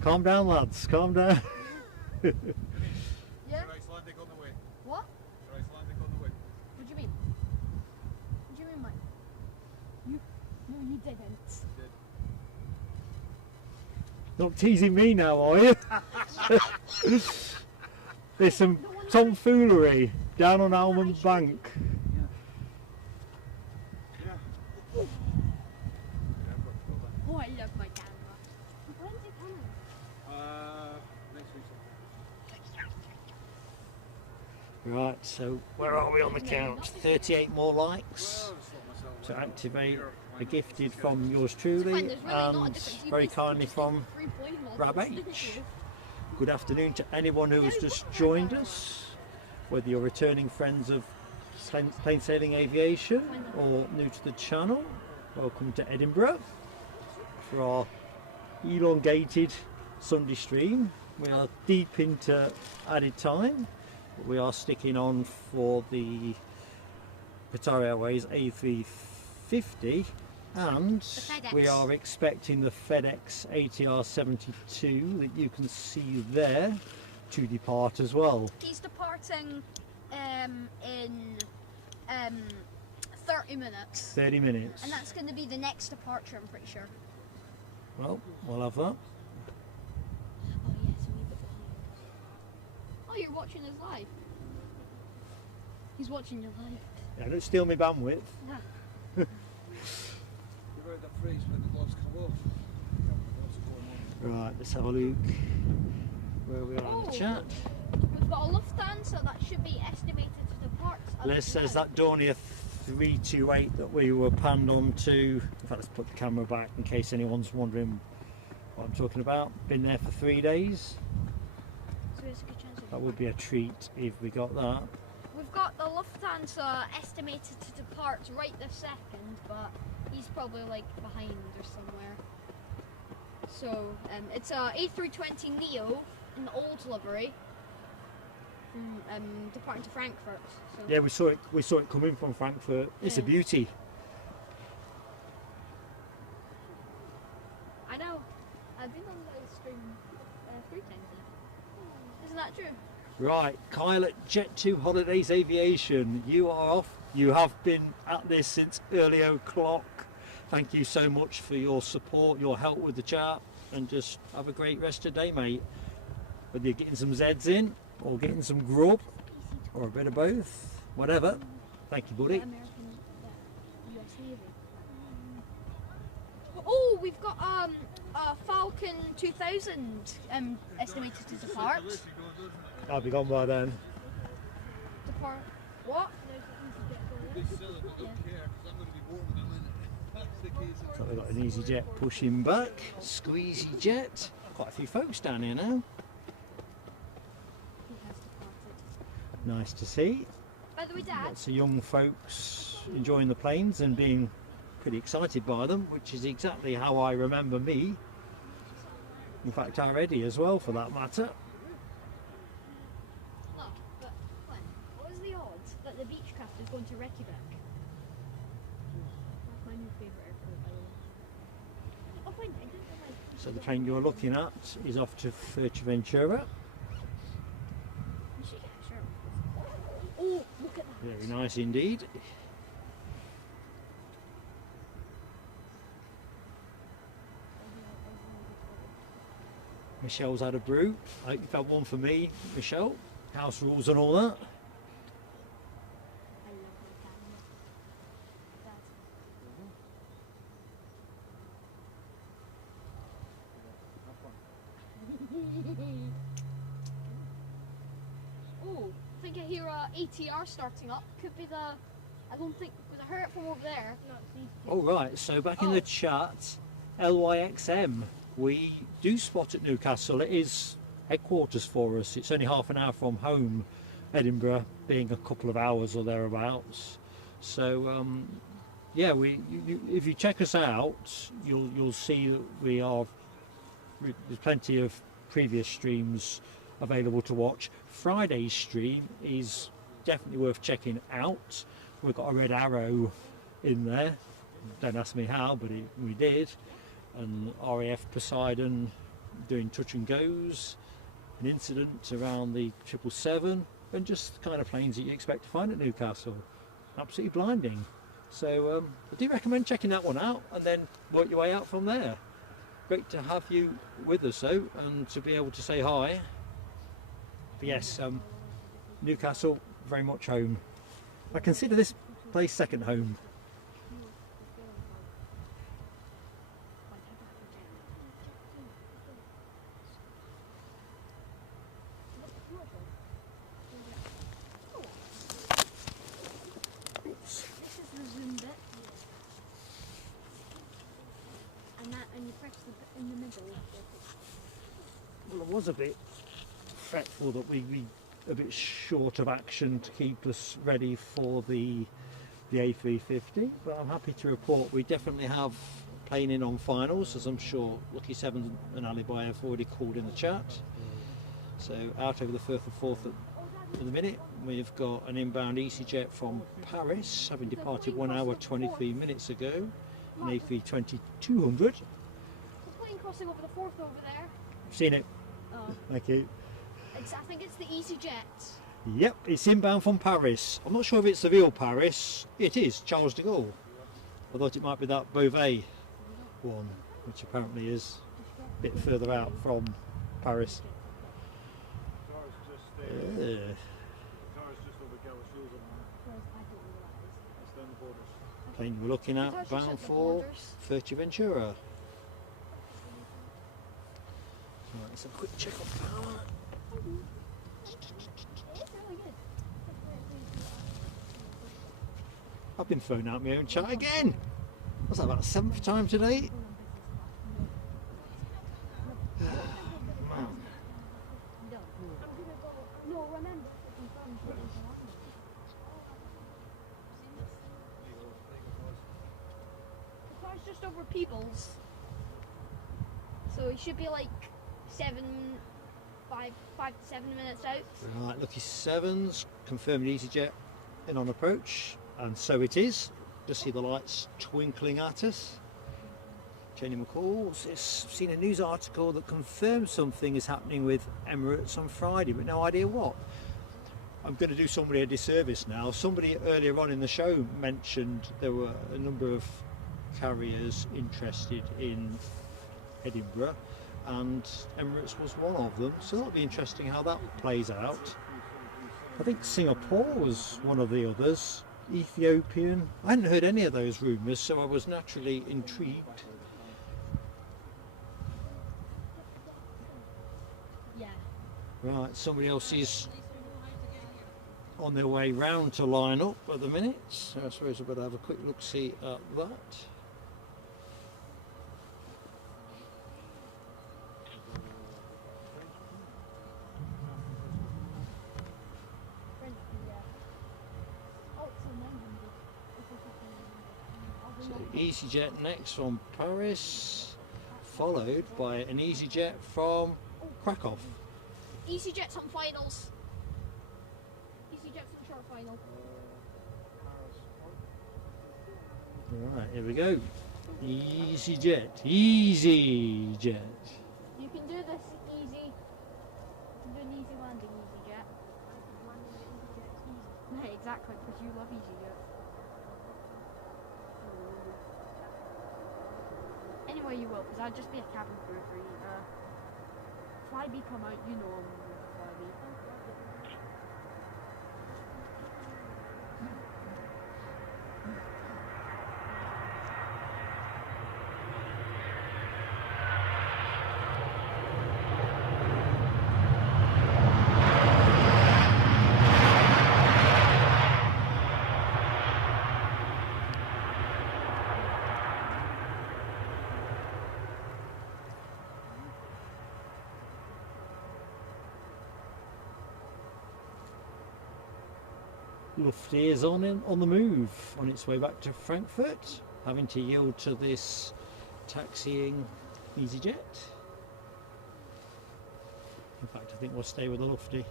Calm down, lads. Calm down. Yeah. Icelandic on the way. What? Icelandic on the way. What do you mean? What do you mean, Mike? No, you didn't. Not teasing me now, are you? There's some tomfoolery down on Almond Bank. Oh, I love my camera. When's it coming? Next week. Right, so where are we on the count? 38 more likes to activate a gifted from yours truly and very kindly from Rab H. Good afternoon to anyone who has just joined us, whether you're returning friends of plain sailing aviation or new to the channel. Welcome to Edinburgh for our elongated Sunday stream. We are deep into added time. We are sticking on for the Qatar Airways A350 and we are expecting the FedEx ATR 72 that you can see there to depart as well. He's departing in 30 minutes. 30 minutes. And that's going to be the next departure, I'm pretty sure. Well, we'll have that. Oh yes, a wee bit behind. Oh, you're watching us live. He's watching you live. Yeah, don't steal my bandwidth. Yeah. You heard the phrase when the gloves come off. Yeah, what's going on? Right, let's have a look where we are in the chat. We've got a Lufthansa that should be estimated to depart. Les says that Dornier 328 that we were panned on to. In fact, let's put the camera back in case anyone's wondering what I'm talking about. Been there for 3 days. So there's a good chance of That would be a treat if we got that. We've got the Lufthansa estimated to depart right this second, but he's probably like behind or somewhere. So it's a A320 Neo in the old livery, departing to Frankfurt. So. Yeah, we saw it coming from Frankfurt. It's a beauty. I know. I've been on the stream 3 times now. Isn't that true? Right, Kyle at Jet2 Holidays Aviation, you are off. You have been at this since early o'clock. Thank you so much for your support, your help with the chat, and just have a great rest of the day, mate. Whether you're getting some Zeds in, or getting some grub, or a bit of both, whatever. Thank you, buddy. American, US Navy. Oh, we've got a Falcon 2000 estimated to depart. I'll be gone by then. Depart. What? They still don't care because I'm going to be warm in a minute. That's the case. So we've got an EasyJet pushing back, squeezy jet. Quite a few folks down here now. He has departed. Nice to see. By the way, Dad. Lots of young folks enjoying the planes and being pretty excited by them, which is exactly how I remember me. In fact, our Eddie as well, for that matter. Look, but Glenn, what was the odds that the Beechcraft is going to Reykjavik? That's my new favourite airport, by the way. Oh, wait, I didn't know. So the plane you're looking at is off to Fuerteventura. We should get a shirt. Oh, look at that. Very nice indeed. Michelle's had a brew. I hope you've had one for me, Michelle. House rules and all that. I love my family. Oh, I think I hear ATR starting up. Could be the. I don't think. Because I heard it from over there. No, it's All right, so back in the chat, LYXM, we do spot at Newcastle. It is headquarters for us. It's only half an hour from home, Edinburgh being a couple of hours or thereabouts. So yeah, if you check us out, you'll see that we are. There's plenty of previous streams available to watch. Friday's stream is definitely worth checking out. We've got a red arrow in there. Don't ask me how, but we did. And RAF Poseidon doing touch and goes, an incident around the 777, and just the kind of planes that you expect to find at Newcastle. Absolutely blinding. So I do recommend checking that one out and then work your way out from there. Great to have you with us though, and to be able to say hi. But yes, Newcastle, very much home. I consider this place second home. Oh, was a bit fretful that we a bit short of action to keep us ready for the A350, but I'm happy to report we definitely have plane in on finals, as I'm sure Lucky Seven and Alibi have already called in the chat. So out over the 1st and 4th at the minute. We've got an inbound EasyJet from Paris, having departed 1 hour 23 minutes ago, an A320-200. The plane crossing over the 4th over there. Seen it. Oh, Thank you. I think it's the EasyJet. Yep, it's inbound from Paris. I'm not sure if it's the real Paris. It is Charles de Gaulle. I thought it might be that Beauvais one, which apparently is a bit further out from Paris. Plane we're looking at, bound for Fuerteventura. Right, let's have a quick check on power. I've been thrown out my own chat again. What's that, about the 7th time today? Man. No, remember. The car's just over Peebles. So he should be like 5 to 7 minutes out. Right, Lucky Sevens, confirming EasyJet in on approach, and so it is. Just see the lights twinkling at us. Jenny McCall's seen a news article that confirms something is happening with Emirates on Friday, but no idea what. I'm going to do somebody a disservice now. Somebody earlier on in the show mentioned there were a number of carriers interested in Edinburgh, and Emirates was one of them, so that'll be interesting how that plays out. I think Singapore was one of the others, Ethiopian. I hadn't heard any of those rumours, so I was naturally intrigued. Yeah. Right, somebody else is on their way round to line up at the minute, so I suppose I better have a quick look-see at that. So EasyJet next from Paris, followed by an EasyJet from Krakow. EasyJet's on finals. EasyJet's on short final. Right, here we go. EasyJet, EasyJet. You can do this easy. You can do an easy landing, EasyJet. Right, exactly, because you love EasyJet. Anyway, you will, because I'll just be a cabin crew for you. Flybe come out, you know I'm Flybe. Lufthansa is on the move, on its way back to Frankfurt, having to yield to this taxiing EasyJet. In fact, I think we'll stay with the Lufthansa.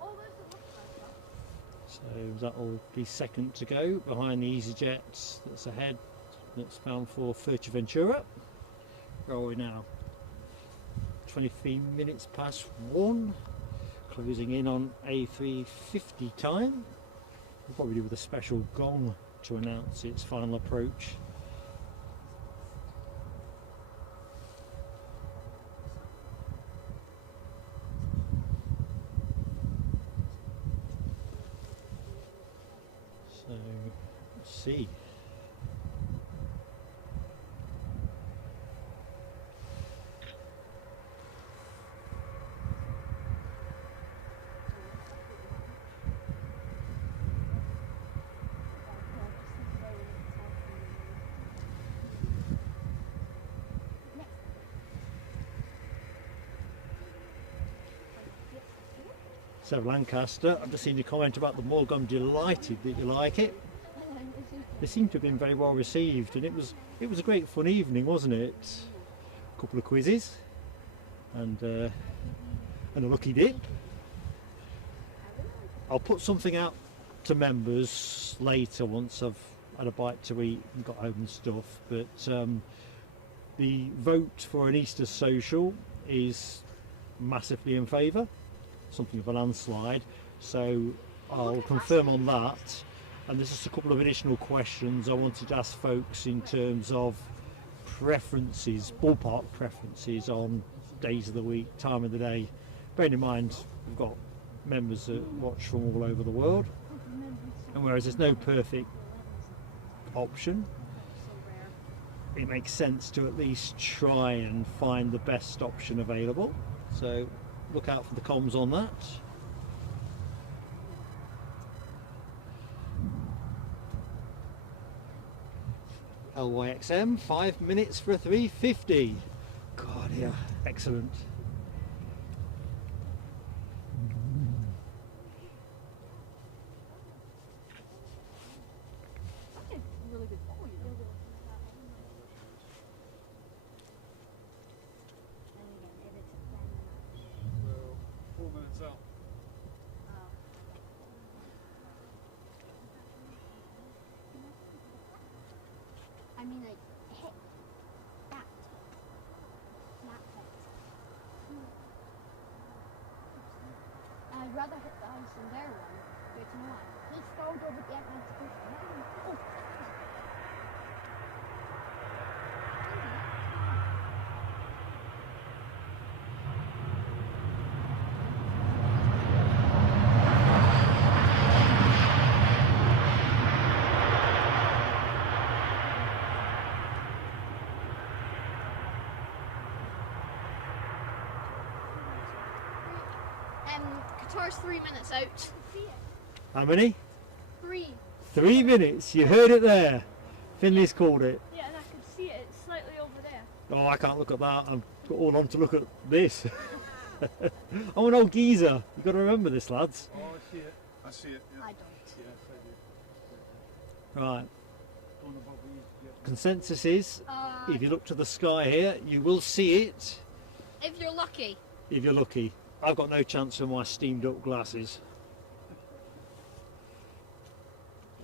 Oh, there's the Lufthansa. So that'll be second to go behind the EasyJet that's ahead, that's bound for Fuerteventura. Where are we now? 23 minutes past 1, closing in on A350 time. We'll probably do with a special gong to announce its final approach. So, let's see. So Lancaster, I've just seen your comment about the mug. I'm delighted that you like it. They seem to have been very well received, and it was a great fun evening, wasn't it? A couple of quizzes and a lucky dip. I'll put something out to members later once I've had a bite to eat and got home and stuff, but the vote for an Easter social is massively in favour, something of a landslide, so I'll confirm on that. And there's just a couple of additional questions I wanted to ask folks in terms of preferences, ballpark preferences on days of the week, time of the day. Bearing in mind we've got members that watch from all over the world, and whereas there's no perfect option, it makes sense to at least try and find the best option available. So look out for the comms on that. LYXM, 5 minutes for a 350. God, yeah, excellent. Really good ball, you know. Well, 4 minutes out. I mean, like, hit that. Not hit. I'd rather hit the ice than their one. But you know what? He stalled over the Atlantic Ocean. Oh. Qatar's 3 minutes out. How many? 3. 3 minutes, you heard it there. Finley's called it. Yeah, and I can see it. It's slightly over there. Oh, I can't look at that. I've got all on to look at this. I'm an old geezer. You've got to remember this, lads. Oh, I see it. I see it. Yeah. I don't. Yes, I do. Right. Going above the EasyJet. Consensus is, if you look to the sky here, you will see it. If you're lucky. If you're lucky. I've got no chance with my steamed up glasses.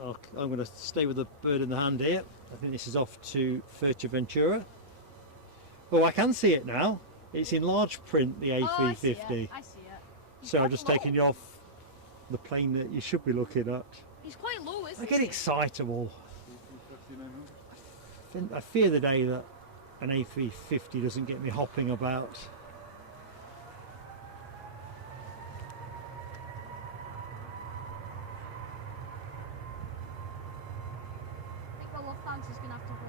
I'm going to stay with the bird in the hand here. I think this is off to Fuerteventura. Oh, I can see it now. It's in large print, the A350. I see it. So I'm just taking you off the plane that you should be looking at. He's quite low, isn't I get he? excitable. 59. I fear the day that an A350 doesn't get me hopping about. I think well, Lufthansa's going to have to hold.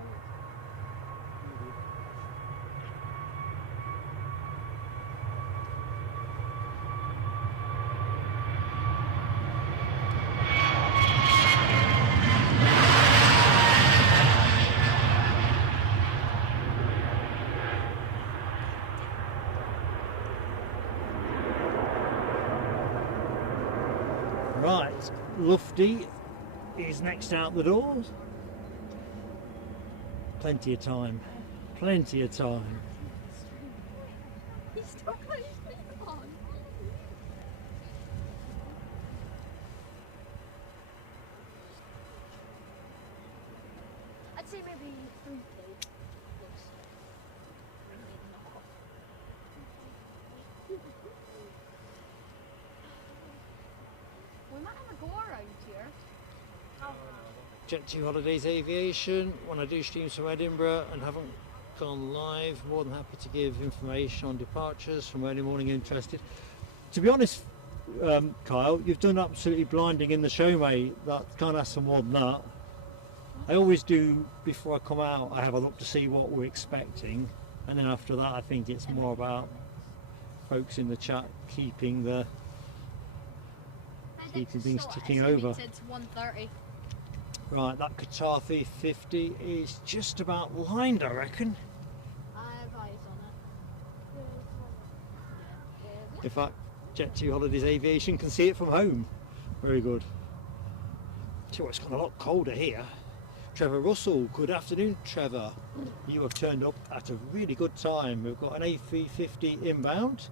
Right, Lufty is next out the doors. Plenty of time. Plenty of time. He's still got his feet on. I'd say maybe 3 plates. We might have a go around here. Jet2 Holidays Aviation. When I do streams from Edinburgh and haven't gone live, more than happy to give information on departures from early morning interested. To be honest, Kyle, you've done absolutely blinding in the show, mate. That can't ask for more than that. I always do, before I come out, I have a look to see what we're expecting, and then after that I think it's more about folks in the chat keeping the keeping things ticking over. 1:30. Right, that Qatar 350 is just about lined, I reckon. I have eyes on it. In fact, Jet2 Holidays Aviation can see it from home. Very good. Tell you what, it's gone a lot colder here. Trevor Russell, good afternoon Trevor. You have turned up at a really good time. We've got an A350 inbound.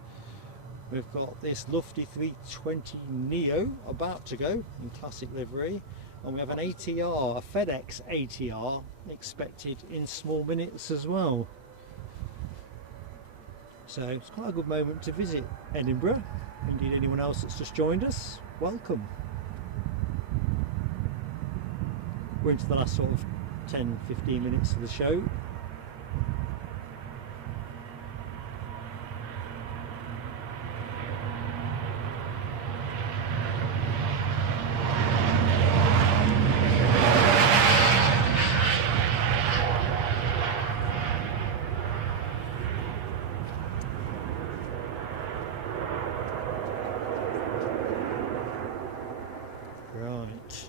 We've got this lofty 320 Neo about to go in classic livery. And we have an ATR, a FedEx ATR, expected in small minutes as well. So it's quite a good moment to visit Edinburgh. Indeed, anyone else that's just joined us, welcome. We're into the last sort of 10-15 minutes of the show.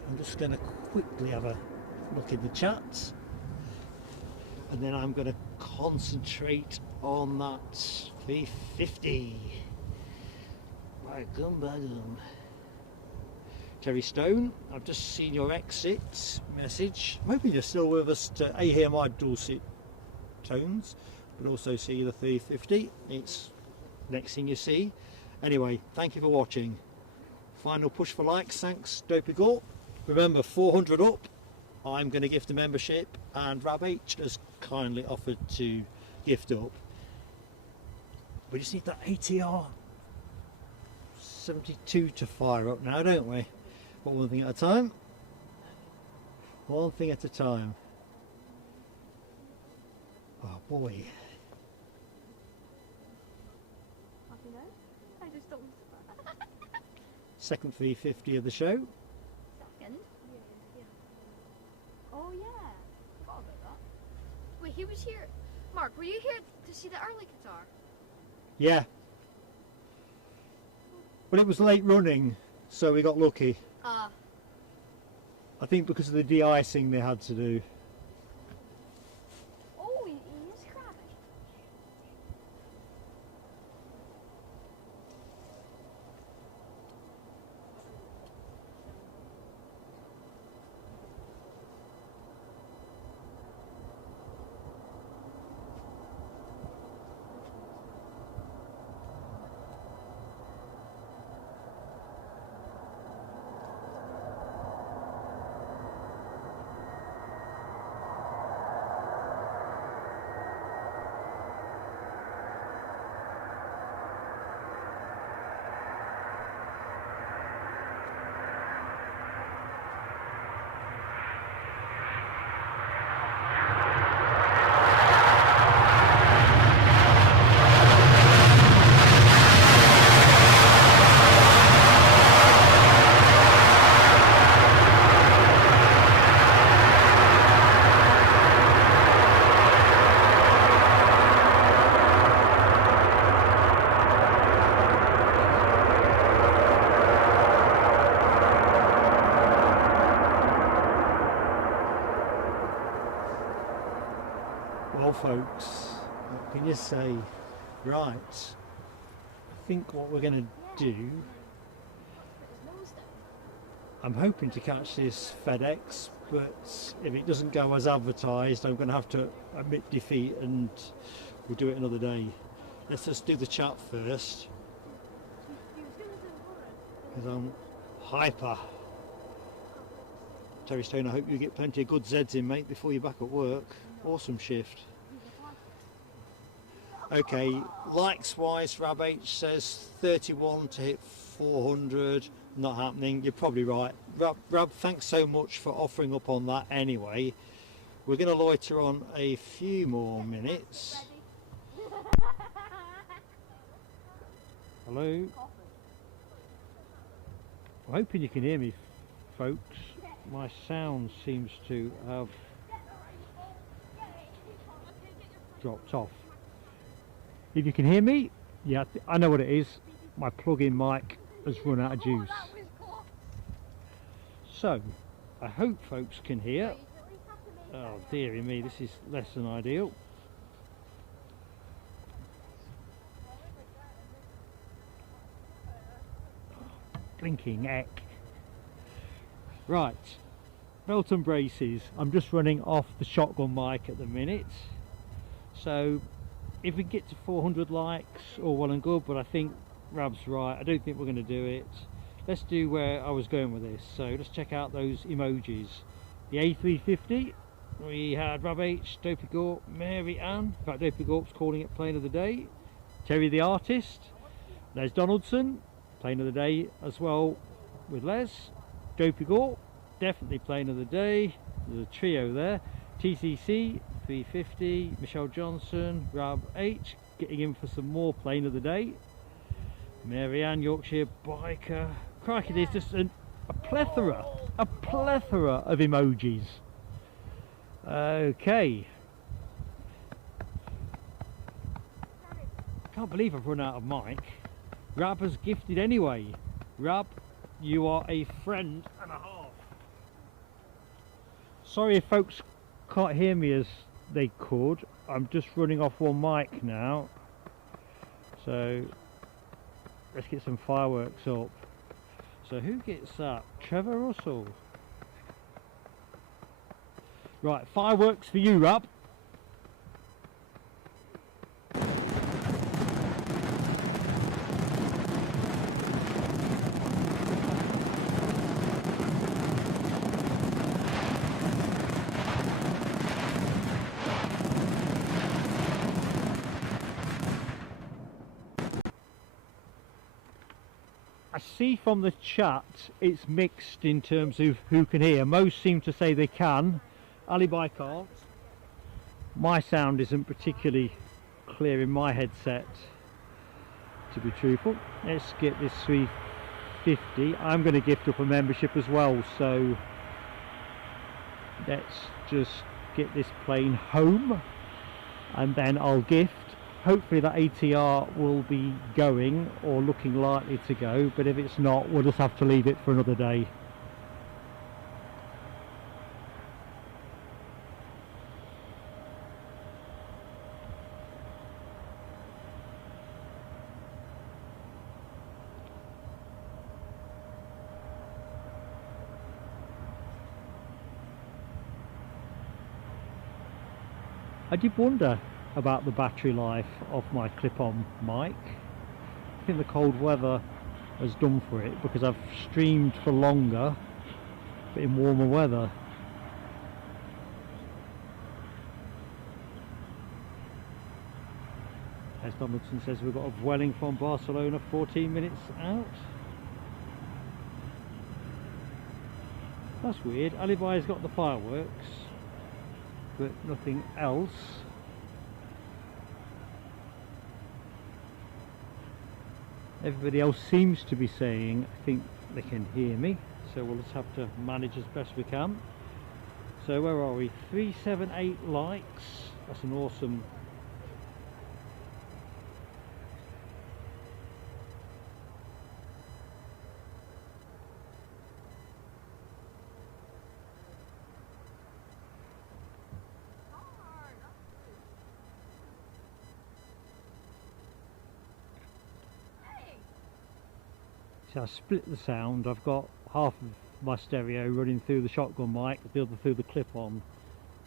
I'm just going to quickly have a look in the chat, and then I'm going to concentrate on that 350. Welcome. Terry Stone, I've just seen your exit message. I'm hoping you're still with us to hear my dulcet tones, but also see the 350. It's next thing you see. Anyway, thank you for watching. Final push for likes, thanks Dopey Gore. Remember, 400 up, I'm going to gift a membership, and Rab H has kindly offered to gift up. We just need that ATR 72 to fire up now, don't we? But one thing at a time. One thing at a time. Oh boy. I just don't. Second 350 of the show. Second? Oh yeah. Forgot about that. Wait, he was here. Mark, were you here to see the early Qatar? Yeah. But it was late running, so we got lucky. Ah. I think because of the de-icing they had to do. Oh, he is crabbing. Well folks, what can you say? Right, I think what we're going to do, I'm hoping to catch this FedEx, but if it doesn't go as advertised, I'm going to have to admit defeat and we'll do it another day. Let's just do the chat first, because I'm hyper. Terry Stone, I hope you get plenty of good Zeds in, mate, before you're back at work. Awesome shift. Okay, likes wise, Rab H says 31 to hit 400. Not happening. You're probably right. Rab, thanks so much for offering up on that anyway. We're going to loiter on a few more minutes. Hello? I'm hoping you can hear me, folks. My sound seems to have dropped off. If you can hear me, yeah, I know what it is. My plug-in mic has run out of juice. So, I hope folks can hear. Oh dearie me, this is less than ideal. blinking heck. Right, belt and braces. I'm just running off the shotgun mic at the minute. So if we get to 400 likes, all well and good, but I think Rab's right. I don't think we're going to do it. Let's do where I was going with this. So let's check out those emojis. The A350, we had Rab H, Dopey Gorp, Mary Ann. In fact, Dopey Gorp's calling it plane of the day. Terry the artist. Les Donaldson, plane of the day as well with Les. Dopey Gorp, definitely plane of the day. There's a trio there. TCC 350, Michelle Johnson, Rab H, getting in for some more plane of the day. Mary Ann, Yorkshire biker. Crikey, there's just a plethora of emojis. Okay. Can't believe I've run out of mic. Rab has gifted anyway. Rab, you are a friend and a half. Sorry if folks can't hear me as they could. I'm just running off one mic now. So let's get some fireworks up. So who gets that? Trevor Russell. Right, fireworks for you, Rab. I see from the chat it's mixed in terms of who can hear. Most seem to say they can. Alibi can't. My sound isn't particularly clear in my headset, to be truthful. Let's get this 350. I'm going to gift up a membership as well, so let's just get this plane home and then I'll gift. Hopefully that ATR will be going or looking likely to go, but if it's not, we'll just have to leave it for another day. I did wonder about the battery life of my clip-on mic. I think the cold weather has done for it because I've streamed for longer but in warmer weather. As Donaldson says, we've got a Vueling from Barcelona 14 minutes out. That's weird. Alibi's got the fireworks but nothing else. Everybody else seems to be saying I think they can hear me, so we'll just have to manage as best we can. So where are we? 378 likes. That's an awesome. So I split the sound. I've got half of my stereo running through the shotgun mic, the other through the clip-on,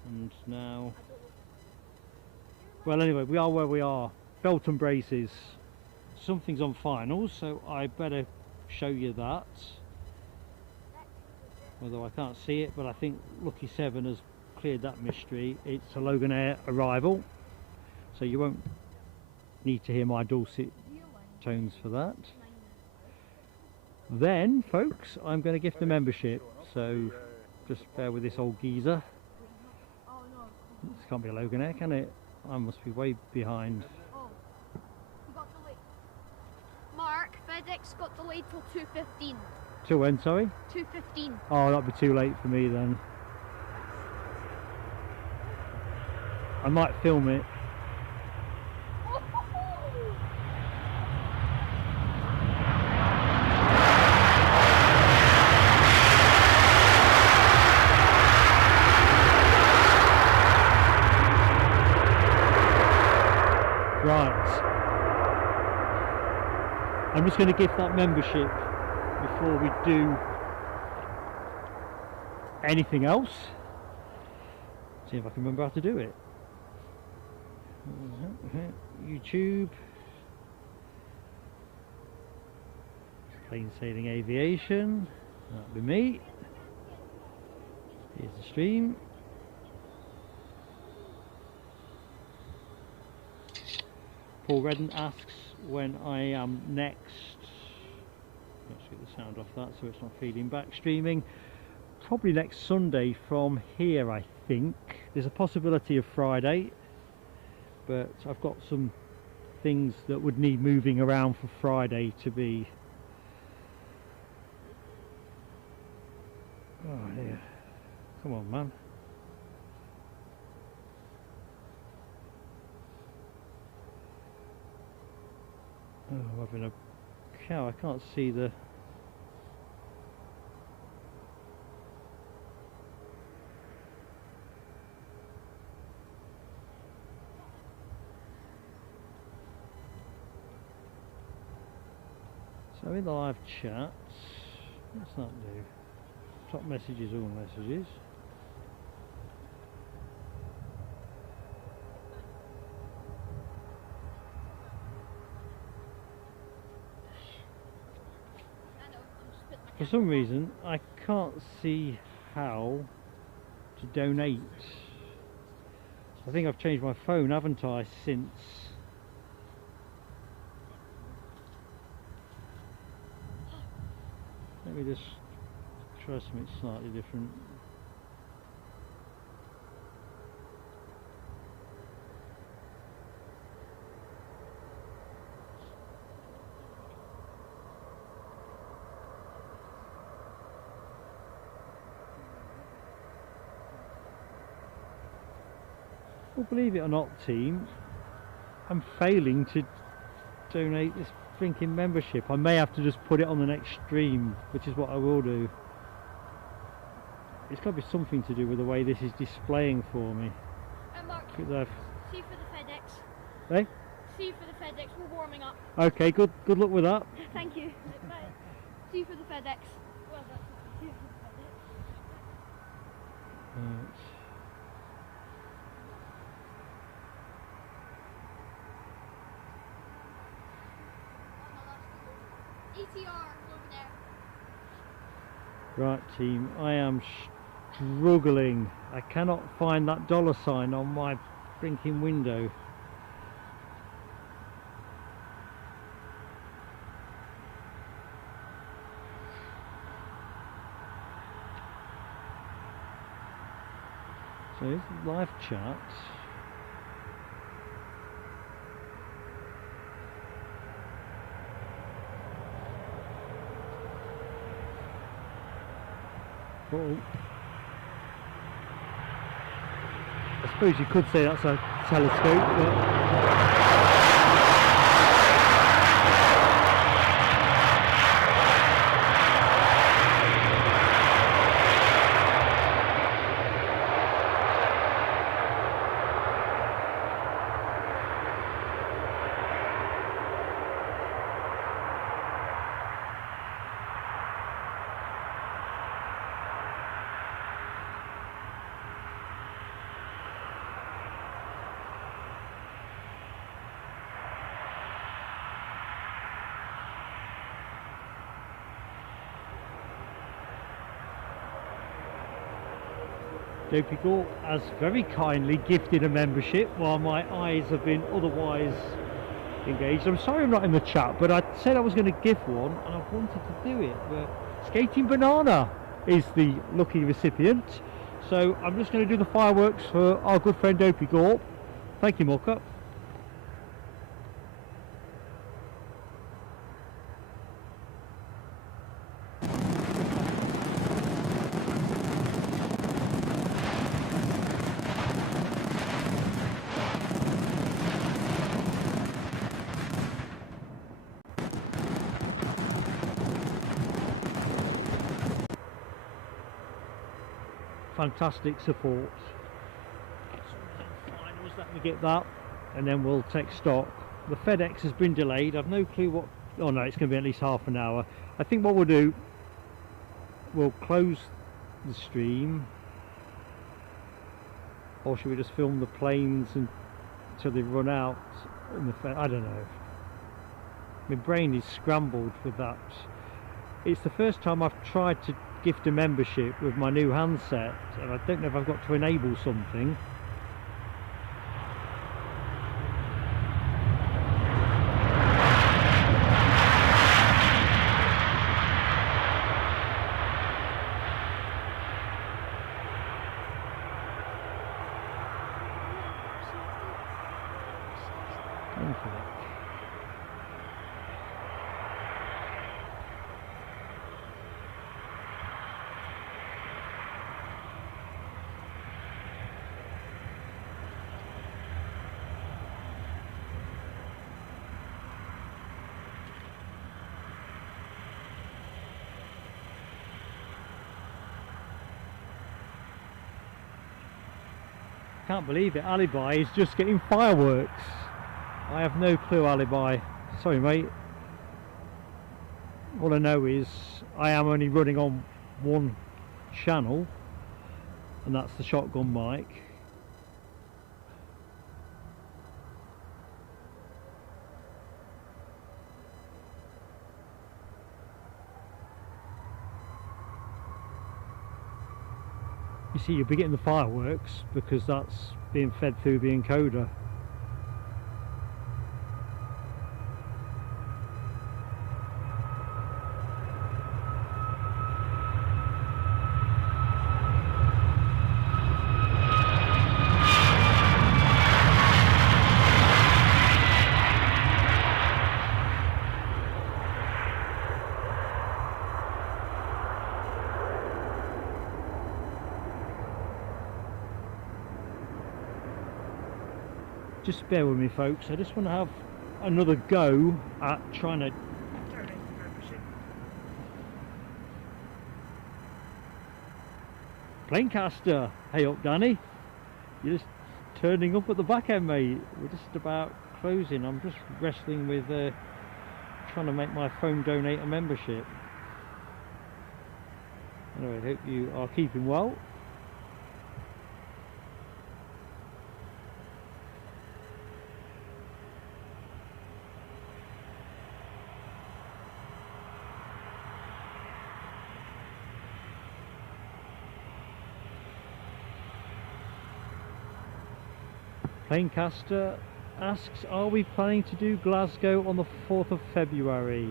and now, well, anyway, we are where we are. Belt and braces. Something's on finals, so I better show you that. Although I can't see it, but I think Lucky 7 has cleared that mystery. It's a Loganair arrival, so you won't need to hear my dulcet tones for that. Then, folks, I'm going to gift a membership, so just bear with this old geezer. This can't be a Loganair, can it? I must be way behind. Oh, you got delayed. Mark, FedEx got delayed till 2:15. Till when, sorry? 2:15. Oh, that'll be too late for me then. I might film it. Right, I'm just going to gift that membership before we do anything else. See if I can remember how to do it. YouTube. Plain sailing aviation. That'll be me. Here's the stream. Paul Redden asks when I am next. Let's get the sound off that so it's not feeding back. Streaming probably next Sunday from here, I think. There's a possibility of Friday, but I've got some things that would need moving around for Friday to be. Oh dear. Come on, man. Oh, I'm having a cow. I can't see the. So in the live chat, what's that do? Top messages, all messages. For some reason, I can't see how to donate. I think I've changed my phone, haven't I, since. Let me just try something slightly different. Well, believe it or not, team, I'm failing to donate this drinking membership. I may have to just put it on the next stream, which is what I will do. It's got to be something to do with the way this is displaying for me. Mark, see for the FedEx. Hey? See for the FedEx, we're warming up. Okay, good luck with that. Thank you. Bye. See for the FedEx. Well, that's see for the FedEx. Right. ETR, Loganair. Right, team, I am struggling. I cannot find that $sign on my blinking window. So this is live chat. Oh. I suppose you could say that's a telescope, but Dopey Gore has very kindly gifted a membership while my eyes have been otherwise engaged. I'm sorry I'm not in the chat, but I said I was going to give one and I wanted to do it. But Skating Banana is the lucky recipient. So I'm just going to do the fireworks for our good friend Dopey Gore. Thank you, Muckup. Fantastic support. Finals, let me get that and then we'll take stock. The FedEx has been delayed. I've no clue what oh no, it's going to be at least half an hour. I think what we'll do, we'll close the stream, or should we just film the planes until they run out? I don't know. My brain is scrambled with that. It's the first time I've tried to gift a membership with my new handset, and I don't know if I've got to enable something. Can't believe it, Alibi is just getting fireworks. I have no clue, Alibi. Sorry mate. All I know is I am only running on one channel, and that's the shotgun mic. You see, you'll be getting the fireworks because that's being fed through the encoder. Just bear with me folks, I just want to have another go at trying to donate the membership. Planecaster, hey up Danny, you're just turning up at the back end mate. We're just about closing. I'm just wrestling with trying to make my phone donate a membership. Anyway, I hope you are keeping well. Planecaster asks, are we planning to do Glasgow on the 4th of February?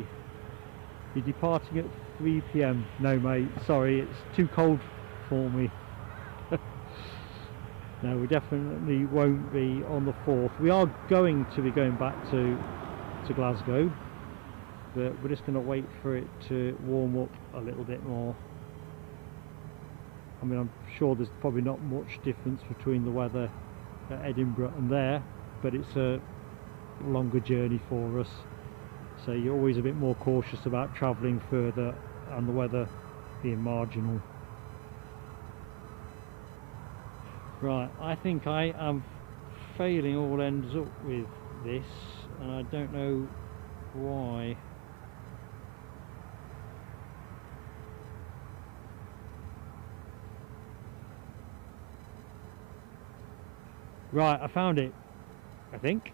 You're departing at 3 PM. No mate, sorry, it's too cold for me. No, we definitely won't be on the 4th. We are going to be going back to Glasgow, but we're just going to wait for it to warm up a little bit more. I mean, I'm sure there's probably not much difference between the weather at Edinburgh and there, but it's a longer journey for us, so you're always a bit more cautious about travelling further and the weather being marginal. Right, I think I am failing all ends up with this, and I don't know why. Right, I found it, I think.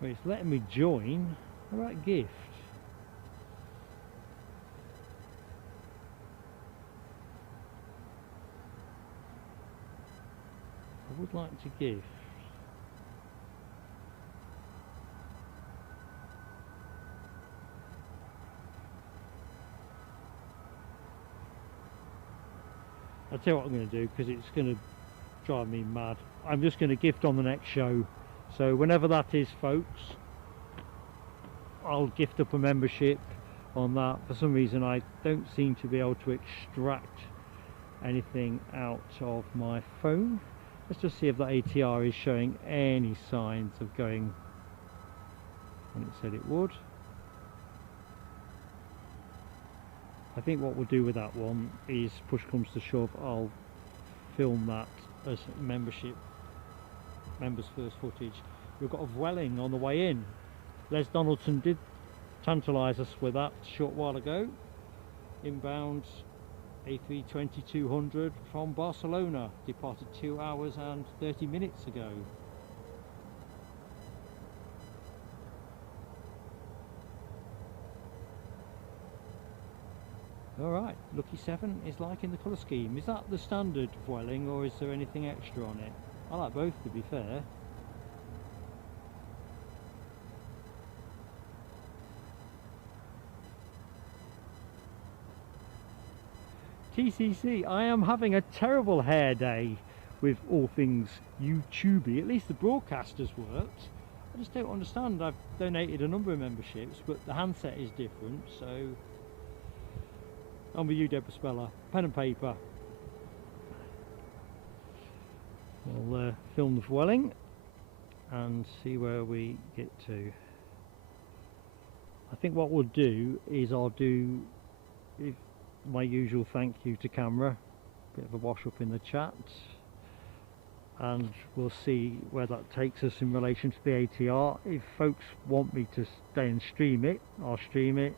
Wait, it's letting me join. What about gift? I would like to gift. I'll tell you what I'm going to do, because it's going to drive me mad. I'm just going to gift on the next show. So whenever that is, folks, I'll gift up a membership on that. For some reason I don't seem to be able to extract anything out of my phone. Let's just see if that ATR is showing any signs of going when it said it would. I think what we'll do with that one is, push comes to shove, I'll film that as membership, members first footage. we've got a Vueling on the way in. Les Donaldson did tantalise us with that a short while ago. Inbound A320-200 from Barcelona, departed 2 hours and 30 minutes ago. Alright, Lucky 7 is liking the colour scheme. Is that the standard Vueling or is there anything extra on it? I like both, to be fair. TCC, I am having a terrible hair day with all things YouTubey. At least the broadcast has worked. I just don't understand. I've donated a number of memberships, but the handset is different, so I'm with you, Deborah Speller. Pen and paper. We'll film the Vueling and see where we get to. I think what we'll do is I'll do my usual thank you to camera, bit of a wash up in the chat, and we'll see where that takes us in relation to the ATR. If folks want me to stay and stream it, I'll stream it.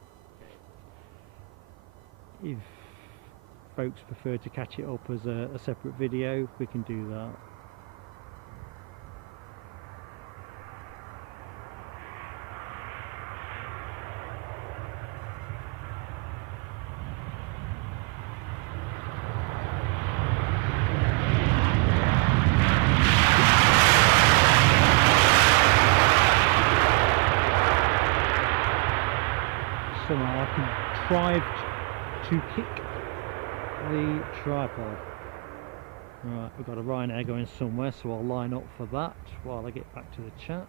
If folks prefer to catch it up as a separate video, we can do that. Somehow I contrived to kick the tripod. Right, we've got a Ryanair going somewhere, so I'll line up for that while I get back to the chat.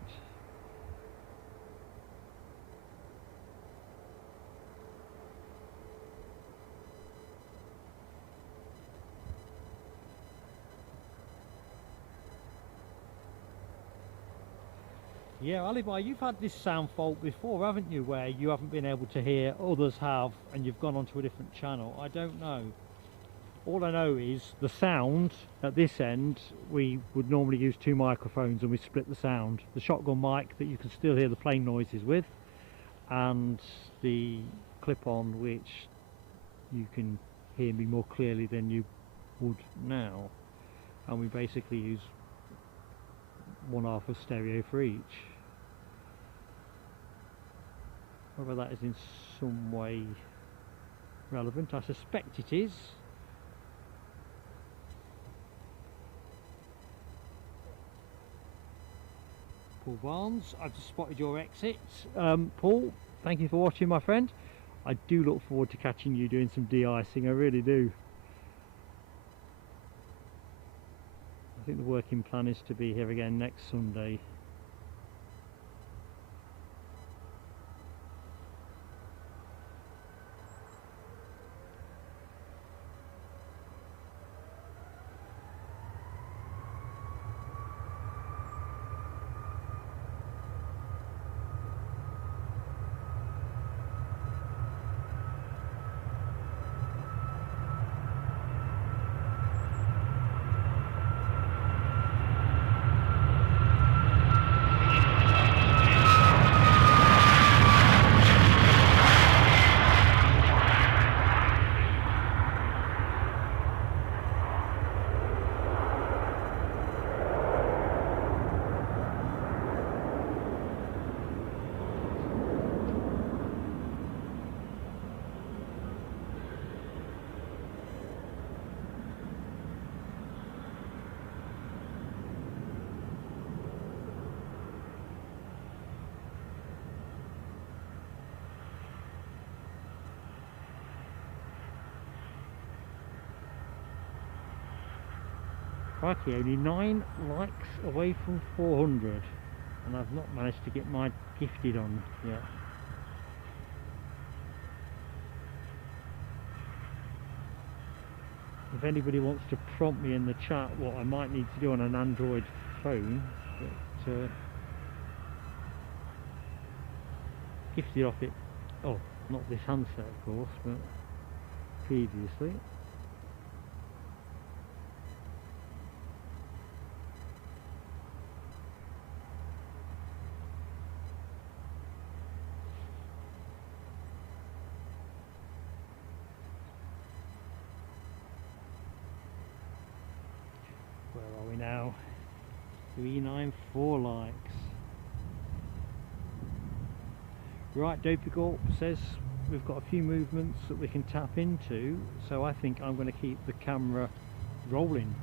Yeah, Alibi, you've had this sound fault before, haven't you, where you haven't been able to hear, others have, and you've gone onto a different channel. I don't know. All I know is the sound at this end, we would normally use 2 microphones and we split the sound. The shotgun mic that you can still hear the plane noises with, and the clip-on which you can hear me more clearly than you would now. And we basically use 1/2 of stereo for each. Whether that is in some way relevant, I suspect it is. Paul Barnes, I've just spotted your exit. Paul, thank you for watching, my friend. I do look forward to catching you doing some de-icing, I really do. I think the working plan is to be here again next Sunday. Crikey, only 9 likes away from 400, and I've not managed to get my gifted on yet. If anybody wants to prompt me in the chat what I might need to do on an Android phone, but gifted off it, oh, not this handset of course, but previously. 394 likes. Right, Dopey says we've got a few movements that we can tap into, so I think I'm going to keep the camera rolling.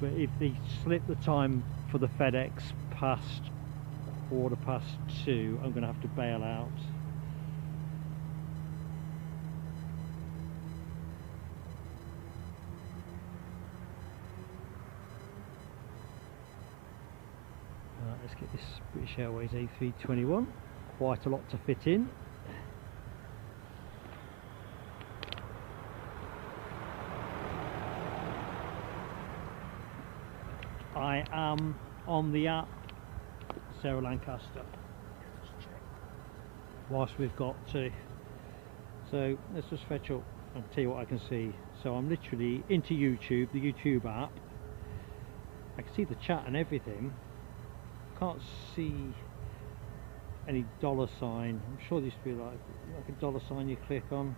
But if they slip the time for the FedEx past 2:15, I'm going to have to bail out. Right, let's get this British Airways A321. Quite a lot to fit in. I am on the app, Sarah Lancaster. Whilst we've got to, so let's just fetch up and tell you what I can see. So I'm literally into YouTube, the YouTube app. I can see the chat and everything. Can't see any dollar sign. I'm sure there used to be like a dollar sign you click on.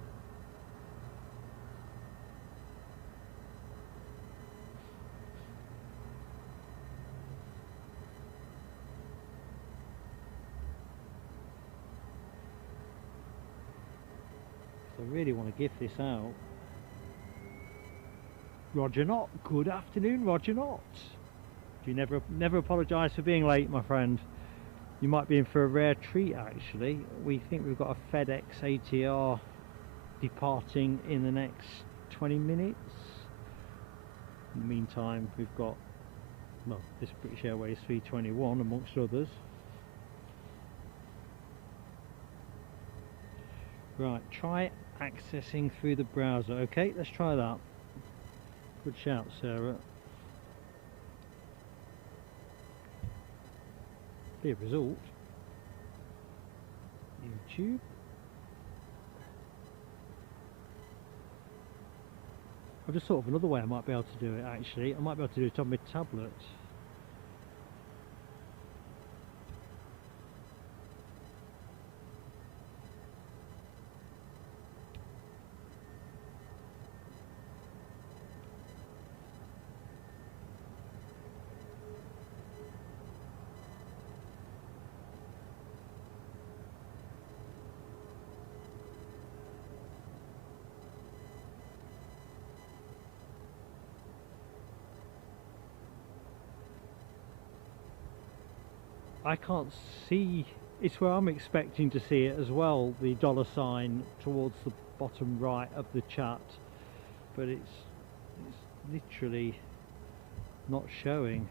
I really want to give this out. Roger Not. Good afternoon, Roger Not. You never apologise for being late, my friend. You might be in for a rare treat actually. We think we've got a FedEx ATR departing in the next 20 minutes. In the meantime, we've got, well, this British Airways 321 amongst others. Right, try accessing through the browser. Okay, let's try that. Good shout, Sarah. Clear result. YouTube. I've just thought of another way I might be able to do it actually. I might be able to do it on my tablet. I can't see, it's where I'm expecting to see it as well, the dollar sign towards the bottom right of the chat, but it's literally not showing.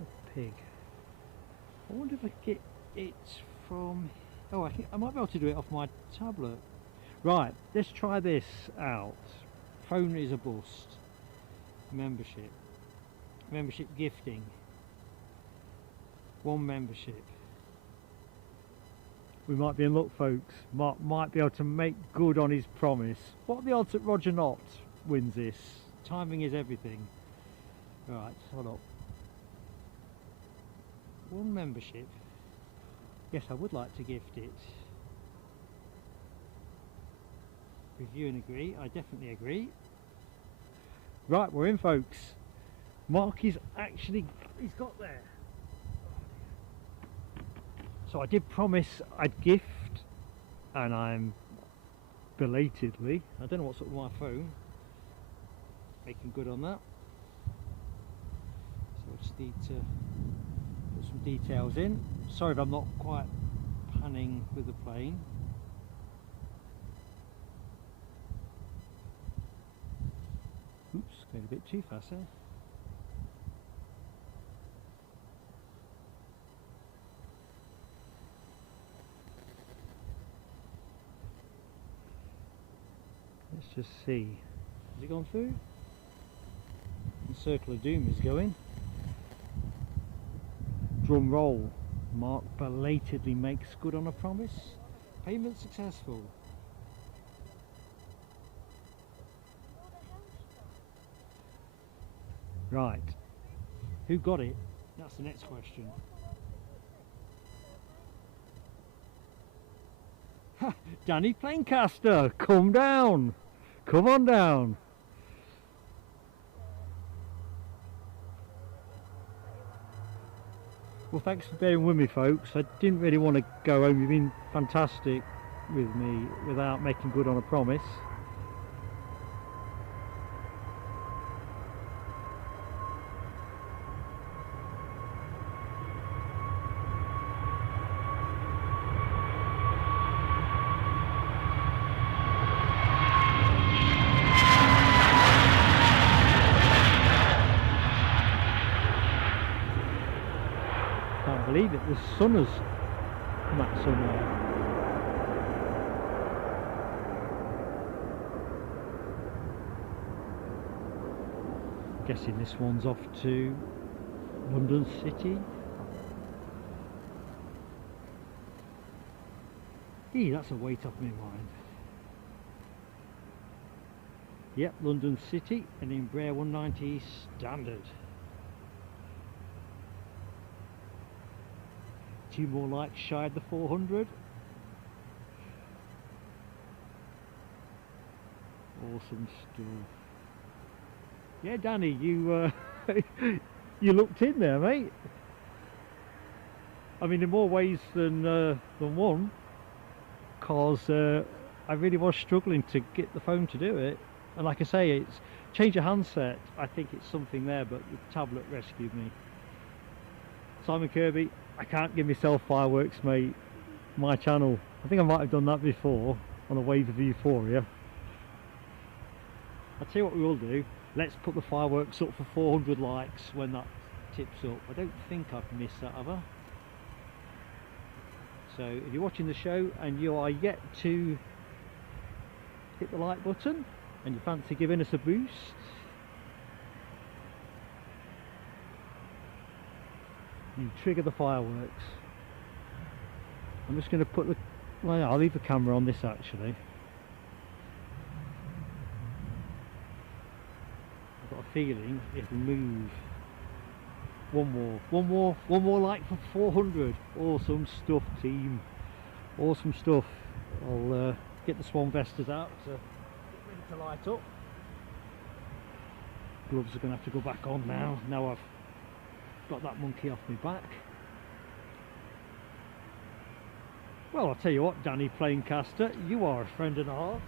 A pig. I wonder if I can get it from, oh, I might be able to do it off my tablet. Right, let's try this out. Phone is a bust. Membership gifting. 1 membership. We might be in luck, folks. Mark might be able to make good on his promise. What are the odds that Roger Not wins this? Timing is everything. Right, hold up. 1 membership. Yes, I would like to gift it. Review and agree. I definitely agree. Right, we're in, folks. Mark is actually, he's got there. So I did promise I'd gift, and I'm belatedly, I don't know what's up with my phone, making good on that. So I just need to put some details in. Sorry if I'm not quite panning with the plane. Oops, going a bit too fast there. Let's just see. Has it gone through? The circle of doom is going. Drum roll. Mark belatedly makes good on a promise. Payment successful. Right, who got it? That's the next question. Danny Planecaster, come down. Come on down. Well, thanks for bearing with me, folks. I didn't really want to go home. You've been fantastic with me without making good on a promise. Can't believe it, the sun has come out somewhere. Guessing this one's off to London City. That's a weight off my mind. Yep, London City and the Embraer 190 standard. 2 more likes shy of the 400. Awesome stuff. Yeah, Danny, you you looked in there, mate. I mean, in more ways than one, cause I really was struggling to get the phone to do it. And like I say, it's change your handset. I think it's something there, but the tablet rescued me. Simon Kirby, I can't give myself fireworks, mate. My channel. I think I might have done that before on a wave of euphoria. I'll tell you what we will do. Let's put the fireworks up for 400 likes when that tips up. I don't think I've missed that, have I? So if you're watching the show and you are yet to hit the like button and you fancy giving us a boost, you trigger the fireworks. I'm just going to put the... well, I'll leave the camera on this actually. I've got a feeling it'll move. One more like for 400. Awesome stuff, team. Awesome stuff. I'll get the swan vestas out to get ready to light up. Gloves are going to have to go back on now. Now I've got that monkey off my back. Well, I'll tell you what, Danny Planecaster, you are a friend and a half.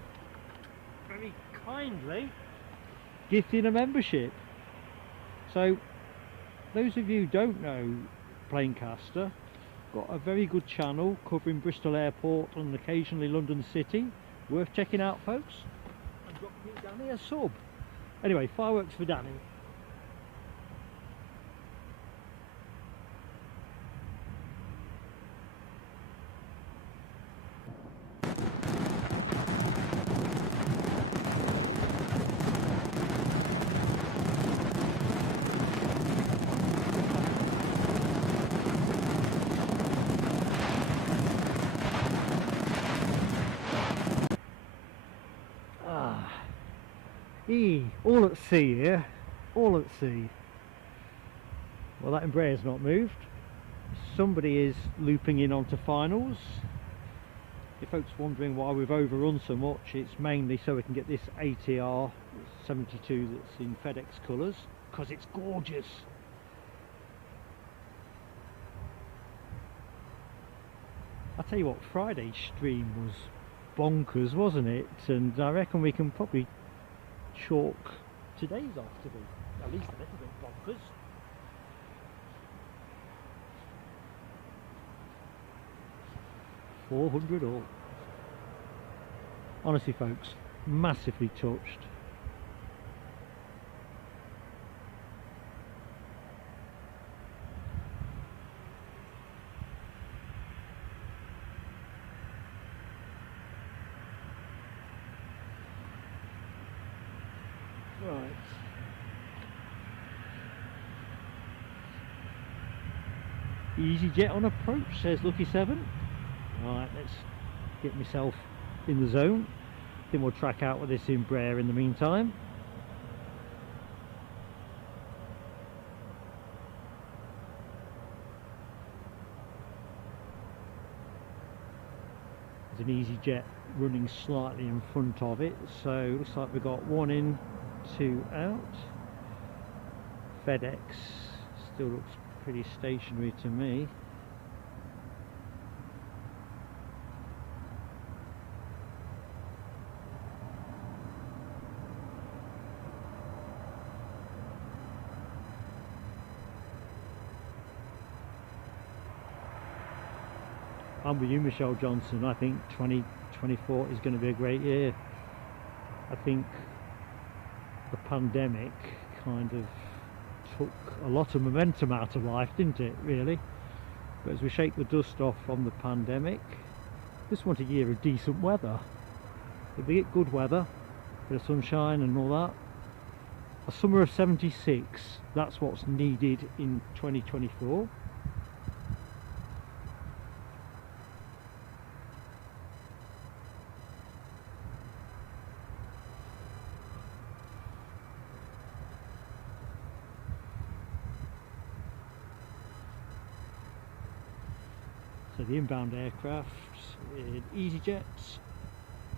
Very kindly gifting a membership. So those of you who don't know Planecaster, got a very good channel covering Bristol Airport and occasionally London City. Worth checking out, folks. And drop Danny a sub. Anyway, fireworks for Danny. All at sea here, all at sea. Well, that Embraer's not moved. Somebody is looping in onto finals. If folks are wondering why we've overrun so much, it's mainly so we can get this ATR 72 that's in FedEx colours, because it's gorgeous. I'll tell you what, Friday's stream was bonkers, wasn't it? And I reckon we can probably chalk today's off to be at least a little bit bonkers. $400 all. Honestly, folks, massively touched. Right. EasyJet on approach, says Lucky 7. Right, let's get myself in the zone. Then we'll track out with this Embraer in the meantime. There's an EasyJet running slightly in front of it, so looks like we've got 1 in, 2 out. FedEx still looks pretty stationary to me. I'm with you, Michelle Johnson. I think 2024 is going to be a great year. I think the pandemic kind of took a lot of momentum out of life, didn't it, really? But as we shake the dust off from the pandemic, just want a year of decent weather. If we get good weather, bit of sunshine and all that, a summer of 76, that's what's needed in 2024. So the inbound aircraft in EasyJet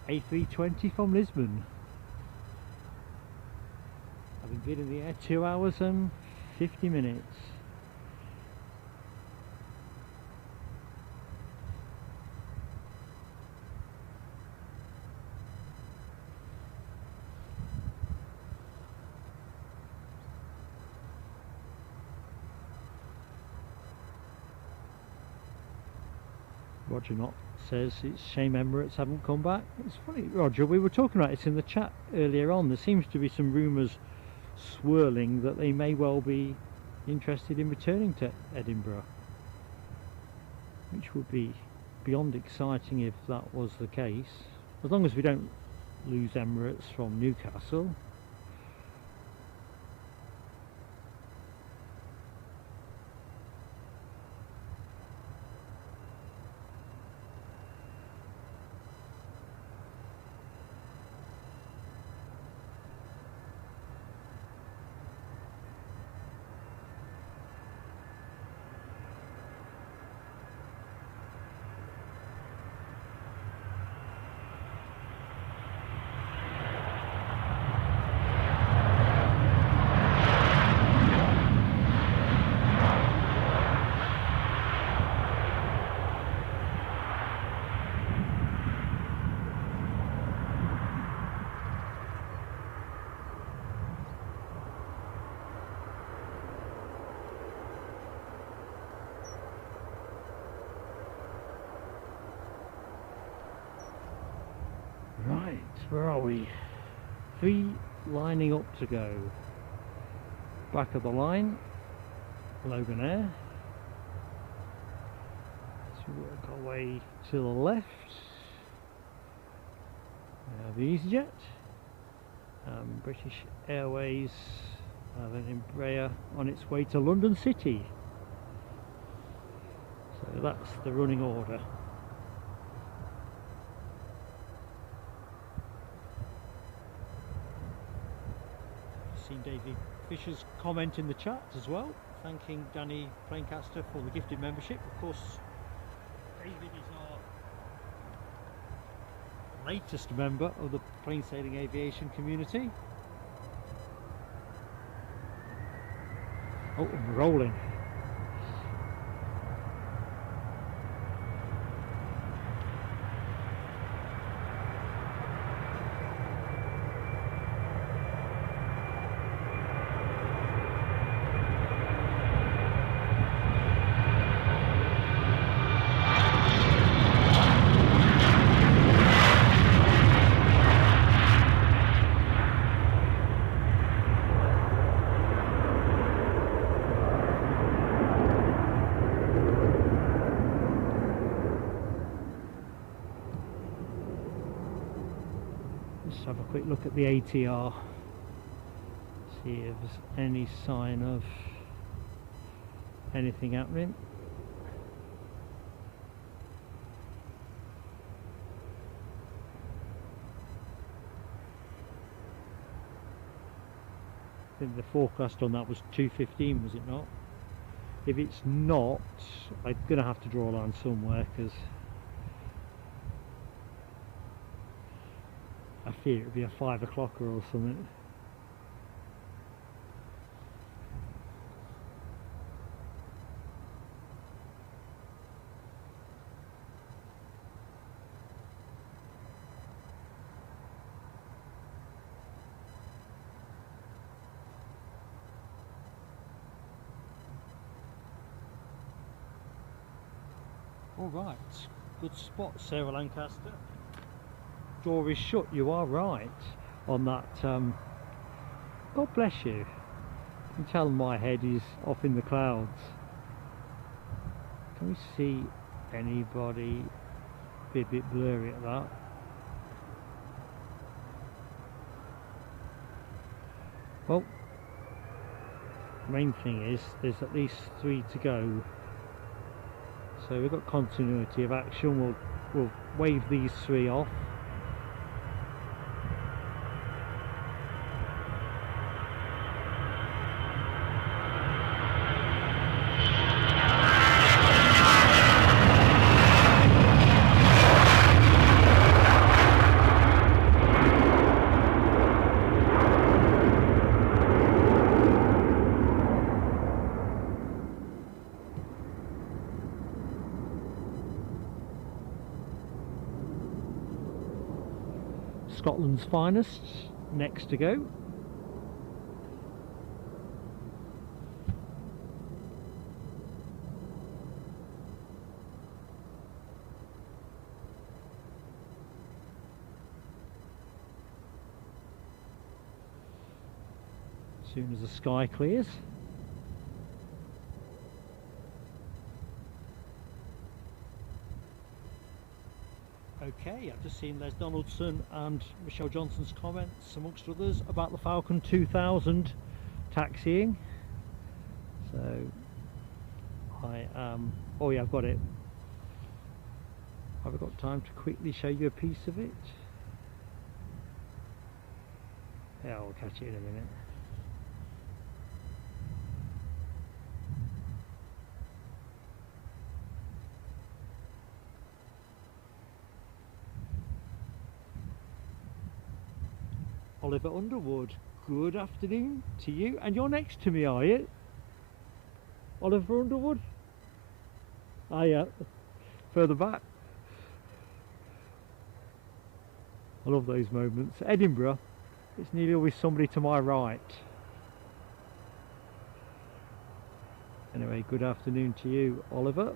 A320 from Lisbon. Having been in the air 2 hours and 50 minutes. Roger Knott says it's shame Emirates haven't come back. It's funny, Roger, we were talking about it in the chat earlier on. There seems to be some rumours swirling that they may well be interested in returning to Edinburgh, which would be beyond exciting if that was the case, as long as we don't lose Emirates from Newcastle. Right, where are we? 3 lining up to go. Back of the line, Loganair. Let's work our way to the left. The EasyJet. British Airways have an Embraer on its way to London City. So that's the running order. Seen David Fisher's comment in the chat as well, thanking Danny Planecaster for the gifted membership. Of course, David is our latest member of the plain sailing aviation community. Oh, I'm rolling. Have a quick look at the ATR, see if there's any sign of anything happening. I think the forecast on that was 215, was it not? If it's not, I'm going to have to draw a line somewhere, because I fear it'll be a 5 o'clocker or something. All right, good spot, Sarah Lancaster. Door is shut, you are right on that. God bless you. You can tell my head is off in the clouds. Can we see anybody? Be a bit blurry at that. Well, main thing is there's at least 3 to go. So we've got continuity of action. We'll wave these 3 off. Scotland's finest, next to go. As soon as the sky clears. Okay, I've just seen Les Donaldson and Michelle Johnson's comments, amongst others, about the Falcon 2000 taxiing. So, I am... oh yeah, I've got it. Have I got time to quickly show you a piece of it? Yeah, I'll catch it in a minute. Oliver Underwood, good afternoon to you. And you're next to me, are you? Oliver Underwood? Ah, yeah. Further back. I love those moments. Edinburgh, it's nearly always somebody to my right. Anyway, good afternoon to you, Oliver.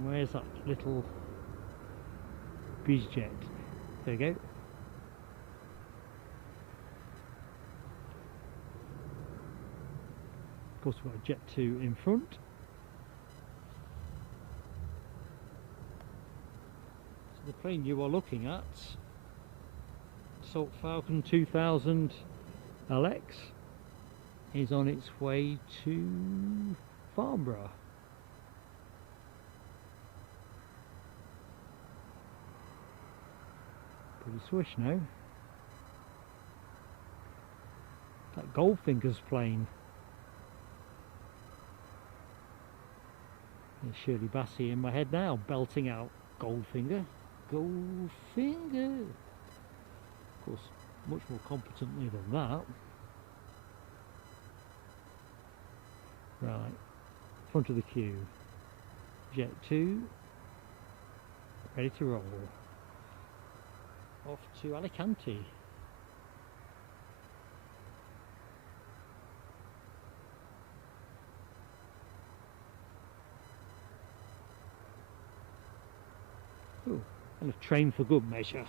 Where's that little Bizjet? There we go. Of course we've got a Jet2 in front. So the plane you are looking at, Salt Falcon 2000 LX, is on its way to Farnborough. Pretty swish now. That Goldfinger's plane. There's Shirley Bassey in my head now, belting out Goldfinger. Goldfinger! Of course, much more competently than that. Right, front of the queue. Jet2, ready to roll. Off to Alicante. Ooh, and a train for good measure.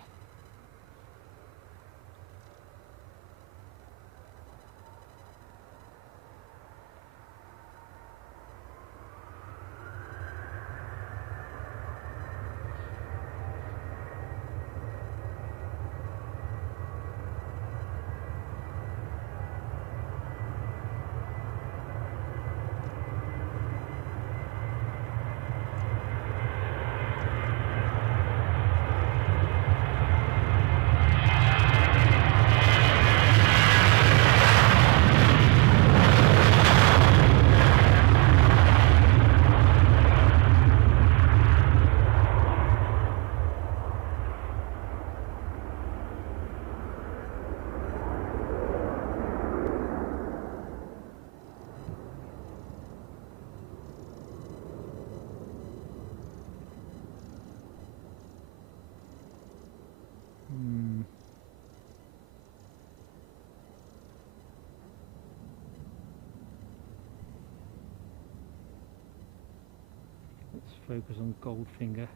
focus on Goldfinger.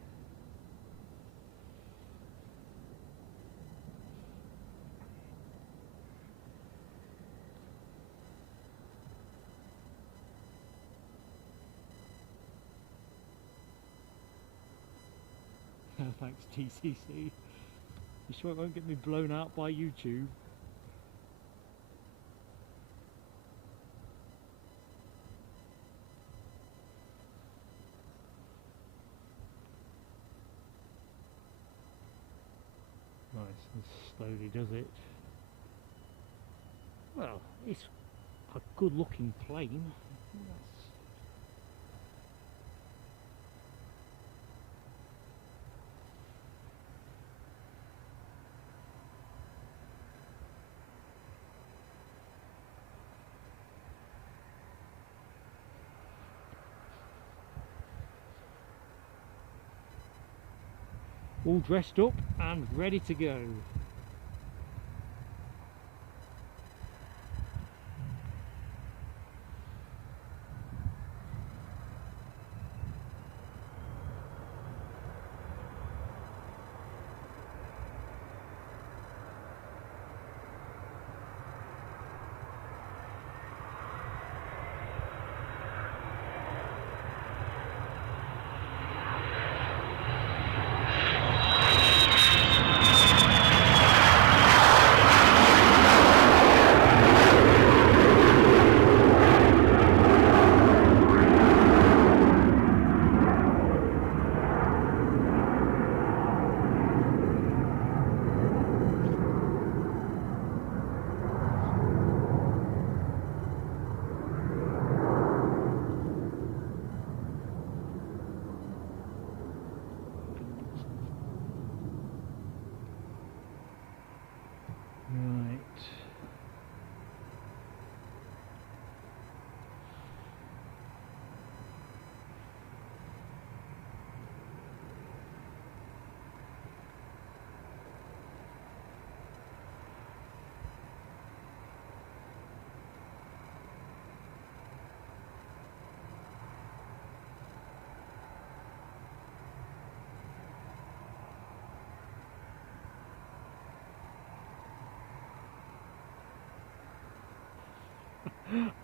Thanks TCC. You sure it won't get me blown out by YouTube? Nice and slowly does it. Well, it's a good looking plane. That's all dressed up and ready to go.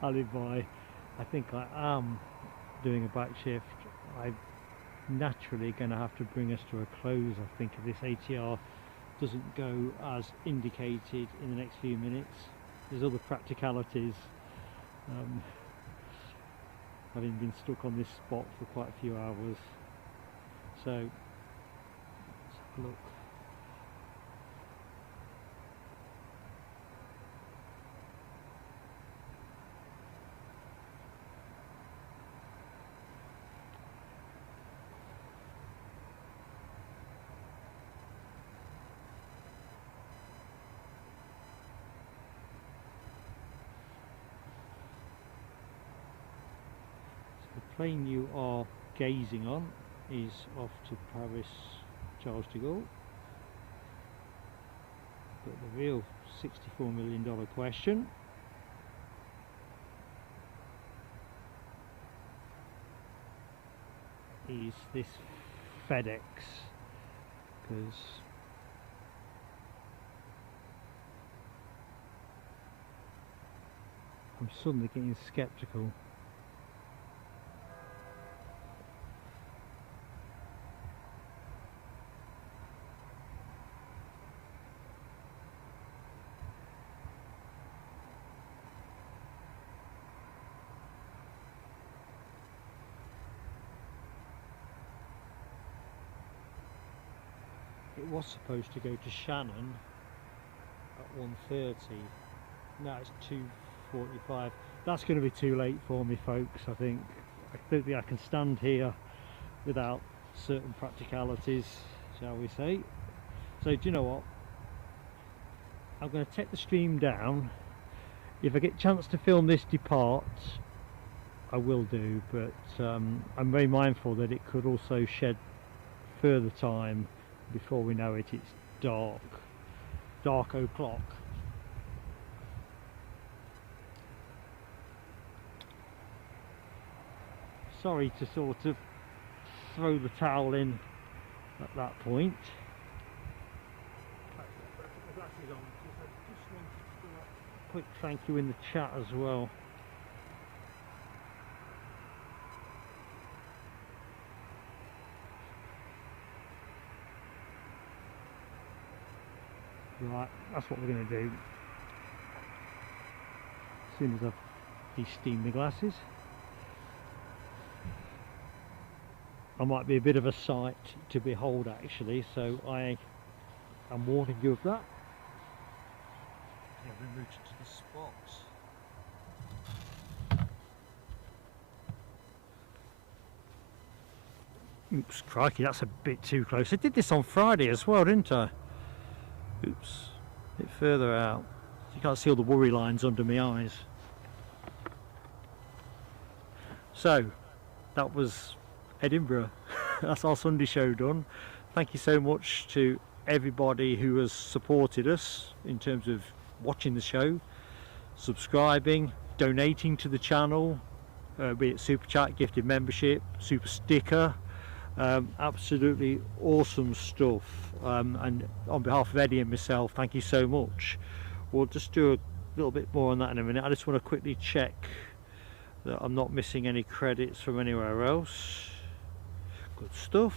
I live by. I think I am doing a back shift. I'm naturally going to have to bring us to a close. I think if this ATR doesn't go as indicated in the next few minutes. There's other practicalities. Having been stuck on this spot for quite a few hours. So let's have a look. The plane you are gazing on is off to Paris Charles de Gaulle, but the real $64 million question is this FedEx, because I'm suddenly getting skeptical. It was supposed to go to Shannon at 1:30. Now it's 2:45. That's going to be too late for me, folks. I don't think I can stand here without certain practicalities, shall we say. So do you know what? I'm going to take the stream down. If I get a chance to film this depart, I will do, but I'm very mindful that it could also shed further time. Before we know it, it's dark o'clock. Sorry to sort of throw the towel in at that point. Quick thank you in the chat as well. Right, that's what we're going to do. As soon as I've de-steamed the glasses, I might be a bit of a sight to behold actually, so I am warning you of that. Yeah, we're routed to the spots. Oops, crikey, that's a bit too close. I did this on Friday as well, didn't I? Oops, a bit further out. You can't see all the worry lines under my eyes. So, that was Edinburgh. That's our Sunday show done. Thank you so much to everybody who has supported us in terms of watching the show, subscribing, donating to the channel, be it super chat, gifted membership, super sticker. Absolutely awesome stuff, and on behalf of Eddie and myself, thank you so much. We'll just do a little bit more on that in a minute. I just want to quickly check that I'm not missing any credits from anywhere else. Good stuff.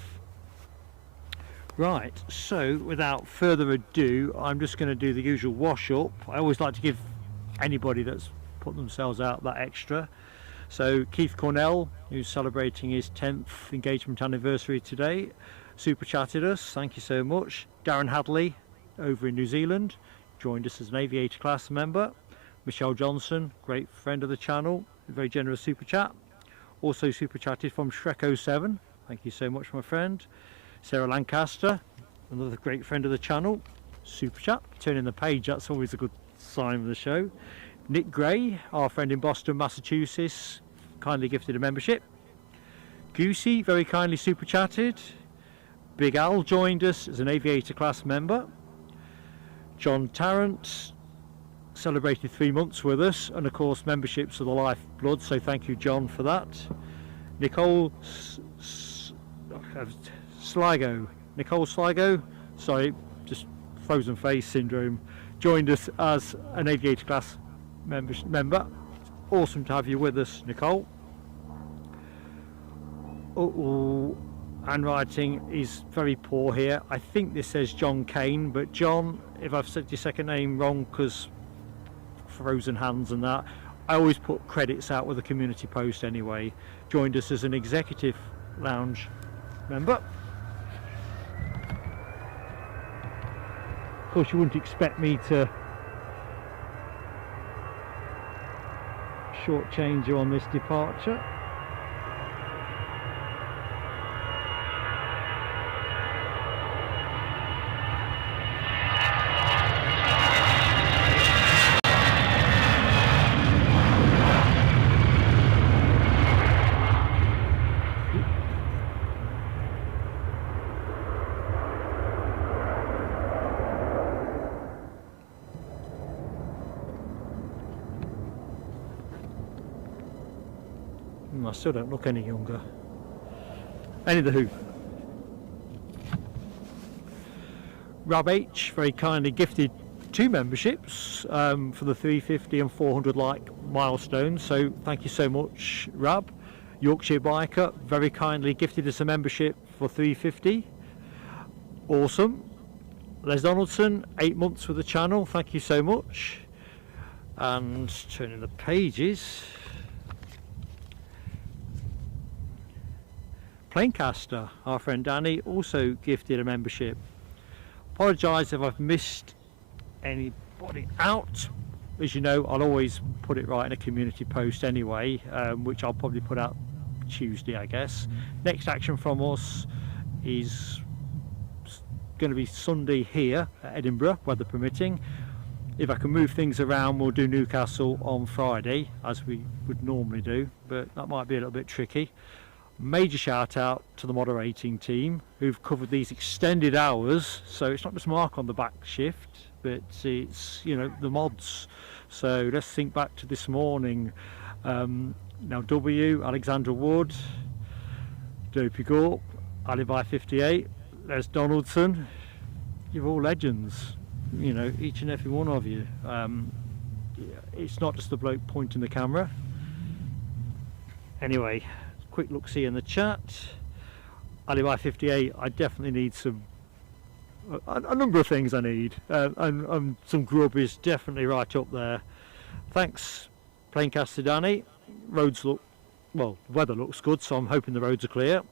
Right, so without further ado, I'm just going to do the usual wash up. I always like to give anybody that's put themselves out that extra. So Keith Cornell, who's celebrating his 10th engagement anniversary today, super chatted us, thank you so much. Darren Hadley over in New Zealand joined us as an aviator class member. Michelle Johnson, great friend of the channel, very generous super chat. Also super chatted from Shrek07, thank you so much my friend. Sarah Lancaster, another great friend of the channel, super chat, turning the page, that's always a good sign of the show. Nick Gray, our friend in Boston, Massachusetts, kindly gifted a membership. Goosey very kindly super chatted. Big Al joined us as an aviator class member. John Tarrant celebrated 3 months with us, and of course memberships are the lifeblood, so thank you John for that. Nicole Sligo, sorry, just frozen face syndrome, joined us as an aviator class member. Awesome to have you with us, Nicole. Handwriting is very poor here. I think this says John Kane, but John, if I've said your second name wrong because frozen hands and that, I always put credits out with a community post anyway. Joined us as an executive lounge member. Of course you wouldn't expect me to shortchange you on this departure. I still don't look any younger. Anywho, Rab H very kindly gifted 2 memberships for the 350 and 400 like milestones, so thank you so much Rab. Yorkshire Biker very kindly gifted us a membership for 350. Awesome. Les Donaldson, 8 months with the channel, thank you so much. And turning the pages, Planecaster, our friend Danny, also gifted a membership. Apologise if I've missed anybody out. As you know, I'll always put it right in a community post anyway, which I'll probably put out Tuesday, I guess. Next action from us is going to be Sunday here at Edinburgh, weather permitting. If I can move things around, we'll do Newcastle on Friday, as we would normally do, but that might be a little bit tricky. Major shout out to the moderating team who've covered these extended hours, so it's not just Mark on the back shift, but it's, you know, the mods. So let's think back to this morning. Now W, Alexandra Wood, Dopey Gorp, Alibi 58, there's Donaldson. You're all legends, you know, each and every one of you. It's not just the bloke pointing the camera. Anyway, quick look see in the chat. Alibi 58, I definitely need a number of things I need, and some grub is definitely right up there. Thanks Planecaster Danny. Roads look, well, the weather looks good, so I'm hoping the roads are clear.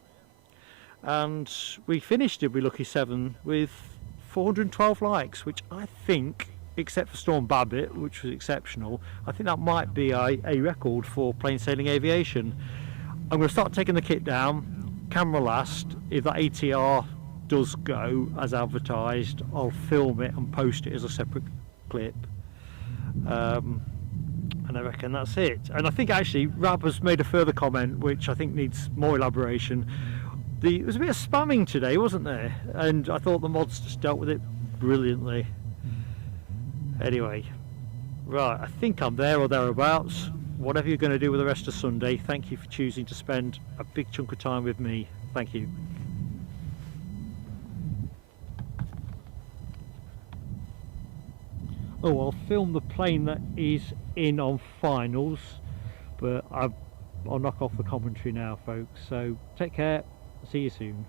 And we finished it with Lucky 7 with 412 likes, which I think, except for Storm Babbitt, which was exceptional, I think that might be a record for plain sailing aviation. I'm going to start taking the kit down, camera last. If that ATR does go as advertised, I'll film it and post it as a separate clip. And I reckon that's it. And I think actually Rab has made a further comment which I think needs more elaboration. There was a bit of spamming today, wasn't there? And I thought the mods just dealt with it brilliantly. Anyway, right, I think I'm there or thereabouts. Whatever you're going to do with the rest of Sunday, thank you for choosing to spend a big chunk of time with me. Thank you. Oh, I'll film the plane that is in on finals, but I'll knock off the commentary now, folks. So take care. See you soon.